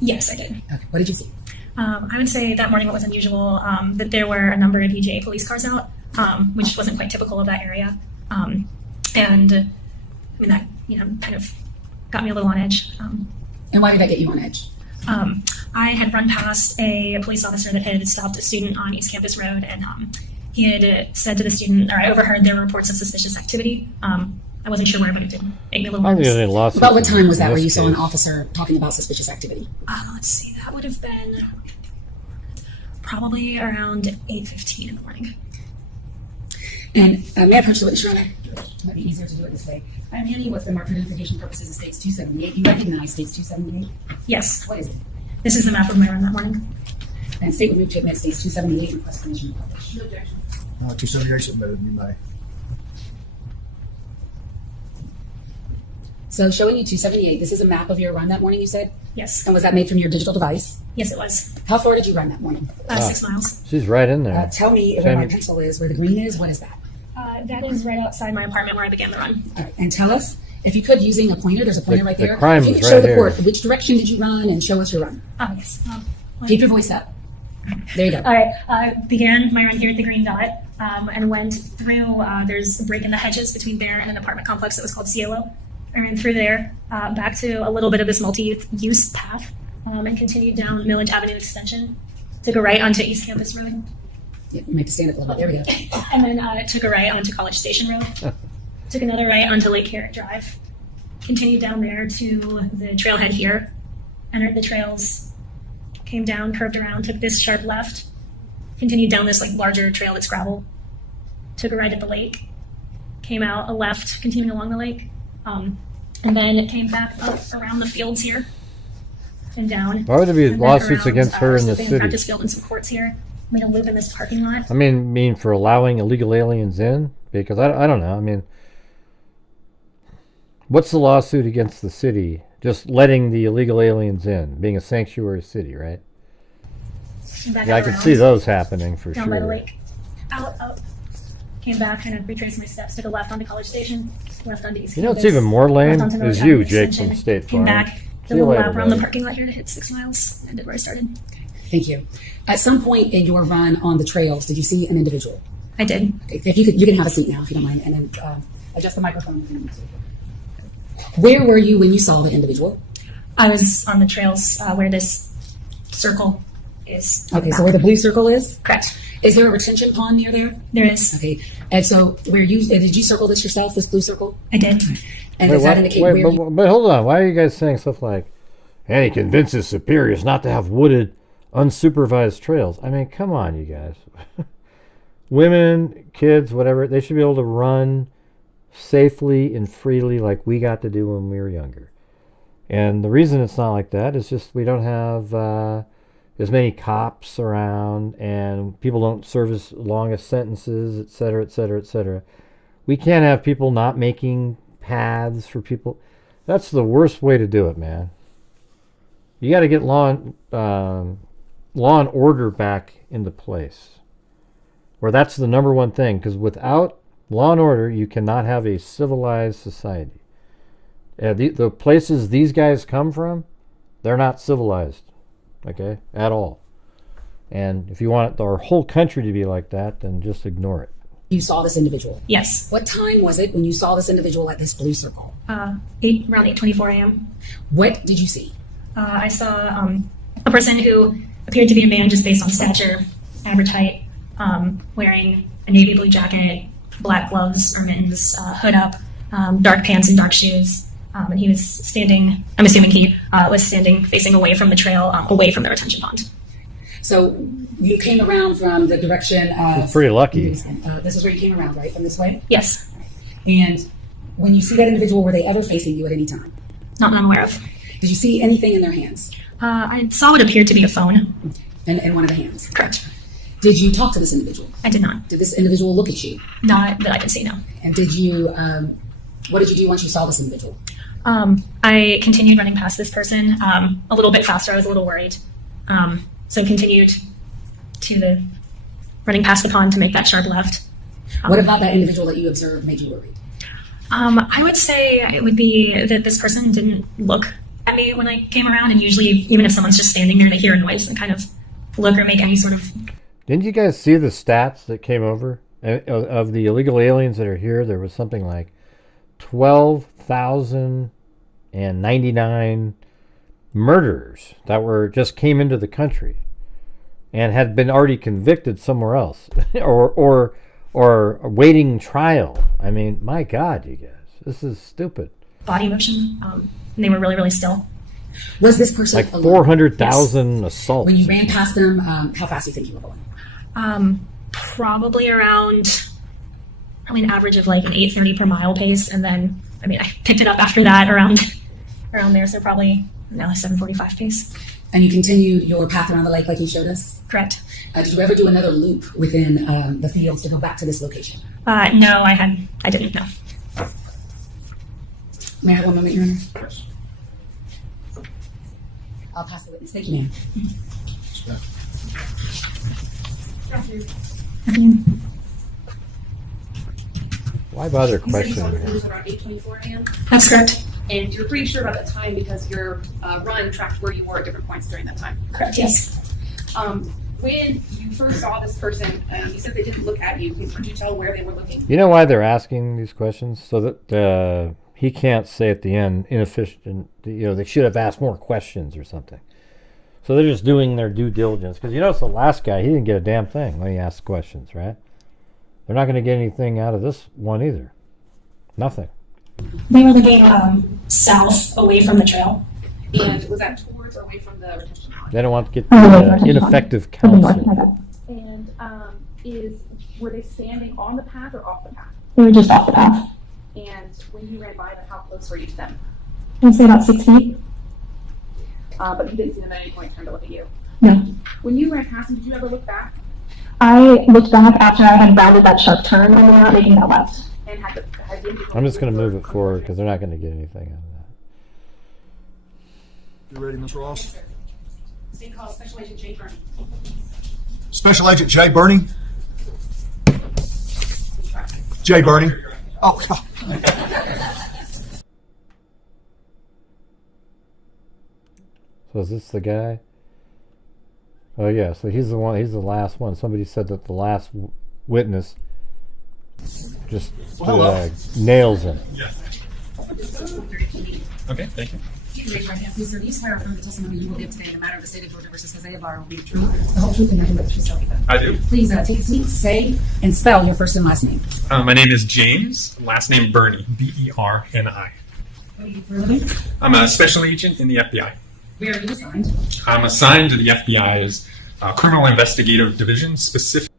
Yes, I did. Okay, what did you see? I would say that morning what was unusual, that there were a number of EGA police cars out, which wasn't quite typical of that area. And that, kind of got me a little on edge. And why did that get you on edge? I had run past a police officer that had stopped a student on East Campus Road, and he had said to the student, or I overheard there were reports of suspicious activity. I wasn't sure where, but it did make me a little nervous. About what time was that where you saw an officer talking about suspicious activity? Let's see, that would have been probably around 8:15 in the morning. And may I approach the witness, Your Honor? It might be easier to do it this way. I'm handing you what's been marked for identification purposes of States 278. You recognize States 278? Yes. What is it? This is the map of my run that morning. And State would move to admit States 278 and request permission to publish. No objection. 278 submitted, you may. So showing you 278, this is a map of your run that morning, you said? Yes. And was that made from your digital device? Yes, it was. How far did you run that morning? 6 miles. She's right in there. Tell me where my pencil is, where the green is. What is that? That is right outside my apartment where I began the run. All right. And tell us, if you could, using a pointer, there's a pointer right there. crime if you was could show right the here. court, which direction did you run, and show us your run. Oh, yes. Keep your voice up. There you go. All right. I began my run here at the green dot and went through, there's a break in the hedges between there and an apartment complex that was called Cielo. I ran through there, back to a little bit of this multi-use path, and continued down Millage Avenue Extension. Took a right onto East Campus Road. Yeah, you might have to stand up a little bit. There we go. And then took a right onto College Station Road. Took another right onto Lake Carrot Drive. Continued down there to the trailhead here. Entered the trails. Came down, curved around, took this sharp left. Continued down this larger trail that's gravel. Took a right at the lake. Came out a left, continuing along the lake. And then it came back up around the fields here and down. Why would there be And then lawsuits around, against her in the something city? Practice field and some courts here. Made a loop in this parking lot. I mean for allowing illegal aliens in? Because I don't know. I mean, what's the lawsuit against the city? Just letting the illegal aliens in, being a sanctuary city, right? Back Yeah, I around, can see those happening for down by the sure. lake. Out, up. came back, kind of retraced my steps, took a left onto College Station, left onto East You know what's Campus, even more left lame onto North is you, Avenue Jake Extension, from State came Farm. back, See did a you little later, lap around the buddy. parking lot here to hit 6 miles, ended where I started. Thank you. At some point in your run on the trails, did you see an individual? I did. Okay, if you can have a seat now, if you don't mind, and then adjust the microphone. Where were you when you saw the individual? I was on the trails where this circle is. Okay, so where the blue circle is? Correct. Is there a retention pond near there? There is. Okay, and so where you did you circle this yourself? This blue circle? I did. And does that indicate where? But hold on. Why are you guys saying stuff like, and he convinces superiors not to have wooded, unsupervised trails? I mean, come on, you guys. Women, kids, whatever, they should be able to run safely and freely like we got to do when we were younger. And the reason it's not like that is just we don't have as many cops around, and people don't serve as long as sentences, et cetera, et cetera, et cetera. We can't have people not making paths for people. That's the worst way to do it, man. You got to get law and order back into place, where that's the number one thing, because without law and order, you cannot have a civilized society. The places these guys come from, they're not civilized, okay, at all. And if you want our whole country to be like that, then just ignore it. You saw this individual? Yes. What time was it when you saw this individual at this blue circle? Around 8:24 a.m. What did you see? I saw a person who appeared to be a man just based on stature, average height, wearing a navy blue jacket, black gloves or mittens, hood up, dark pants and dark shoes. And he was standing, I'm assuming he was standing facing away from the trail, away from the retention pond. So you came around from the direction of... It's pretty lucky. This is where you came around, right? From this way? Yes. And when you see that individual, were they ever facing you at any time? Not that I'm aware of. Did you see anything in their hands? I saw what appeared to be a phone. In one of the hands? Correct. Did you talk to this individual? I did not. Did this individual look at you? Not that I can see, no. And did you, what did you do once you saw this individual? I continued running past this person a little bit faster. I was a little worried. So continued to the running past the pond to make that sharp left. What about that individual that you observed made you worried? I would say it would be that this person didn't look at me when I came around, and usually even if someone's just standing there, they hear a noise and kind of look or make any sort of... Didn't you guys see the stats that came over? Of the illegal aliens that are here, there was something like 12,099 murderers that were just came into the country and had been already convicted somewhere else or awaiting trial. I mean, my God, you guys, this is stupid. Body motion, and they were really, really still. Was this person like alone? 400,000 assaults? When you ran past them, how fast do you think you were going? Probably around, an average of like an 8:30 per mile pace, and then I picked it up after that around there, so probably now 7:45 pace. And you continued your path around the lake like you showed us? Correct. Did you ever do another loop within the fields to go back to this location? No, I didn't, no. May I have one moment, Your Honor? I'll pass the witness. Thank you, ma'am. Why bother You said you saw questioning? the news around 8:24 a.m.? That's correct. And you're pretty sure about the time because your run tracked where you were at different points during that time? Correct, yes. When you first saw this person, you said they didn't look at you. Could you tell where they were looking? You know why they're asking these questions? So that he can't say at the end, inefficient, they should have asked more questions or something. So they're just doing their due diligence. Because you notice the last guy, he didn't get a damn thing when he asked questions, right? They're not going to get anything out of this one either. Nothing. They were looking south, away from the trail. And was that towards or away from the retention pond? They don't want to get ineffective counsel. And were they standing on the path or off the path? They were just off the path. And when you ran by them, how close were you to them? I'd say about 6 feet. But you didn't see them at any point turn to look at you? No. When you ran past them, did you ever look back? I looked back after I had rounded that sharp turn and we were making that left. And had the I'm just going to move it forward because they're not going to get anything out of that. You ready, Ms. Ross? This thing called Special Agent J. Burney. Special Agent Jay Burney. Jay Bernie. Oh, So is this the guy? Oh yeah, so he's the one. He's the last one. Somebody said that the last witness just nails him. Yeah. Okay, thank you. Raise your hand, please, sir. Do you swear affirm the testimony you will give today in the matter of the state of Georgia versus Jose Ibarra will be the truth, the whole truth, and nothing but the truth, so help you God? I do. Please take a seat, say, and spell your first and last name. My name is James. Last name Bernie. B-E-R-N-I. What do you do for a living? I'm a special agent in the FBI. Where are you assigned? I'm assigned to the FBI as Criminal Investigative Division, specific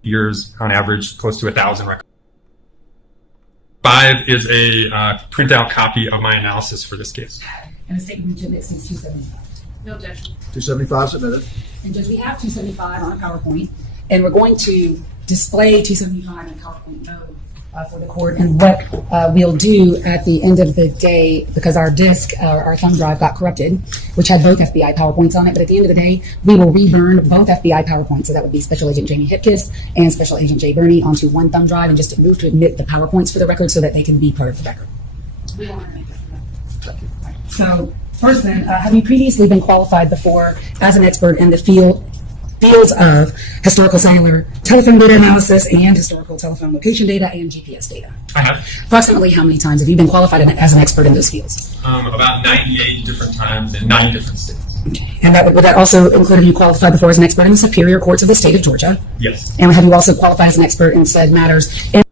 years on average, close to 1,000 records. 5 is a printout copy of my analysis for this case. And the statement admits since 275. No objection. 275 submitted. And Judge, we have 275 on PowerPoint, and we're going to display 275 in PowerPoint mode for the court. And what we'll do at the end of the day, because our disk, our thumb drive got corrupted, which had both FBI PowerPoints on it, but at the end of the day, we will reburn both FBI PowerPoints. So that would be Special Agent Jamie Hipkiss and Special Agent Jay Bernie onto one thumb drive, and just move to admit the PowerPoints for the record so that they can be part of the record. We want to make that. So first then, have you previously been qualified before as an expert in the fields of historical cellular telephone data analysis and historical telephone location data and GPS data? I have. Approximately how many times have you been qualified as an expert in those fields? About 98 different times in 9 different states. And would that also include have you qualified before as an expert in the superior courts of the state of Georgia? Yes. And have you also qualified as an expert in said matters in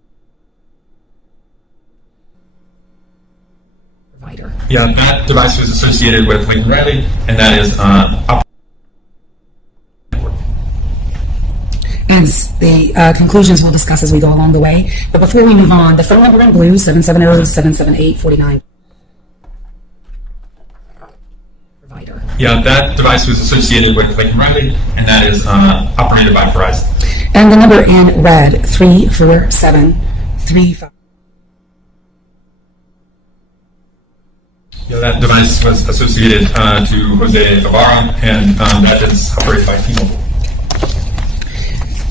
provider? Yeah, that device was associated with Laken Riley, and that is and the conclusions we'll discuss as we go along the way. But before we move on, the phone number in blue, 770-778-49. Provider. Yeah, that device was associated with Laken Riley, and that is operated by Verizon. And the number in red, 34735. Yeah, that device was associated to Jose Ibarra, and that is operated by T-Mobile.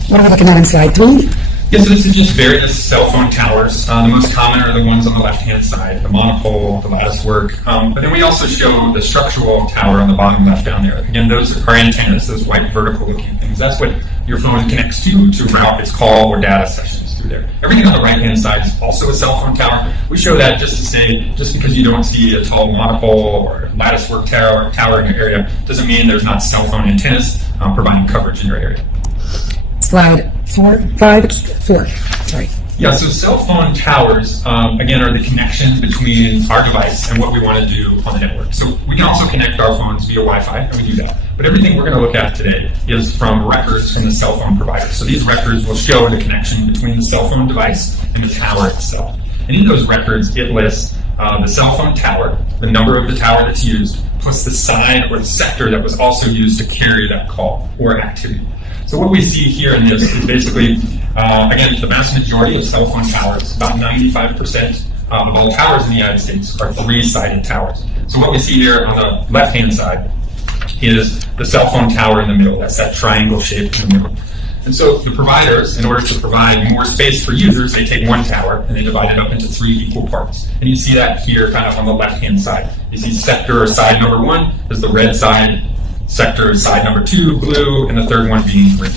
What are we looking at in slide 3? Yeah, so this is just various cell phone towers. The most common are the ones on the left-hand side, the monopole, the lattice work. But then we also show the structural tower on the bottom left down there. Again, those are antennas, those white vertical-looking things. That's what your phone connects to route its call or data sessions through there. Everything on the right-hand side is also a cell phone tower. We show that just to say, just because you don't see a tall monopole or lattice work tower in your area, doesn't mean there's not cell phone antennas providing coverage in your area. Slide 4. Sorry. Yeah, so cell phone towers, again, are the connection between our device and what we want to do on the network. So we can also connect our phones via Wi-Fi, and we do that. But everything we're going to look at today is from records in the cell phone provider. So these records will show the connection between the cell phone device and the tower itself. And in those records, it lists the cell phone tower, the number of the tower that's used, plus the sign or the sector that was also used to carry that call or activity. So what we see here in this is basically, again, the vast majority of cell phone towers, about 95% of all towers in the United States are 3-sided towers. So what we see here on the left-hand side is the cell phone tower in the middle. That's that triangle shape in the middle. And so the providers, in order to provide more space for users, they take one tower and they divide it up into 3 equal parts. And you see that here kind of on the left-hand side. You see sector or side number 1 is the red side, sector side number 2, blue, and the third one being green.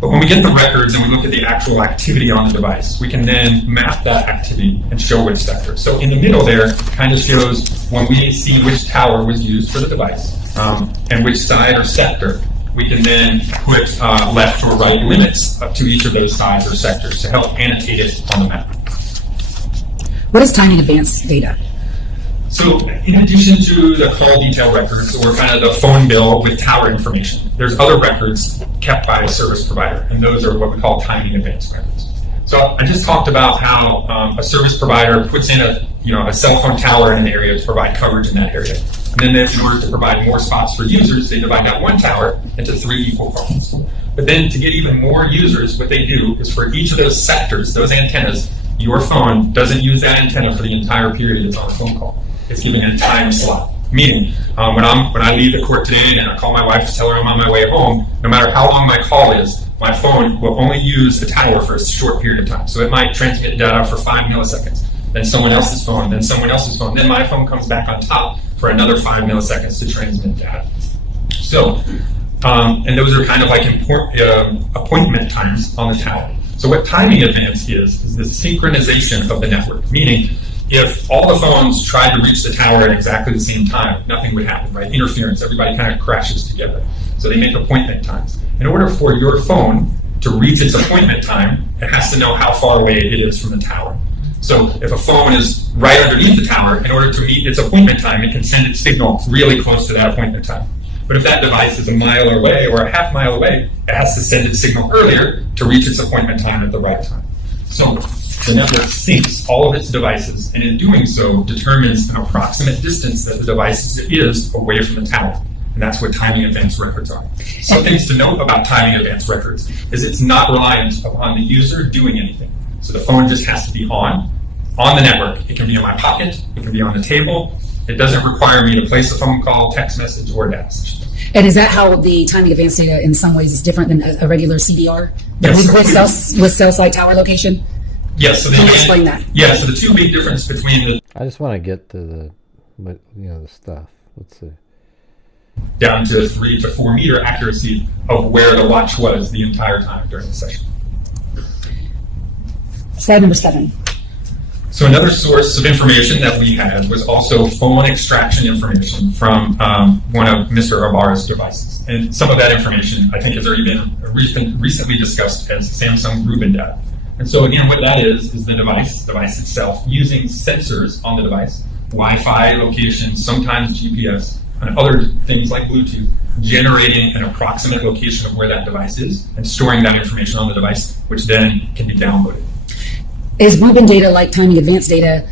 But when we get the records and we look at the actual activity on the device, we can then map that activity and show which sector. So in the middle there kind of shows when we see which tower was used for the device and which side or sector. We can then put left or right limits up to each of those sides or sectors to help annotate it on the map. What is timing advanced data? So in addition to the call detail records or kind of the phone bill with tower information, there's other records kept by a service provider, and those are what we call timing advanced records. So I just talked about how a service provider puts in a cell phone tower in an area to provide coverage in that area. And then in order to provide more spots for users, they divide that one tower into 3 equal parts. But then to get even more users, what they do is for each of those sectors, those antennas, your phone doesn't use that antenna for the entire period it's on a phone call. It's given a time slot. Meaning, when I leave the court today and I call my wife to tell her I'm on my way home, no matter how long my call is, my phone will only use the tower for a short period of time. So it might transmit data for 5 milliseconds, then someone else's phone, then someone else's phone, then my phone comes back on top for another 5 milliseconds to transmit data. So, and those are kind of like appointment times on the tower. So what timing advance is the synchronization of the network, meaning if all the phones tried to reach the tower at exactly the same time, nothing would happen, right? Interference, everybody kind of crashes together. So they make appointment times. In order for your phone to reach its appointment time, it has to know how far away it is from the tower. So if a phone is right underneath the tower, in order to meet its appointment time, it can send its signal really close to that appointment time. But if that device is a mile away or a half mile away, it has to send its signal earlier to reach its appointment time at the right time. So the network syncs all of its devices, and in doing so, determines an approximate distance that the device is away from the tower. And that's what timing advance records are. Some things to note about timing advance records is it's not reliant upon the user doing anything. So the phone just has to be on the network. It can be in my pocket, it can be on the table. It doesn't require me to place a phone call, text message, or data session. And is that how the timing advance data in some ways is different than a regular CDR? Yes. With cell site tower location? Yes. So Can you explain that? Yeah, so the two big difference between the... I just want to get to the stuff. Let's see. Down to 3 to 4 meter accuracy of where the watch was the entire time during the session. Slide number 7. So another source of information that we had was also phone extraction information from one of Mr. Ibarra's devices. And some of that information, I think, has already been recently discussed as Samsung Rubin data. And so again, what that is the device itself, using sensors on the device, Wi-Fi location, sometimes GPS, and other things like Bluetooth, generating an approximate location of where that device is and storing that information on the device, which then can be downloaded. Is Rubin data like timing advance data?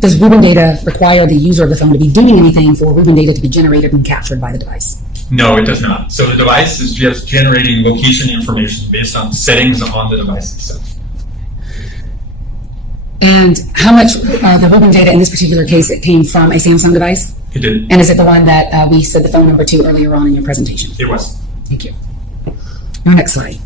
Does Rubin data require the user of the phone to be doing anything for Rubin data to be generated and captured by the device? No, it does not. So the device is just generating location information based on settings on the device itself. And how much the Rubin data in this particular case, it came from a Samsung device? It did. And is it the one that we said the phone number to earlier on in your presentation? It was. Thank you. Your next slide.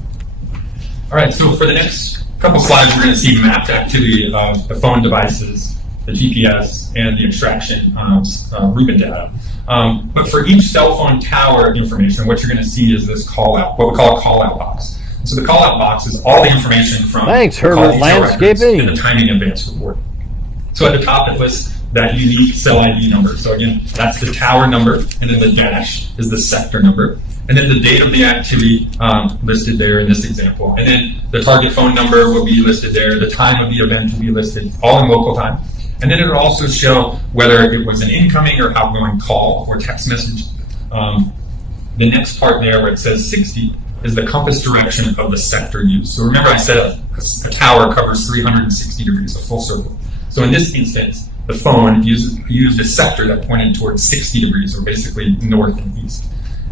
All right, so for the next couple slides, we're going to see mapped activity of the phone devices, the GPS, and the extraction of Rubin data. But for each cell phone tower information, what you're going to see is this call out, what we call a call out box. So the call out box is all the information from Thanks, the call Herbert detail records Landscaping. and the timing advance report. So at the top, it lists that unique cell ID number. So again, that's the tower number, and then the dash is the sector number. And then the date of the activity listed there in this example. And then the target phone number will be listed there. The time of the event will be listed, all in local time. And then it'll also show whether it was an incoming or outgoing call or text message. The next part there where it says 60 is the compass direction of the sector used. So remember I said a tower covers 360 degrees, a full circle. So in this instance, the phone used a sector that pointed towards 60 degrees, or basically north and east.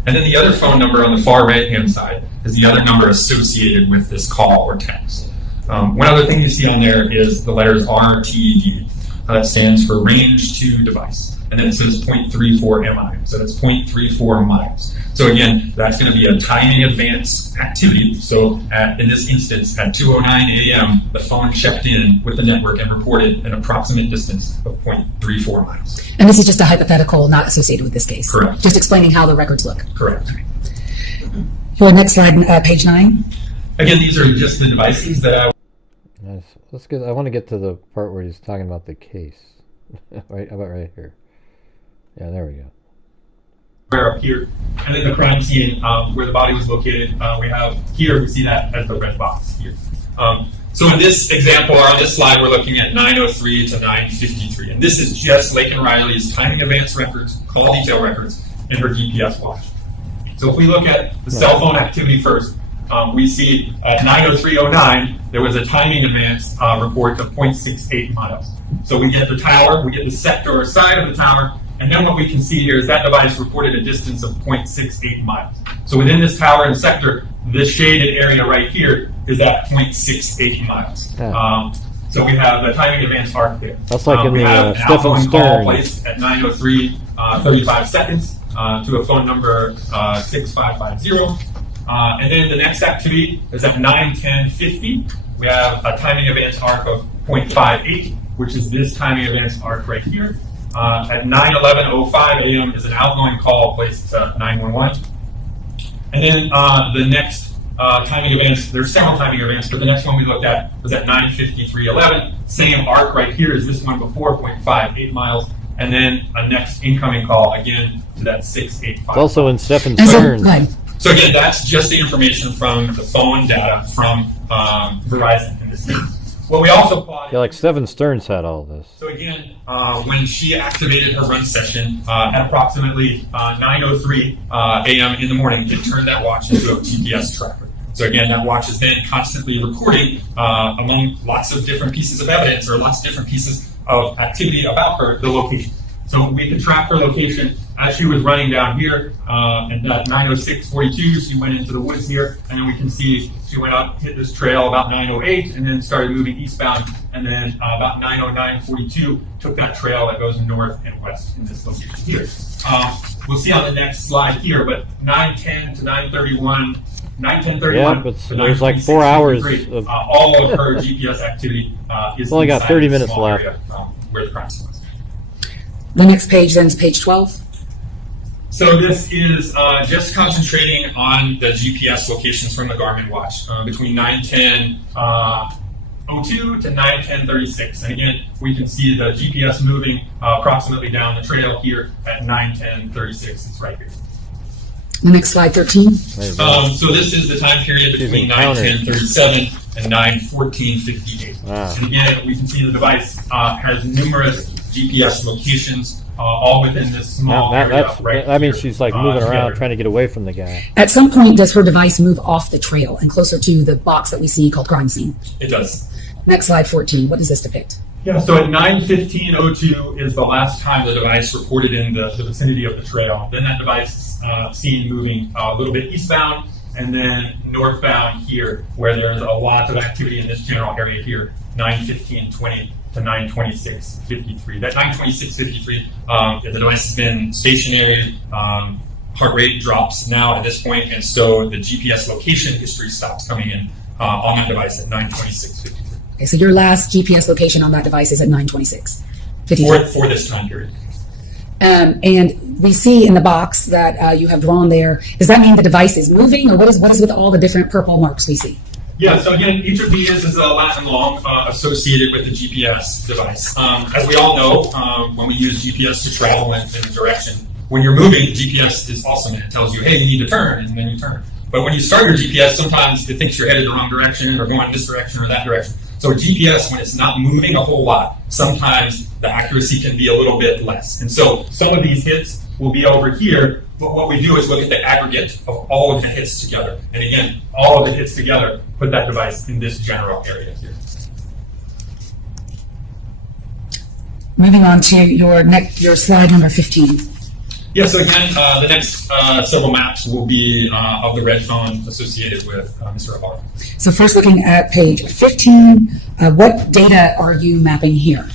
And then the other phone number on the far right-hand side is the other number associated with this call or text. One other thing you see on there is the letters RTD. That stands for range to device. And then it says 0.34 MI, so that's 0.34 miles. So again, that's going to be a timing advance activity. So in this instance, at 2:09 a.m., the phone checked in with the network and reported an approximate distance of 0.34 miles. And this is just a hypothetical not associated with this case? Correct. Just explaining how the records look? Correct. Your next slide, page 9. Again, these are just the devices that I... Nice. Let's get. I want to get to the part where he's talking about the case. Right, how about right here? Yeah, there we go. We're up here, and then the crime scene where the body was located. We have here, we see that as the red box here. So in this example, or on this slide, we're looking at 9:03 to 9:53, and this is just Laken Riley's timing advance records, call detail records, and her GPS watch. So if we look at the cell phone activity first, we see at 9:03:09 there was a timing advance report of 0.68 miles. So we get the tower, we get the sector or side of the tower, and then what we can see here is that device reported a distance of 0.68 miles. So within this tower and sector, this shaded area right here is at 0.68 miles. So we have the timing advance arc there. That's like in we the have an Stephen outgoing call Stern. placed at 9:03, 35 seconds to a phone number 6550. And then the next activity is at 9:10:50. We have a timing advance arc of 0.58, which is this timing advance arc right here. At 9:11:05 a.m. is an outgoing call placed to 911. And then the next timing advance, there's several timing advances, but the next one we looked at was at 9:53:11. Same arc right here as this one before, 0.58 miles. And then a next incoming call again to that 685. It's also in Stephen Stern. So again, that's just the information from the phone data from Verizon in this case. What we also plotted. Yeah, like Stephen Stern's had all this. So again, when she activated her run session at approximately 9:03 a.m. in the morning, it turned that watch into a GPS tracker. So again, that watch is then constantly recording among lots of different pieces of evidence or lots of different pieces of activity about her, the location. So we can track her location as she was running down here, and at 9:06:42, she went into the woods here, and then we can see she went up, hit this trail about 9:08, and then started moving eastbound, and then about 9:09:42, took that trail that goes north and west in this location here. We'll see on the next slide here, but 9:10 to 9:31, 9:10:31. Yeah, but there's like 4 hours of all of her GPS activity is only got inside 30 this minutes small left. area, where the crime scene was. The next page then is page 12. So this is just concentrating on the GPS locations from the Garmin watch between 9:10:02 to 9:10:36. And again, we can see the GPS moving approximately down the trail here at 9:10:36. It's right here. The next slide, 13. So this is the time period between 9:10:37 and 9:14:58. And again, we can see the device has numerous GPS locations all within this small area right I mean, she's like moving around together. trying to get away from the guy. At some point, does her device move off the trail and closer to the box that we see called crime scene? It does. Next slide, 14. What does this depict? Yeah, so at 9:15:02 is the last time the device reported in the vicinity of the trail. Then that device seen moving a little bit eastbound and then northbound here, where there's a lot of activity in this general area here, 9:15:20 to 9:26:53. That 9:26:53, the device has been stationary. Heart rate drops now at this point, and so the GPS location history stops coming in on that device at 9:26:53. Okay, so your last GPS location on that device is at 9:26:53. For this time period. And we see in the box that you have drawn there, does that mean the device is moving, or what is with all the different purple marks we see? Yeah, so again, each of these is a Latin long associated with the GPS device. As we all know, when we use GPS to travel in a direction, when you're moving, GPS is awesome. It tells you, hey, you need to turn, and then you turn. But when you start your GPS, sometimes it thinks you're headed the wrong direction or going this direction or that direction. So GPS, when it's not moving a whole lot, sometimes the accuracy can be a little bit less. And so some of these hits will be over here, but what we do is look at the aggregate of all of the hits together. And again, all of the hits together put that device in this general area here. Moving on to your slide number 15. Yeah, so again, the next several maps will be of the red phone associated with Mr. Ibarra. So first looking at page 15, what data are you mapping here?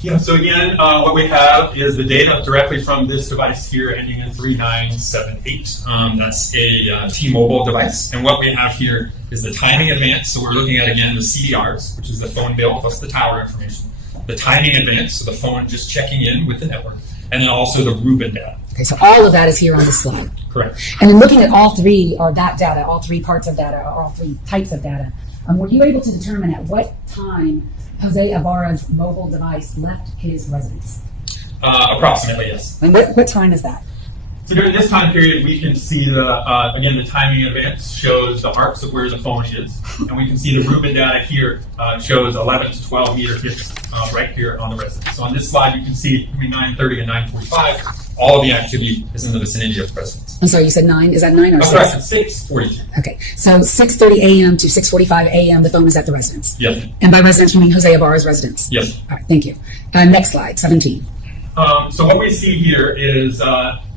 Yeah, so again, what we have is the data directly from this device here ending in 3978. That's a T-Mobile device. And what we have here is the timing advance. So we're looking at, again, the CDRs, which is the phone bill plus the tower information. The timing advance, so the phone just checking in with the network. And then also the Rubin data. Okay, so all of that is here on this slide. Correct. And in looking at all three, or that data, all three parts of data, or all three types of data, were you able to determine at what time Jose Ibarra's mobile device left his residence? Approximately, yes. And what time is that? So during this time period, we can see again, the timing advance shows the arcs of where the phone is. And we can see the Rubin data here shows 11 to 12 meter hits right here on the residence. So on this slide, you can see between 9:30 and 9:45, all of the activity is in the vicinity of the residence. I'm sorry, you said 9? Is that 9 or 6? Sorry, 6:42. Okay, so 6:30 a.m. to 6:45 a.m. the phone is at the residence. Yes. And by residence, you mean Jose Ibarra's residence? Yes. All right, thank you. Next slide, 17. So what we see here is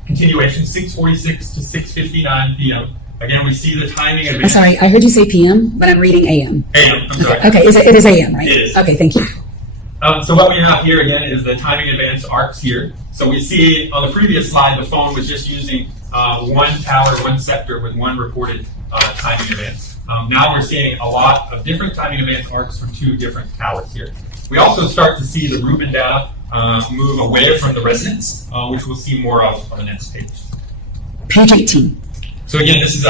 continuation, 6:46 to 6:59 p.m. again, we see the timing I'm advance. sorry, I heard you say PM, but I'm reading AM. AM, I'm sorry. Okay, it is AM, right? It is. Okay, thank you. So what we have here again is the timing advance arcs here. So we see on the previous slide, the phone was just using one tower, one sector with one reported timing advance. Now we're seeing a lot of different timing advance arcs from two different towers here. We also start to see the Rubin data move away from the residence, which we'll see more of on the next page. Page 18. So again, this is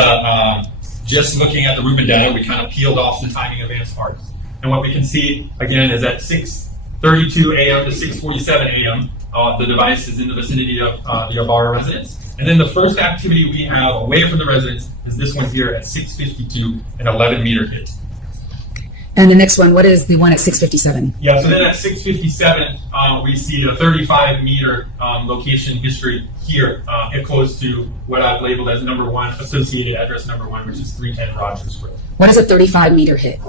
just looking at the Rubin data. We kind of peeled off the timing advance arcs. And what we can see, again, is at 6:32 a.m. to 6:47 a.m., the device is in the vicinity of the Ibarra residence. And then the first activity we have away from the residence is this one here at 6:52, an 11-meter hit. And the next one, what is the one at 6:57? Yeah, so then at 6:57, we see a 35-meter location history here. It close to what I've labeled as number one, associated address number one, which is 310 Rogers Road. What is a 35-meter hit?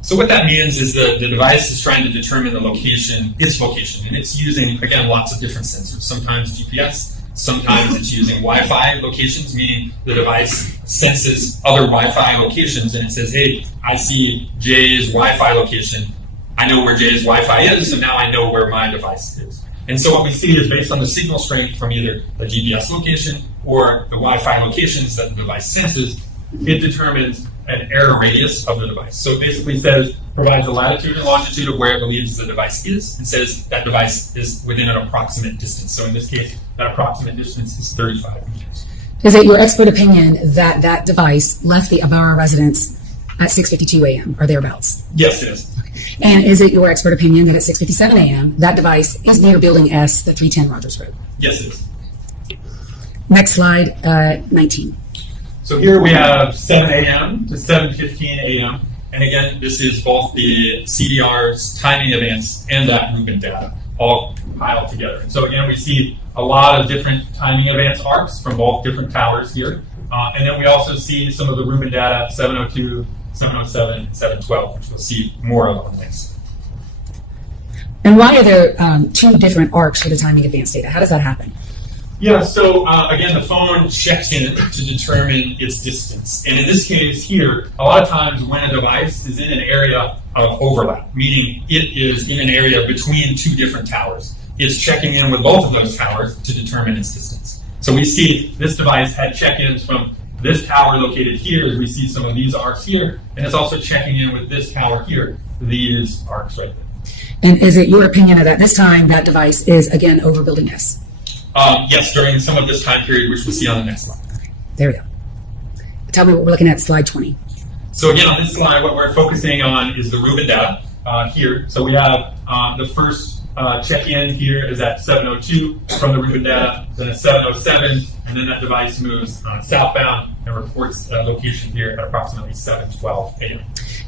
So what that means is the device is trying to determine the location, its location, and it's using, again, lots of different sensors. Sometimes GPS, sometimes it's using Wi-Fi locations, meaning the device senses other Wi-Fi locations and it says, hey, I see Jay's Wi-Fi location. I know where Jay's Wi-Fi is, so now I know where my device is. And so what we see is based on the signal strength from either the GPS location or the Wi-Fi locations that the device senses, it determines an error radius of the device. So it basically provides the latitude and longitude of where it believes the device is, and says that device is within an approximate distance. So in this case, that approximate distance is 35 meters. Is it your expert opinion that that device left the Ibarra residence at 6:52 a.m. or thereabouts? Yes, it is. And is it your expert opinion that at 6:57 a.m. that device is near Building S, the 310 Rogers Road? Yes, it is. Next slide, 19. So here we have 7 a.m. to 7:15 a.m. And again, this is both the CDR's timing advance and that Rubin data all piled together. And so again, we see a lot of different timing advance arcs from both different towers here. And then we also see some of the Rubin data, 702, 707, and 712, which we'll see more of on the next. And why are there two different arcs for the timing advance data? How does that happen? Yeah, so again, the phone checks in to determine its distance. And in this case here, a lot of times when a device is in an area of overlap, meaning it is in an area between two different towers, it's checking in with both of those towers to determine its distance. So we see this device had check-ins from this tower located here, as we see some of these arcs here, and it's also checking in with this tower here, these arcs right there. And is it your opinion that at this time that device is again over Building S? Yes, during some of this time period, which we'll see on the next slide. There we go. Tell me what we're looking at, slide 20. So again, on this slide, what we're focusing on is the Rubin data here. So we have the first check-in here is at 7:02 from the Rubin data, then at 7:07, and then that device moves southbound and reports location here at approximately 7:12 a.m.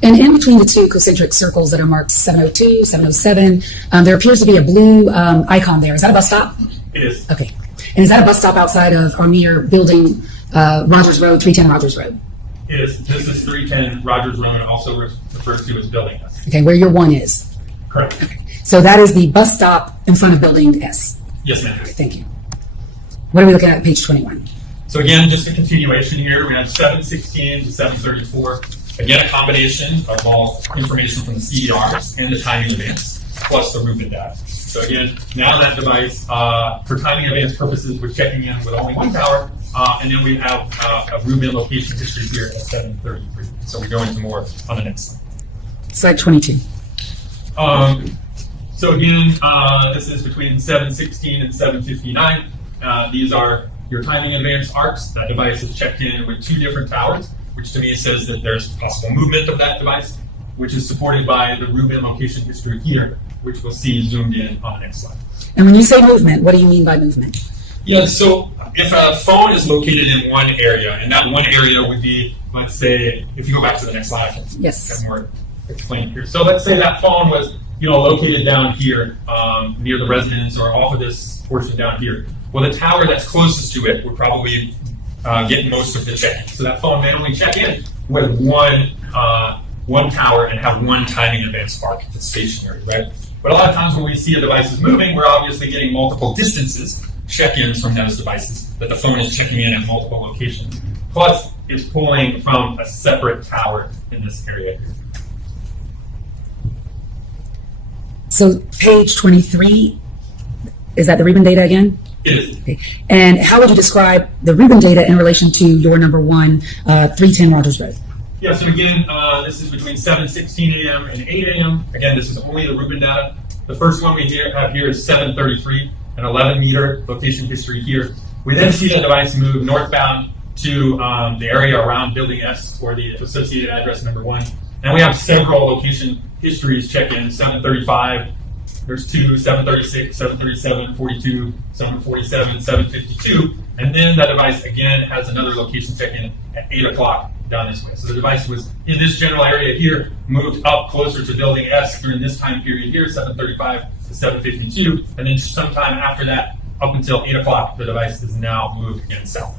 And in between the two concentric circles that are marked 702, 707, there appears to be a blue icon there. Is that a bus stop? It is. Okay. And is that a bus stop outside of or near Building Rogers Road, 310 Rogers Road? It is. This is 310 Rogers Road, also referred to as Building S. Okay, where your one is. Correct. So that is the bus stop in front of Building S. Yes, ma'am. Thank you. What are we looking at page 21? So again, just a continuation here. We have 7:16 to 7:34. Again, a combination of both information from the CDRs and the timing advance, plus the Rubin data. So again, now that device, for timing advance purposes, we're checking in with only one tower, and then we have a Rubin location history here at 7:33. So we go into more on the next slide. Slide 22. So again, this is between 7:16 and 7:59. These are your timing advance arcs. That device is checked in with two different towers, which to me says that there's possible movement of that device, which is supported by the Rubin location history here, which we'll see zoomed in on the next slide. And when you say movement, what do you mean by movement? Yeah, so if a phone is located in one area, and that one area would be, let's say, if you go back to the next slide, yes, have more explained here. So let's say that phone was, located down here near the residence or off of this portion down here. Well, the tower that's closest to it would probably get most of the check-in. So that phone may only check in with one tower and have one timing advance arc if it's stationary, right? But a lot of times when we see a device is moving, we're obviously getting multiple distances, check-ins from those devices, that the phone is checking in at multiple locations. Plus, is pulling from a separate tower in this area here. So page 23, is that the Rubin data again? It is. Okay. And how would you describe the Rubin data in relation to your number one, 310 Rogers Road? Yeah, so again, this is between 7:16 a.m. and 8 a.m. Again, this is only the Rubin data. The first one we have here is 7:33, an 11-meter location history here. We then see the device move northbound to the area around Building S, or the associated address number 1. And we have several location histories check-in, 7:35, there's 2, 7:36, 7:37, 42, 7:47, 7:52. And then that device again has another location check-in at 8 o'clock down this way. So the device was in this general area here, moved up closer to Building S during this time period here, 7:35 to 7:52. And then sometime after that, up until 8 o'clock, the device is now moved again south.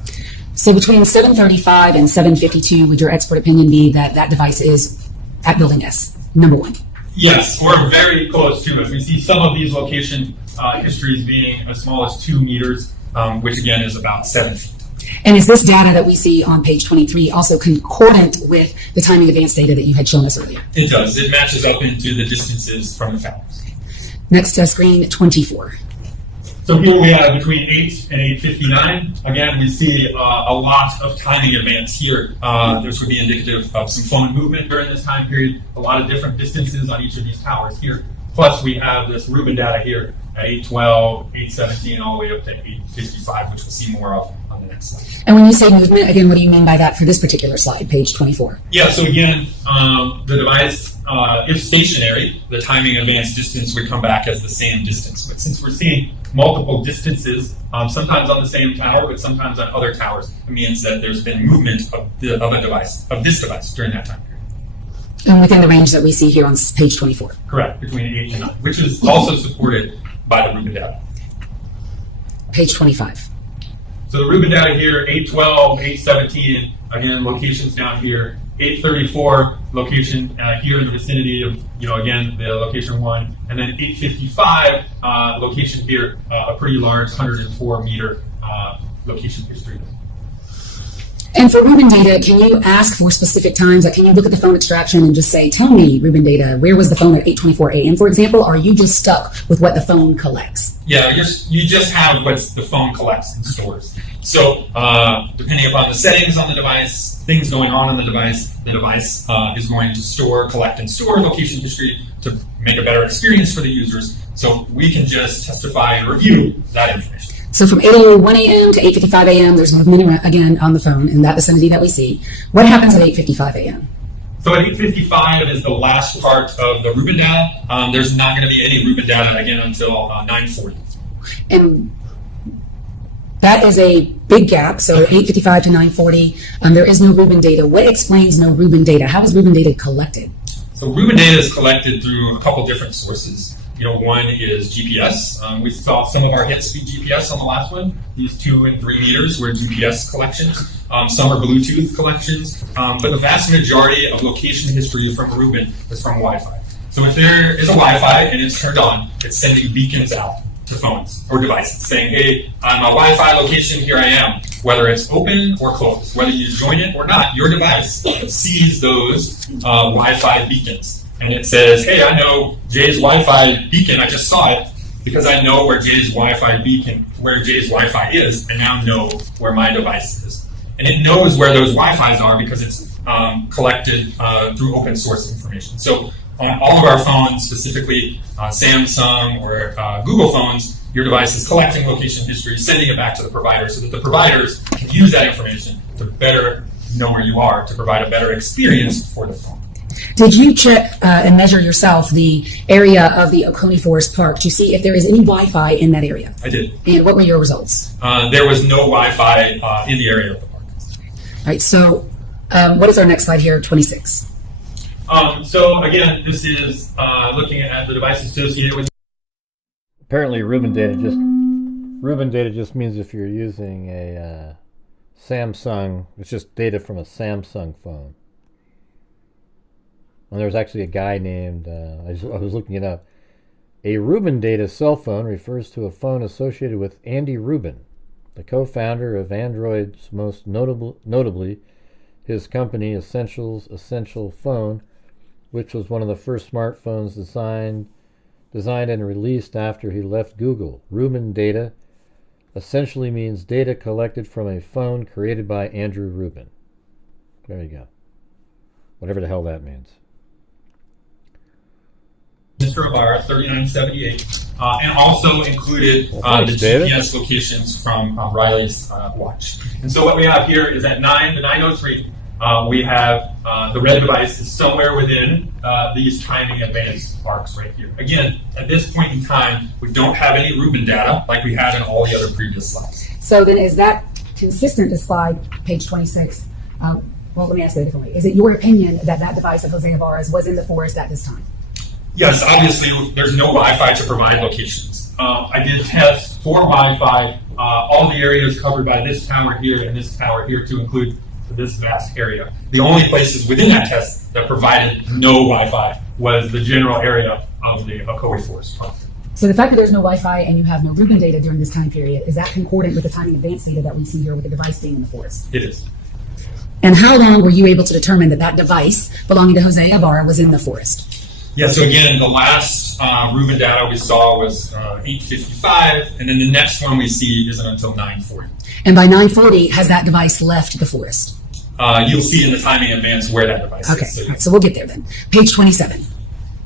So between 7:35 and 7:52, would your expert opinion be that that device is at Building S, number 1? Yes, we're very close to it. We see some of these location histories being as small as 2 meters, which again is about 7 feet. And is this data that we see on page 23 also concordant with the timing advance data that you had shown us earlier? It does. It matches up into the distances from the towers. Next to screen 24. So here we have between 8 and 8:59. Again, we see a lot of timing advance here. This would be indicative of some phone movement during this time period, a lot of different distances on each of these towers here. Plus, we have this Rubin data here at 8:12, 8:17, all the way up to 8:55, which we'll see more of on the next slide. And when you say movement, again, what do you mean by that for this particular slide, page 24? Yeah, so again, the device, if stationary, the timing advance distance would come back as the same distance. But since we're seeing multiple distances, sometimes on the same tower, but sometimes on other towers, it means that there's been movement of this device during that time period. And within the range that we see here on page 24. Correct, between 8 and 9, which is also supported by the Rubin data. Page 25. So the Rubin data here, 8:12, 8:17, again, locations down here, 8:34, location here in the vicinity of, again, the location 1, and then 8:55, location here, a pretty large 104-meter location history. And for Rubin data, can you ask for specific times? Like, can you look at the phone extraction and just say, tell me, Rubin data, where was the phone at 8:24 a.m., for example? Or are you just stuck with what the phone collects? Yeah, you just have what the phone collects and stores. So depending upon the settings on the device, things going on the device is going to collect and store location history to make a better experience for the users. So we can just testify and review that information. So from 8:01 a.m. to 8:55 a.m., there's movement again on the phone in that vicinity that we see. What happens at 8:55 a.m.? So at 8:55 is the last part of the Rubin data. There's not going to be any Rubin data again until 9:40. And that is a big gap. So 8:55 to 9:40, there is no Rubin data. What explains no Rubin data? How is Rubin data collected? So Rubin data is collected through a couple different sources. One is GPS. We saw some of our hit-speed GPS on the last one. These 2 and 3 meters were GPS collections. Some are Bluetooth collections. But the vast majority of location history from Rubin is from Wi-Fi. So if there is a Wi-Fi and it's turned on, it's sending beacons out to phones or devices saying, hey, I'm a Wi-Fi location, here I am. Whether it's open or closed, whether you join it or not, your device sees those Wi-Fi beacons. And it says, hey, I know Jay's Wi-Fi beacon, I just saw it, because I know where Jay's Wi-Fi is, and now know where my device is. And it knows where those Wi-Fis are because it's collected through open source information. So on all of our phones, specifically Samsung or Google phones, your device is collecting location history, sending it back to the provider so that the providers can use that information to better know where you are, to provide a better experience for the phone. Did you check and measure yourself the area of the Oconee Forest Park to see if there is any Wi-Fi in that area? I did. And what were your results? There was no Wi-Fi in the area of the park. All right, so what is our next slide here, 26? So again, this is looking at the device associated with. Apparently, Rubin data just means if you're using a Samsung, it's just data from a Samsung phone. And there's actually a guy named, I was looking it up. A Rubin data cell phone refers to a phone associated with Andy Rubin, the co-founder of Android's most notably his company Essential Phone, which was one of the first smartphones designed and released after he left Google. Rubin data essentially means data collected from a phone created by Andrew Rubin. There you go. Whatever the hell that means. Mr. Ibarra, 3978, and also included the GPS locations from Riley's watch. And so what we have here is at 9:03, we have the red device is somewhere within these timing advance arcs right here. Again, at this point in time, we don't have any Rubin data like we had in all the other previous slides. So then is that consistent to slide page 26? Well, let me ask it differently. Is it your opinion that that device of Jose Ibarra's was in the forest at this time? Yes, obviously there's no Wi-Fi to provide locations. I did test for Wi-Fi all the areas covered by this tower here and this tower here to include this vast area. The only places within that test that provided no Wi-Fi was the general area of the Ocoee Forest Park. So the fact that there's no Wi-Fi and you have no Rubin data during this time period, is that concordant with the timing advance data that we see here with the device being in the forest? It is. And how long were you able to determine that that device belonging to Jose Ibarra was in the forest? Yeah, so again, the last Rubin data we saw was 8:55, and then the next one we see isn't until 9:40. And by 9:40, has that device left the forest? You'll see in the timing advance where that device Okay, is. all right, so we'll get there then. Page 27.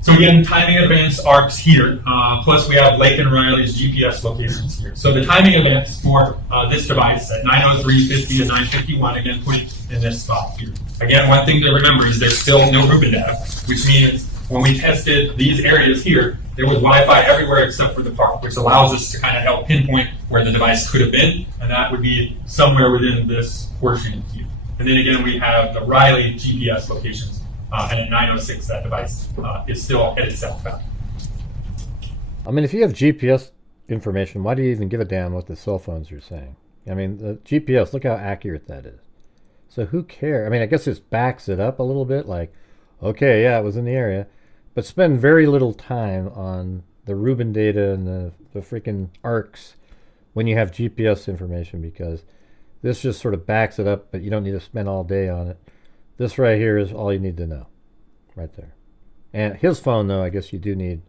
So again, timing advance arcs here, plus we have Laken Riley's GPS locations here. So the timing advance for this device at 9:03:50 and 9:51, again, put in this spot here. Again, one thing to remember is there's still no Rubin data, which means when we tested these areas here, there was Wi-Fi everywhere except for the park, which allows us to kind of help pinpoint where the device could have been, and that would be somewhere within this portion here. And then again, we have the Riley GPS locations, and at 9:06, that device is still headed southbound. I mean, if you have GPS information, why do you even give a damn what the cell phones are saying? I mean, the GPS, look how accurate that is. So who cares? I mean, I guess it backs it up a little bit, like, okay, yeah, it was in the area, but spend very little time on the Rubin data and the freaking arcs when you have GPS information, because this just sort of backs it up, but you don't need to spend all day on it. This right here is all you need to know, right there. And his phone, though, I guess you do need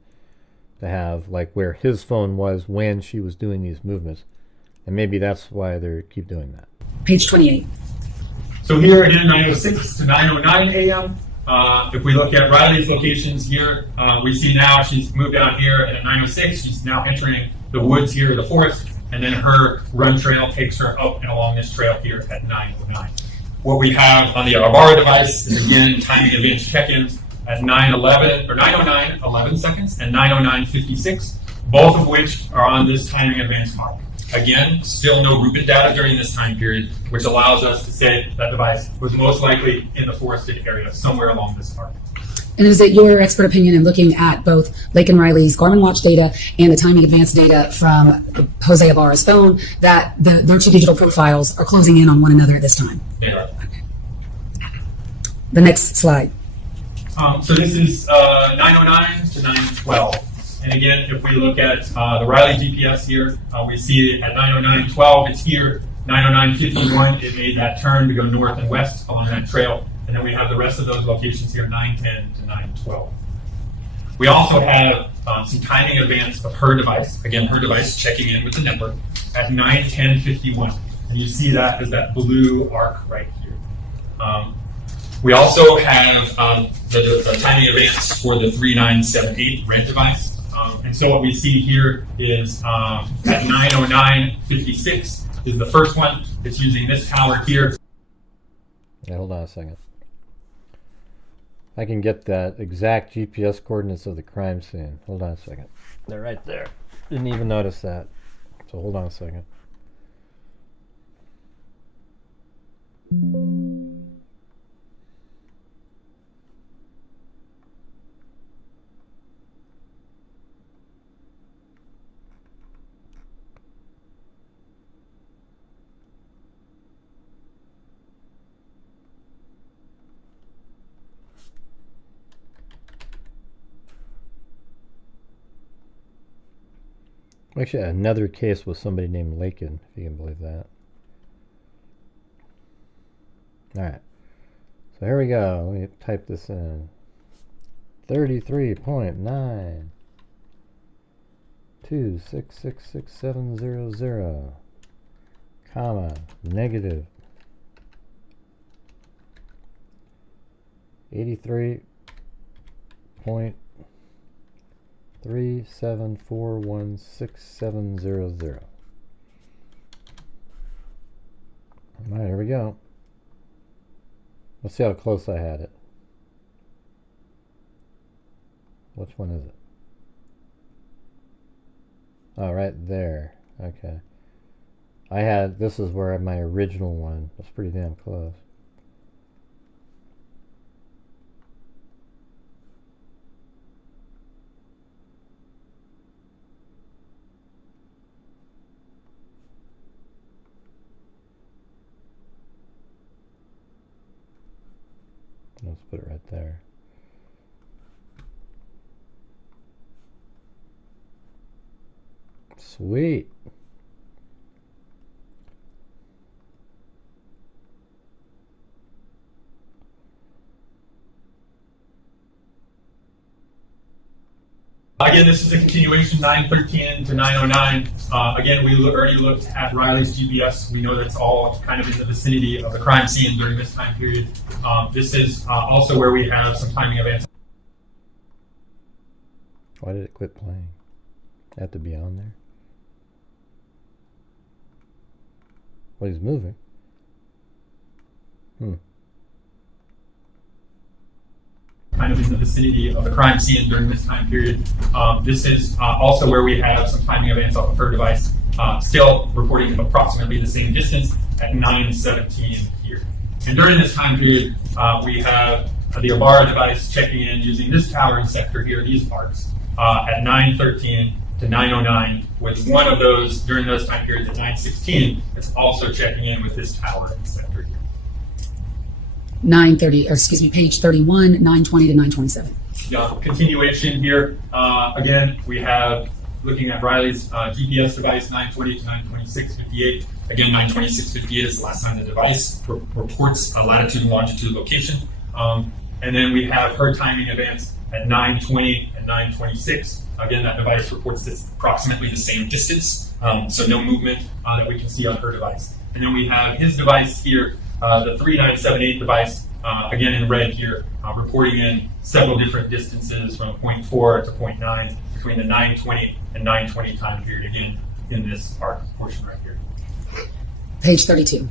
to have, like, where his phone was when she was doing these movements. And maybe that's why they keep doing that. Page 28. So here again, 9:06 to 9:09 a.m. If we look at Riley's locations here, we see now she's moved down here, and at 9:06, she's now entering the woods here, the forest, and then her run trail takes her up and along this trail here at 9:09. What we have on the Ibarra device is, again, timing advance check-ins at 9:11 or 9:09, 11 seconds, and 9:09:56, both of which are on this timing advance mark. Again, still no Rubin data during this time period, which allows us to say that device was most likely in the forested area somewhere along this arc. And is it your expert opinion in looking at both Laken Riley's Garmin watch data and the timing advance data from Jose Ibarra's phone that their two digital profiles are closing in on one another at this time? Yeah. The next slide. So this is 9:09 to 9:12. And again, if we look at the Riley GPS here, we see it at 9:09:12, it's here. 9:09:51, it made that turn to go north and west along that trail. And then we have the rest of those locations here, 9:10 to 9:12. We also have some timing advance of her device. Again, her device checking in with the network at 9:10:51. And you see that as that blue arc right here. We also have the timing advance for the 3978 red device. And so what we see here is at 9:09:56 is the first one. It's using this tower here. Yeah, hold on a second. I can get that exact GPS coordinates of the crime scene. Hold on a second. They're right there. Didn't even notice that. So hold on a second. Actually, another case with somebody named Laken, if you can believe that. All right. So here we go. Let me type this in. 33.9 2666700, comma, negative 83.37416700. All right, here we go. Let's see how close I had it. Which one is it? Oh, right there. Okay. This is where my original one was pretty damn close. Let's put it right there. Sweet. Again, this is a continuation 913 to 909. Again, we already looked at Riley's GPS. We know that's all kind of in the vicinity of the crime scene during this time period. This is also where we have some timing events. Why did it quit playing? It had to be on there. Well, he's moving. Kind of in the vicinity of the crime scene during this time period. This is also where we have some timing events off of her device, still reporting approximately the same distance at 9:17 here. And during this time period, we have the Ibarra device checking in using this towering sector here, these arcs, at 9:13 to 9:09, with one of those during those time periods at 9:16. It's also checking in with this towering sector here. 930, or excuse me, page 31, 920 to 927. Continuation here. Again, we have looking at Riley's GPS device, 920 to 926.58. Again, 926.58 is the last time the device reports a latitude and longitude location. And then we have her timing events at 920 and 926. Again, that device reports this approximately the same distance, so no movement that we can see on her device. And then we have his device here, the 3978 device, again in red here, reporting in several different distances from 0.4 to 0.9 between the 920 and 920 time period, again in this arc portion right here. Page 32.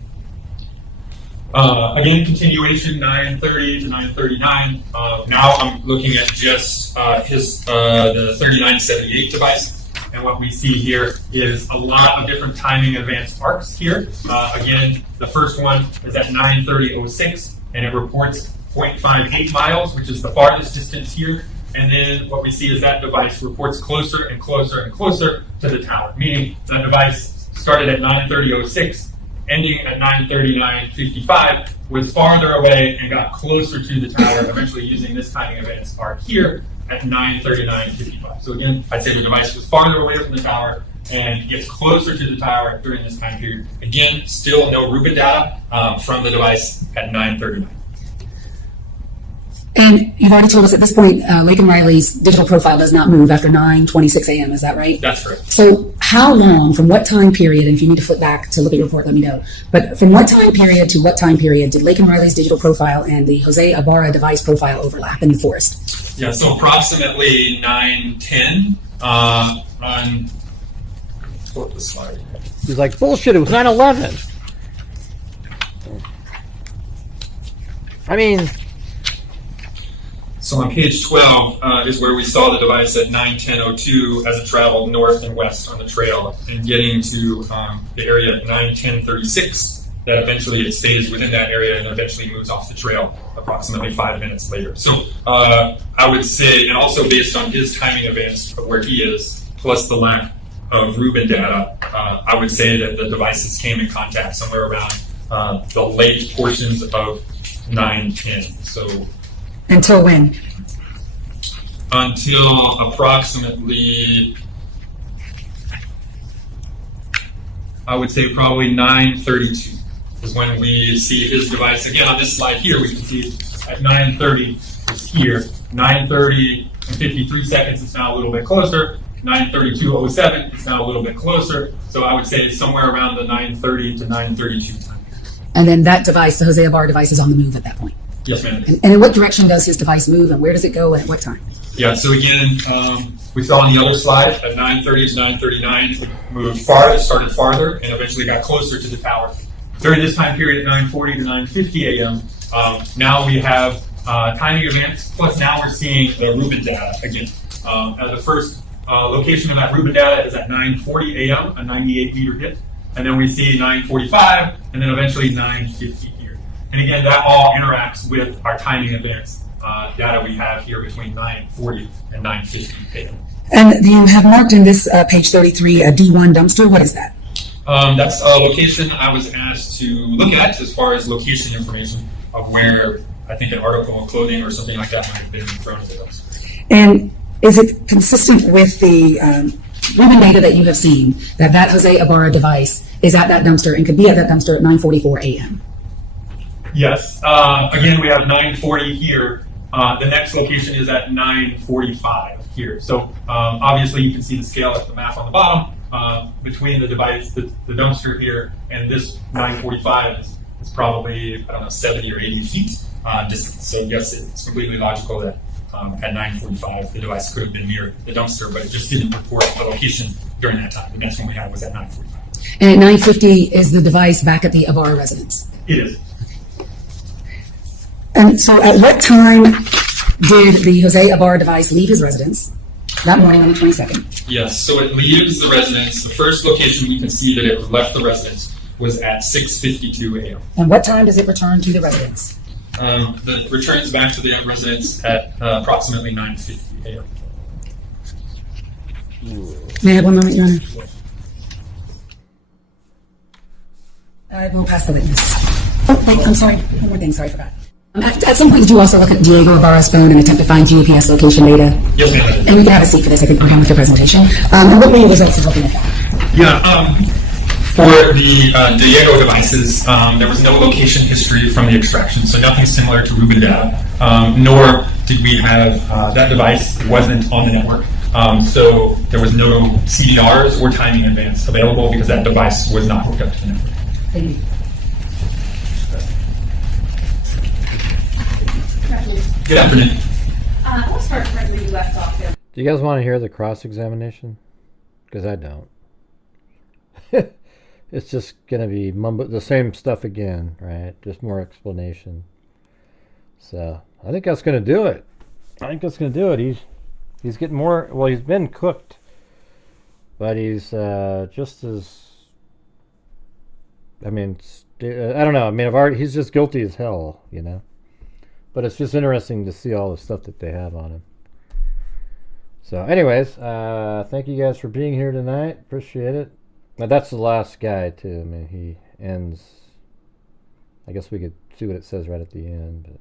Again, continuation 930 to 939. Now I'm looking at just the 3978 device. And what we see here is a lot of different timing advanced arcs here. Again, the first one is at 9:30:06, and it reports 0.58 miles, which is the farthest distance here. And then what we see is that device reports closer and closer and closer to the tower, meaning that device started at 9:30:06, ending at 9:39:55, was farther away and got closer to the tower, eventually using this timing advanced arc here at 9:39:55. So again, I'd say the device was farther away from the tower and gets closer to the tower during this time period. Again, still no Rubin data from the device at 9:39. And you've already told us at this point, Laken Riley's digital profile does not move after 9:26 a.m., is that right? That's correct. So how long, from what time period, and if you need to flip back to look at your report, let me know, but from what time period to what time period did Laken Riley's digital profile and the Jose Ibarra device profile overlap in the forest? Yeah, so approximately 9:10 on... Pull up the slide. He's like, bullshit, it was 9/11. I mean... So on page 12 is where we saw the device at 9:10:02 as it traveled north and west on the trail, and getting to the area at 9:10:36, that eventually it stays within that area and eventually moves off the trail approximately 5 minutes later. So I would say, and also based on his timing advance of where he is, plus the lack of Rubin data, I would say that the devices came in contact somewhere around the late portions of 9:10. So until when? Until approximately, I would say probably 9:32. is when we see his device. Again, on this slide here, we can see at 9:30 it's here. 9:30 and 53 seconds, it's now a little bit closer. 9:32:07, it's now a little bit closer. So I would say it's somewhere around the 9:30 to 9:32 time. And then that device, the Jose Ibarra device, is on the move at that point. Yes, ma'am. And in what direction does his device move, and where does it go, and at what time? Yeah, so again, we saw on the other slide at 9:30 to 9:39, it moved farther, started farther, and eventually got closer to the tower. During this time period at 9:40 to 9:50 a.m., now we have timing events, plus now we're seeing the Rubin data again. The first location of that Rubin data is at 9:40 a.m., a 98-meter hit, and then we see 9:45, and then eventually 9:50 here. And again, that all interacts with our timing events data we have here between 9:40 and 9:50 a.m. And you have marked in this page 33 a D1 dumpster. What is that? That's a location I was asked to look at as far as location information of where I think an article of clothing or something like that might have been thrown into those. And is it consistent with the Rubin data that you have seen that Jose Ibarra device is at that dumpster and could be at that dumpster at 9:44 a.m.? Yes. Again, we have 9:40 here. The next location is at 9:45 here. So obviously you can see the scale at the map on the bottom between the device, the dumpster here, and this 9:45 is probably, I don't know, 70 or 80 feet distance. So yes, it's completely logical that at 9:45 the device could have been near the dumpster, but it just didn't report the location during that time. The next one we had was at 9:45. And at 9:50 is the device back at the Ibarra residence? It is. And so at what time did the Jose Ibarra device leave his residence that morning on the 22nd? Yes, so it leaves the residence. The first location we can see that it left the residence was at 6:52 a.m. And what time does it return to the residence? It returns back to the residence at approximately 9:50 a.m. May I have one moment, Your Honor? I will pass the witness. Oh, I'm sorry. One more thing. Sorry, I forgot. At some point, did you also look at Diego Ibarra's phone and attempt to find GPS location data? Yes, ma'am. And we can have a seat for this. I can program with your presentation. And what were your results of looking at that? Yeah, for the Diego devices, there was no location history from the extraction, so nothing similar to Rubin data, nor did we have, that device wasn't on the network. So there was no CDRs or timing advance available because that device was not hooked up to the network. Thank you. Good afternoon. Let's start right where you left off there. Do you guys want to hear the cross-examination? Because I don't. It's just going to be the same stuff again, right? Just more explanation. So I think that's going to do it. He's getting more. Well, he's been cooked, but he's just as. I mean, I don't know. I mean, he's just guilty as hell, you know. But it's just interesting to see all the stuff that they have on him. So anyways, thank you guys for being here tonight. Appreciate it. Now that's the last guy too. I mean, he ends. I guess we could see what it says right at the end.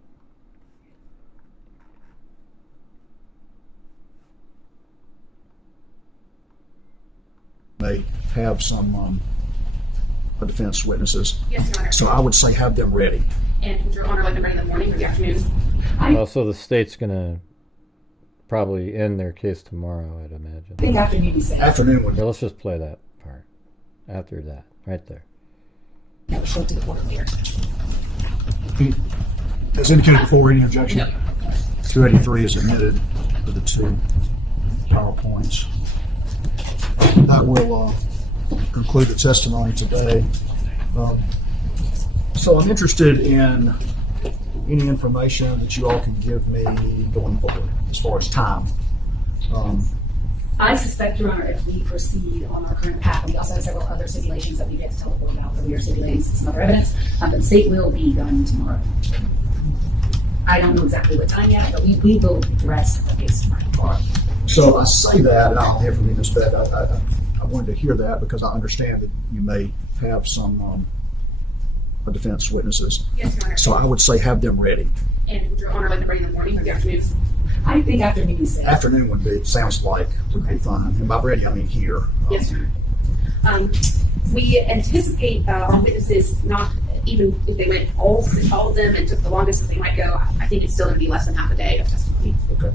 But. They have some defense witnesses. Yes, Your Honor. So I would say have them ready. And would Your Honor like them ready in the morning or the afternoon? Well, so the state's gonna probably end their case tomorrow, I'd imagine. I think afternoon is Afternoon would. Yeah, let's just play that part. After that, right there. Yeah, we'll show it to the court later. As indicated before, any objection? Yep. 283 is admitted for the two PowerPoints. That will conclude the testimony today. So I'm interested in any information that you all can give me going forward as far as time. I suspect, Your Honor, if we proceed on our current path, we also have several other stipulations that we get to tell the court about, that we are stipulating some other evidence, the state will be done tomorrow. I don't know exactly what time yet, but we will address the case tomorrow. So I say that, and I'll hear from you, Ms. Sped. I wanted to hear that because I understand that you may have some defense witnesses. Yes, Your Honor. So I would say have them ready. And would Your Honor like them ready in the morning or the afternoon? I think afternoon is safe. Afternoon would be, sounds like, would be fine. And by ready, I mean here. Yes, Your Honor. We anticipate our witnesses not even if they went all of them and took the longest that they might go, I think it's still going to be less than half a day of testimony. Okay.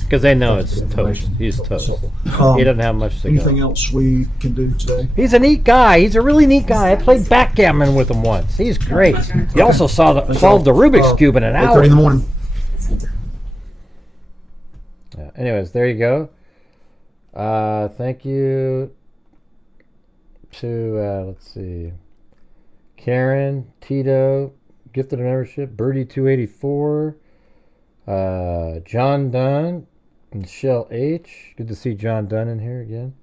Because they know it's toast. He's toast. He doesn't have much to Anything go. else we can do today? He's a neat guy. He's a really neat guy. I played backgammon with him once. He's great. He also solved the Rubik's Cube in an hour. 8:30 in the morning. Anyways, there you go. Thank you to, let's see, Karen, Tito, gifted a membership, Birdie284, John Dunn, Michelle H. Good to see John Dunn in here again.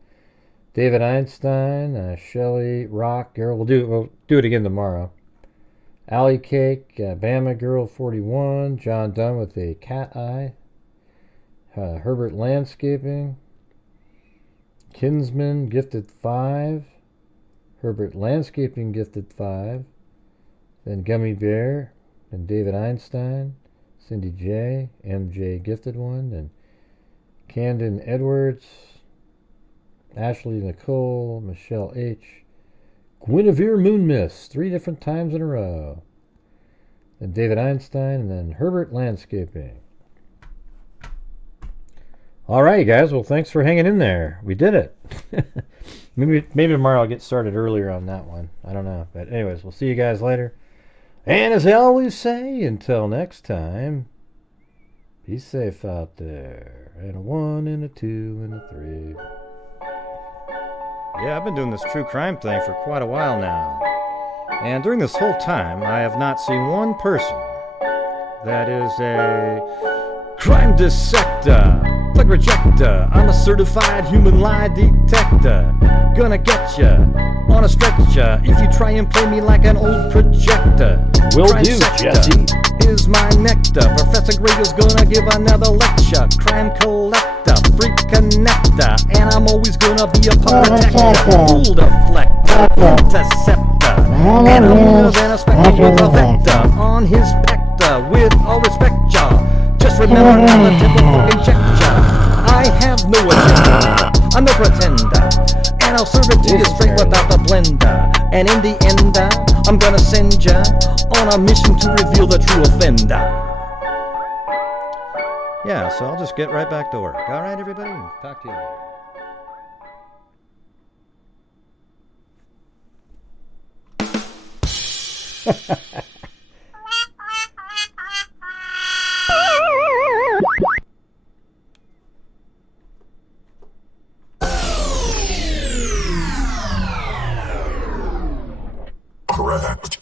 David Einstein, Shelley, Rock, Girl. We'll do it again tomorrow. Alley Cake, Bama Girl 41, John Dunn with a cat eye. Herbert Landscaping, Kinsman gifted 5, Herbert Landscaping gifted 5, then Gummy Bear, and David Einstein, Cindy J, MJ gifted 1, and Camden Edwards, Ashley Nicole, Michelle H, Guinevere Moonmiss, 3 different times in a row, then David Einstein, and then Herbert Landscaping. All right, guys. Well, thanks for hanging in there. We did it. maybe tomorrow I'll get started earlier on that one. I don't know. But anyways, we'll see you guys later. And as I always say, until next time, be safe out there. And a 1 and a 2 and a 3. Yeah, I've been doing this true crime thing for quite a while now. And during this whole time, I have not seen one person that is a crime dissector, thug rejector. I'm a certified human lie detector. Gonna get ya on a stretcher if you try and play me like an old projector. Will Crime do, sector Jesse. is my nectar. Professor Gregel's gonna give another lecture. Crime collector, freak connector, and I'm always gonna be a protector. Fool deflector, interceptor, and I'm more than a spectre with a vector on his pector. With all respect, y'all, just remember I'm a typical conjecture. I have no agenda, I'm no pretender, and I'll serve it to you straight without the blender. And in the end, I'm gonna send ya on a mission to reveal the true offender. Yeah, so I'll just get right back to work. All right, everybody? Talk to you later. Correct.